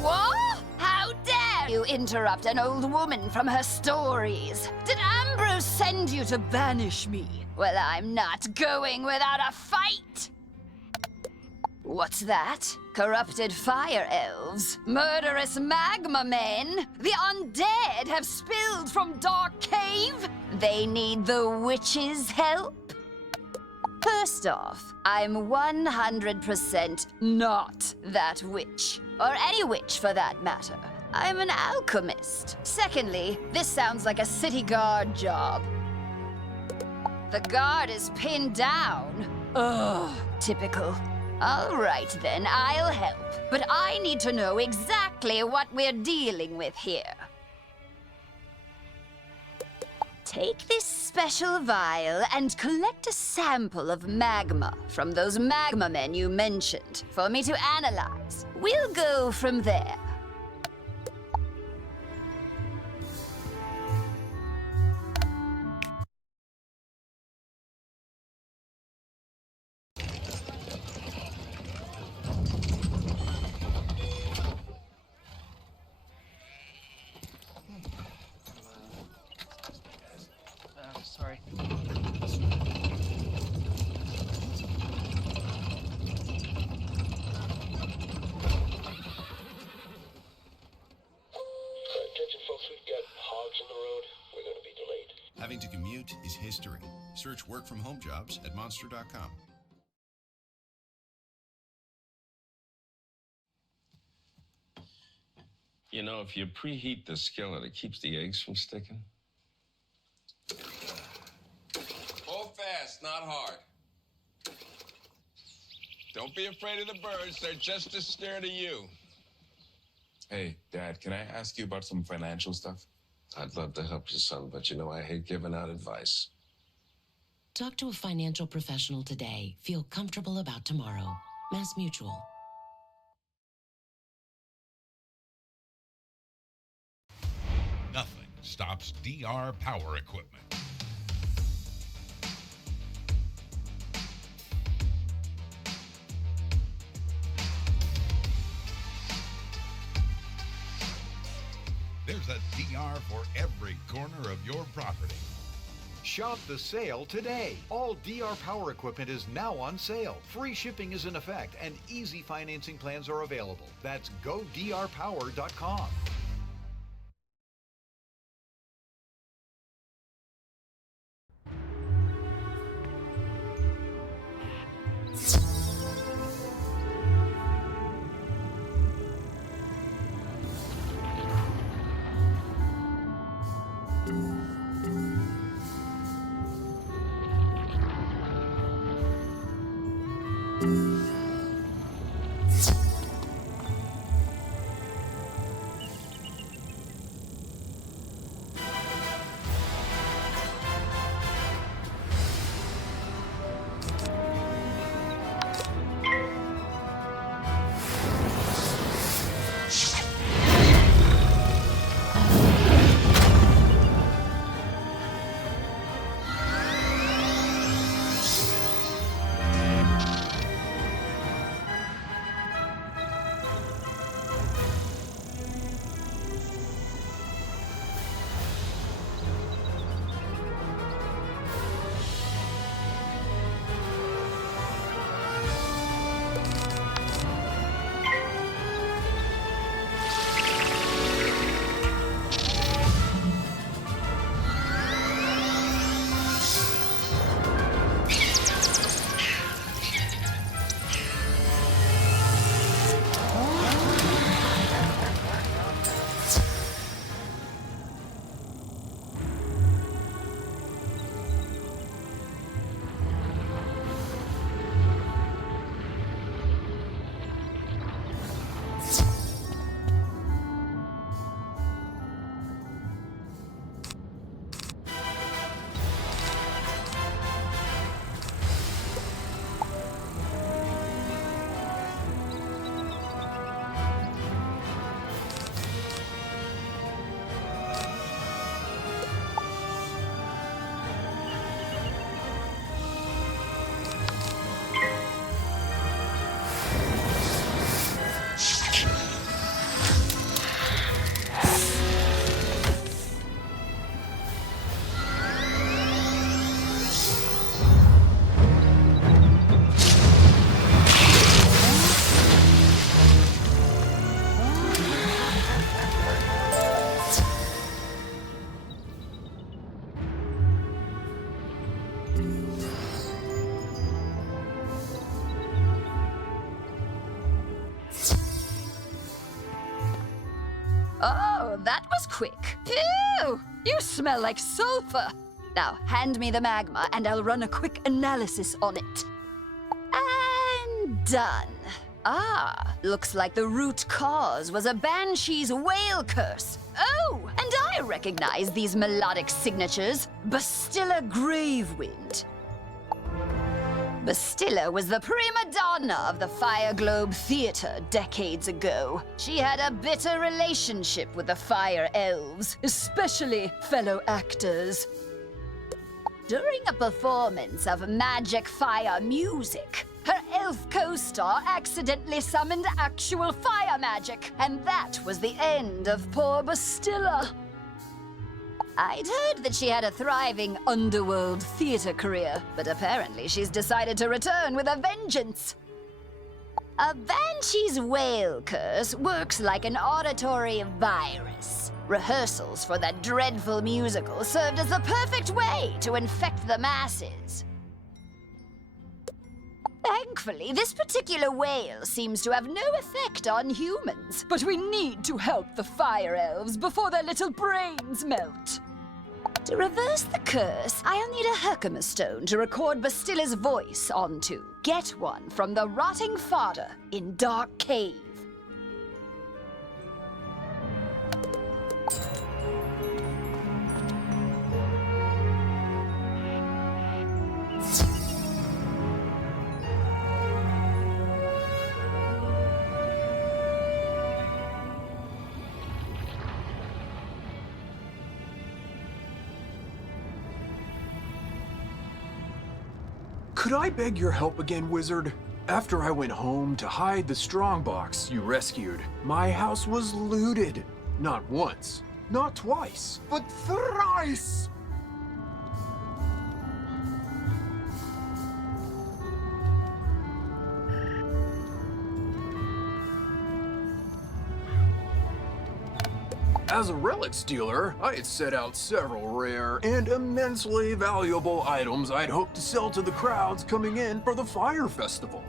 What? How dare you interrupt an old woman from her stories? Did Ambrose send you to banish me? Well, I'm not going without a fight! What's that? Corrupted fire elves? Murderous magma men? The undead have spilled from Dark Cave? They need the witch's help? First off, I'm 100% not that witch. Or any witch, for that matter. I'm an alchemist. Secondly, this sounds like a city guard job. The guard is pinned down. Ugh, typical. All right then, I'll help. But I need to know exactly what we're dealing with here. Take this special vial and collect a sample of magma from those magma men you mentioned for me to analyze. We'll go from there. Sorry. Attention folks, we've got hogs in the road. We're going to be delayed. Having to commute is history. Search work from home jobs at monster.com. You know, if you preheat the skillet, it keeps the eggs from sticking. Pull fast, not hard. Don't be afraid of the birds. They're just as scared of you. Hey, Dad, can I ask you about some financial stuff? I'd love to help you, son, but you know I hate giving out advice. Talk to a financial professional today. Feel comfortable about tomorrow. Mass Mutual. Nothing stops DR Power Equipment. There's a DR for every corner of your property. Shop the sale today. All DR Power equipment is now on sale. Free shipping is in effect and easy financing plans are available. That's godrpower.com. Oh, that was quick. Phew! You smell like sulfur. Now, hand me the magma and I'll run a quick analysis on it. And done. Ah, looks like the root cause was a banshee's whale curse. Oh, and I recognize these melodic signatures. Bastilla Gravewind. Bastilla was the prima donna of the Fire Globe Theater decades ago. She had a bitter relationship with the Fire Elves, especially fellow actors. During a performance of magic fire music, her elf co-star accidentally summoned actual fire magic, and that was the end of poor Bastilla. I'd heard that she had a thriving underworld theater career, but apparently she's decided to return with a vengeance. A banshee's whale curse works like an auditory virus. Rehearsals for that dreadful musical served as the perfect way to infect the masses. Thankfully, this particular whale seems to have no effect on humans, but we need to help the Fire Elves before their little brains melt. To reverse the curse, I'll need a Herkimer stone to record Bastilla's voice onto. Get one from the Rotting Fodder in Dark Cave. Could I beg your help again, Wizard? After I went home to hide the strongbox you rescued, my house was looted. Not once, not twice, but thrice! As a relic stealer, I had set out several rare and immensely valuable items I'd hoped to sell to the crowds coming in for the Fire Festival.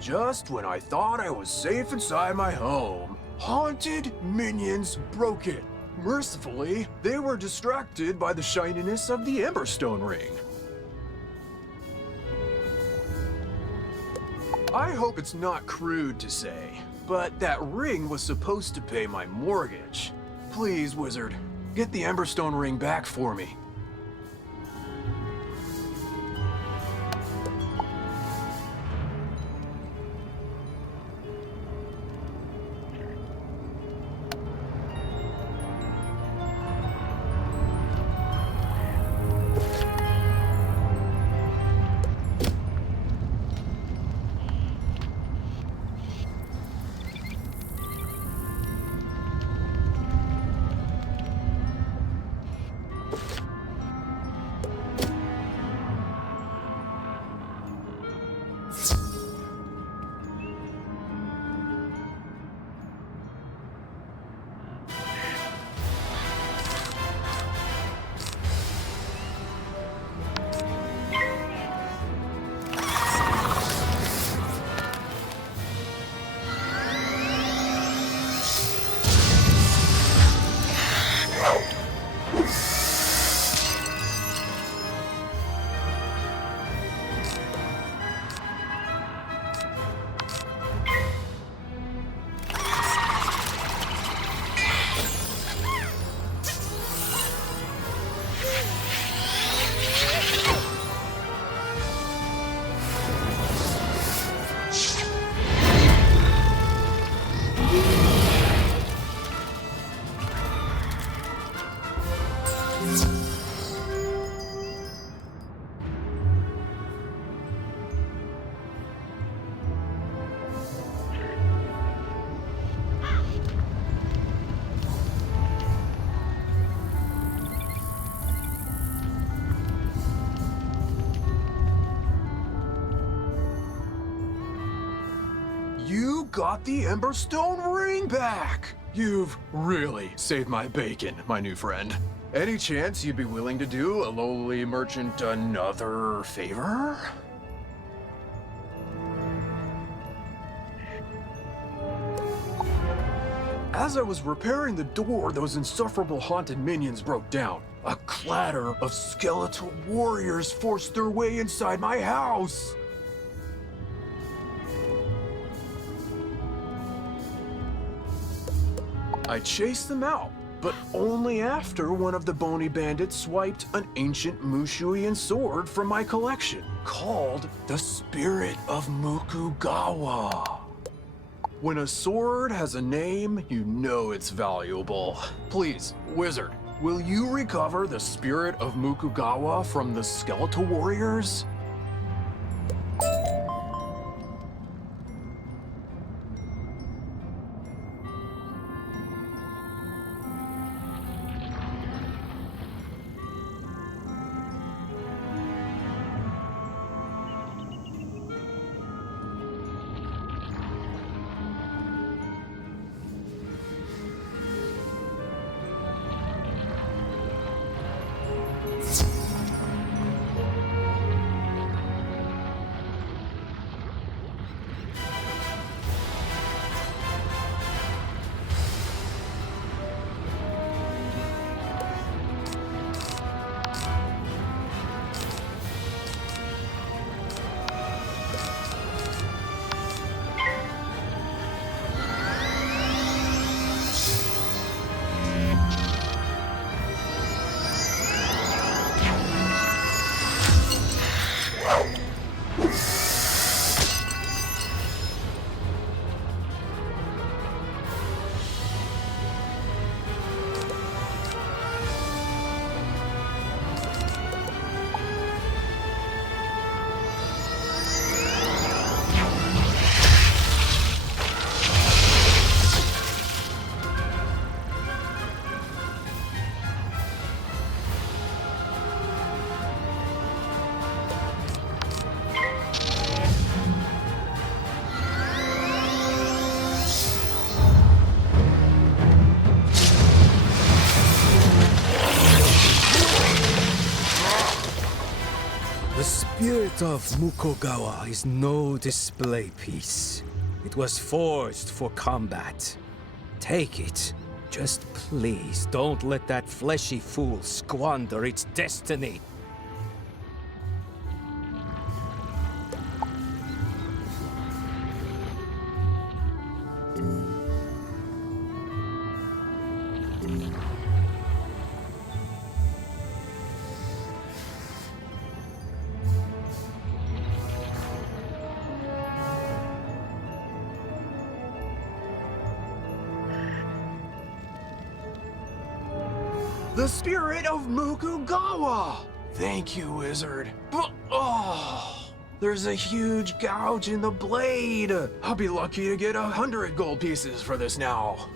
Just when I thought I was safe inside my home, haunted minions broke it. Mercifully, they were distracted by the shininess of the Emberstone ring. I hope it's not crude to say, but that ring was supposed to pay my mortgage. Please, Wizard, get the Emberstone ring back for me. You got the Emberstone ring back! You've really saved my bacon, my new friend. Any chance you'd be willing to do a lowly merchant another favor? As I was repairing the door, those insufferable haunted minions broke down. A clatter of skeletal warriors forced their way inside my house. I chased them out, but only after one of the bony bandits swiped an ancient Mushuian sword from my collection, called the Spirit of Mukugawa. When a sword has a name, you know it's valuable. Please, Wizard, will you recover the Spirit of Mukugawa from the Skeletal Warriors? The spirit of Mukogawa is no display piece. It was forged for combat. Take it. Just please don't let that fleshy fool squander its destiny. The spirit of Mukugawa! Thank you, wizard. But, there's a huge gouge in the blade. I'll be lucky to get 100 gold pieces for this now.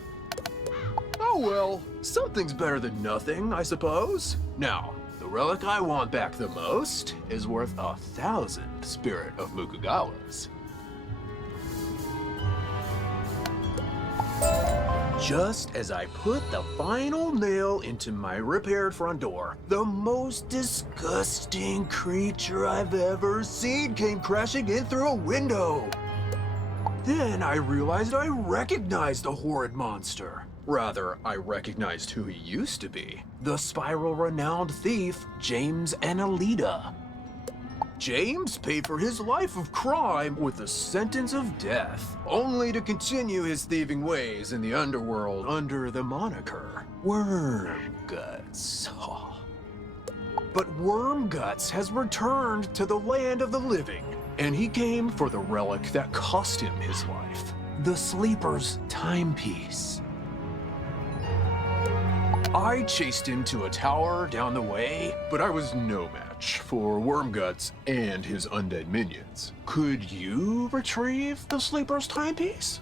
Oh well, something's better than nothing, I suppose. Now, the relic I want back the most is worth 1,000 spirit of Mukugawas. Just as I put the final nail into my repaired front door, the most disgusting creature I've ever seen came crashing in through a window. Then I realized I recognized the horrid monster. Rather, I recognized who he used to be. The spiral-renowned thief, James Annalita. James paid for his life of crime with a sentence of death, only to continue his thieving ways in the underworld under the moniker Wormguts. But Wormguts has returned to the land of the living, and he came for the relic that cost him his life, the Sleeper's timepiece. I chased him to a tower down the way, but I was no match for Wormguts and his undead minions. Could you retrieve the Sleeper's timepiece?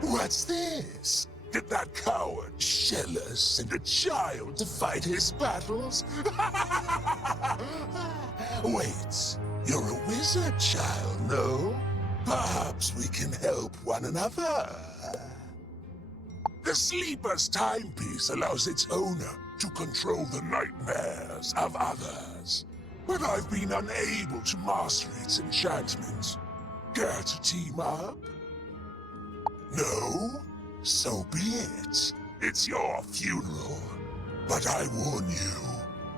What's this? Did that coward shell us send a child to fight his battles? Wait, you're a wizard child, no? Perhaps we can help one another. The Sleeper's timepiece allows its owner to control the nightmares of others. But I've been unable to master its enchantments. Care to team up? No? So be it. It's your funeral. But I warn you,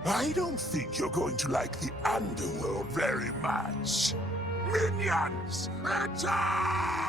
I don't think you're going to like the underworld very much. Minions, attack!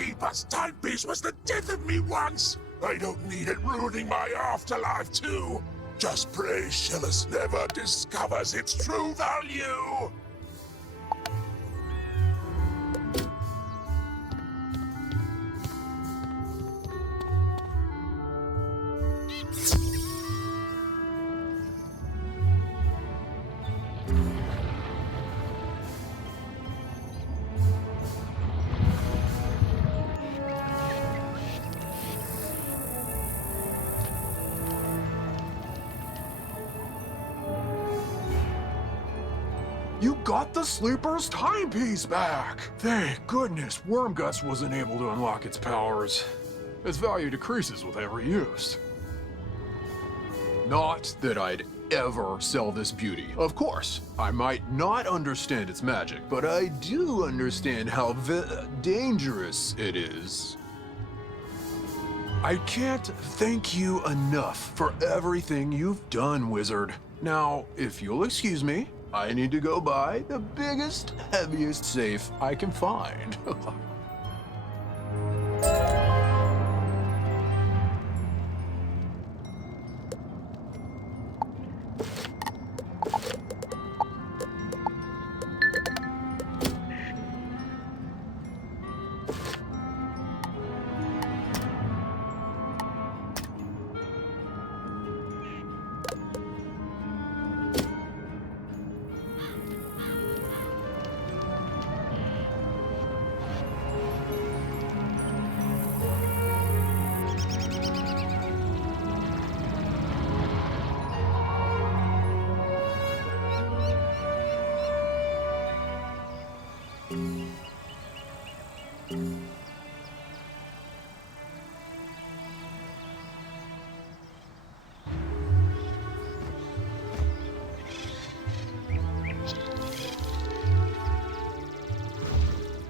sleeper's timepiece was the death of me once. I don't need it ruining my afterlife too. Just pray Shillis never discovers its true value. You got the sleeper's timepiece back! Thank goodness Wormguts wasn't able to unlock its powers. Its value decreases with every use. Not that I'd ever sell this beauty. Of course, I might not understand its magic, but I do understand how dangerous it is. I can't thank you enough for everything you've done, Wizard. Now, if you'll excuse me, I need to go buy the biggest, heaviest safe I can find.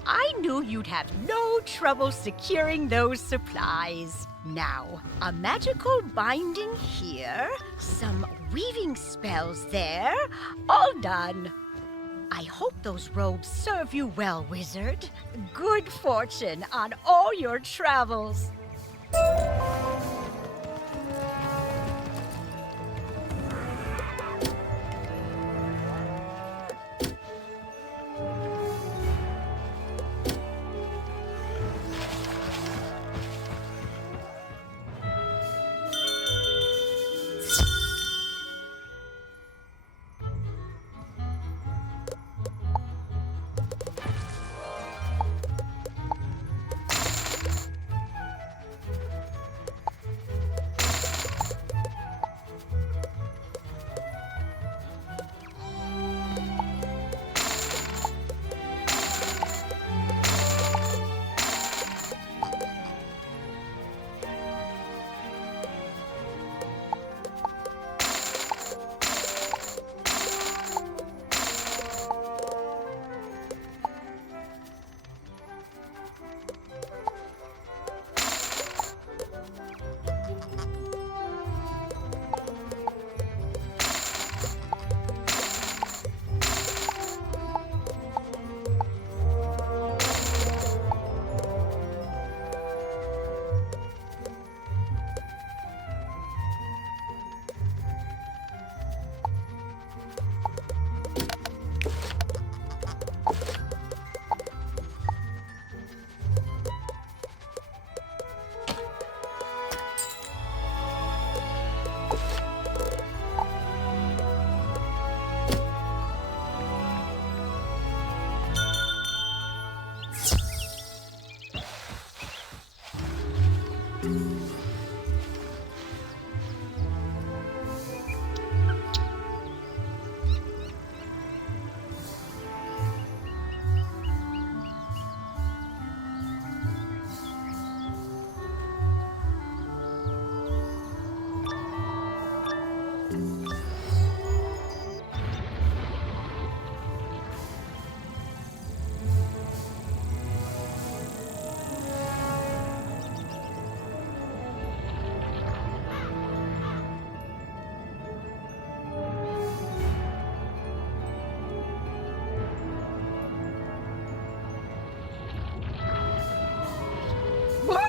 I knew you'd have no trouble securing those supplies. Now, a magical binding here, some weaving spells there, all done. I hope those robes serve you well, wizard. Good fortune on all your travels.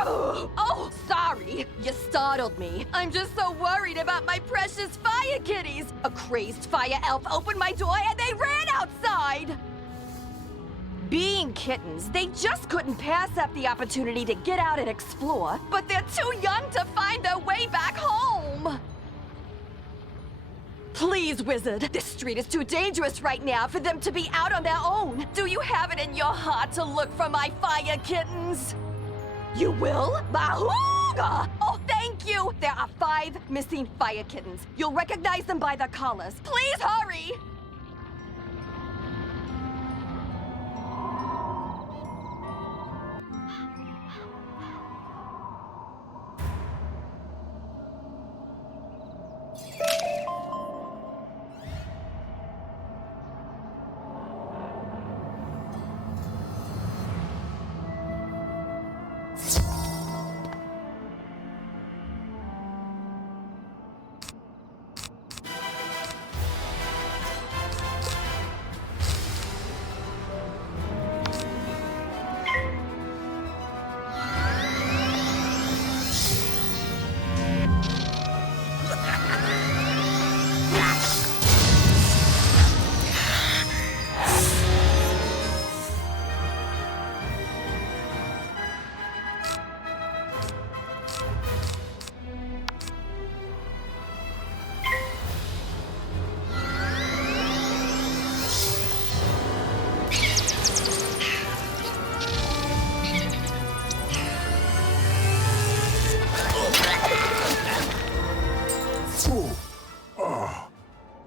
Oh, sorry. You startled me. I'm just so worried about my precious fire kitties. A crazed fire elf opened my door and they ran outside. Being kittens, they just couldn't pass up the opportunity to get out and explore, but they're too young to find their way back home. Please, Wizard, this street is too dangerous right now for them to be out on their own. Do you have it in your heart to look for my fire kittens? You will? Bahooga! Oh, thank you! There are 5 missing fire kittens. You'll recognize them by their collars. Please hurry!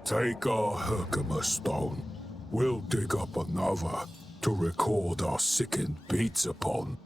Take our Herkimer stone. We'll dig up another to record our sickened beats upon.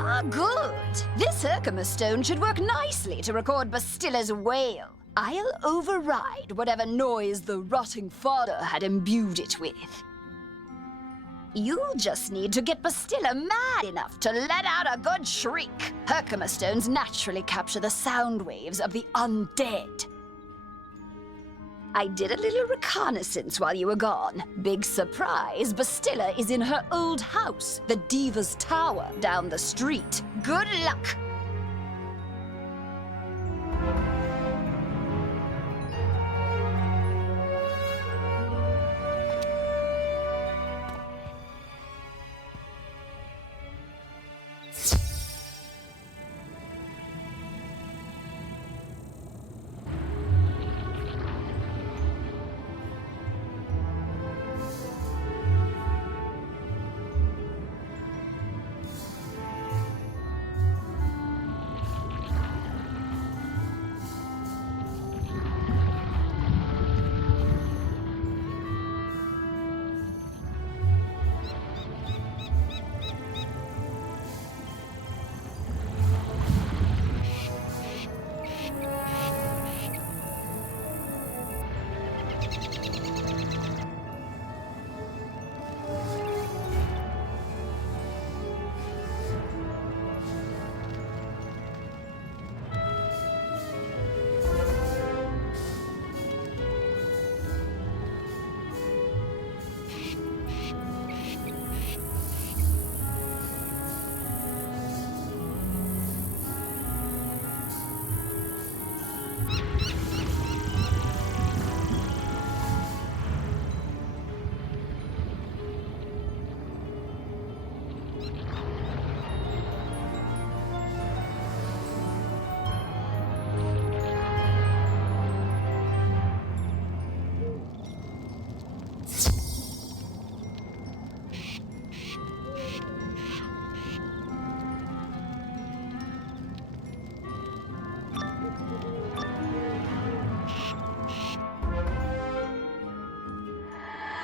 Ah, good. This Herkimer stone should work nicely to record Bastilla's wail. I'll override whatever noise the rotting fodder had imbued it with. You'll just need to get Bastilla mad enough to let out a good shriek. Herkimer stones naturally capture the sound waves of the undead. I did a little reconnaissance while you were gone. Big surprise, Bastilla is in her old house, the Diva's Tower, down the street. Good luck!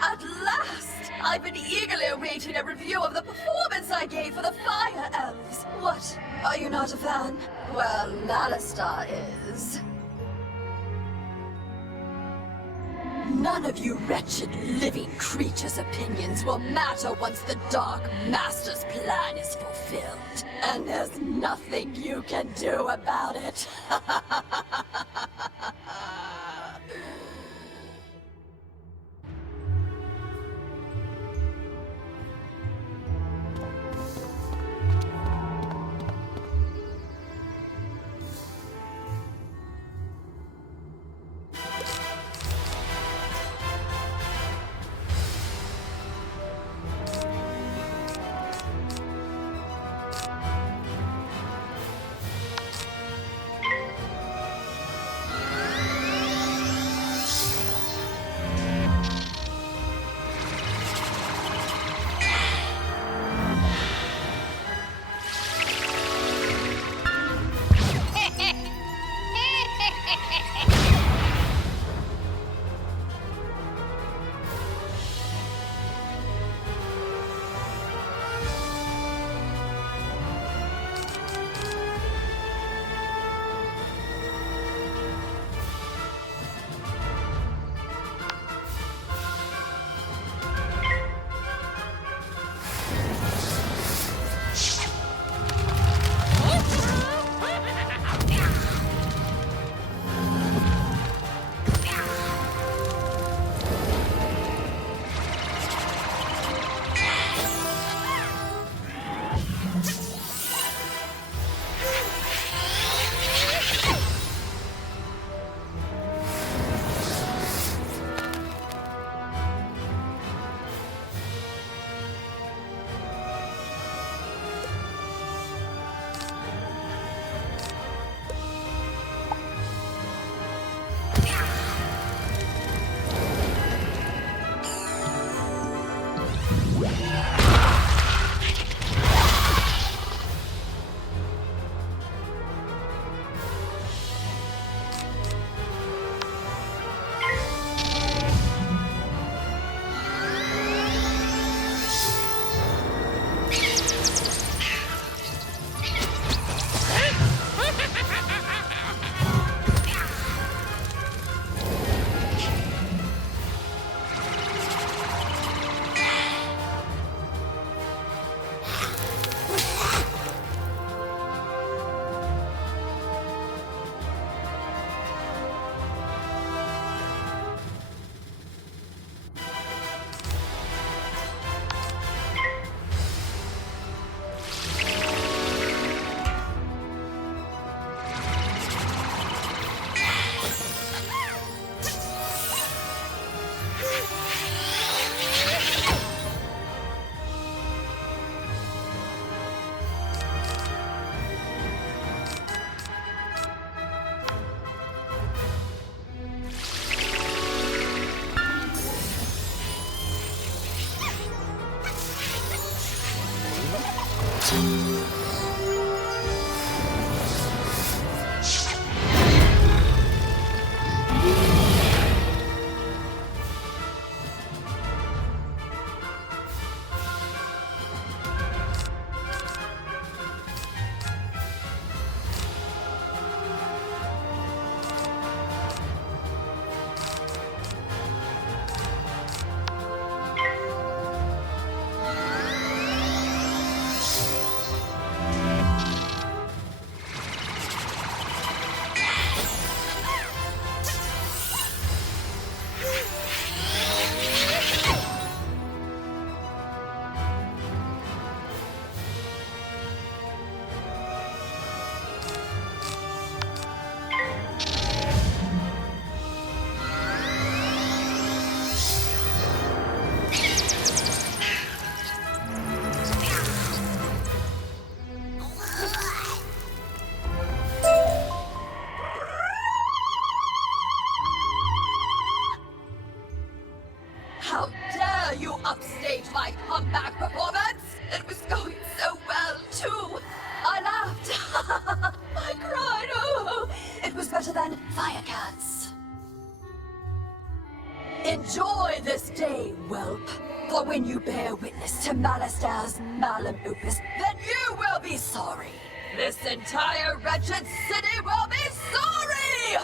At last! I've been eagerly awaiting a review of the performance I gave for the Fire Elves. What? Are you not a fan? Well, malistaire is. None of you wretched living creatures' opinions will matter once the Dark Master's plan is fulfilled. And there's nothing you can do about it. Enjoy this day, whelp. For when you bear witness to Malistaire's malum opus, then you will be sorry. This entire wretched city will be sorry!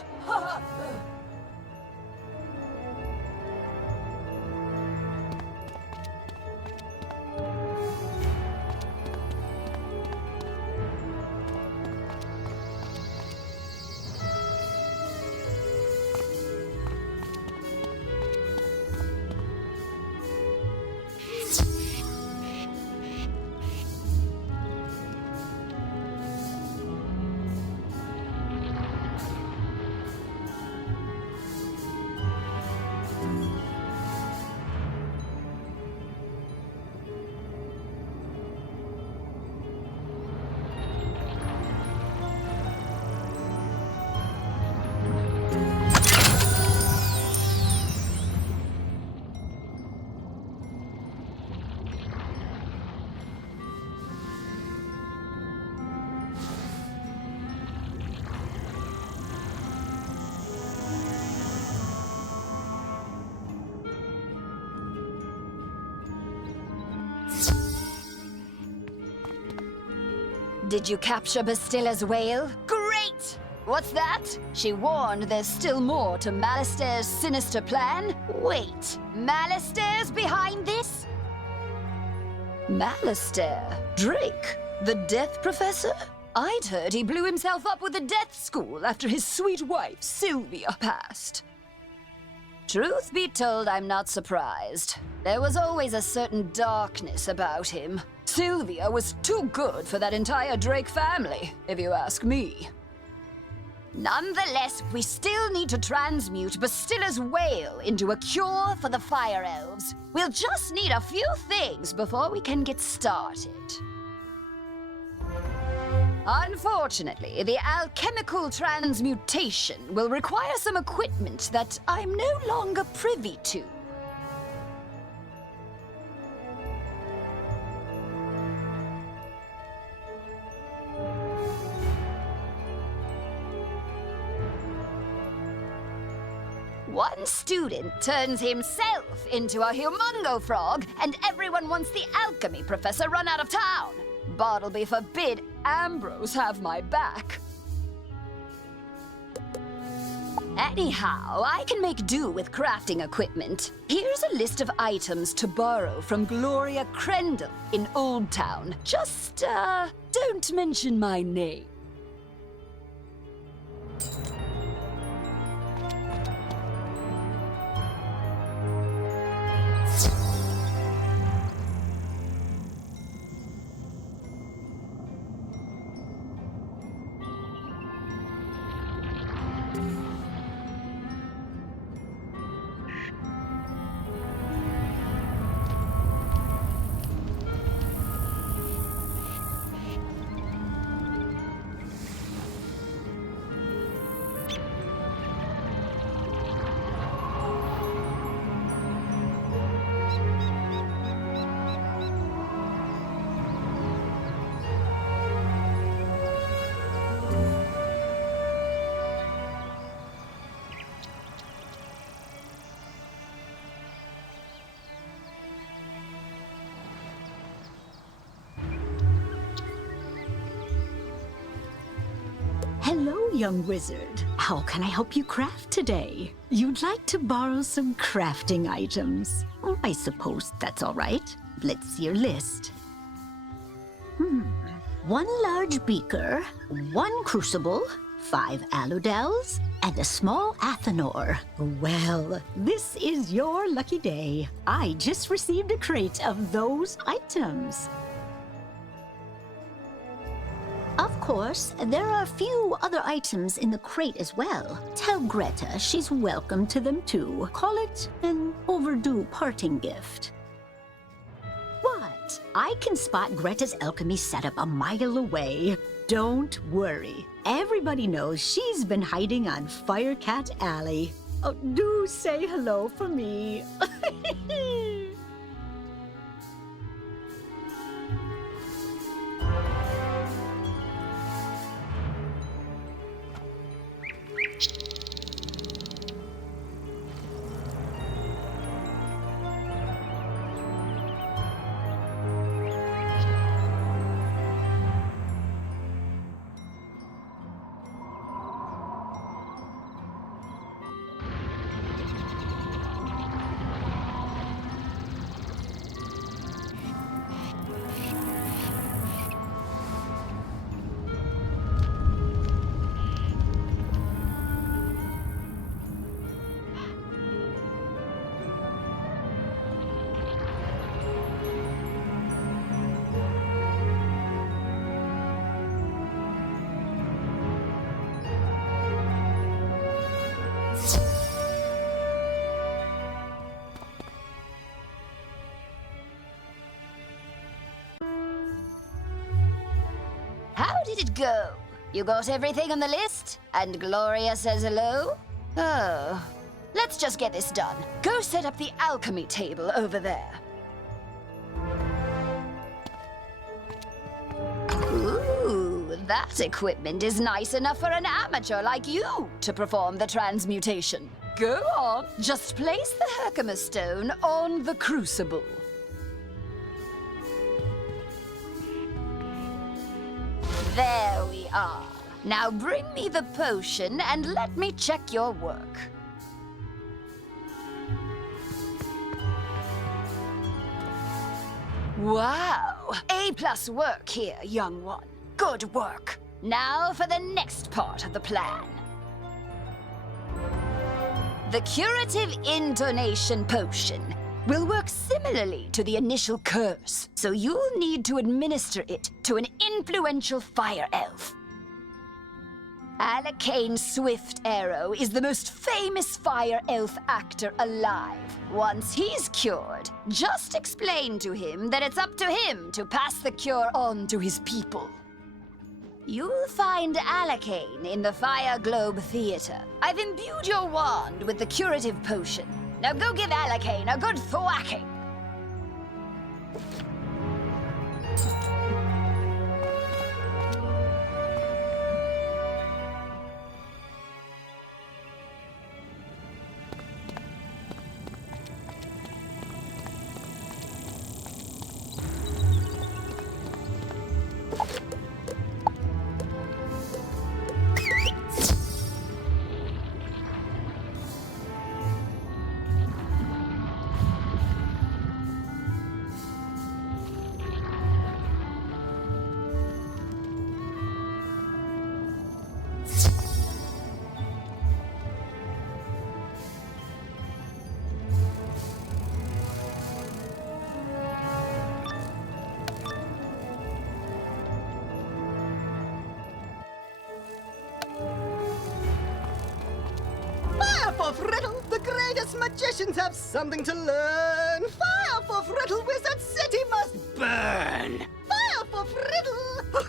Did you capture Bastilla's whale? Great! What's that? She warned there's still more to Malistaire's sinister plan? Wait, Malistaire's behind this? Malistaire? Drake? The Death Professor? I'd heard he blew himself up with the Death School after his sweet wife, Sylvia, passed. Truth be told, I'm not surprised. There was always a certain darkness about him. Sylvia was too good for that entire Drake family, if you ask me. Nonetheless, we still need to transmute Bastilla's whale into a cure for the Fire Elves. We'll just need a few things before we can get started. Unfortunately, the alchemical transmutation will require some equipment that I'm no longer privy to. One student turns himself into a humongo frog, and everyone wants the alchemy professor run out of town. Bartleby forbid Ambrose have my back. Anyhow, I can make do with crafting equipment. Here's a list of items to borrow from Gloria Crendel in Old Town. Just, don't mention my name. Hello, young wizard. How can I help you craft today? You'd like to borrow some crafting items. I suppose that's all right. Let's see your list. One large beaker, one crucible, 5 aludels, and a small athanor. Well, this is your lucky day. I just received a crate of those items. Of course, there are a few other items in the crate as well. Tell Greta she's welcome to them too. Call it an overdue parting gift. What? I can spot Greta's alchemy setup a mile away. Don't worry. Everybody knows she's been hiding on Firecat Alley. Oh, do say hello for me. How did it go? You got everything on the list? And Gloria says hello? Oh. Let's just get this done. Go set up the alchemy table over there. Ooh, that equipment is nice enough for an amateur like you to perform the transmutation. Go on, just place the Herkimer stone on the crucible. There we are. Now bring me the potion and let me check your work. Wow! A+ work here, young one. Good work. Now for the next part of the plan. The curative intonation potion will work similarly to the initial curse, so you'll need to administer it to an influential fire elf. Alacane Swift Arrow is the most famous fire elf actor alive. Once he's cured, just explain to him that it's up to him to pass the cure on to his people. You'll find Alacane in the Fire Globe Theater. I've imbued your wand with the curative potion. Now go give Alacane a good thwacking. Riddle, the greatest magicians have something to learn. Fire for Riddle, Wizard City must burn. Fire for Riddle.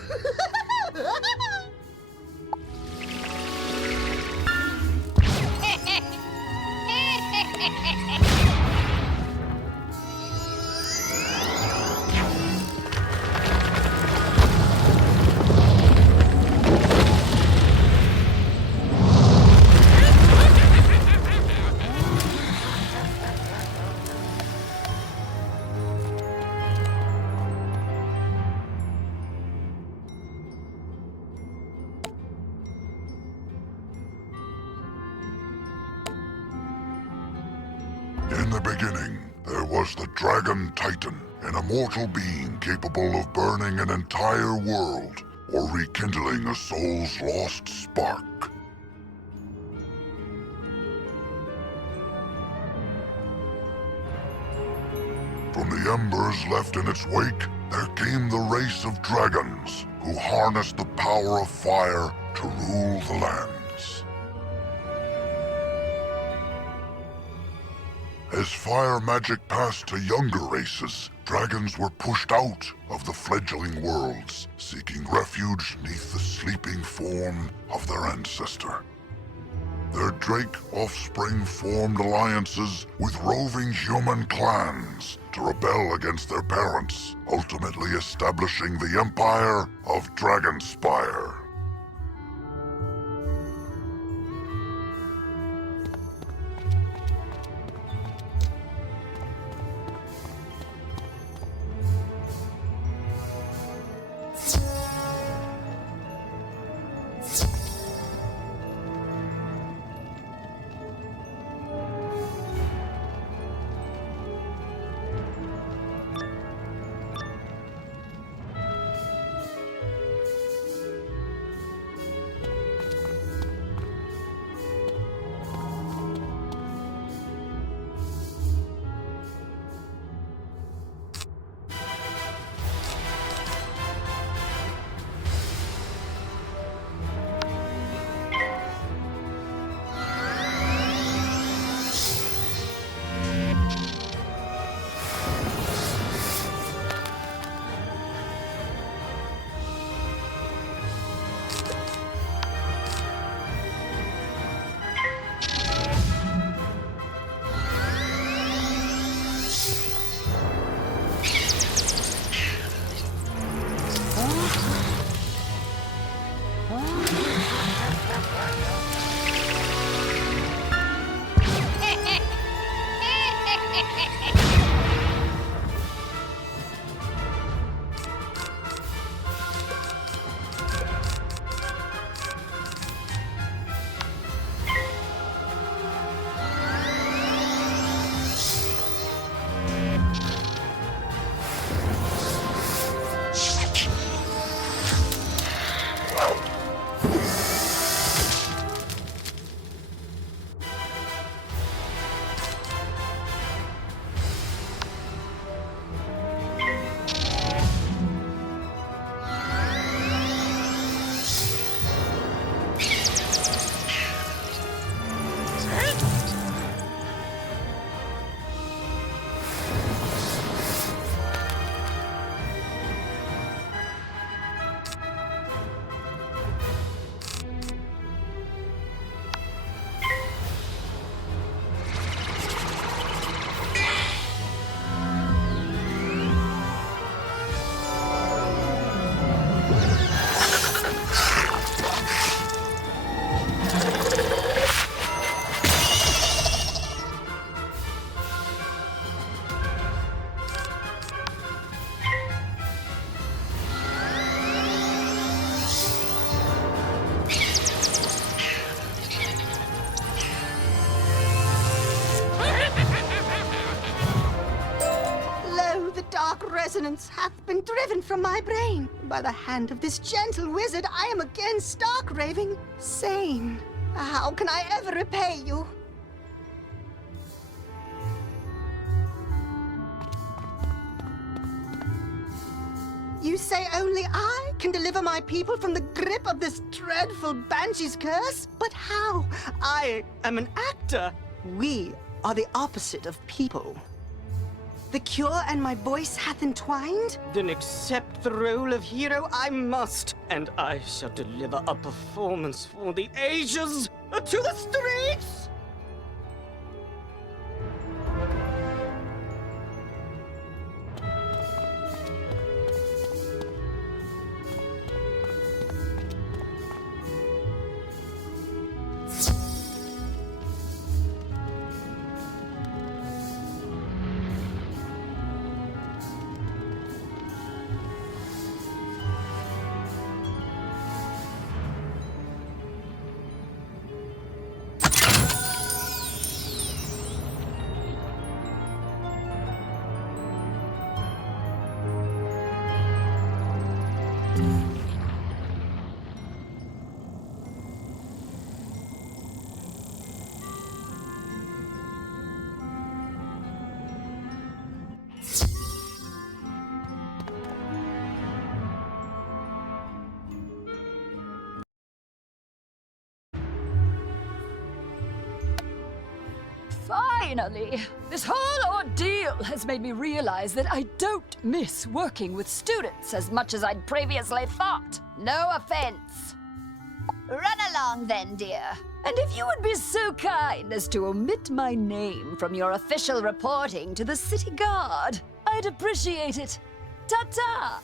In the beginning, there was the dragon Triton, an immortal being capable of burning an entire world or rekindling a soul's lost spark. From the embers left in its wake, there came the race of dragons who harnessed the power of fire to rule the lands. As fire magic passed to younger races, dragons were pushed out of the fledgling worlds, seeking refuge neath the sleeping form of their ancestor. Their drake offspring formed alliances with roving human clans to rebel against their parents, ultimately establishing the empire of Dragonspire. resonance hath been driven from my brain. By the hand of this gentle wizard, I am again stark raving sane. How can I ever repay you? You say only I can deliver my people from the grip of this dreadful banshee's curse? But how? I am an actor. We are the opposite of people. The cure and my voice hath entwined? Then accept the role of hero I must, and I shall deliver a performance for the ages to the streets! Finally! This whole ordeal has made me realize that I don't miss working with students as much as I'd previously thought. No offense. Run along then, dear. And if you would be so kind as to omit my name from your official reporting to the city guard, I'd appreciate it. Ta-ta!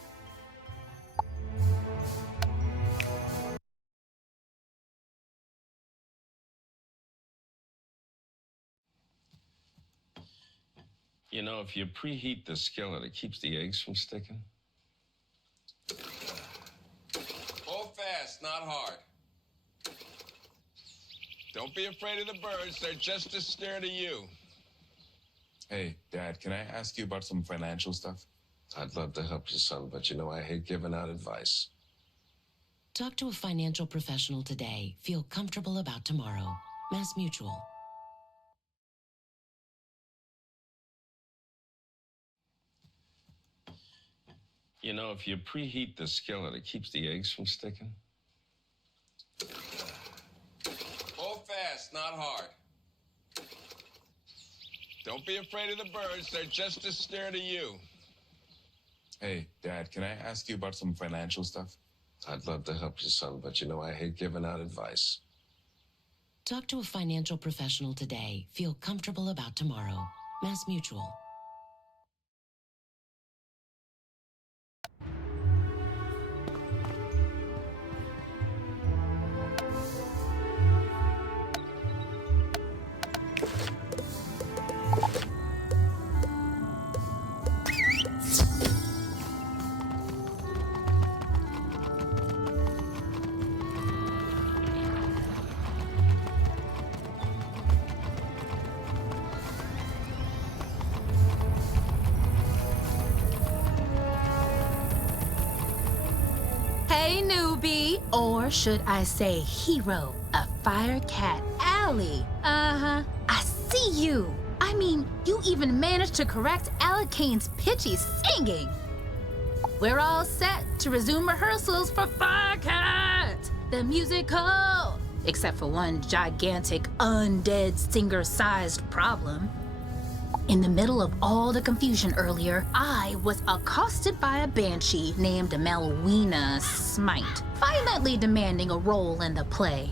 You know, if you preheat the skillet, it keeps the eggs from sticking. Pull fast, not hard. Don't be afraid of the birds. They're just as scared of you. Hey, Dad, can I ask you about some financial stuff? I'd love to help you, son, but you know I hate giving out advice. Talk to a financial professional today. Feel comfortable about tomorrow. Mass Mutual. You know, if you preheat the skillet, it keeps the eggs from sticking. Pull fast, not hard. Don't be afraid of the birds. They're just as scared of you. Hey, Dad, can I ask you about some financial stuff? I'd love to help you, son, but you know I hate giving out advice. Talk to a financial professional today. Feel comfortable about tomorrow. Mass Mutual. Hey, newbie, or should I say hero of Firecat Alley. I see you. I mean, you even managed to correct Alakane's pitchy singing. We're all set to resume rehearsals for Firecat, the musical. Except for one gigantic undead singer-sized problem. In the middle of all the confusion earlier, I was accosted by a banshee named Malwina Smite, violently demanding a role in the play.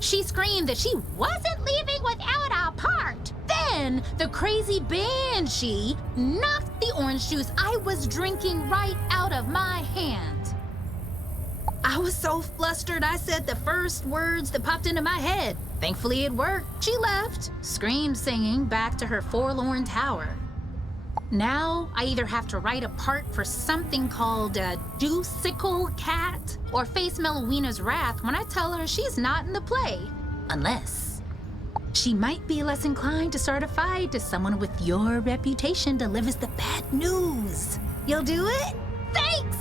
She screamed that she wasn't leaving without a part. Then the crazy banshee knocked the orange juice I was drinking right out of my hand. I was so flustered I said the first words that popped into my head. Thankfully it worked. She left, screamed singing back to her forlorn tower. Now I either have to write a part for something called a Juicicle Cat or face Melowina's wrath when I tell her she's not in the play. Unless she might be less inclined to start a fight if someone with your reputation delivers the bad news. You'll do it? Thanks!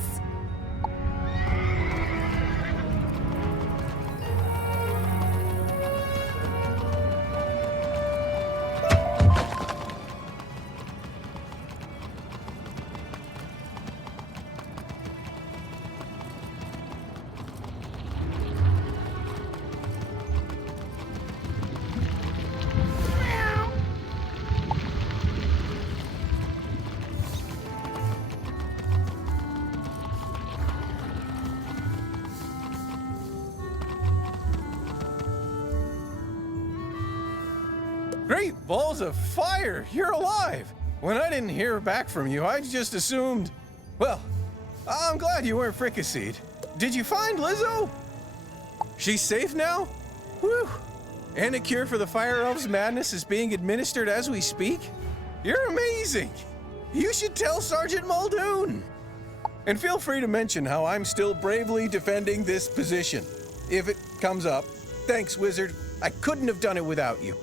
Great balls of fire! You're alive! When I didn't hear back from you, I just assumed... Well, I'm glad you weren't fricasseed. Did you find Lizzo? She's safe now? Whew! And a cure for the Fire Elf's madness is being administered as we speak? You're amazing! You should tell Sergeant Muldoon! And feel free to mention how I'm still bravely defending this position. If it comes up. Thanks, Wizard. I couldn't have done it without you.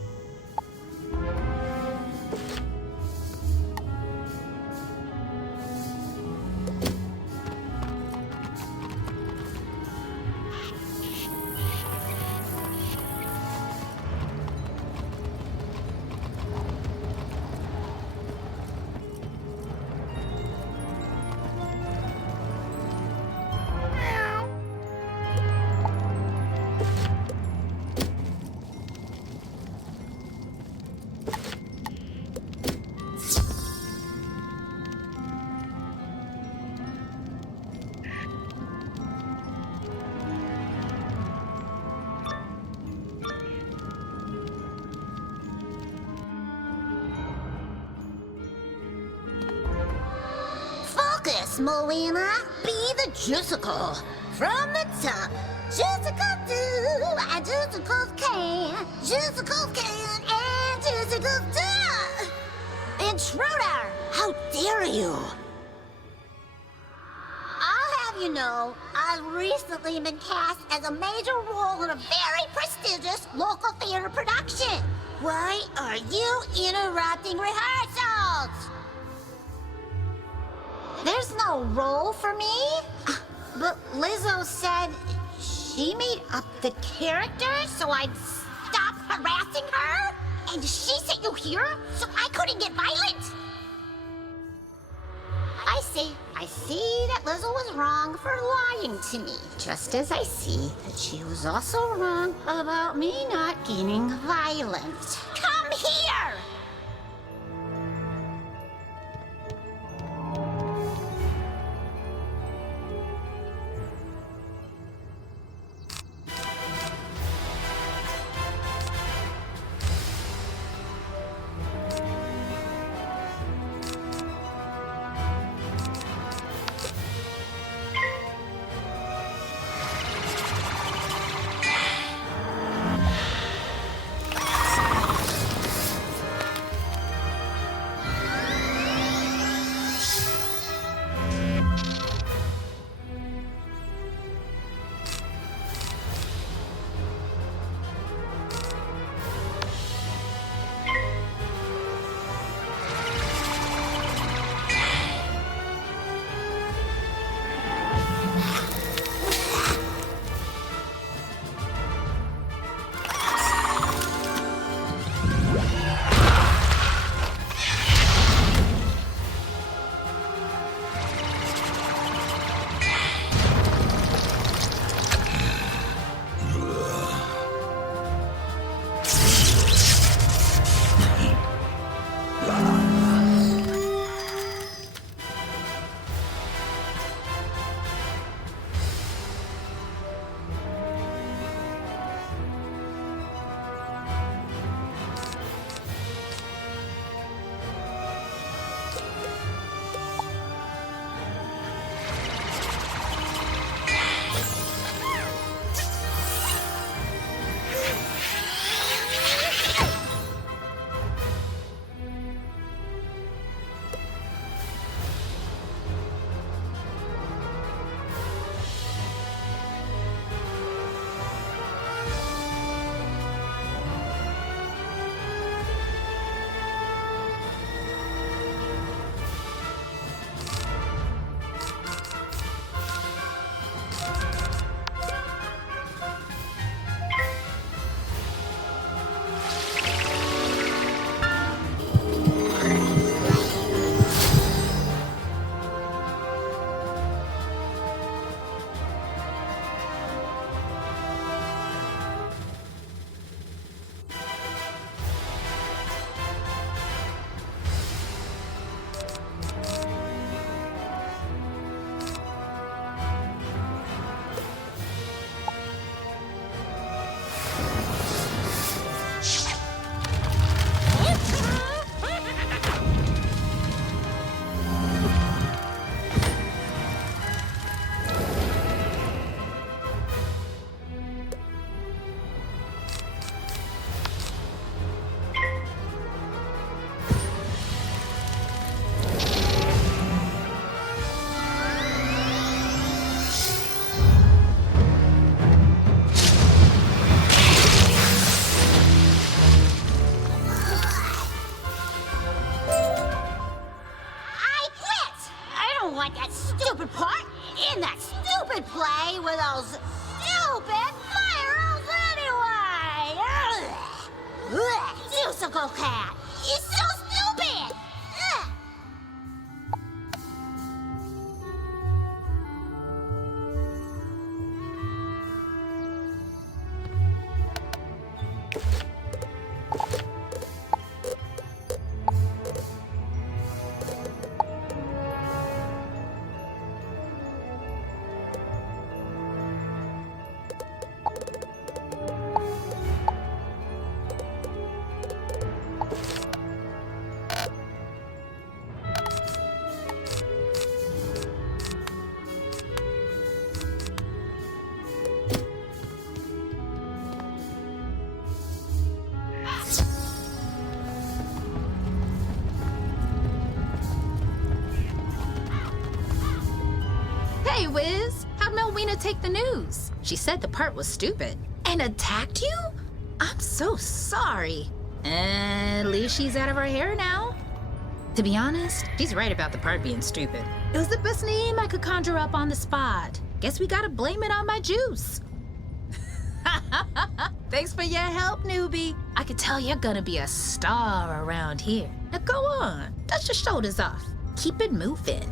Moana, be the Juicycle. From the top, Juicycle do, and Juicicles can, Juicicles can, and Juicicles do. Intruder, how dare you? I'll have you know, I've recently been cast as a major role in a very prestigious local theater production. Why are you interrupting rehearsals? There's no role for me? But Lizzo said she made up the character so I'd stop harassing her? And she sent you here so I couldn't get violent? I see that Lizzo was wrong for lying to me, just as I see that she was also wrong about me not getting violent. Come here! like that stupid part in that stupid play with those stupid fire elves anyway! Ugh. Musical cat! He's so stupid! Ugh. Hey, Wiz, how'd Melwina take the news? She said the part was stupid. And attacked you? I'm so sorry. At least she's out of her hair now. To be honest, she's right about the part being stupid. It was the best name I could conjure up on the spot. Guess we gotta blame it on my juice. Thanks for your help, newbie. I could tell you're gonna be a star around here. Now go on, dust your shoulders off. Keep it moving.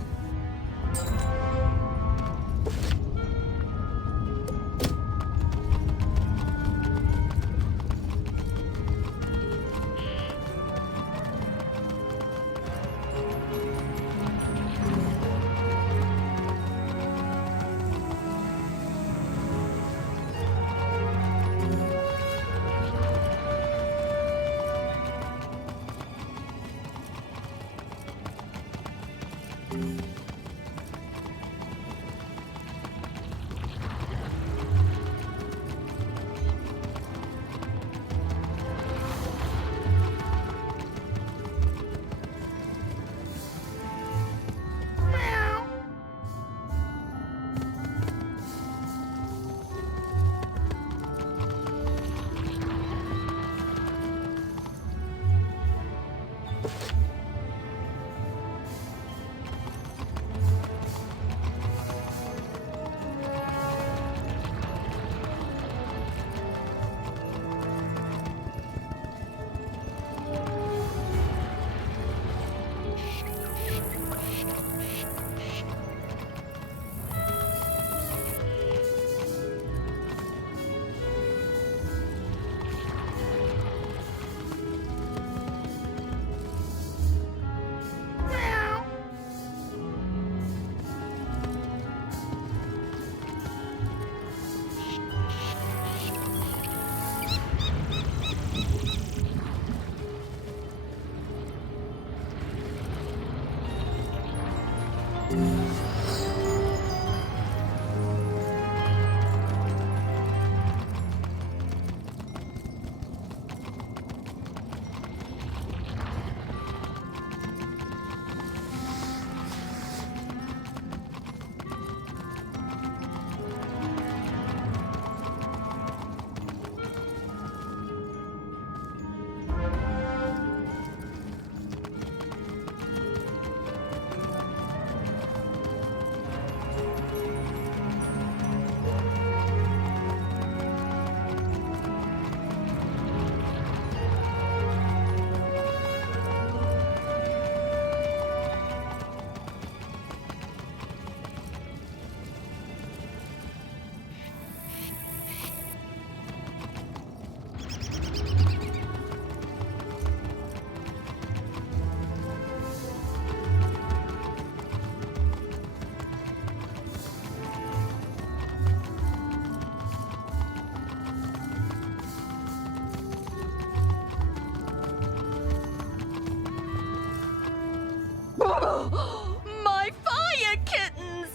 My fire kittens!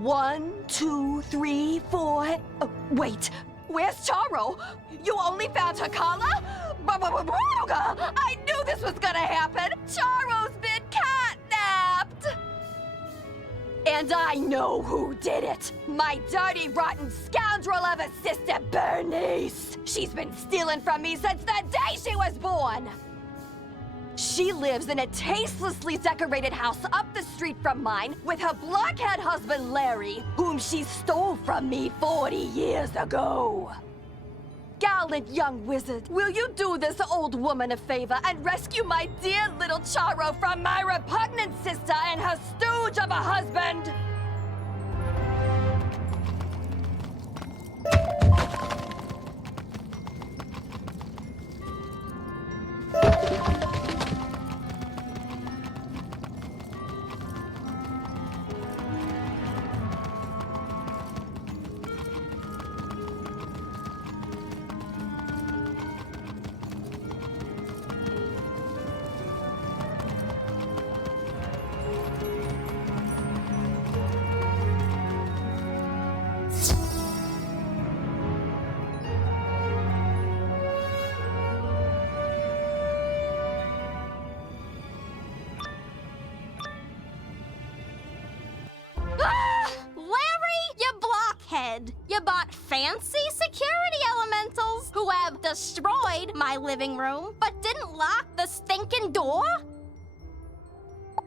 One, two, three, four. Wait, where's Charo? You only found her collar? I knew this was gonna happen! Charo's been catnapped! And I know who did it! My dirty, rotten scoundrel of a sister, Bernice! She's been stealing from me since the day she was born! She lives in a tastelessly decorated house up the street from mine with her blockhead husband Larry, whom she stole from me 40 years ago. Gallant young wizard, will you do this old woman a favor and rescue my dear little Charo from my repugnant sister and her stooge of a husband? You bought fancy security elementals who have destroyed my living room, but didn't lock the stinking door?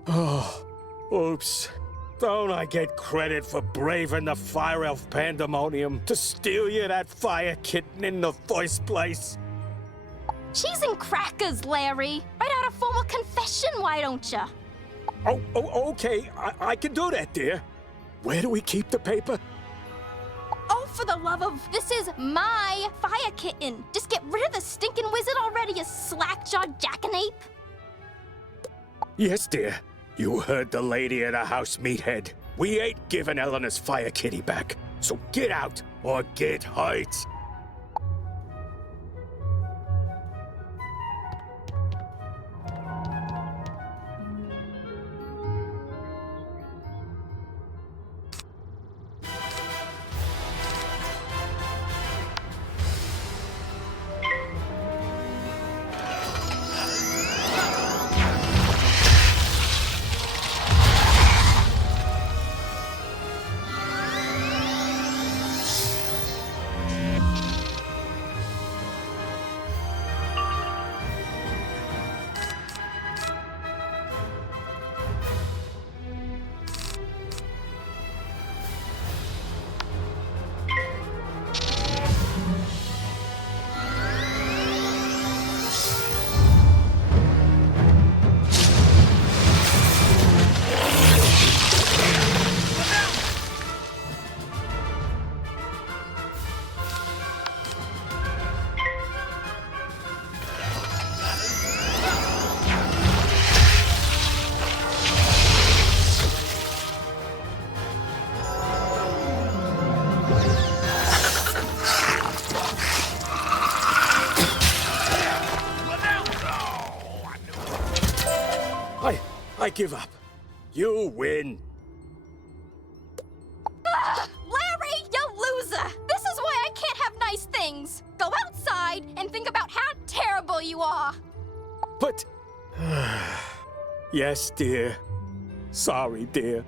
Oh, oops. Don't I get credit for braving the fire elf pandemonium to steal you that fire kitten in the first place? Cheese and crackers, Larry. Write out a formal confession, why don't you? Oh, okay. I can do that, dear. Where do we keep the paper? Oh, for the love of... This is my fire kitten. Just get rid of the stinking wizard already, you slack-jawed jackanape. Yes, dear. You heard the lady at the house, meathead. We ain't giving Eleanor's fire kitty back. So get out or get hurt. I give up. You win. Larry, you loser! This is why I can't have nice things. Go outside and think about how terrible you are. But... Yes, dear. Sorry, dear.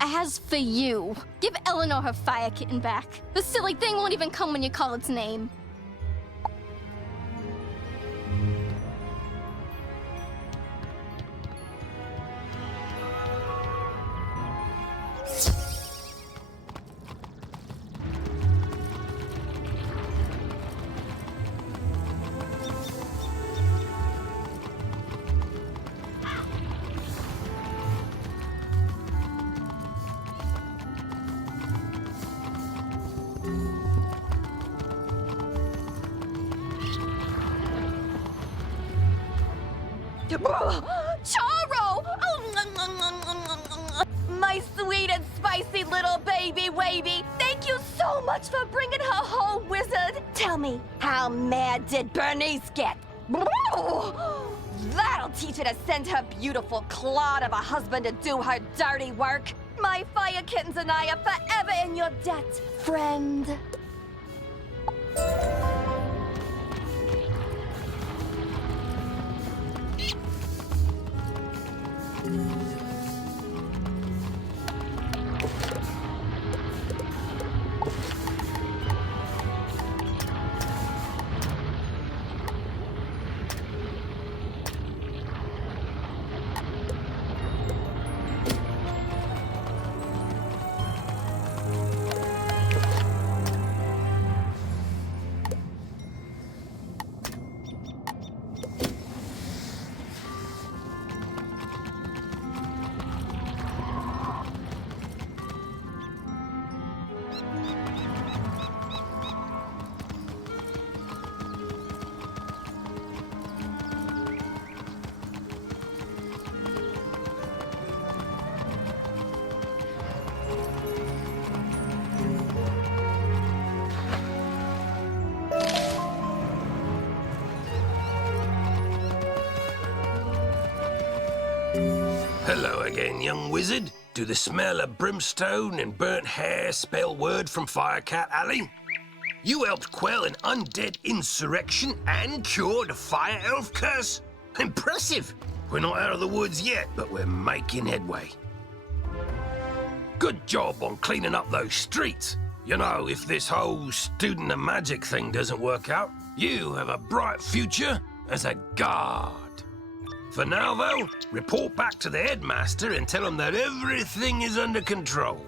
As for you, give Eleanor her fire kitten back. The silly thing won't even come when you call its name. Charo! My sweet and spicy little baby wavy. Thank you so much for bringing her home, wizard. Tell me, how mad did Bernice get? That'll teach her to send her beautiful clod of a husband to do her dirty work. My fire kittens and I are forever in your debt, friend. Hello again, young wizard. Do the smell of brimstone and burnt hair spell word from Firecat Alley? You helped quell an undead insurrection and cured a fire elf curse? Impressive! We're not out of the woods yet, but we're making headway. Good job on cleaning up those streets. You know, if this whole student of magic thing doesn't work out, you have a bright future as a guard. For now, though, report back to the headmaster and tell him that everything is under control.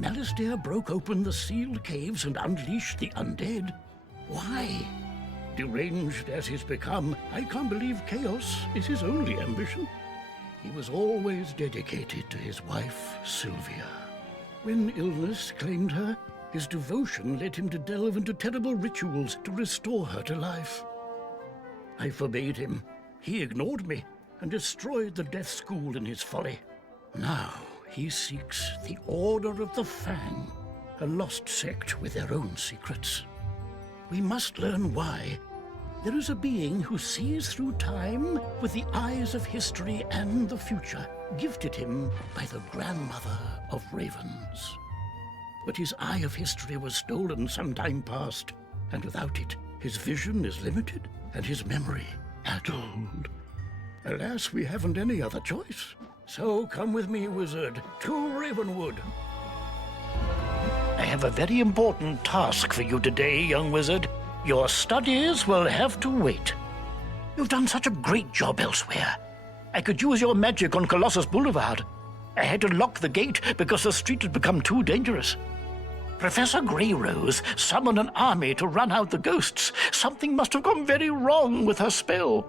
Malistaire broke open the sealed caves and unleashed the undead. Why? Deranged as he's become, I can't believe chaos is his only ambition. He was always dedicated to his wife, Sylvia. When illness claimed her, his devotion led him to delve into terrible rituals to restore her to life. I forbade him. He ignored me and destroyed the death school in his folly. Now he seeks the Order of the Fang, a lost sect with their own secrets. We must learn why. There is a being who sees through time with the eyes of history and the future, gifted him by the grandmother of ravens. But his eye of history was stolen some time past, and without it, his vision is limited and his memory addled. Alas, we haven't any other choice. So come with me, wizard, to Ravenwood. I have a very important task for you today, young wizard. Your studies will have to wait. You've done such a great job elsewhere. I could use your magic on Colossus Boulevard. I had to lock the gate because the street had become too dangerous. Professor Greyrose summoned an army to run out the ghosts. Something must have gone very wrong with her spell.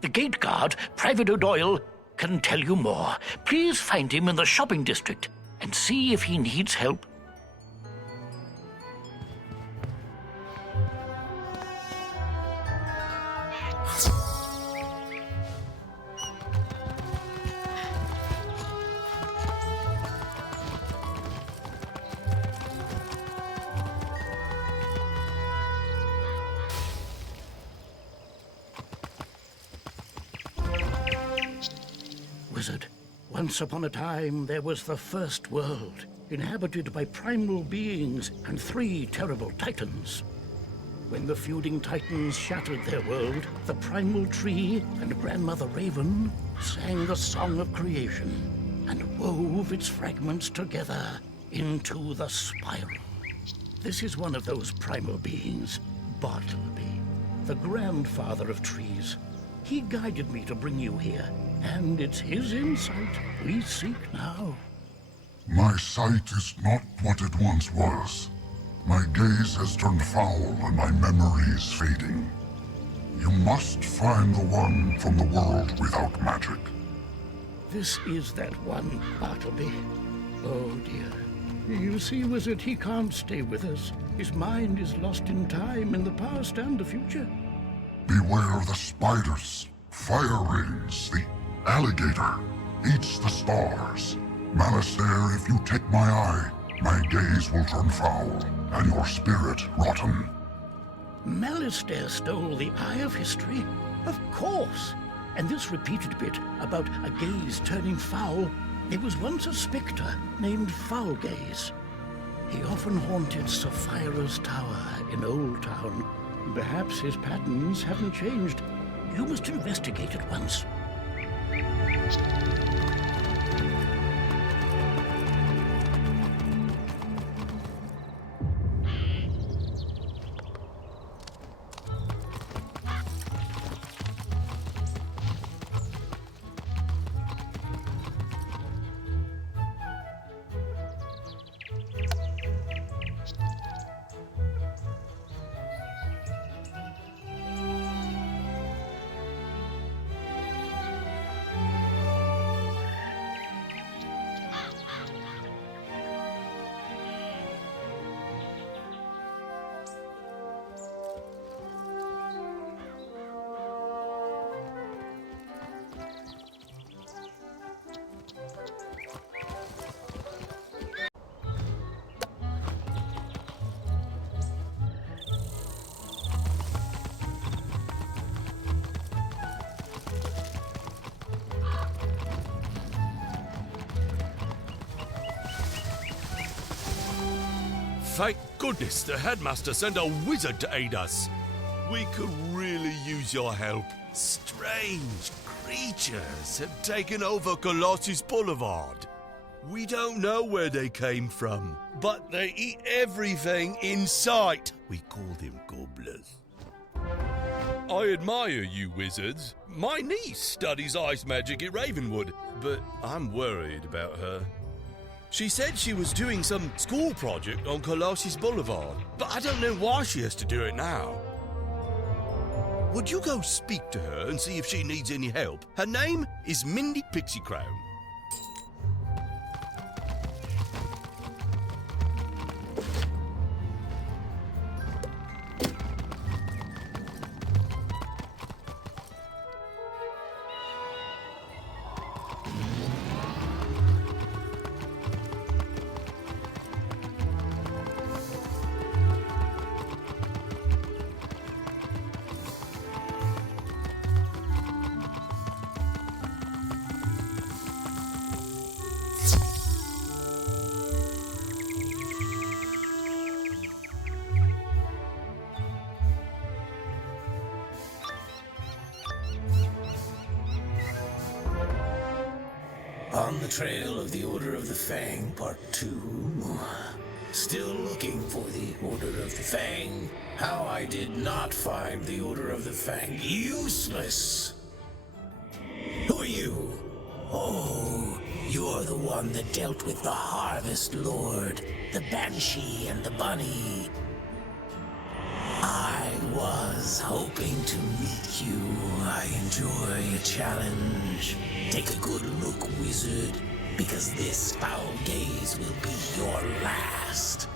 The gate guard, Private O'Doyle, can tell you more. Please find him in the shopping district and see if he needs help. Wizard, once upon a time there was the first world, inhabited by primal beings and 3 terrible titans. When the feuding titans shattered their world, the primal tree and Grandmother Raven sang the song of creation and wove its fragments together into the spiral. This is one of those primal beings, Bartleby, the grandfather of trees. He guided me to bring you here, and it's his insight we seek now. My sight is not what it once was. My gaze has turned foul and my memory's fading. You must find the one from the world without magic. This is that one, Bartleby. Oh, dear. You see, Wizard, he can't stay with us. His mind is lost in time, in the past and the future. Beware the spiders, fire rains, the alligator eats the stars. Malistaire, if you take my eye, my gaze will turn foul, and your spirit rotten. Malistaire stole the eye of history? Of course! And this repeated bit about a gaze turning foul, there was once a spectre named Foulgaze. He often haunted Sapphira's tower in Old Town. Perhaps his patterns haven't changed. You must investigate at once. Thank goodness the headmaster sent a wizard to aid us. We could really use your help. Strange creatures have taken over Colossus Boulevard. We don't know where they came from, but they eat everything in sight. We call them gobblers. I admire you wizards. My niece studies ice magic at Ravenwood, but I'm worried about her. She said she was doing some school project on Colossus Boulevard, but I don't know why she has to do it now. Would you go speak to her and see if she needs any help? Her name is Mindy Pixie Crown. On the trail of the Order of the Fang, Part 2. Still looking for the Order of the Fang. How I did not find the Order of the Fang useless. Who are you? Oh, you're the one that dealt with the Harvest Lord, the Banshee, and the Bunny. I was hoping to meet you. I enjoy a challenge. Take a good look, wizard, because this foul gaze will be your last.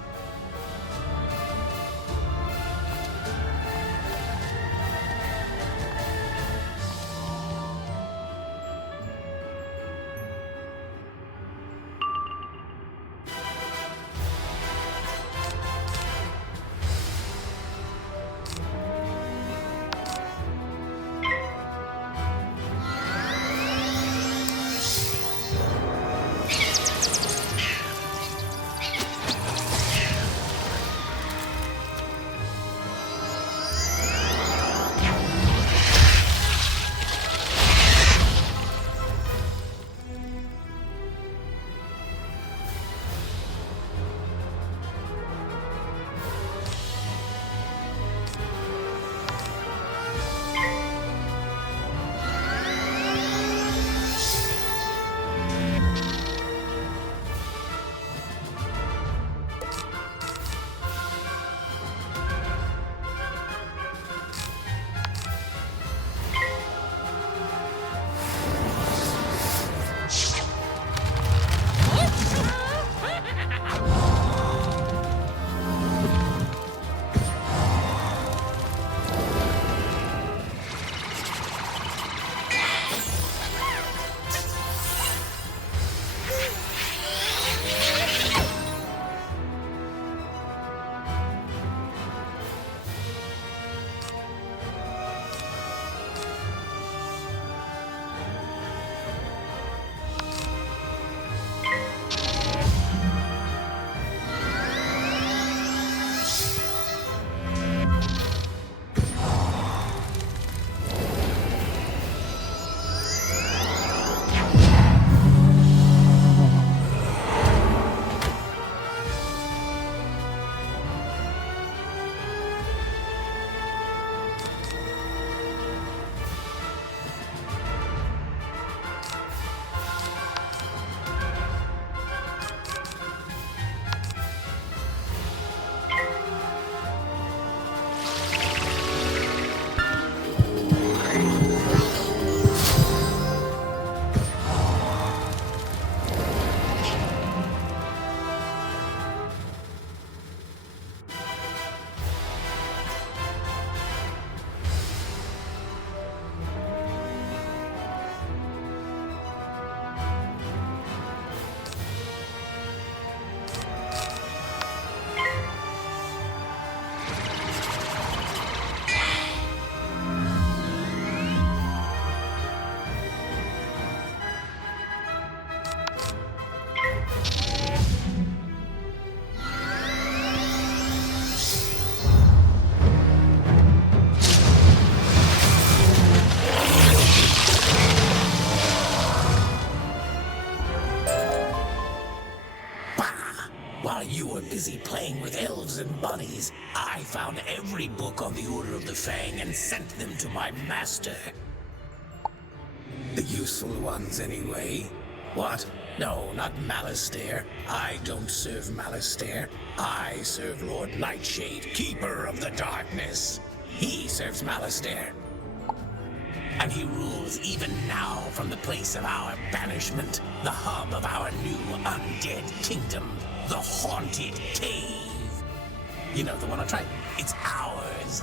While you were busy playing with elves and bunnies, I found every book on the Order of the Fang and sent them to my master. The useful ones, anyway. What? No, not Malistaire. I don't serve Malistaire. I serve Lord Nightshade, Keeper of the Darkness. He serves Malistaire. And he rules even now from the place of our banishment, the hub of our new undead kingdom, the Haunted Cave. You know, the one on Triton. It's ours.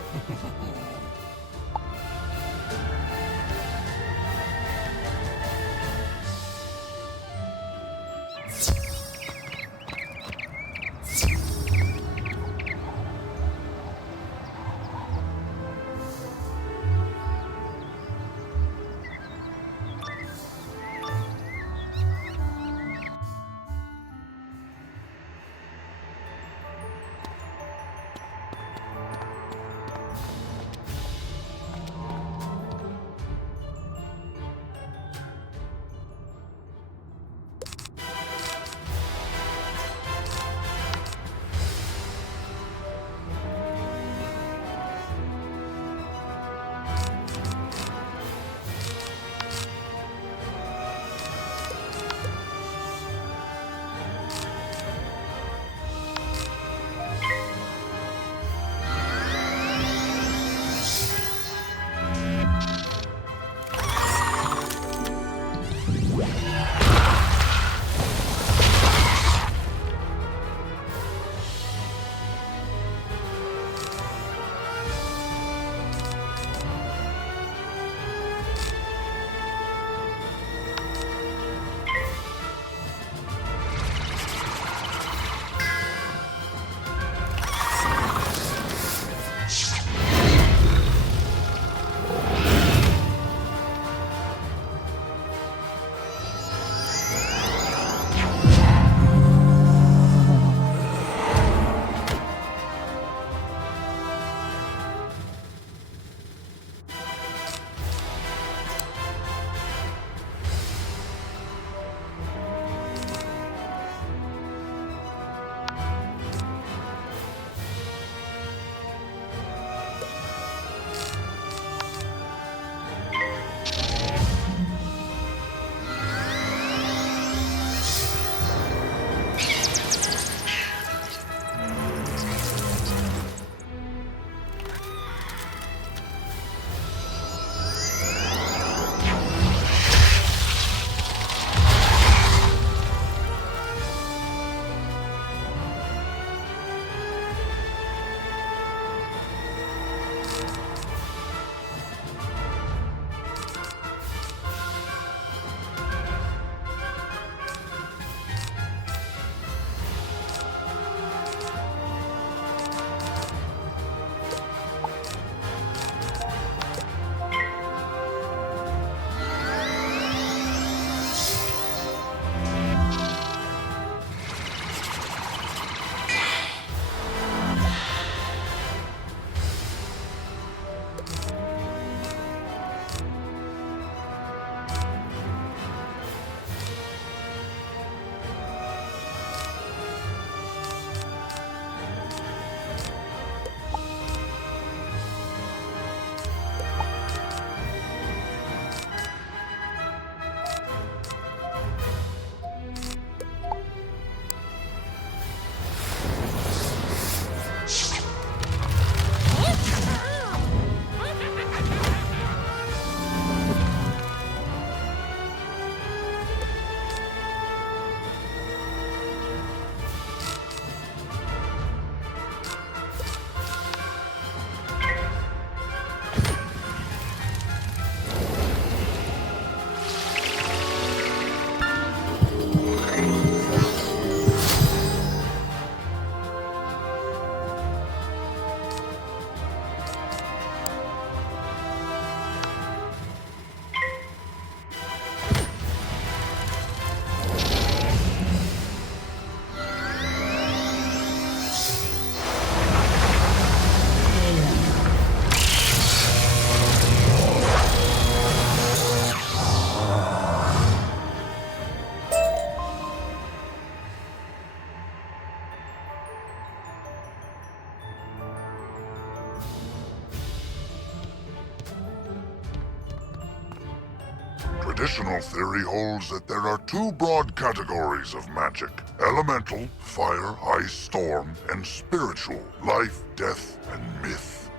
Traditional theory holds that there are two broad categories of magic: elemental, fire, ice, storm, and spiritual, life, death, and myth.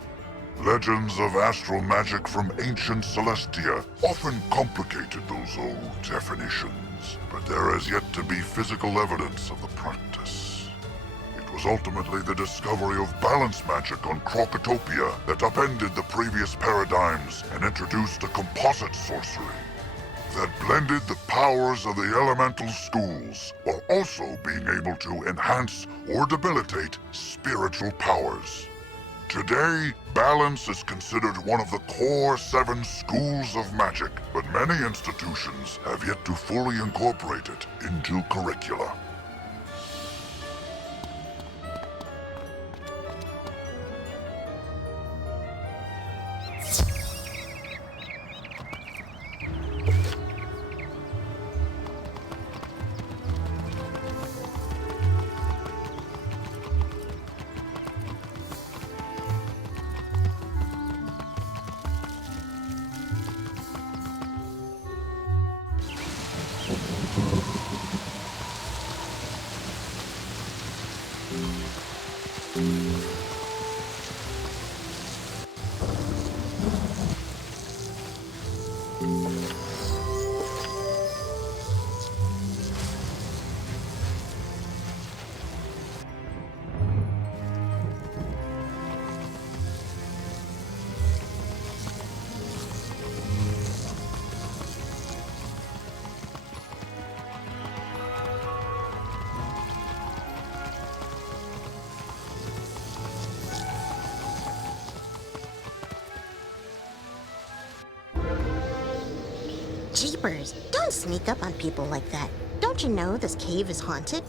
Legends of astral magic from ancient Celestia often complicated those old definitions, but there has yet to be physical evidence of the practice. It was ultimately the discovery of balance magic on Krokotopia that upended the previous paradigms and introduced a composite sorcery that blended the powers of the elemental schools while also being able to enhance or debilitate spiritual powers. Today, balance is considered one of the core 7 schools of magic, but many institutions have yet to fully incorporate it into curricula. Jeepers, don't sneak up on people like that. Don't you know this cave is haunted?